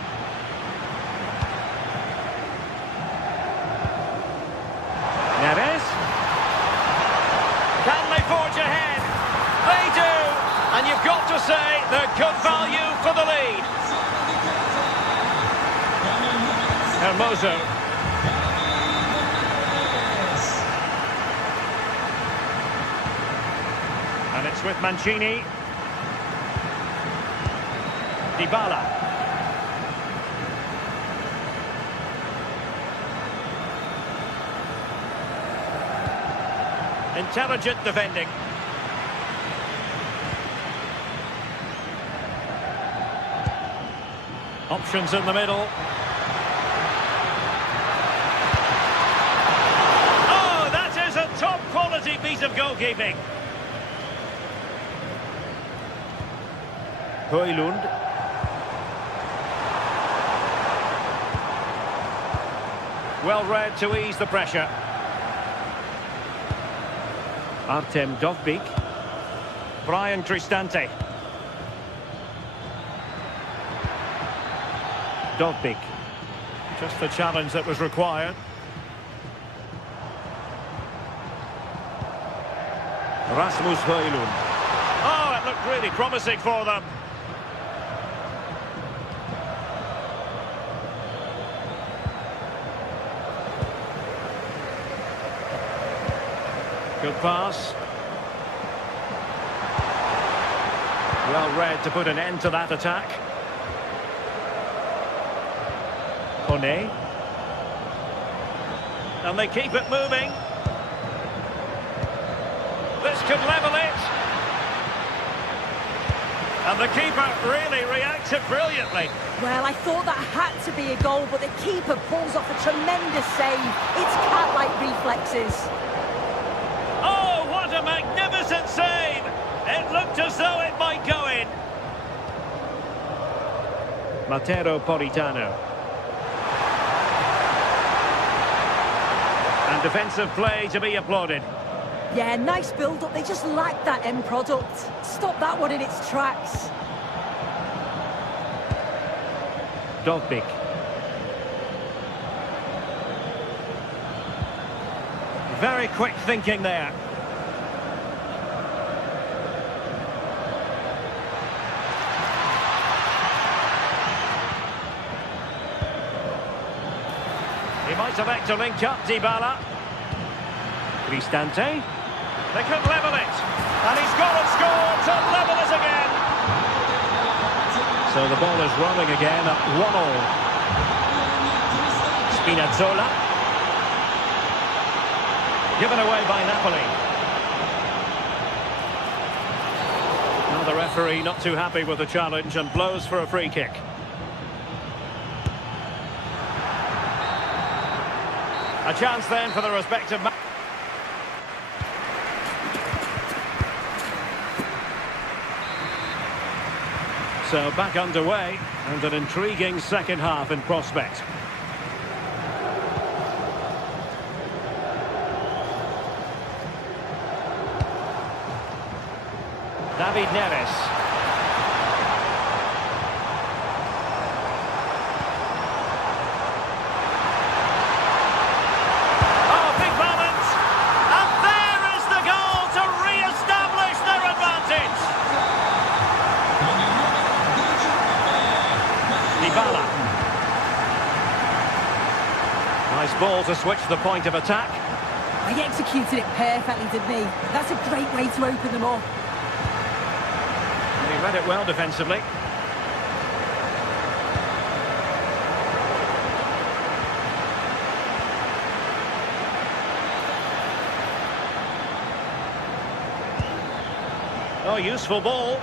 Neves. Can they forge ahead? They do! And you've got to say they're good value for the lead. Hermoso. And it's with Mancini. Dybala. Intelligent defending. Options in the middle. Oh, that is a top-quality piece of goalkeeping. Højlund. Well read to ease the pressure. Artem Dovbyk. Brian Cristante. Dovbyk. Just the challenge that was required. Rasmus Højlund. Oh, it looked really promising for them. Good pass. Well read to put an end to that attack. Kone. And they keep it moving. This could level it. And the keeper really reacted brilliantly. Well, I thought that had to be a goal, but the keeper pulls off a tremendous save. It's cat-like reflexes. Oh, what a magnificent save! It looked as though it might go in. Matteo Politano. And defensive play to be applauded. Yeah, nice build-up. They just lack that end product. Stop that one in its tracks. Dovbik. Very quick thinking there. He might elect to link up Dybala. Cristante. They could level it. And he's gone and scored to level it again. So the ball is rolling again at 1-1. Spinazzola. Given away by Napoli. Now the referee not too happy with the challenge and blows for a free kick. A chance then for the respective... So back underway, and an intriguing second half in prospect. David Neres. Oh, big moment! And there is the goal to re-establish their advantage! Dybala. Nice ball to switch the point of attack. He executed it perfectly, didn't he? That's a great way to open them up. He read it well defensively. Oh, useful ball.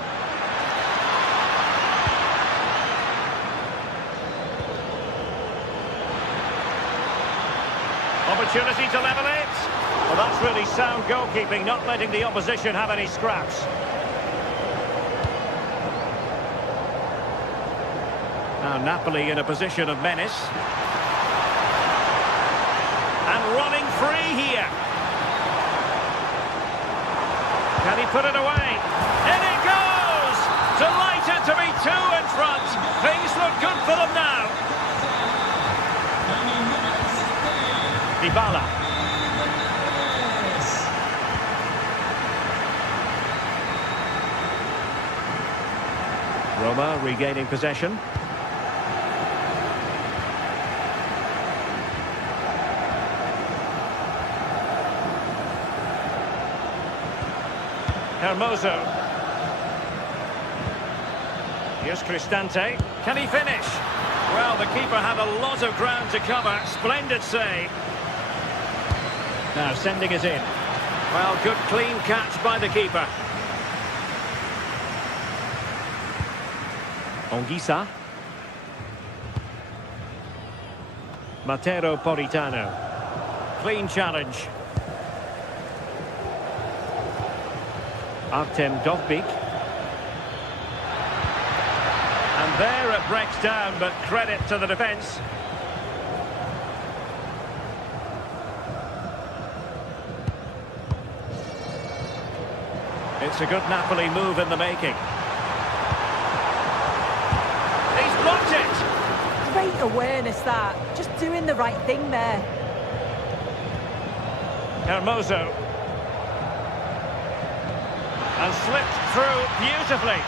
Opportunity to level it. Well, that's really sound goalkeeping, not letting the opposition have any scraps. Now Napoli in a position of menace. And running free here. Can he put it away? In it goes! Delighted to be two in front. Things look good for them now. Dybala. Roma regaining possession. Hermoso. Here's Cristante. Can he finish? Well, the keeper had a lot of ground to cover. Splendid save. Now sending it in. Well, good clean catch by the keeper. Onguisa. Matteo Politano. Clean challenge. Artem Dovbik. And there it breaks down, but credit to the defence. It's a good Napoli move in the making. He's blocked it! Great awareness, that. Just doing the right thing there. Hermoso. And slipped through beautifully.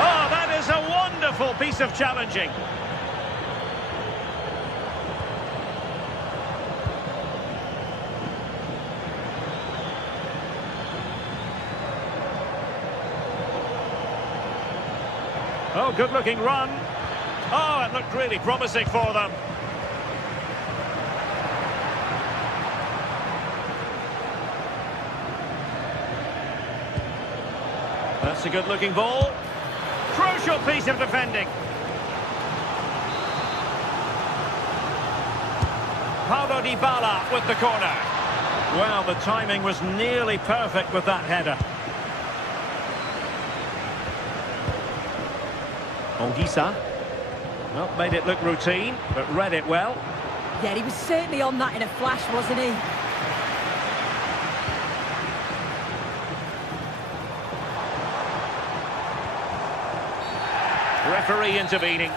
Oh, that is a wonderful piece of challenging. Oh, good-looking run. Oh, it looked really promising for them. That's a good-looking ball. Crucial piece of defending. Paulo Dybala with the corner. Well, the timing was nearly perfect with that header. Ongisa. Well, made it look routine, but read it well. Yeah, he was certainly on that in a flash, wasn't he? Referee intervening.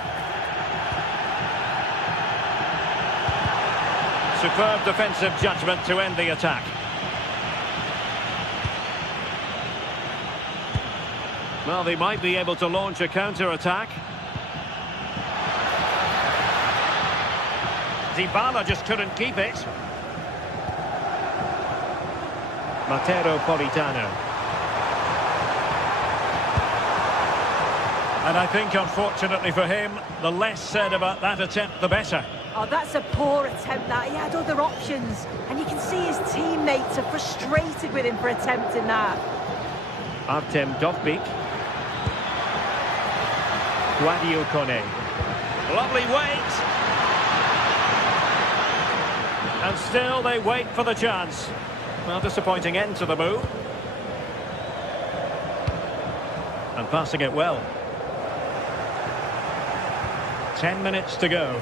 Superb defensive judgment to end the attack. Well, they might be able to launch a counter-attack. Dybala just couldn't keep it. Matteo Politano. And I think, unfortunately for him, the less said about that attempt, the better. Oh, that's a poor attempt, that. He had other options. And you can see his teammates are frustrated with him for attempting that. Artem Dovbyk. Guadio Kone. Lovely wait. And still they wait for the chance. Well, disappointing end to the move. And passing it well. 10 minutes to go.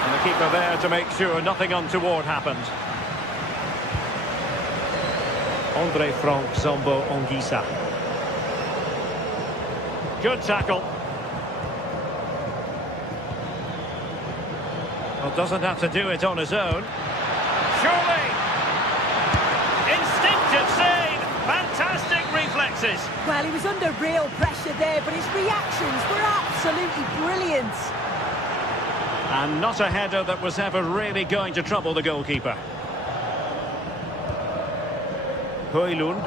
And the keeper there to make sure nothing untoward happened. Andre Frank Zombo Ongisa. Good tackle. Well, doesn't have to do it on his own. Surely! Instinctive save! Fantastic reflexes! Well, he was under real pressure there, but his reactions were absolutely brilliant. And not a header that was ever really going to trouble the goalkeeper. Højlund.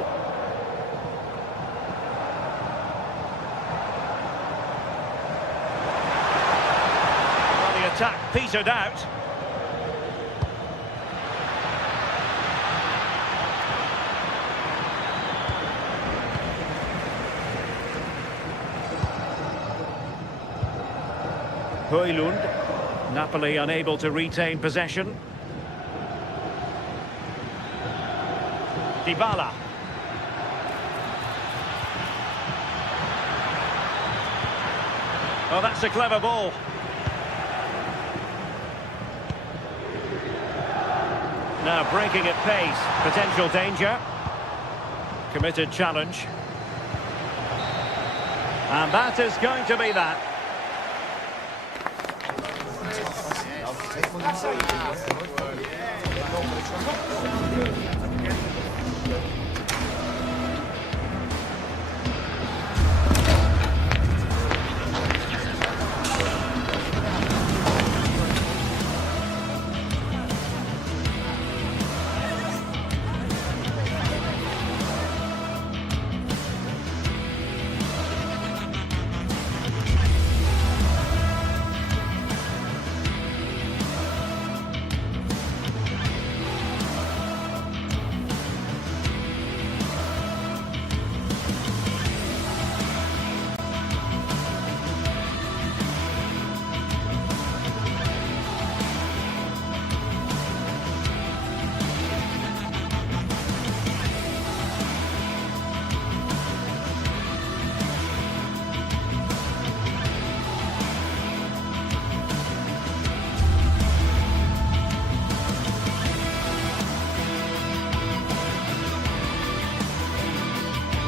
Well, the attack petered out. Højlund. Napoli unable to retain possession. Dybala. Oh, that's a clever ball. Now breaking at pace. Potential danger. Committed challenge. And that is going to be that.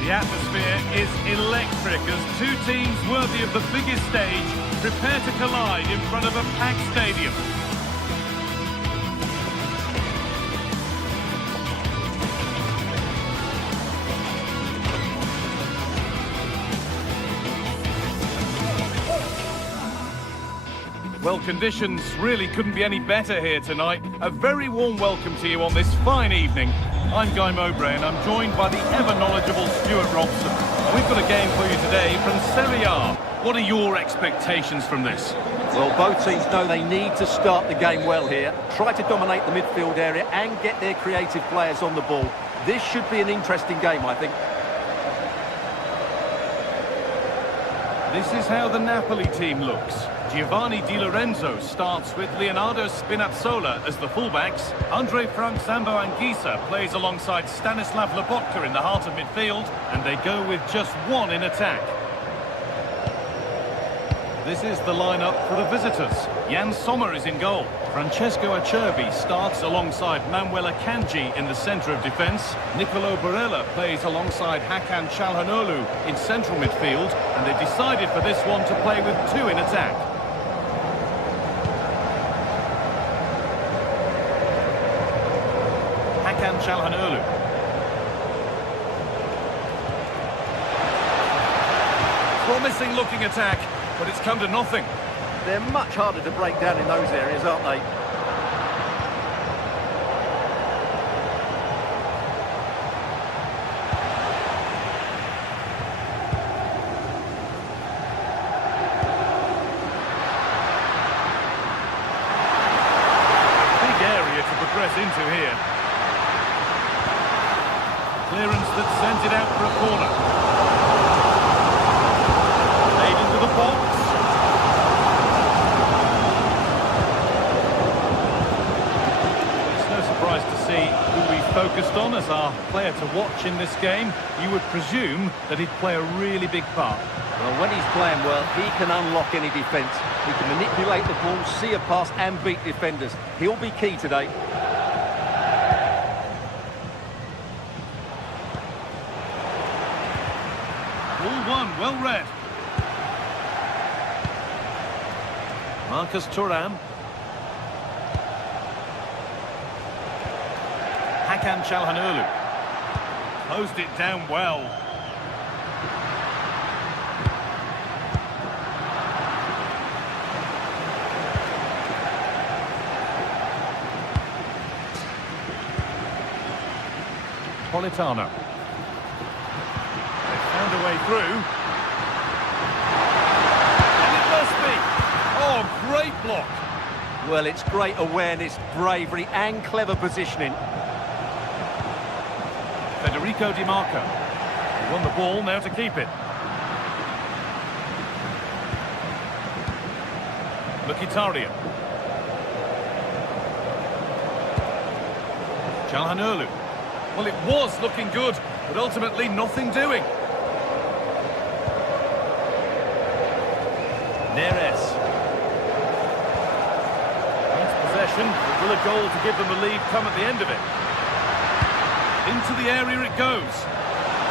The atmosphere is electric as two teams worthy of the biggest stage prepare to collide in front of a packed stadium. Well, conditions really couldn't be any better here tonight. A very warm welcome to you on this fine evening. I'm Guy Mowbray and I'm joined by the ever-knowledgeable Stuart Robson. We've got a game for you today from Serie A. What are your expectations from this? Well, both teams know they need to start the game well here. Try to dominate the midfield area and get their creative players on the ball. This should be an interesting game, I think. This is how the Napoli team looks. Giovanni Di Lorenzo starts with Leonardo Spinazzola as the fullbacks. Andre Frank Zambo Anguissa plays alongside Stanislav Lobotka in the heart of midfield, and they go with just one in attack. This is the lineup for the visitors. Jan Sommer is in goal. Francesco Acerbi starts alongside Manuel Akanji in the centre of defence. Nicolo Barella plays alongside Hakan Çalhanoğlu in central midfield, and they decided for this one to play with two in attack. Hakan Çalhanoğlu. Promising looking attack, but it's come to nothing. They're much harder to break down in those areas, aren't they? Big area to progress into here. Clearance that sends it out for a corner. Played into the box. To see who we focused on as our player to watch in this game. You would presume that he'd play a really big part. Well, when he's playing well, he can unlock any defence. He can manipulate the ball, see a pass and beat defenders. He'll be key today. Ball one, well read. Marcus Thuram. Hakan Çalhanoğlu closed it down well. Politano. They found a way through. And it must be. Oh, great block. Well, it's great awareness, bravery and clever positioning. Federico Di Marco. He won the ball, now to keep it. Mkhitaryan. Çalhanoğlu. Well, it was looking good, but ultimately nothing doing. Neres. Wants possession, but will a goal to give them the lead come at the end of it? Into the area it goes.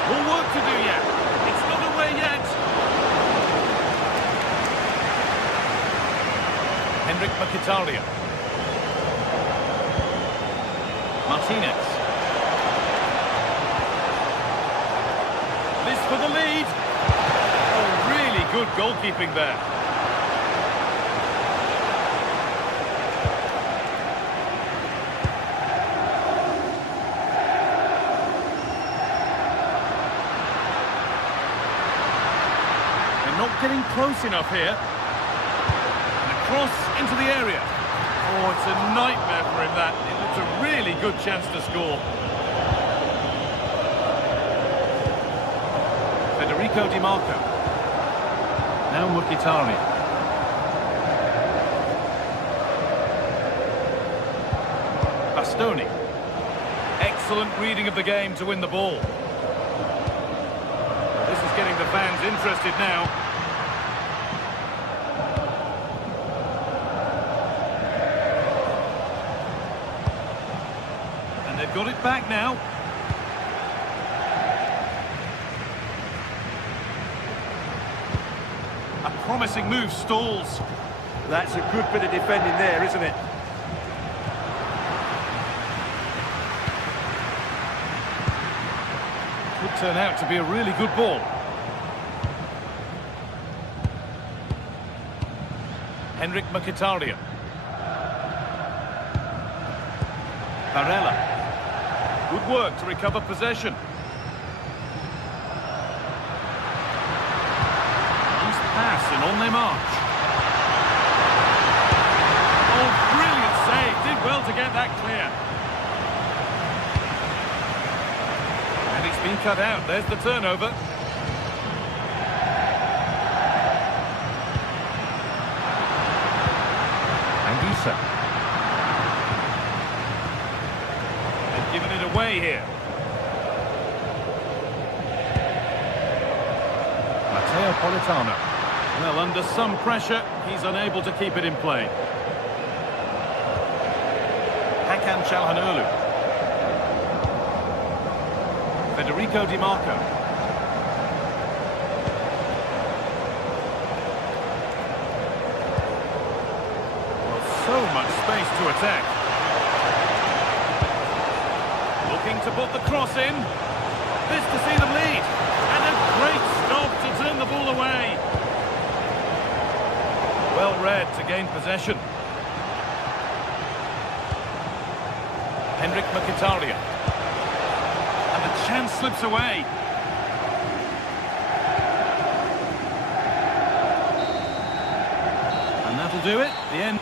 More work to do yet. It's not away yet. Henrik Mkhitaryan. Martinez. This for the lead. Oh, really good goalkeeping there. Not getting close enough here. And a cross into the area. Oh, it's a nightmare for him, that. It looks a really good chance to score. Federico Di Marco. Now Mkhitaryan. Bastoni. Excellent reading of the game to win the ball. This is getting the fans interested now. They've got it back now. A promising move stalls. That's a good bit of defending there, isn't it? Could turn out to be a really good ball. Henrik Mkhitaryan. Barella. Good work to recover possession. Nice pass and on they march. Oh, brilliant save. Did well to get that clear. And it's been cut out. There's the turnover. Anguissa. They've given it away here. Matteo Politano. Well, under some pressure, he's unable to keep it in play. Hakan Çalhanoğlu. Federico Di Marco. Well, so much space to attack. Looking to put the cross in. This to see them lead. And a great stop to turn the ball away. Well read to gain possession. Henrik Mkhitaryan. And the chance slips away. And that'll do it. The end.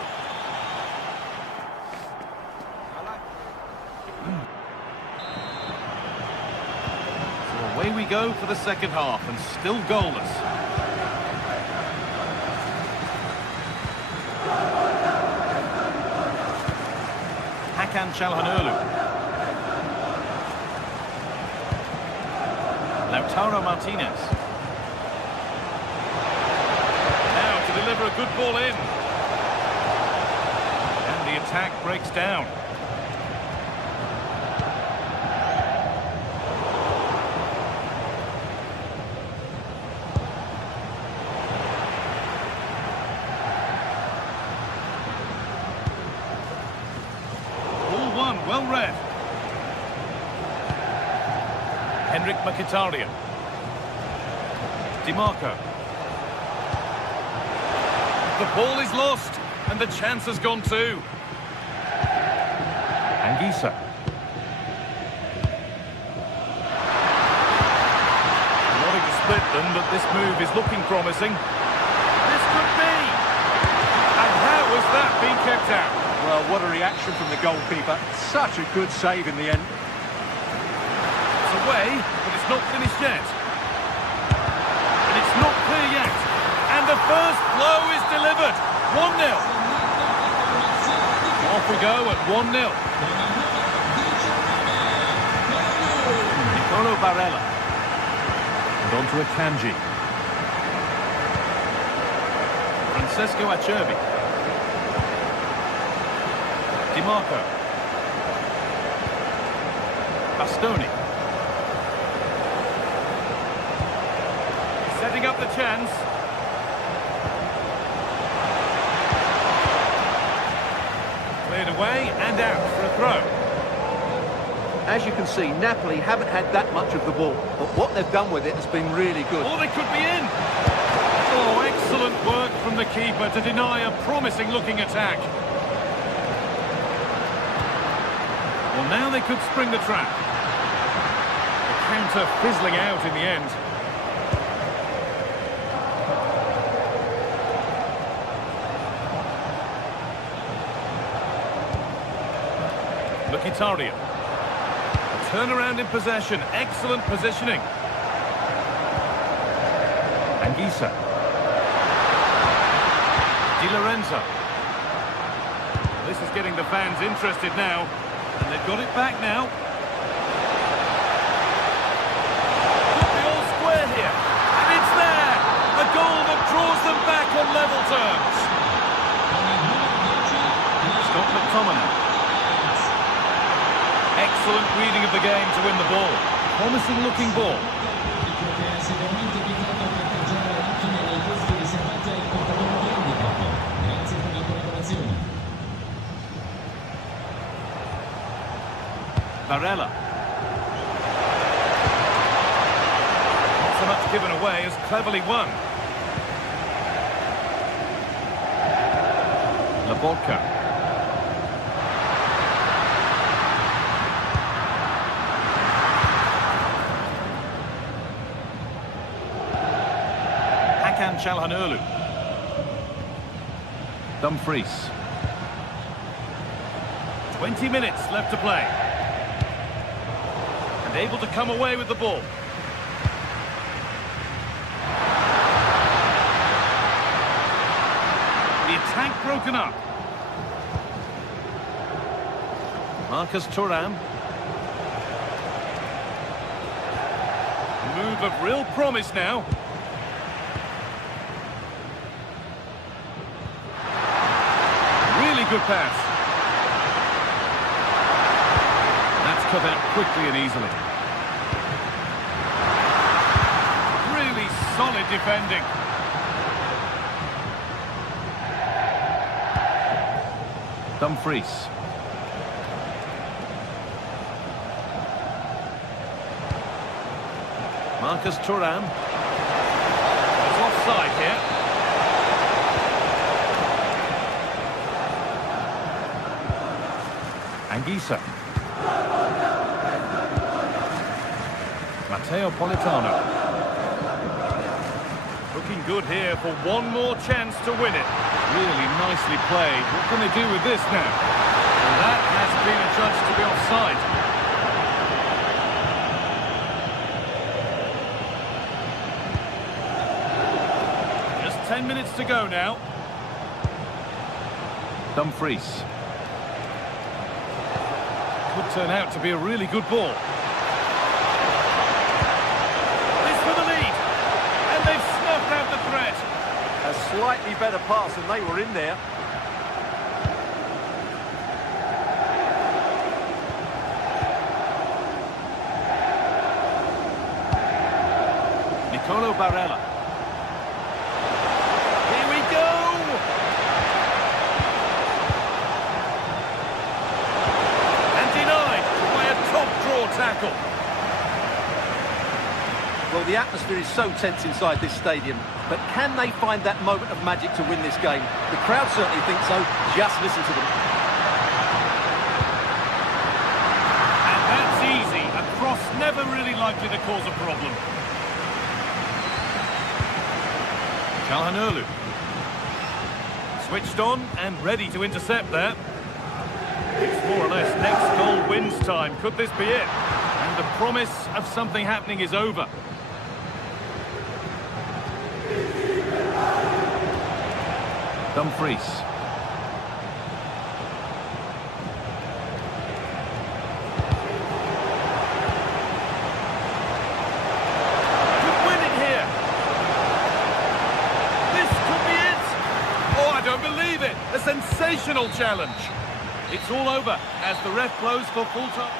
So away we go for the second half, and still goalless. Hakan Çalhanoğlu. Lautaro Martinez. Now to deliver a good ball in. And the attack breaks down. Well read. Henrik Mkhitaryan. Di Marco. The ball is lost, and the chance has gone too. Anguissa. Wanting to split them, but this move is looking promising. This could be. And how has that been kept out? Well, what a reaction from the goalkeeper. Such a good save in the end. It's away, but it's not finished yet. And it's not clear yet. And the first blow is delivered. 1-0. Off we go at 1-0. Nicolo Barella. And on to Akanji. Francesco Acerbi. Di Marco. Bastoni. Setting up the chance. Cleared away and out for a throw. As you can see, Napoli haven't had that much of the ball, but what they've done with it has been really good. Oh, they could be in. Oh, excellent work from the keeper to deny a promising-looking attack. Well, now they could spring the trap. The counter fizzling out in the end. Mkhitaryan. Turnaround in possession. Excellent positioning. Anguissa. Di Lorenzo. This is getting the fans interested now. And they've got it back now. Could be all square here. And it's there. A goal that draws them back on level terms. Scott McTominay. Excellent reading of the game to win the ball. Promising looking ball. Barella. Not so much given away as cleverly won. Laborca. Çalhanoğlu. Dumfries. 20 minutes left to play. And able to come away with the ball. The attack broken up. Marcus Thuram. Move of real promise now. Really good pass. That's cut out quickly and easily. Really solid defending. Dumfries. Marcus Thuram. It's offside here. Anguissa. Matteo Politano. Looking good here for one more chance to win it. Really nicely played. What can they do with this now? And that has been adjudged to be offside. Just 10 minutes to go now. Dumfries. Could turn out to be a really good ball. This for the lead. And they've snuffed out the threat. A slightly better pass and they were in there. Nicolo Barella. Here we go! And denied by a top draw tackle. Well, the atmosphere is so tense inside this stadium, but can they find that moment of magic to win this game? The crowd certainly think so. Just listen to them. And that's easy. A cross never really likely to cause a problem. Çalhanoğlu. Switched on and ready to intercept there. It's more or less next goal wins time. Could this be it? And the promise of something happening is over. Dumfries. Could win it here. This could be it. Oh, I don't believe it. A sensational challenge. It's all over as the ref blows for full time.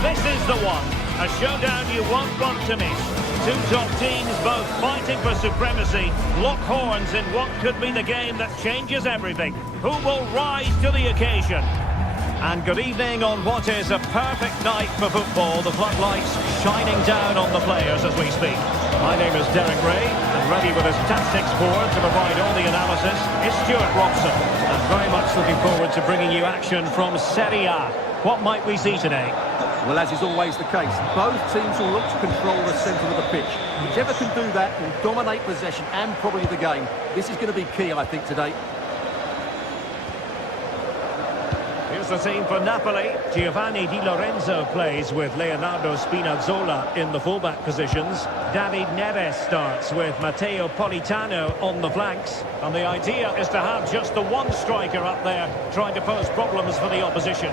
This is the one. A showdown you won't want to miss. Two top teams both fighting for supremacy. Lock horns in what could be the game that changes everything. Who will rise to the occasion? And good evening on what is a perfect night for football. The floodlights shining down on the players as we speak. My name is Derek Ray, and Ready with his tactics board to provide all the analysis is Stuart Robson. And very much looking forward to bringing you action from Serie A. What might we see today? Well, as is always the case, both teams will look to control the centre of the pitch. Whichever can do that will dominate possession and probably the game. This is going to be key, I think, today. Here's the team for Napoli. Giovanni Di Lorenzo plays with Leonardo Spinazzola in the fullback positions. David Neres starts with Matteo Politano on the flanks. And the idea is to have just the one striker up there trying to pose problems for the opposition.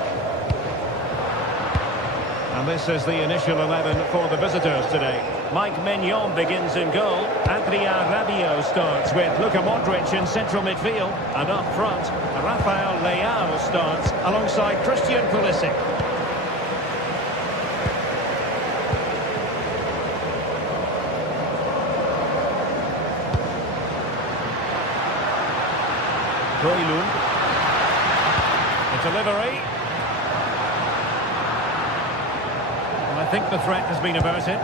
And this is the initial 11 for the visitors today. Mike Maignan begins in goal. Adrien Rabiot starts with Luka Modric in central midfield. And up front, Rafael Leao starts alongside Christian Pulisic. Højlund. The delivery. I think the threat has been averted.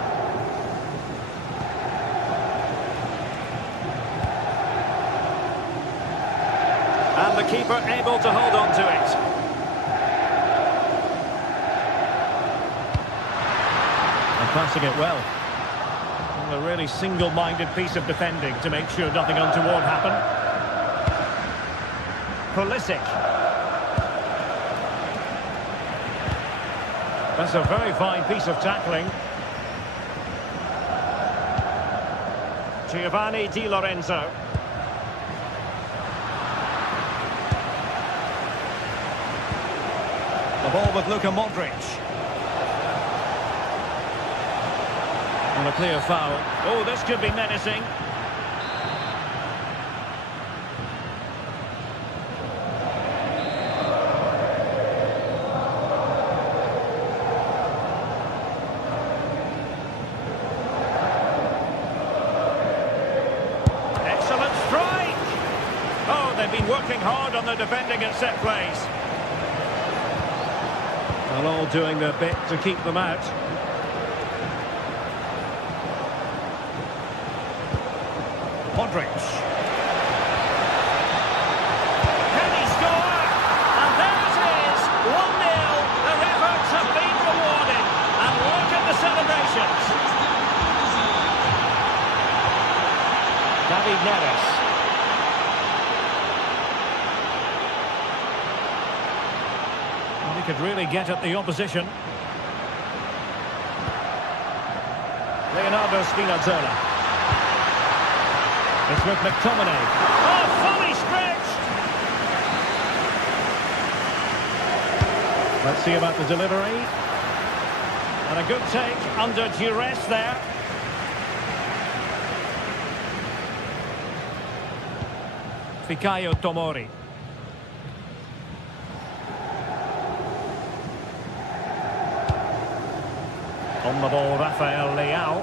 And the keeper able to hold on to it. And passing it well. A really single-minded piece of defending to make sure nothing untoward happened. Pulisic. That's a very fine piece of tackling. Giovanni Di Lorenzo. The ball with Luka Modric. And a clear foul. Oh, this could be menacing. Working hard on the defending at set plays. Well, all doing their bit to keep them out. Modric. Can he score? And there it is, 1-0. Their efforts have been rewarded. And look at the celebrations. David Neres. He could really get at the opposition. Leonardo Spinazzola. It's with McTominay. Oh, fully stretched! Let's see about the delivery. And a good take under duress there. Fikayo Tomori. On the ball, Rafael Leao.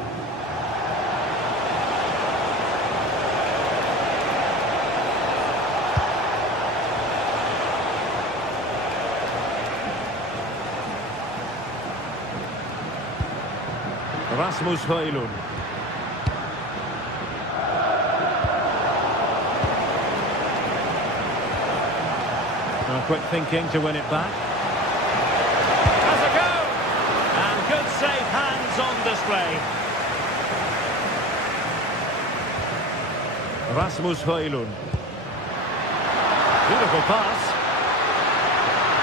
Rasmus Højlund. Quick thinking to win it back. Good safe hands on display. Rasmus Højlund. Beautiful pass.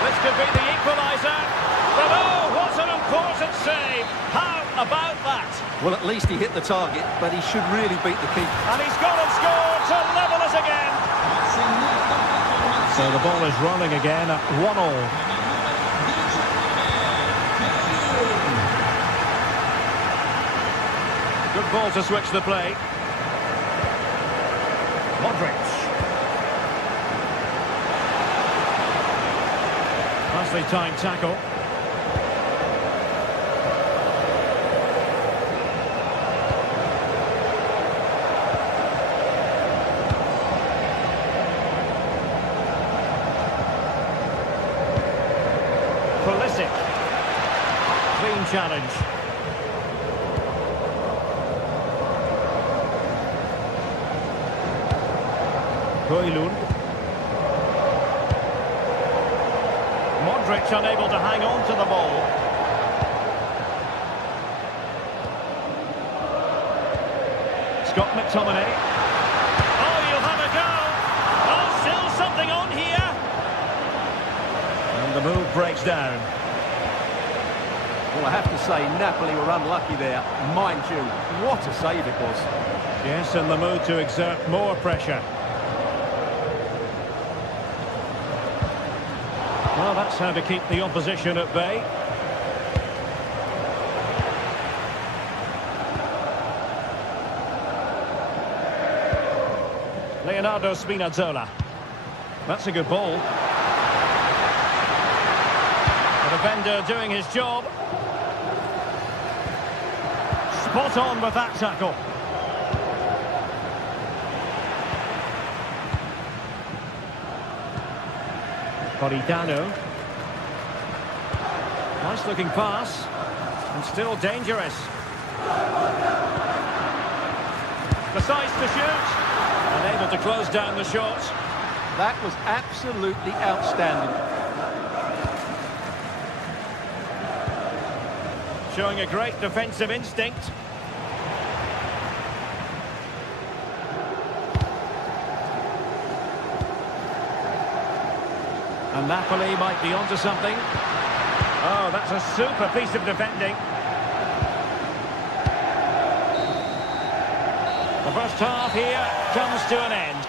This could be the equaliser. But oh, what an important save. How about that? Well, at least he hit the target, but he should really beat the keeper. And he's gone and scored to level us again. So the ball is rolling again at 1-1. Good ball to switch the play. Modric. Nicely timed tackle. Pulisic. Clean challenge. Højlund. Modric unable to hang on to the ball. Scott McTominay. Oh, you'll have a go. Oh, still something on here. And the move breaks down. Well, I have to say, Napoli were unlucky there. Mind you, what a save it was. Yes, in the mood to exert more pressure. Well, that's how to keep the opposition at bay. Leonardo Spinazzola. That's a good ball. The defender doing his job. Spot on with that tackle. Politano. Nice looking pass. And still dangerous. Decides to shoot. Unable to close down the shot. That was absolutely outstanding. Showing a great defensive instinct. And Napoli might be onto something. Oh, that's a super piece of defending. The first half here comes to an end.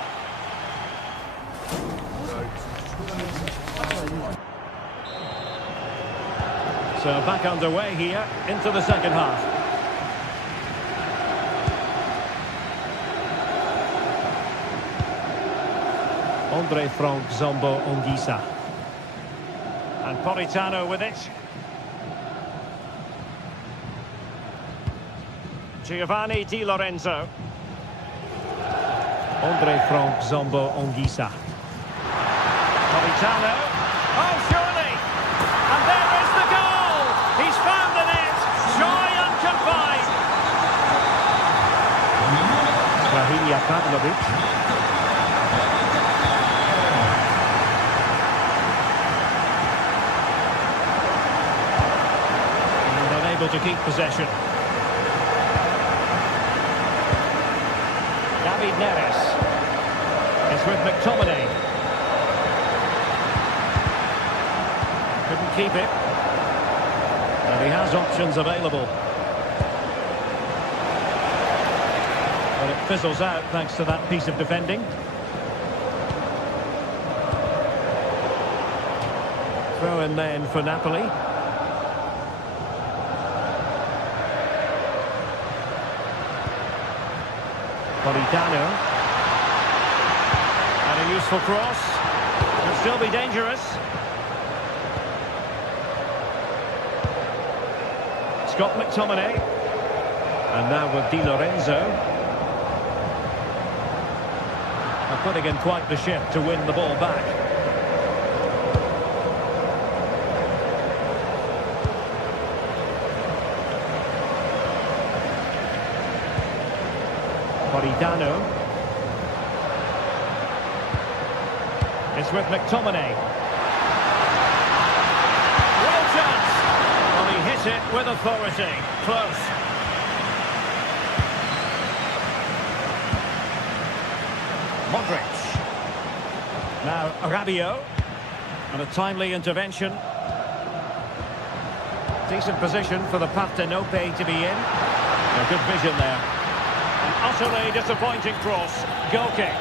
So back underway here into the second half. Andre Frank Zombo Ongisa. And Politano with it. Giovanni Di Lorenzo. Andre Frank Zombo Ongisa. Politano. Oh, surely! And there is the goal! He's found the net! Joy unconfined! Rahinia Pavlovic. Able to keep possession. David Neres. It's with McTominay. Couldn't keep it. And he has options available. But it fizzles out thanks to that piece of defending. Throw in then for Napoli. Politano. And a useful cross. Could still be dangerous. Scott McTominay. And now with Di Lorenzo. They're putting in quite the shift to win the ball back. Politano. It's with McTominay. Real chance. Well, he hit it with authority. Close. Modric. Now Rabiot. And a timely intervention. Decent position for the Partenope to be in. A good vision there. An utterly disappointing cross. Goal kick.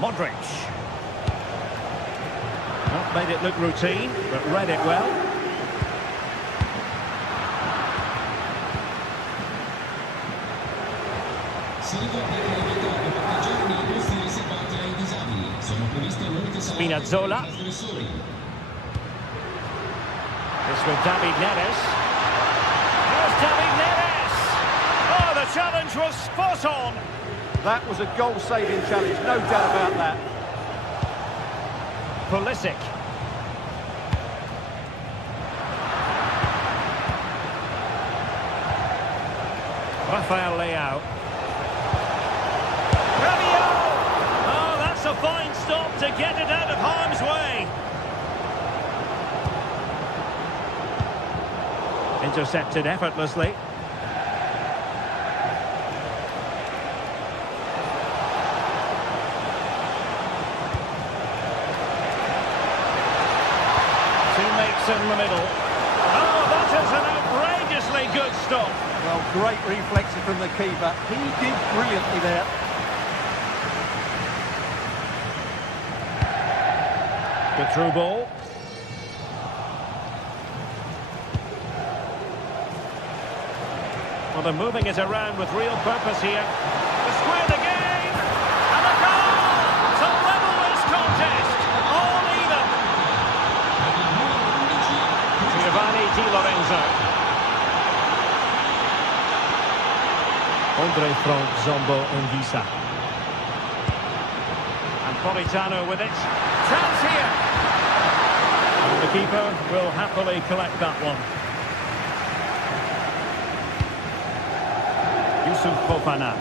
Modric. Not made it look routine, but read it well. Spinazzola. It's with David Neres. There's David Neres! Oh, the challenge was spot on! That was a goal-saving challenge, no doubt about that. Pulisic. Rafael Leao. Rabiot! Oh, that's a fine stop to get it out of harm's way. Intercepted effortlessly. Teammates in the middle. Oh, that is an outrageously good stop. Well, great reflexes from the keeper. He did brilliantly there. Good through ball. Well, they're moving it around with real purpose here. The square again! And a goal! To level this contest! All even! Giovanni Di Lorenzo. Andre Frank, Zombo and Visa. And Politano with it. Chance here! And the keeper will happily collect that one. Yusuf Fofana.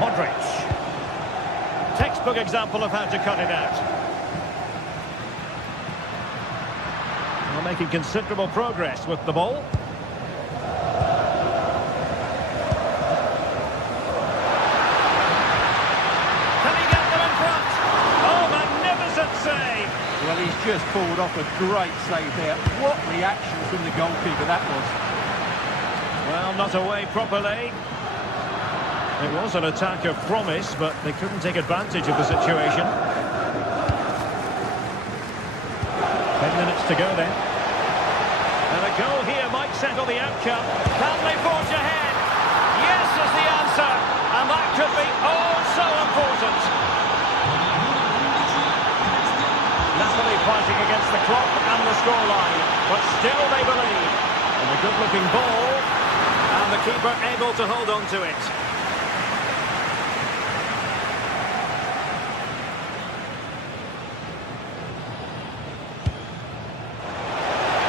Modric. Textbook example of how to cut it out. Well, making considerable progress with the ball. Can he get them in front? Oh, magnificent save! Well, he's just pulled off a great save there. What reaction from the goalkeeper that was. Well, not away properly. It was an attack of promise, but they couldn't take advantage of the situation. 10 minutes to go then. And a goal here might settle the outcome. Can they forge ahead? Yes is the answer. And that could be oh so important. Napoli fighting against the clock and the scoreline. But still they believe. And a good-looking ball. And the keeper able to hold on to it.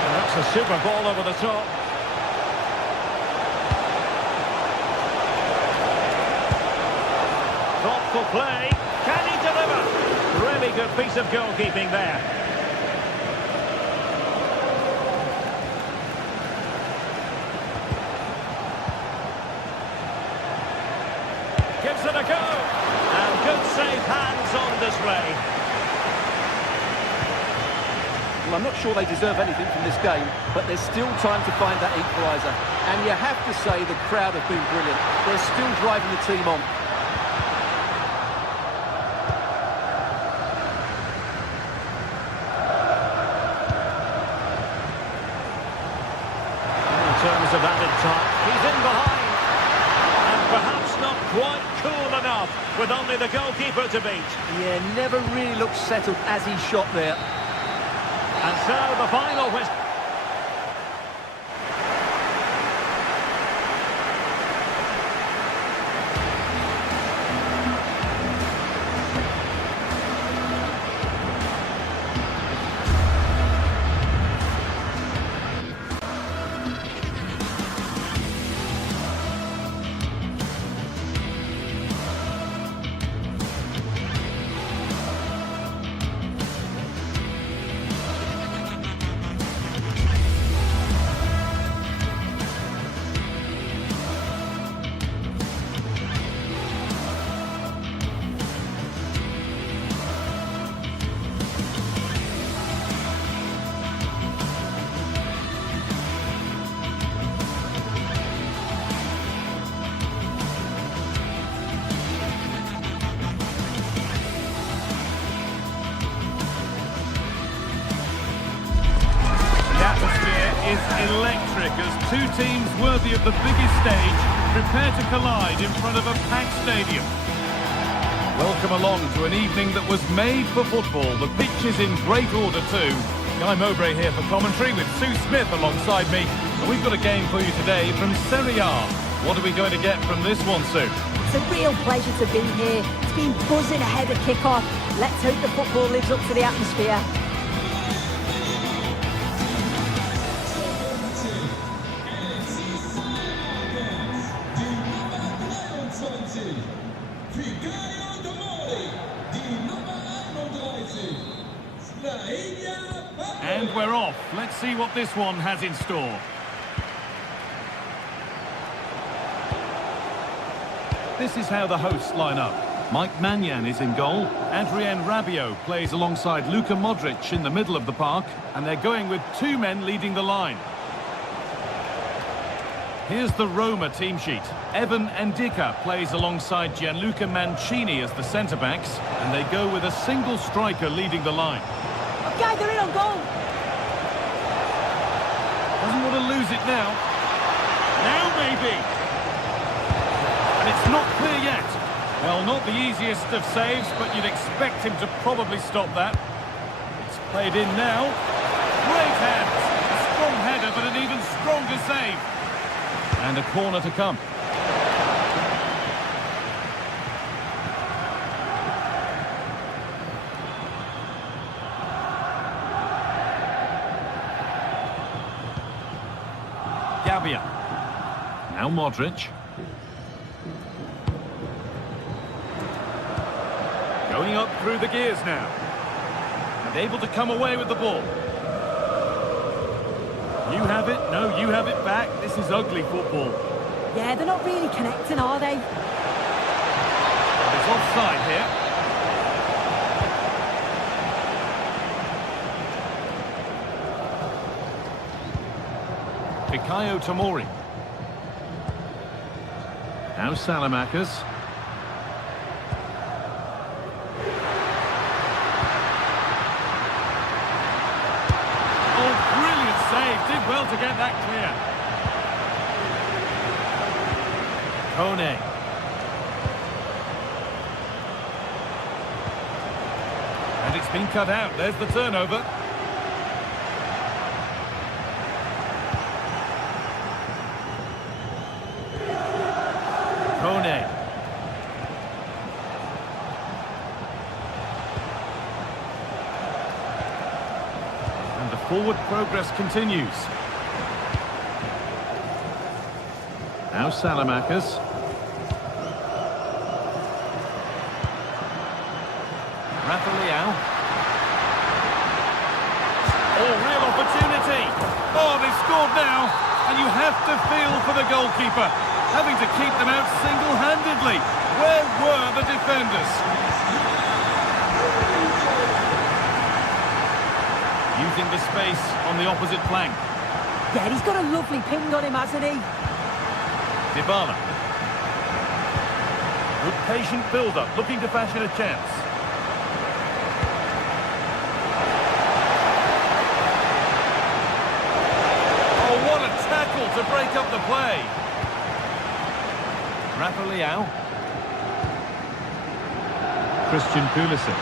And that's a super ball over the top. Thoughtful play. Can he deliver? Really good piece of goalkeeping there. Gives it a go. And good safe hands on display. Well, I'm not sure they deserve anything from this game, but there's still time to find that equaliser. And you have to say the crowd have been brilliant. They're still driving the team on. In terms of added time, he's in behind. Perhaps not quite cool enough with only the goalkeeper to beat. Yeah, never really looked settled as he shot there. And so the final whistle. is electric as two teams worthy of the biggest stage prepare to collide in front of a packed stadium. Welcome along to an evening that was made for football. The pitch is in great order too. Guy Mowbray here for commentary with Sue Smith alongside me. And we've got a game for you today from Serie A. What are we going to get from this one, Sue? It's a real pleasure to be here. It's been buzzing ahead of kick-off. Let's hope the football lives up to the atmosphere. we're off. Let's see what this one has in store. This is how the hosts line up. Mike Maignan is in goal. Adrien Rabiot plays alongside Luka Modric in the middle of the park. And they're going with two men leading the line. Here's the Roma team sheet. Evan Ndicka plays alongside Gianluca Mancini as the centre-backs. And they go with a single striker leading the line. Okay, they're in on goal. Doesn't want to lose it now. Now maybe. And it's not clear yet. Well, not the easiest of saves, but you'd expect him to probably stop that. It's played in now. Great hands. A strong header, but an even stronger save. And a corner to come. Gabbia. Now Modric. Going up through the gears now. And able to come away with the ball. You have it. No, you have it back. This is ugly football. Yeah, they're not really connecting, are they? It's offside here. Fikayo Tomori. Now Salamakers. Did well to get that clear. Kone. And it's been cut out. There's the turnover. Kone. Forward progress continues. Now Salamakers. Raphael. Oh, real opportunity. Oh, they've scored now. And you have to feel for the goalkeeper, having to keep them out single-handedly. Where were the defenders? Using the space on the opposite flank. Yeah, he's got a lovely ping on him, hasn't he? Dybala. Good patient build-up, looking to fashion a chance. Oh, what a tackle to break up the play. Raphael. Christian Pulisic.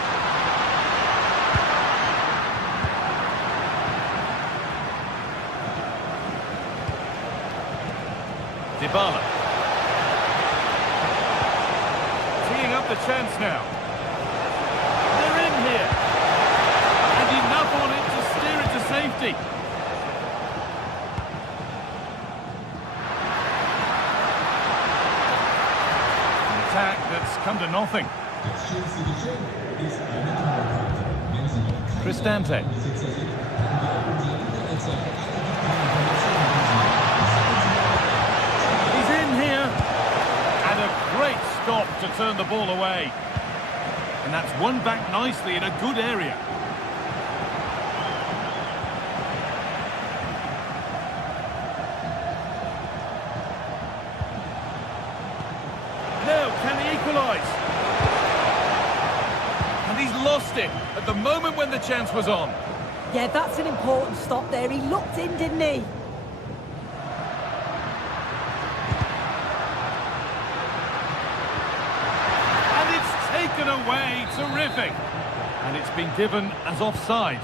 Dybala. Teeing up the chance now. They're in here. And enough on it to steer it to safety. An attack that's come to nothing. Cristante. Great stop to turn the ball away. And that's won back nicely in a good area. Now, can he equalise? And he's lost it at the moment when the chance was on. Yeah, that's an important stop there. He looked in, didn't he? Taken away, terrific. And it's been given as offside.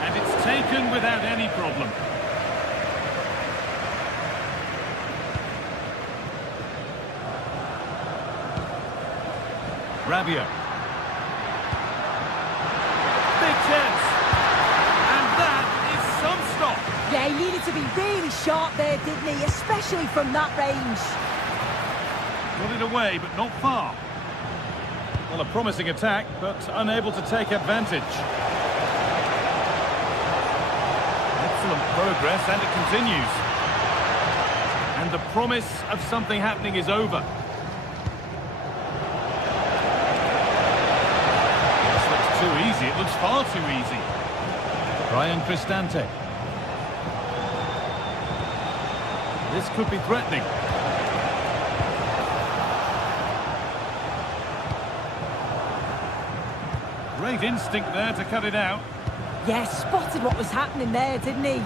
And it's taken without any problem. Rabiot. Big chance. Yeah, he needed to be really sharp there, didn't he? Especially from that range. Got it away, but not far. Well, a promising attack, but unable to take advantage. Excellent progress, and it continues. And the promise of something happening is over. This looks too easy. It looks far too easy. Brian Cristante. This could be threatening. Great instinct there to cut it out. Yeah, spotted what was happening there, didn't he?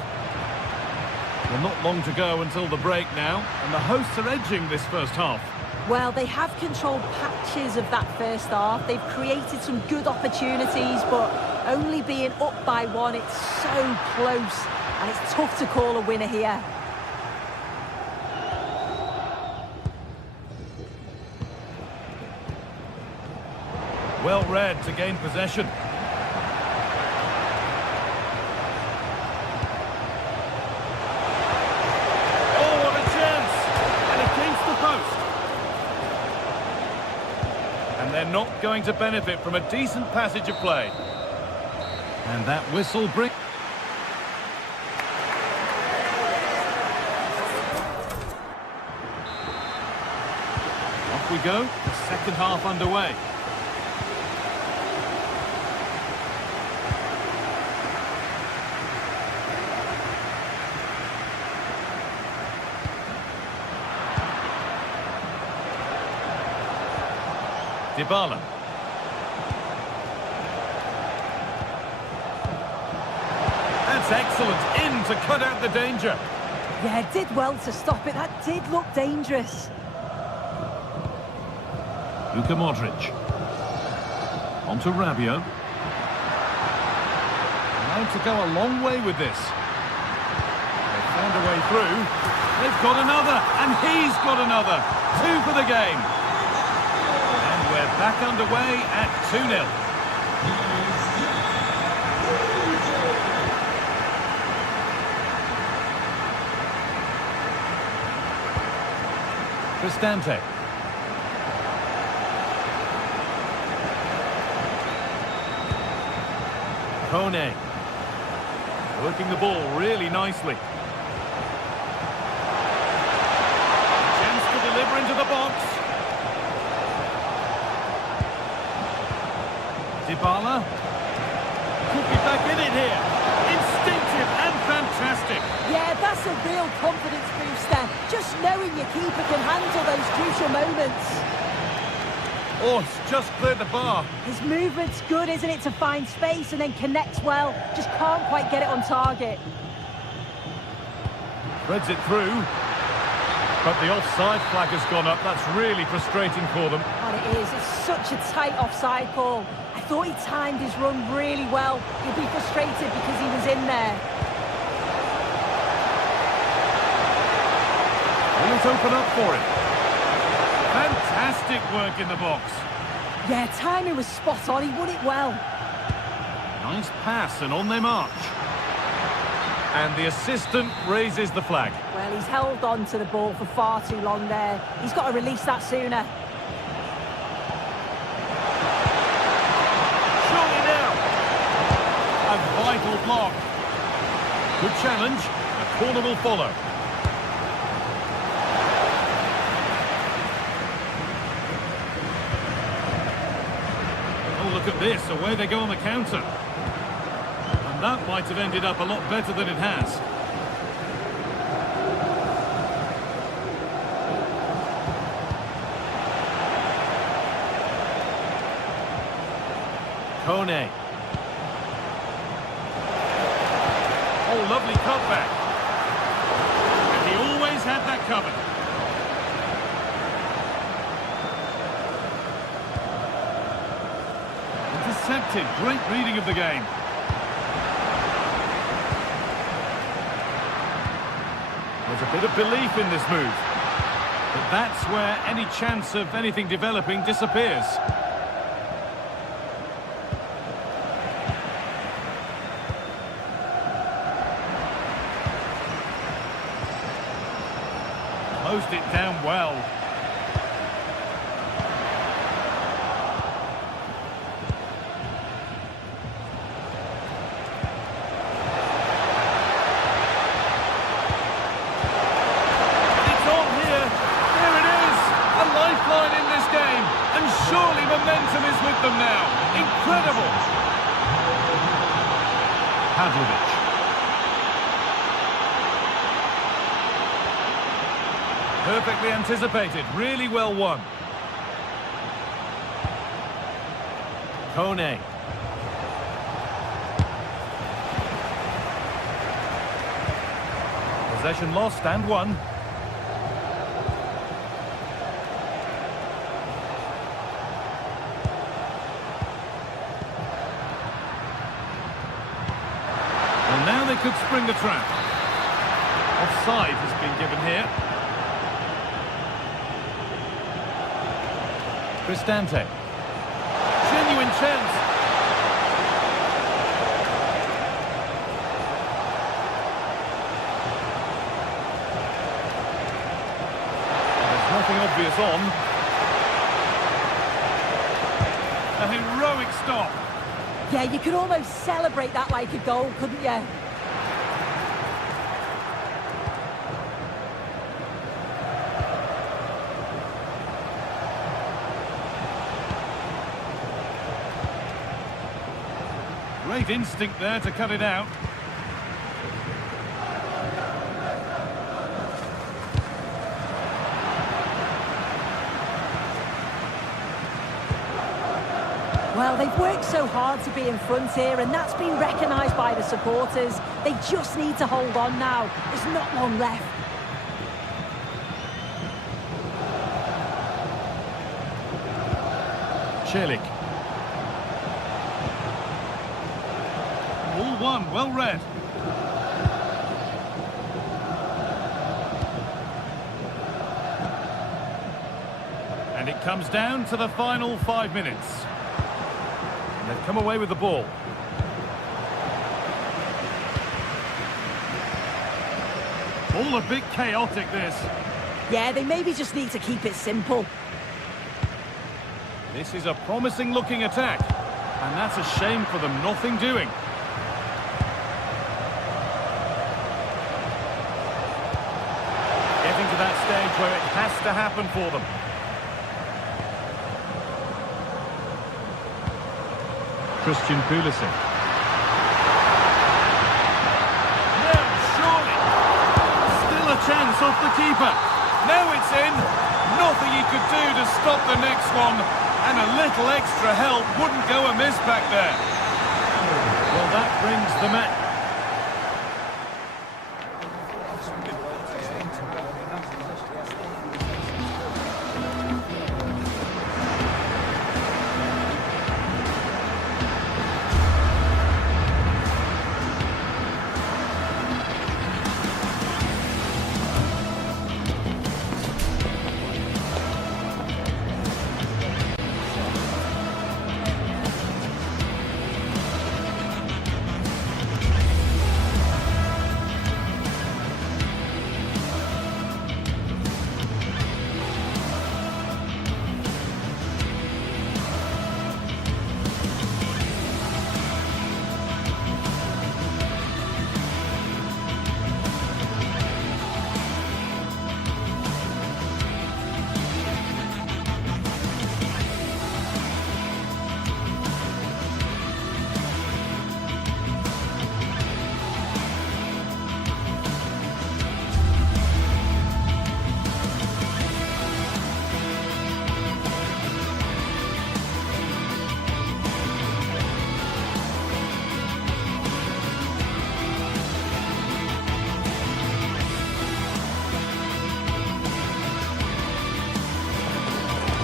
Well, not long to go until the break now, and the hosts are edging this first half. Well, they have controlled patches of that first half. They've created some good opportunities, but only being up by one, it's so close, and it's tough to call a winner here. Well read to gain possession. Oh, what a chance! And against the post. And they're not going to benefit from a decent passage of play. And that whistle brings... Off we go, the second half underway. Dybala. That's excellent. In to cut out the danger. Yeah, did well to stop it. That did look dangerous. Luka Modric. On to Rabiot. Allowed to go a long way with this. They've found a way through. They've got another, and he's got another. 2 for the game. We're back underway at 2-0. Cristante. Kone. Working the ball really nicely. Chance to deliver into the box. Dybala could be back in it here. Instinctive and fantastic. Yeah, that's a real confidence booster. Just knowing your keeper can handle those crucial moments. Oh, it's just cleared the bar. His movement's good, isn't it, to find space and then connects well. Just can't quite get it on target. Threads it through. But the offside flag has gone up. That's really frustrating for them. And it is. It's such a tight offside call. I thought he timed his run really well. He'll be frustrated because he was in there. Will it open up for him? Fantastic work in the box. Yeah, timing was spot on. He won it well. Nice pass, and on they march. And the assistant raises the flag. Well, he's held on to the ball for far too long there. He's got to release that sooner. Surely now. A vital block. Good challenge. A corner will follow. Oh, look at this. Away they go on the counter. And that might have ended up a lot better than it has. Kone. Oh, lovely cutback. And he always had that covered. Intercepted. Great reading of the game. There's a bit of belief in this move. But that's where any chance of anything developing disappears. Closed it down well. Incredible! Pavlovic. Perfectly anticipated, really well won. Kone. Possession lost and won. And now they could spring the trap. Offside has been given here. Cristante. Genuine chance. There's nothing obvious on. A heroic stop. Yeah, you could almost celebrate that like a goal, couldn't you? Great instinct there to cut it out. Well, they've worked so hard to be in front here, and that's been recognised by the supporters. They just need to hold on now. There's not long left. Celik. All one, well read. And it comes down to the final 5 minutes. And they've come away with the ball. All a bit chaotic, this. Yeah, they maybe just need to keep it simple. This is a promising looking attack. And that's a shame for them, nothing doing. Getting to that stage where it has to happen for them. Christian Pulisic. No, surely. Still a chance off the keeper. Now it's in. Nothing he could do to stop the next one. And a little extra help wouldn't go amiss back there. Well, that brings the match.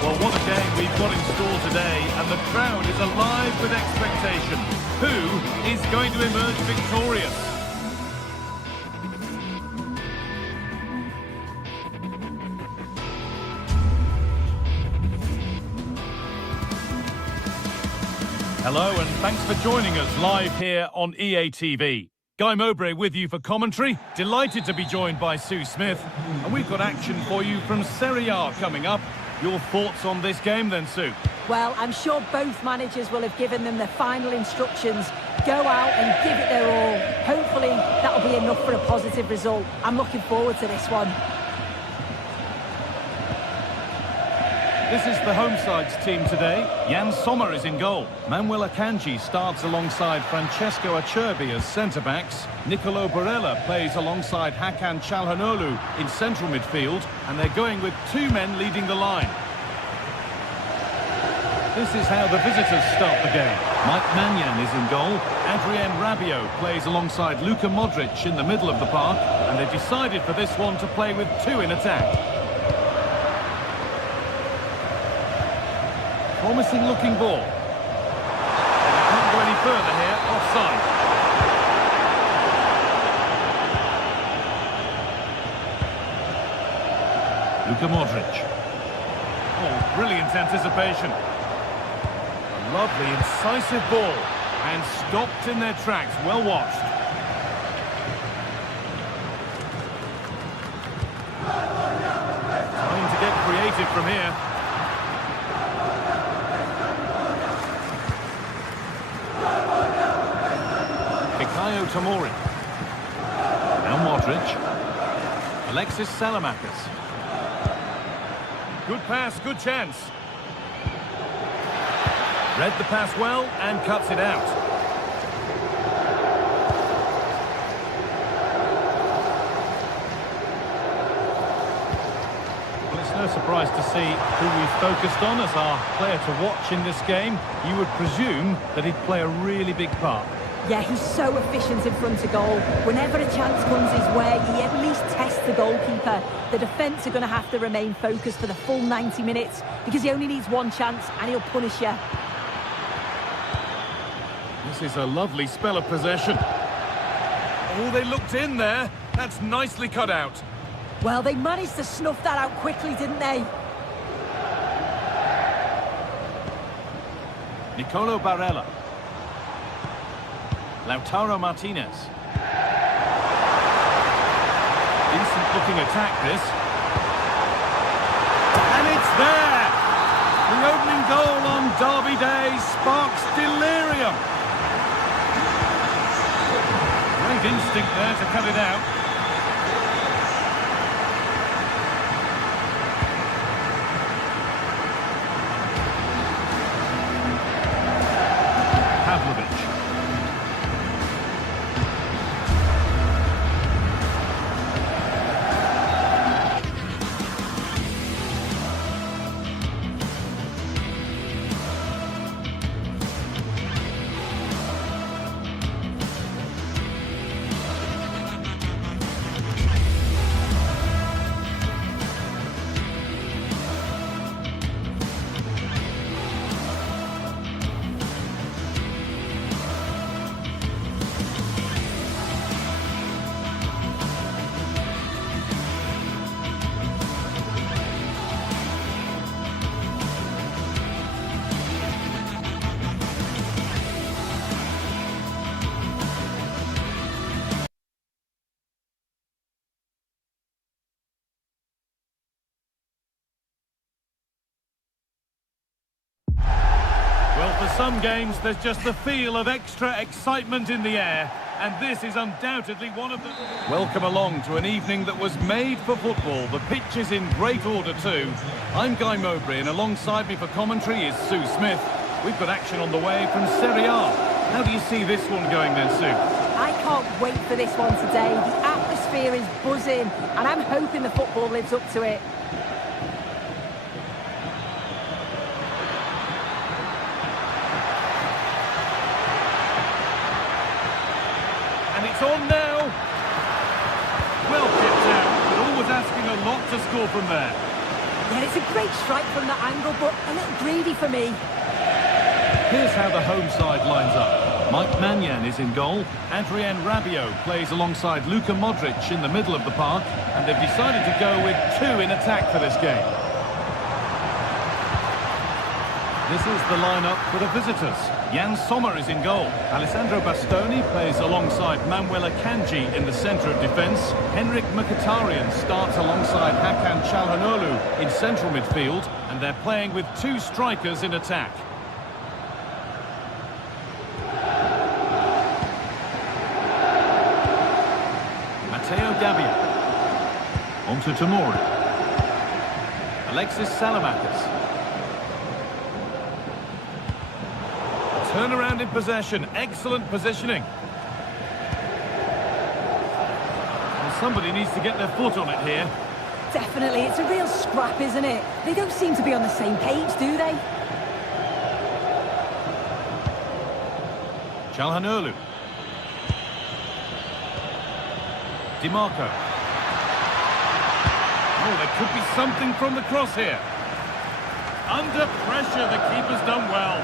Well, what a game we've got in store today, and the crowd is alive with expectation. Who is going to emerge victorious? Hello, and thanks for joining us live here on EA TV. Guy Mowbray with you for commentary. Delighted to be joined by Sue Smith. And we've got action for you from Serie A coming up. Your thoughts on this game then, Sue? Well, I'm sure both managers will have given them their final instructions. Go out and give it their all. Hopefully, that'll be enough for a positive result. I'm looking forward to this one. This is the home side's team today. Jan Sommer is in goal. Manuel Akanji starts alongside Francesco Acerbi as centre-backs. Nicolo Barella plays alongside Hakan Çalhanoğlu in central midfield, and they're going with two men leading the line. This is how the visitors start the game. Mike Maignan is in goal. Adrien Rabiot plays alongside Luka Modric in the middle of the park, and they've decided for this one to play with two in attack. Promising looking ball. They can't go any further here, offside. Luka Modric. Oh, brilliant anticipation. A lovely, incisive ball. And stopped in their tracks, well watched. Trying to get creative from here. Tomori. Now Modric. Alexis Salamakis. Good pass, good chance. Read the pass well and cuts it out. Well, it's no surprise to see who we've focused on as our player to watch in this game. You would presume that he'd play a really big part. Yeah, he's so efficient in front of goal. Whenever a chance comes his way, he at least tests the goalkeeper. The defence are going to have to remain focused for the full 90 minutes because he only needs one chance and he'll punish you. This is a lovely spell of possession. Oh, they looked in there. That's nicely cut out. Well, they managed to snuff that out quickly, didn't they? Nicolo Barella. Lautaro Martinez. Decent looking attack this. And it's there! The opening goal on Derby Day sparks delirium. Great instinct there to cut it out. Pavlovic. Well, for some games, there's just the feel of extra excitement in the air, and this is undoubtedly one of them. Welcome along to an evening that was made for football. The pitch is in great order too. I'm Guy Mowbray, and alongside me for commentary is Sue Smith. We've got action on the way from Serie A. How do you see this one going then, Sue? I can't wait for this one today. The atmosphere is buzzing, and I'm hoping the football lives up to it. And it's on now. Well kept out, but always asking a lot to score from there. Yeah, it's a great strike from that angle, but a little greedy for me. Here's how the home side lines up. Mike Maignan is in goal. Adrien Rabiot plays alongside Luka Modric in the middle of the park, and they've decided to go with two in attack for this game. This is the lineup for the visitors. Jan Sommer is in goal. Alessandro Bastoni plays alongside Manuel Akanji in the centre of defence. Henrik Mkhitaryan starts alongside Hakan Çalhanoğlu in central midfield, and they're playing with two strikers in attack. Matteo Gabbia. On to Tomori. Alexis Salamakis. Turnaround in possession. Excellent positioning. Well, somebody needs to get their foot on it here. Definitely, it's a real scrap, isn't it? They don't seem to be on the same page, do they? Çalhanoğlu. DiMarco. Oh, there could be something from the cross here. Under pressure, the keeper's done well.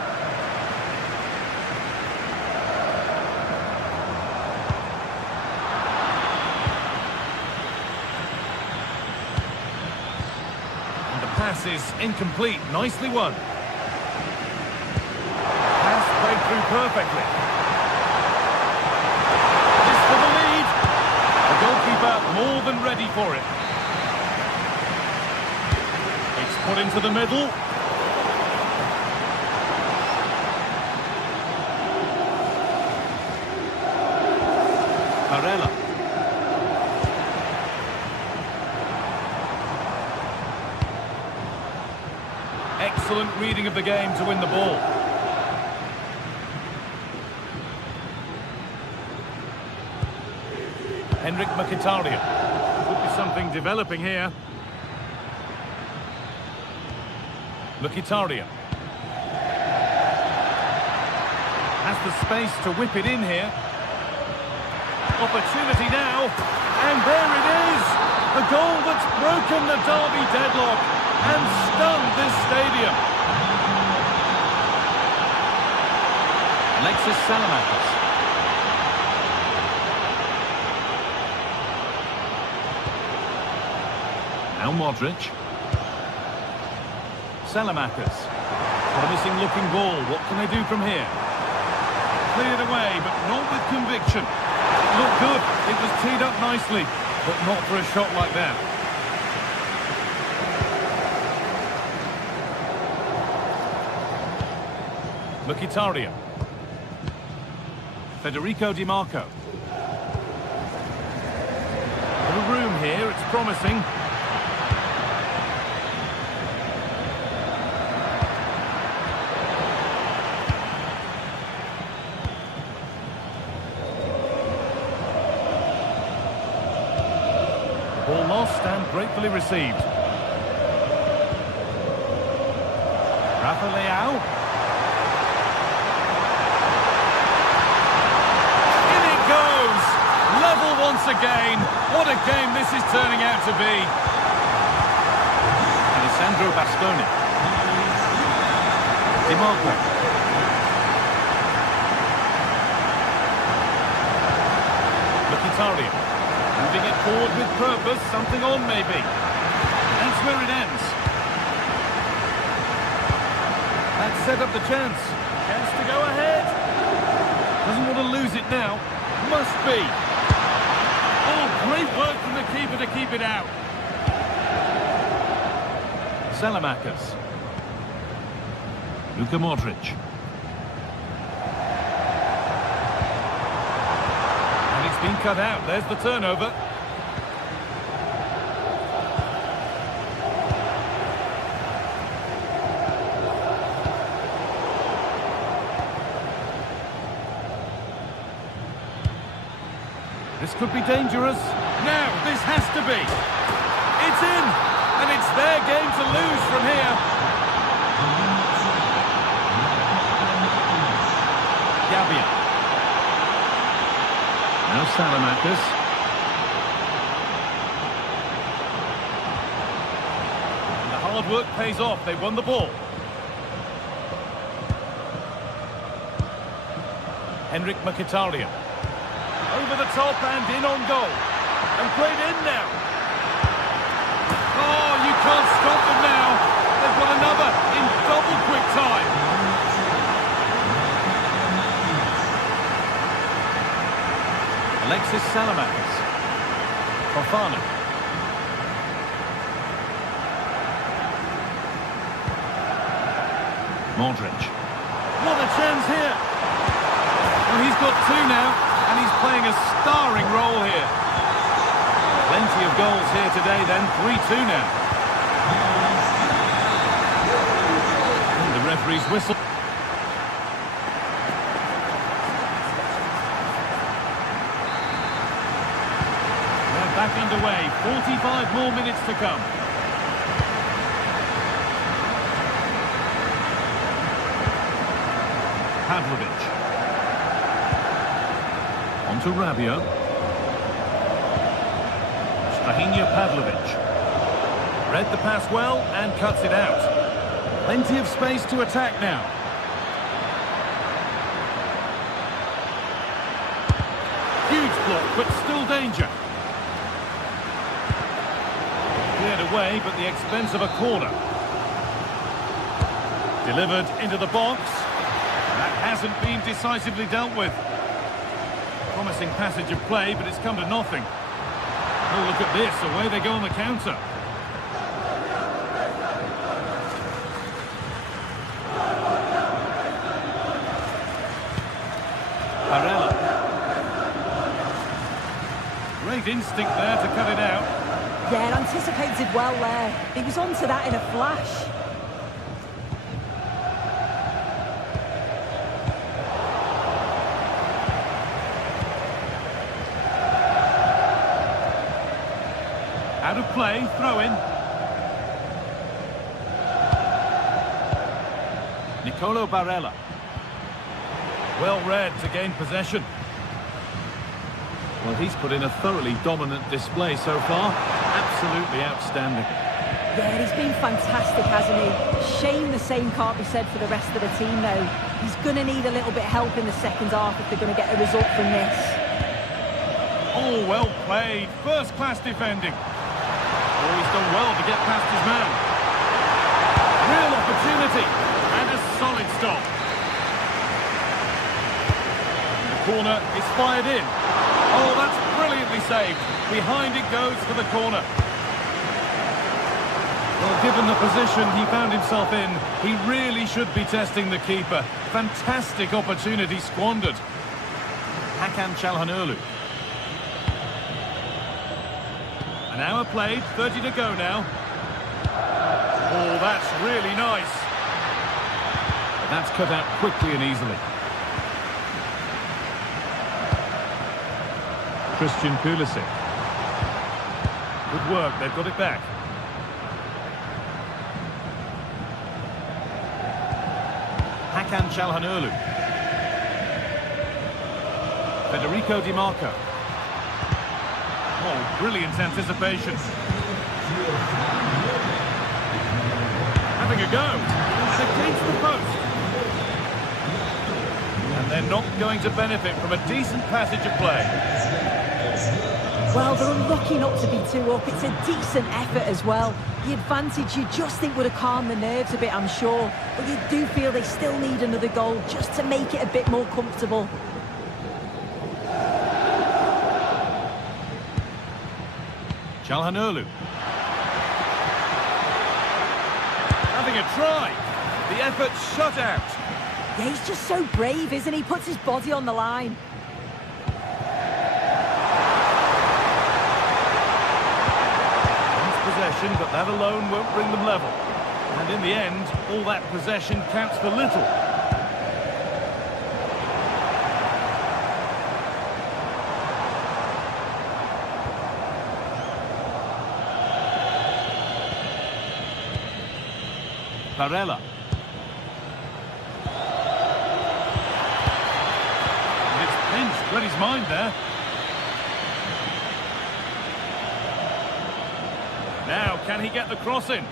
And the pass is incomplete. Nicely won. Pass played through perfectly. This for the lead. The goalkeeper more than ready for it. It's put into the middle. Barella. Excellent reading of the game to win the ball. Henrik Mkhitaryan. Could be something developing here. Mkhitaryan. Has the space to whip it in here. Opportunity now, and there it is! The goal that's broken the derby deadlock and stunned this stadium. Alexis Salamakis. Now Modric. Salamakis. Promising looking ball. What can they do from here? Cleared away, but not with conviction. It looked good. It was teed up nicely, but not for a shot like that. Mkhitaryan. Federico DiMarco. Little room here. It's promising. Ball lost and gratefully received. Rafa Leao. In it goes! Level once again. What a game this is turning out to be. Alessandro Bastoni. DiMarco. Mkhitaryan. Moving it forward with purpose, something on maybe. That's where it ends. That set up the chance. Chance to go ahead. Doesn't want to lose it now. Must be. Oh, great work from the keeper to keep it out. Salamakis. Luka Modric. Been cut out. There's the turnover. This could be dangerous. Now, this has to be. It's in, and it's their game to lose from here. Gabbia. Now Salamakis. And the hard work pays off. They won the ball. Henrik Mkhitaryan. Over the top and in on goal. And played in now. Oh, you can't stop them now. They've got another in double quick time. Alexis Salamakis. Fofana. Modric. What a chance here. Well, he's got two now, and he's playing a starring role here. Plenty of goals here today then, 3-2 now. And the referee's whistle. back underway. 45 more minutes to come. Pavlovic. On to Rabiot. Strahinja Pavlovic. Read the pass well and cuts it out. Plenty of space to attack now. Huge block, but still danger. Cleared away, but the expense of a corner. Delivered into the box. That hasn't been decisively dealt with. Promising passage of play, but it's come to nothing. Oh, look at this. Away they go on the counter. Barella. Great instinct there to cut it out. Yeah, anticipated well there. He was onto that in a flash. Out of play, throw in. Nicolo Barella. Well read to gain possession. Well, he's put in a thoroughly dominant display so far. Absolutely outstanding. Yeah, he's been fantastic, hasn't he? Shame the same can't be said for the rest of the team, though. He's going to need a little bit of help in the second half if they're going to get a result from this. Oh, well played. First-class defending. Oh, he's done well to get past his man. Real opportunity. And a solid stop. And the corner is fired in. Oh, that's brilliantly saved. Behind it goes for the corner. Well, given the position he found himself in, he really should be testing the keeper. Fantastic opportunity squandered. Hakan Çalhanoğlu. An hour played, 30 to go now. Oh, that's really nice. That's cut out quickly and easily. Christian Pulisic. Good work, they've got it back. Hakan Çalhanoğlu. Federico Di Marco. Oh, brilliant anticipation. Having a go. And against the post. And they're not going to benefit from a decent passage of play. Well, they're unlucky not to be 2 up. It's a decent effort as well. The advantage you just think would have calmed the nerves a bit, I'm sure. But you do feel they still need another goal just to make it a bit more comfortable. Çalhanoğlu. Having a try. The effort shut out. Yeah, he's just so brave, isn't he? Puts his body on the line. Possession, but that alone won't bring them level. And in the end, all that possession counts for little. Barella. And it's pinched, read his mind there. Now, can he get the cross in?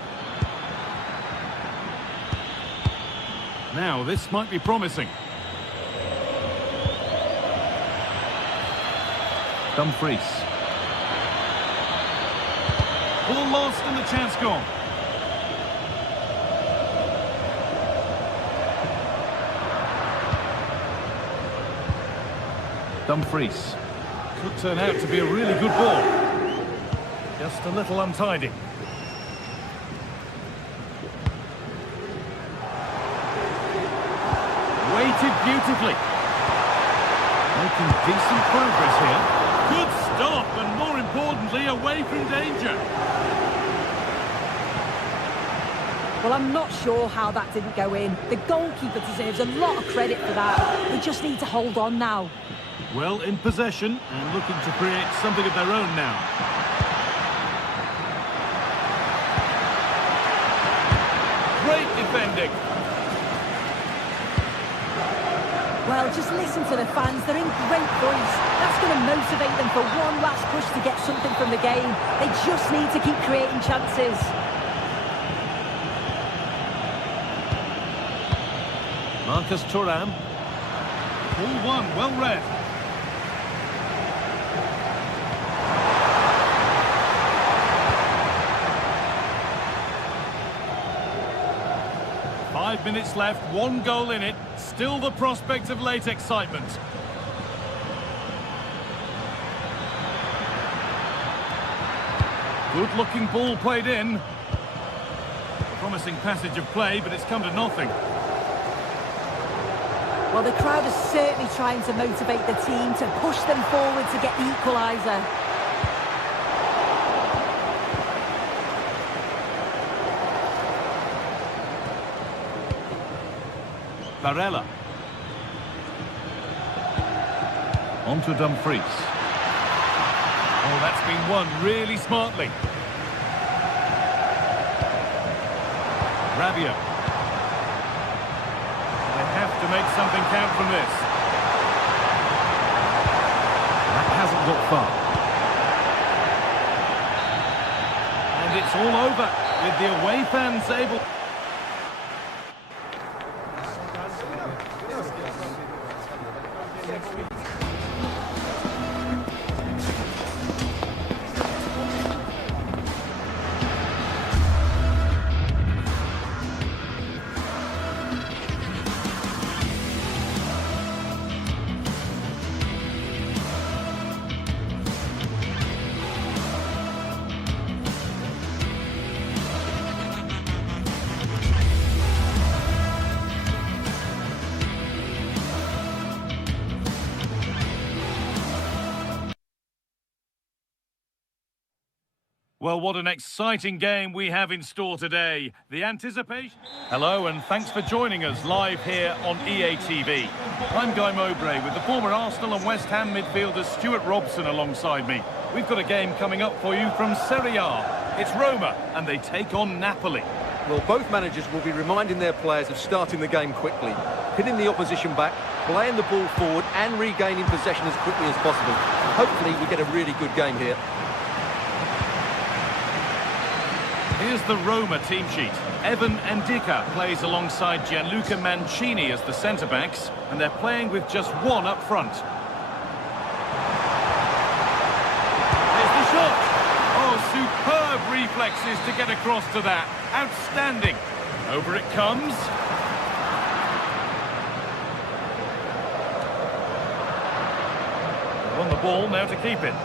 Now, this might be promising. Dumfries. Ball lost and the chance gone. Dumfries. Could turn out to be a really good ball. Just a little untidy. Weighted beautifully. Making decent progress here. Good stop, and more importantly, away from danger. Well, I'm not sure how that didn't go in. The goalkeeper deserves a lot of credit for that. They just need to hold on now. Well, in possession and looking to create something of their own now. defending. Well, just listen to the fans. They're in great voice. That's going to motivate them for one last push to get something from the game. They just need to keep creating chances. Marcus Thuram. Ball one, well read. Five minutes left, one goal in it. Still the prospect of late excitement. Good-looking ball played in. Promising passage of play, but it's come to nothing. Well, the crowd is certainly trying to motivate the team to push them forward to get the equaliser. Barella. On to Dumfries. Oh, that's been won really smartly. Rabiot. They have to make something count from this. That hasn't got far. And it's all over with the away fans able... Well, what an exciting game we have in store today. The anticipation... Hello, and thanks for joining us live here on EA TV. I'm Guy Mowbray with the former Arsenal and West Ham midfielder Stuart Robson alongside me. We've got a game coming up for you from Serie A. It's Roma, and they take on Napoli. Well, both managers will be reminding their players of starting the game quickly, pinning the opposition back, playing the ball forward and regaining possession as quickly as possible. Hopefully we get a really good game here. Here's the Roma team sheet. Evan Ndika plays alongside Gianluca Mancini as the centre-backs, and they're playing with just one up front. There's the shot! Oh, superb reflexes to get across to that. Outstanding. Over it comes. On the ball, now to keep it.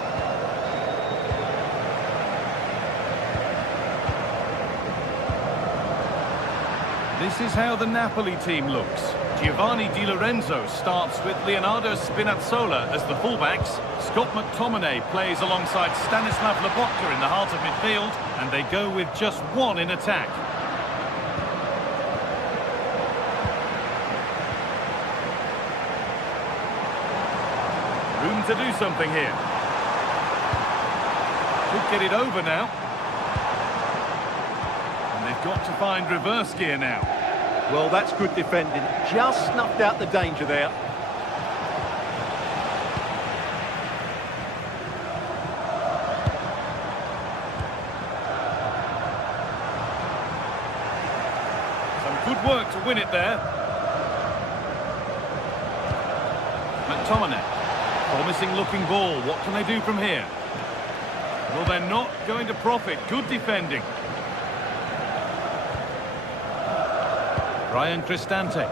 This is how the Napoli team looks. Giovanni Di Lorenzo starts with Leonardo Spinazzola as the fullbacks. Scott McTominay plays alongside Stanislav Lobotka in the heart of midfield, and they go with just one in attack. Room to do something here. Could get it over now. They've got to find reverse gear now. Well, that's good defending. Just snuffed out the danger there. Some good work to win it there. McTominay. Promising looking ball. What can they do from here? Well, they're not going to profit. Good defending. Ryan Cristante.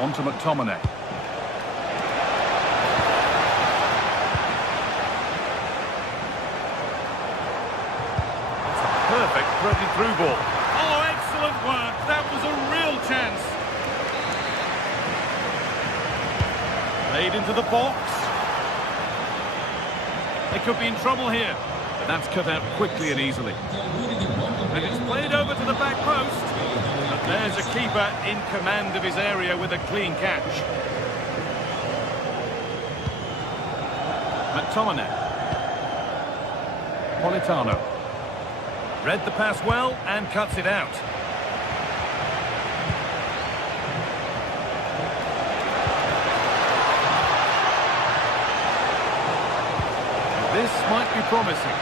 On to McTominay. It's a perfect threaded through ball. Oh, excellent work. That was a real chance. Played into the box. They could be in trouble here. But that's cut out quickly and easily. And it's played over to the back post. But there's a keeper in command of his area with a clean catch. McTominay. Politano. Read the pass well and cuts it out. This might be promising.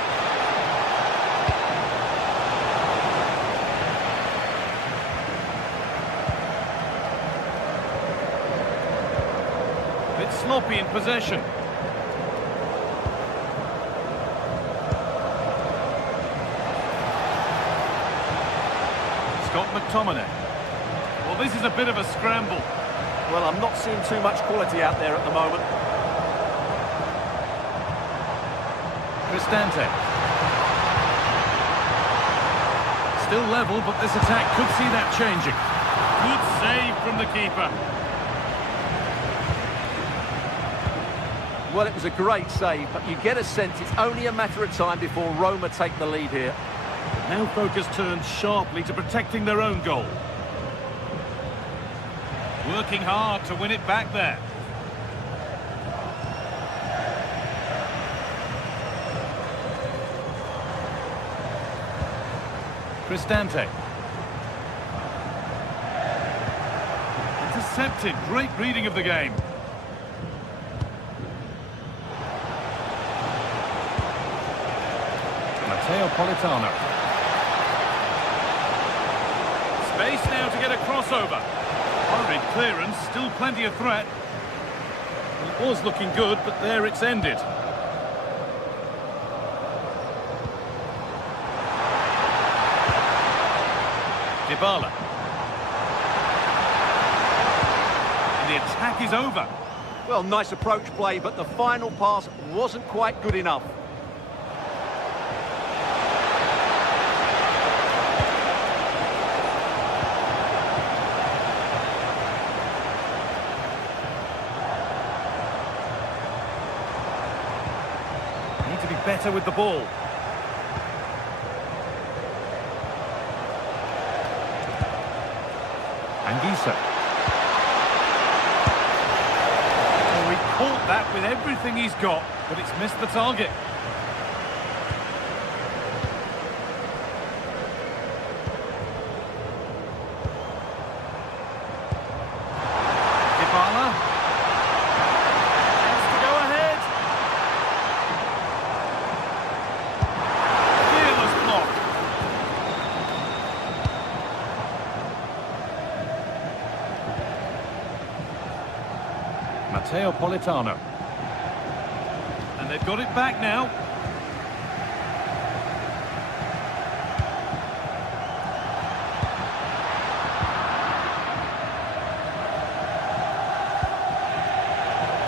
Bit sloppy in possession. McTominay. Well, this is a bit of a scramble. Well, I'm not seeing too much quality out there at the moment. Cristante. Still level, but this attack could see that changing. Good save from the keeper. Well, it was a great save, but you get a sense it's only a matter of time before Roma take the lead here. Now focus turns sharply to protecting their own goal. Working hard to win it back there. Cristante. Intercepted. Great reading of the game. Matteo Politano. Space now to get a crossover. Hurried clearance, still plenty of threat. It was looking good, but there it's ended. Dybala. And the attack is over. Well, nice approach play, but the final pass wasn't quite good enough. Need to be better with the ball. Anguissa. Oh, he caught that with everything he's got, but it's missed the target. Dybala. Has to go ahead. Fearless block. Matteo Politano. And they've got it back now.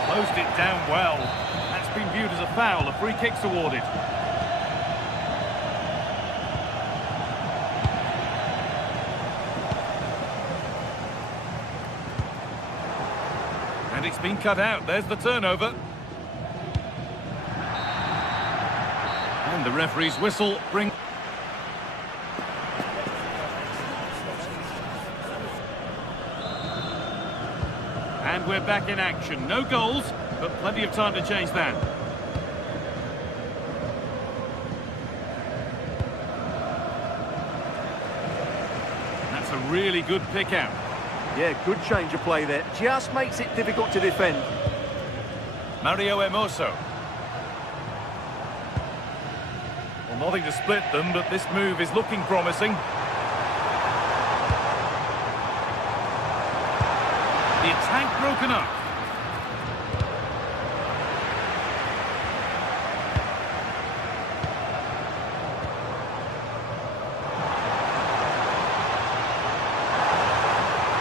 Closed it down well. That's been viewed as a foul. A free kick's awarded. And it's been cut out. There's the turnover. And the referee's whistle brings... And we're back in action. No goals, but plenty of time to change that. That's a really good pick out. Yeah, good change of play there. Just makes it difficult to defend. Mario Hermoso. Well, nothing to split them, but this move is looking promising. The attack broken up.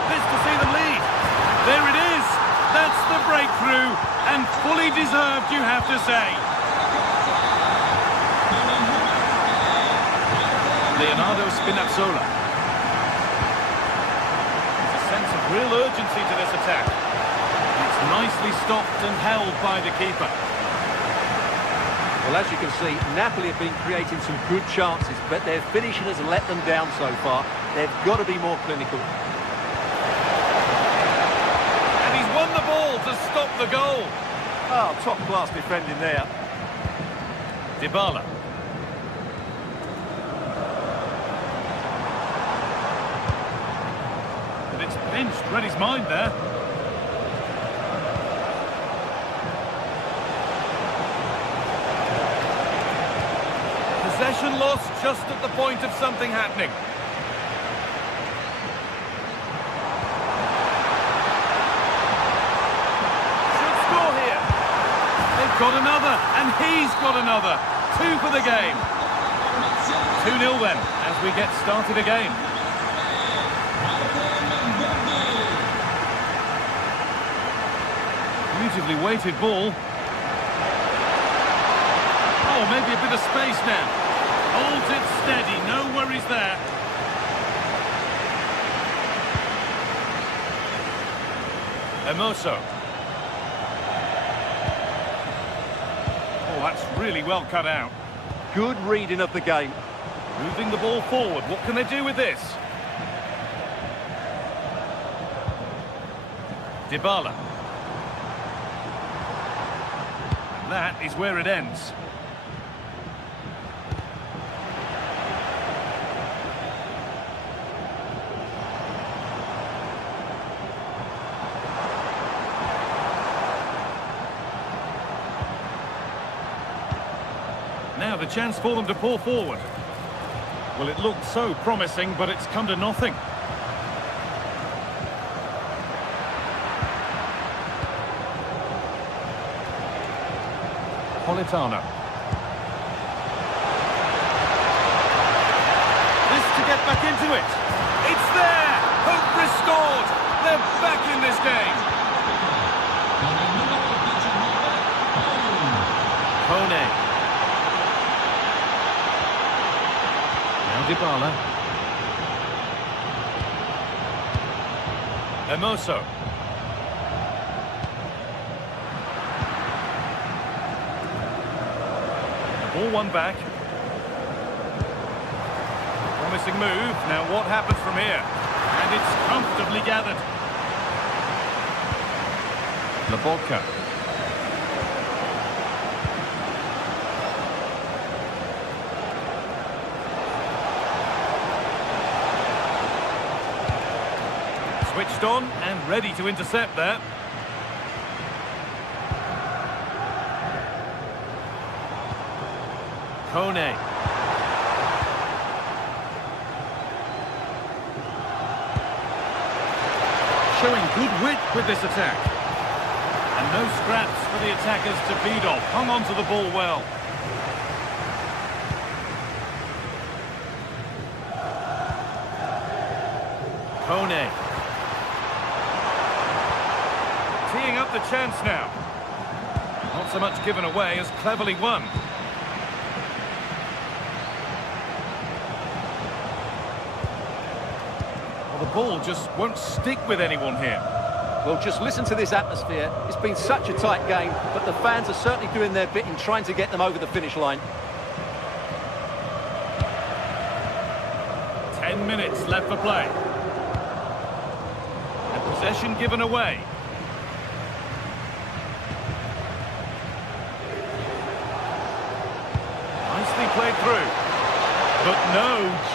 This to see them lead. There it is. That's the breakthrough. And fully deserved, you have to say. Leonardo Spinazzola. There's a sense of real urgency to this attack. It's nicely stopped and held by the keeper. Well, as you can see, Napoli have been creating some good chances, but their finishing has let them down so far. They've got to be more clinical. And he's won the ball to stop the goal. Oh, top-class defending there. Dybala. Just pinched, read his mind there. Possession lost just at the point of something happening. Should score here. They've got another, and he's got another. 2 for the game. 2-0 then, as we get started again. Beautifully weighted ball. Oh, maybe a bit of space now. Holds it steady, no worries there. Hermoso. Oh, that's really well cut out. Good reading of the game. Moving the ball forward. What can they do with this? Dybala. And that is where it ends. Now the chance for them to pour forward. Well, it looked so promising, but it's come to nothing. Politano. This to get back into it. It's there! Hope restored! They're back in this game. Kone. Dybala. Hermoso. Ball one back. Promising move. Now what happens from here? And it's comfortably gathered. Labotka. Switched on and ready to intercept there. Kone. Showing good wit with this attack. And no scraps for the attackers to feed off. Hung on to the ball well. Kone. Teeing up the chance now. Not so much given away as cleverly won. Well, the ball just won't stick with anyone here. Well, just listen to this atmosphere. It's been such a tight game, but the fans are certainly doing their bit in trying to get them over the finish line. 10 minutes left for play. And possession given away. Nicely played through. But no,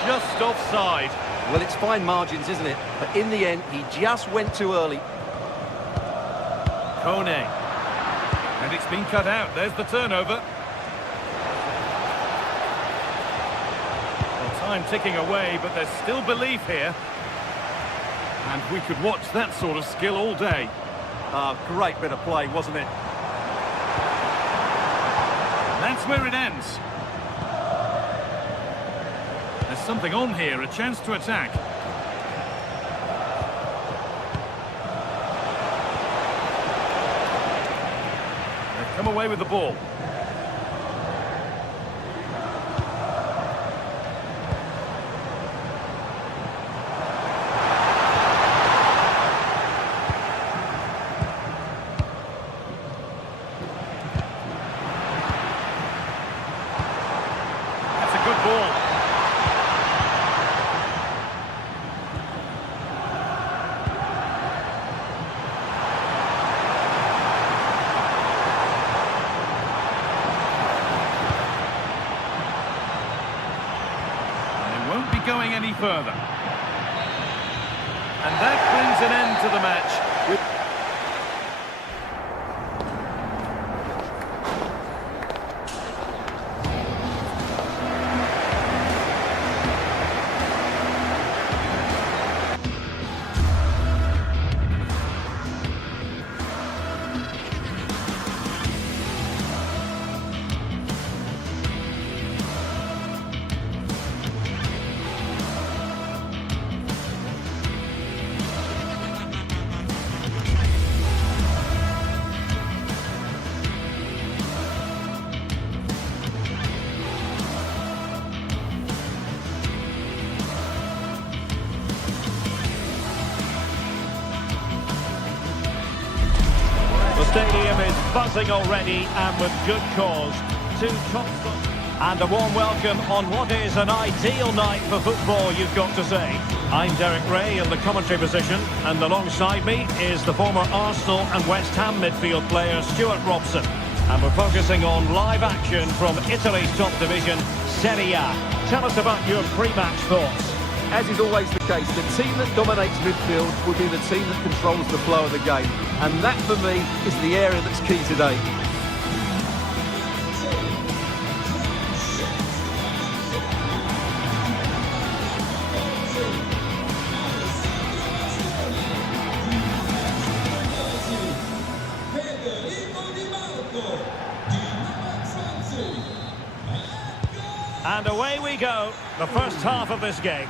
just offside. Well, it's fine margins, isn't it? But in the end, he just went too early. Kone. And it's been cut out. There's the turnover. Well, time ticking away, but there's still belief here. And we could watch that sort of skill all day. Great bit of play, wasn't it? That's where it ends. There's something on here, a chance to attack. They've come away with the ball. That's a good ball. Going any further. And that brings stadium is buzzing already, and with good cause. Two top... And a warm welcome on what is an ideal night for football, you've got to say. I'm Derek Ray in the commentary position, and alongside me is the former Arsenal and West Ham midfield player Stuart Robson. And we're focusing on live action from Italy's top division, Serie A. Tell us about your pre-match thoughts. As is always the case, the team that dominates midfield will be the team that controls the flow of the game. And that, for me, is the area that's key today. And away we go, the first half of this game.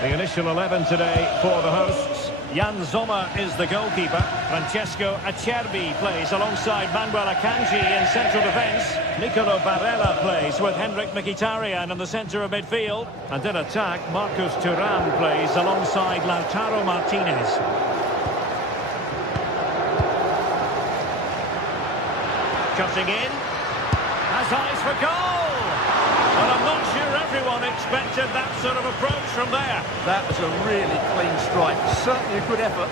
The initial 11 today for the hosts. Jan Sommer is the goalkeeper. Francesco Acerbi plays alongside Manuel Akanji in central defence. Nicolo Barella plays with Henrik Mkhitaryan in the centre of midfield. And in attack, Marcus Thuram plays alongside Lautaro Martinez. Cutting in. Has eyes for goal! Well, I'm not sure everyone expected that sort of approach from there. That was a really clean strike. Certainly a good effort.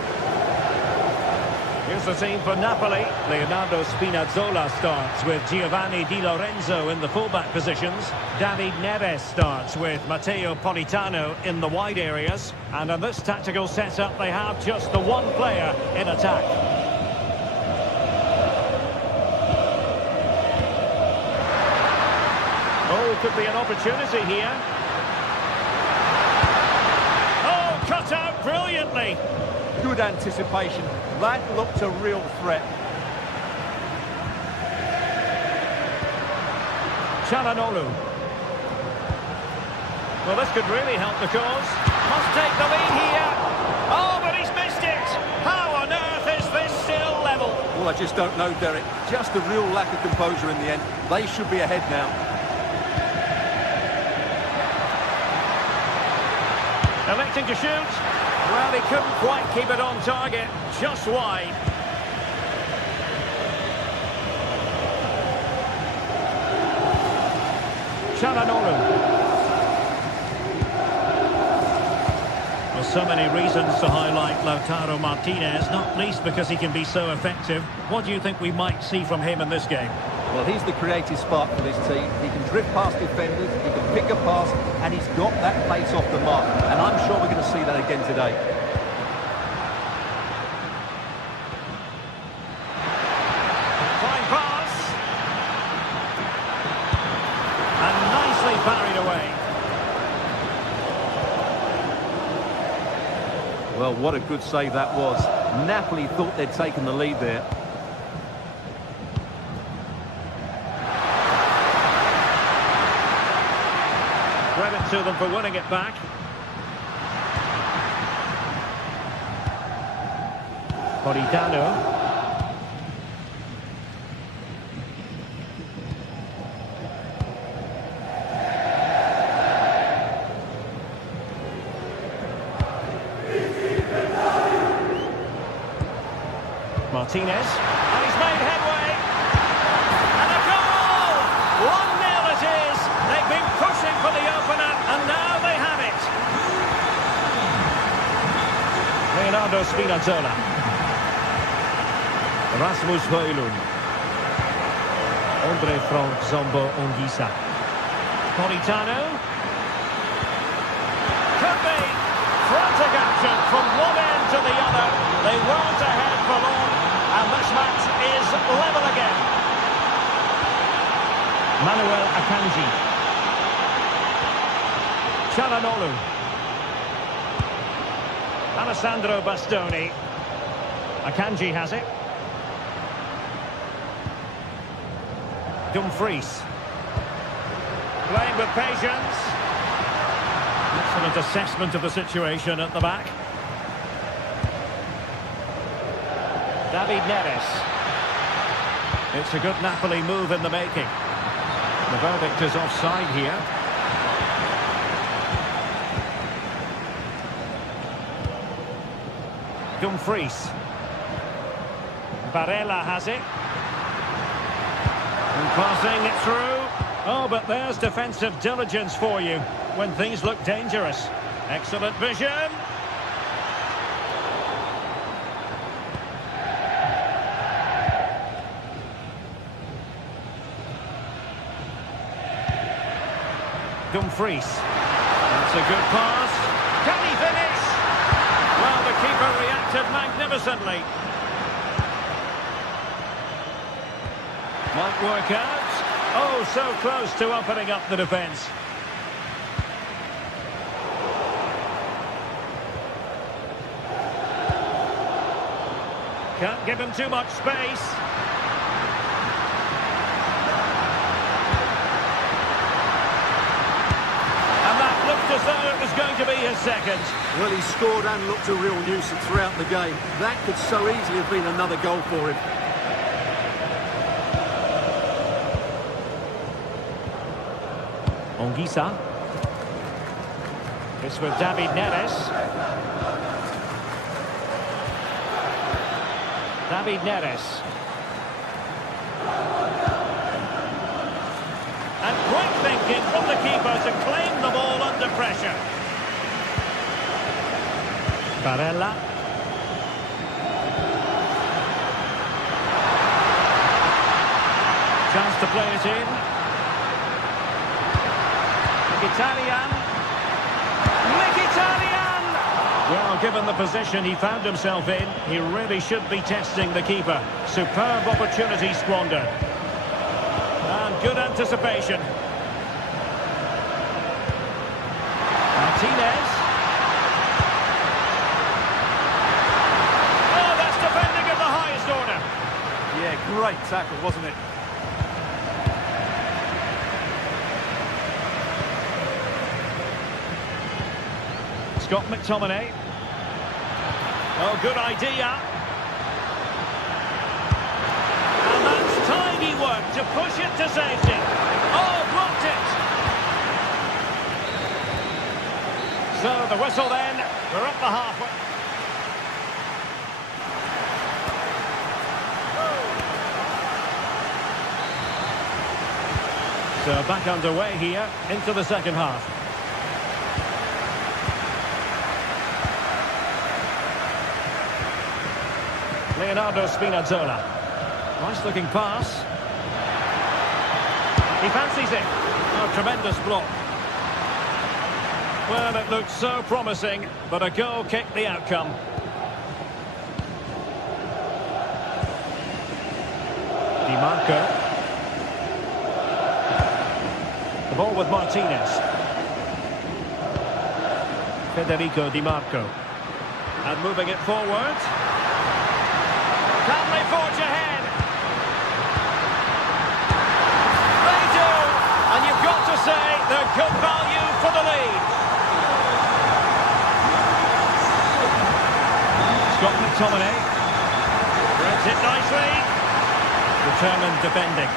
Here's the team for Napoli. Leonardo Spinazzola starts with Giovanni Di Lorenzo in the fullback positions. David Neres starts with Matteo Politano in the wide areas. And in this tactical setup, they have just the one player in attack. Oh, could be an opportunity here. Oh, cut out brilliantly. Good anticipation. That looked a real threat. Çalhanoğlu. Well, this could really help the cause. Must take the lead here. Oh, but he's missed it. How on earth is this still level? Well, I just don't know, Derek. Just a real lack of composure in the end. They should be ahead now. Electing to shoot. Well, he couldn't quite keep it on target. Just wide. Çalhanoğlu. Well, so many reasons to highlight Lautaro Martinez, not least because he can be so effective. What do you think we might see from him in this game? Well, he's the creative spark for this team. He can drift past defenders, he can pick a pass, and he's got that pace off the mark. And I'm sure we're going to see that again today. Fine pass. And nicely parried away. Well, what a good save that was. Napoli thought they'd taken the lead there. Credit to them for winning it back. Politano. Martinez. And he's made headway. And a goal! 1-0 it is. They've been pushing for the opener, and now they have it. Leonardo Spinazzola. Rasmus Højlund. Andre Frank Zombo Ongisa. Politano. Could be. Frantic action from one end to the other. They weren't ahead for long, and this match is level again. Manuel Akanji. Çalhanoğlu. Alessandro Bastoni. Akanji has it. Dumfries. Playing with patience. Excellent assessment of the situation at the back. David Neres. It's a good Napoli move in the making. The verdict is offside here. Dumfries. Barella has it. And passing it through. Oh, but there's defensive diligence for you when things look dangerous. Excellent vision. Dumfries. That's a good pass. Can he finish? Well, the keeper reacted magnificently. Might work out. Oh, so close to opening up the defence. Can't give him too much space. And that looked as though it was going to be his second. Well, he scored and looked a real nuisance throughout the game. That could so easily have been another goal for him. Anguissa. It's with David Neres. David Neres. And quick thinking from the keeper to claim the ball under pressure. Barella. Chance to play it in. Mkhitaryan. Well, given the position he found himself in, he really should be testing the keeper. Superb opportunity squandered. And good anticipation. Martinez. Oh, that's defending of the highest order. Yeah, great tackle, wasn't it? Scott McTominay. Oh, good idea. And that's tidy work to push it to safety. Oh, blocked it. So the whistle then. We're up the halfway. So back underway here into the second half. Leonardo Spinazzola. Nice looking pass. He fancies it. Oh, tremendous block. Well, it looked so promising, but a goal kicked the outcome. Di Marco. The ball with Martinez. Federico Di Marco. And moving it forward. Can they forge ahead? They do! And you've got to say they're good value for the lead. Scott McTominay. Threads it nicely. Determined defending.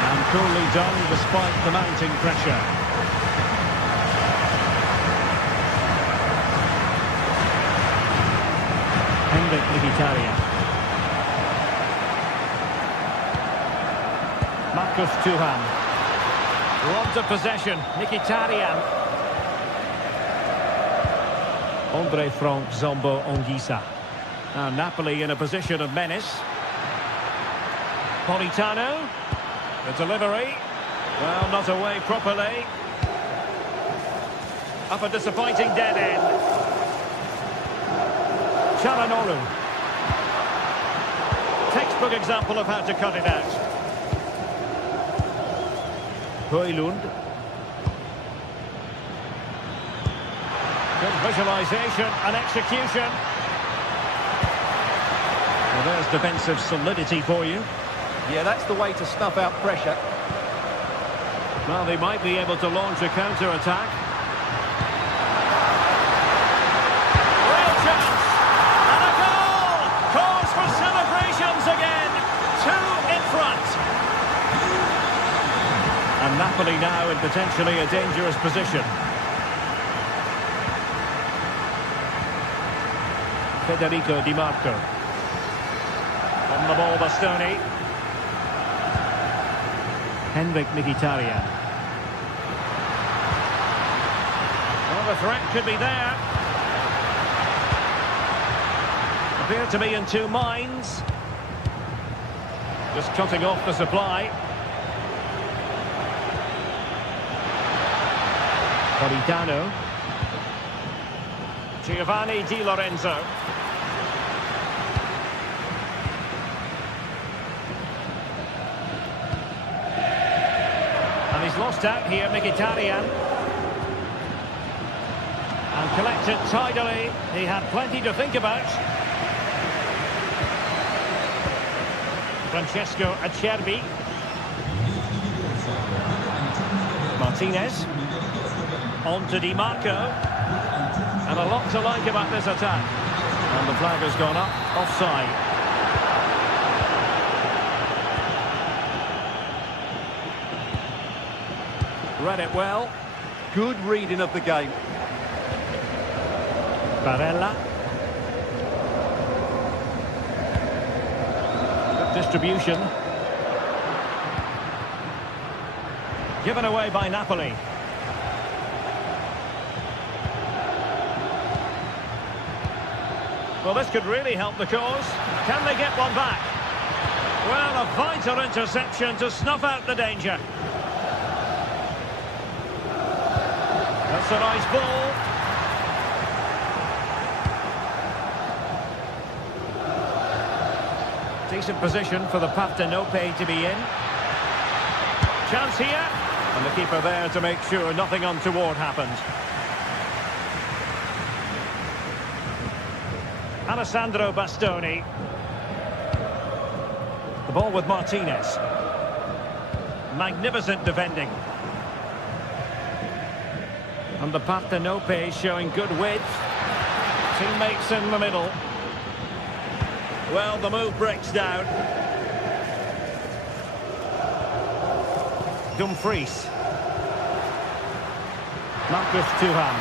And coolly done despite the mounting pressure. Mkhitaryan. Marcus Thuram. Robbed of possession. Mkhitaryan. Andre Frank Zombo Anguissa. Now Napoli in a position of menace. Politano. The delivery. Well, not away properly. Up a disappointing dead end. Çalhanoğlu. Textbook example of how to cut it out. Højlund. Good visualisation and execution. Well, there's defensive solidity for you. Yeah, that's the way to snuff out pressure. Well, they might be able to launch a counter-attack. Real chance! And a goal! Cause for celebrations again! 2 in front! And Napoli now in potentially a dangerous position. Federico Di Marco. On the ball, Bastoni. Henrik Mkhitaryan. Well, the threat could be there. Appear to be in two minds. Just cutting off the supply. Politano. Giovanni Di Lorenzo. And he's lost out here, Mkhitaryan. And collected tidily. He had plenty to think about. Francesco Acerbi. Martinez. On to Di Marco. And a lot to like about this attack. And the flag has gone up. Offside. Read it well. Good reading of the game. Barella. Good distribution. Given away by Napoli. Well, this could really help the cause. Can they get one back? Well, a vital interception to snuff out the danger. That's a nice ball. Decent position for the Partenope to be in. Chance here. And the keeper there to make sure nothing untoward happens. Alessandro Bastoni. The ball with Martinez. Magnificent defending. And the Partenope showing good width. Teammates in the middle. Well, the move breaks down. Dumfries. Marcus Thuram.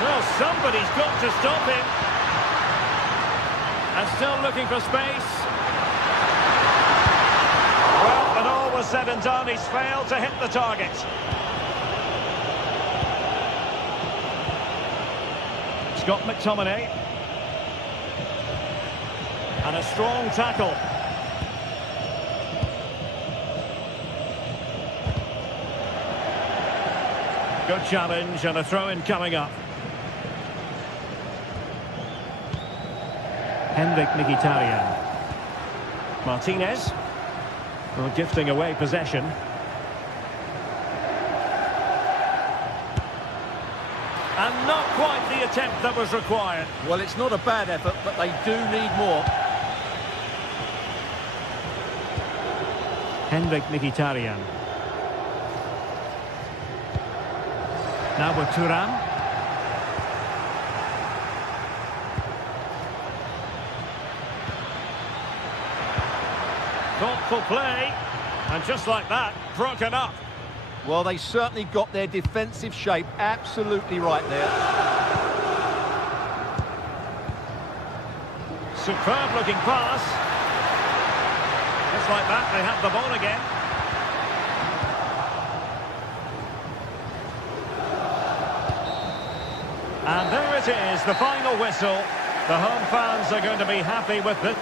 Well, somebody's got to stop him. And still looking for space. Well, when all was said and done, he's failed to hit the target. Scott McTominay. And a strong tackle. Good challenge and a throw-in coming up. Henrik Mkhitaryan. Martinez. Well, gifting away possession. And not quite the attempt that was required. Well, it's not a bad effort, but they do need more. Henrik Mkhitaryan. Now with Thuram. Thoughtful play, and just like that, broken up. Well, they certainly got their defensive shape absolutely right there. Superb looking pass. Just like that, they have the ball again. And there it is, the final whistle. The home fans are going to be happy with this.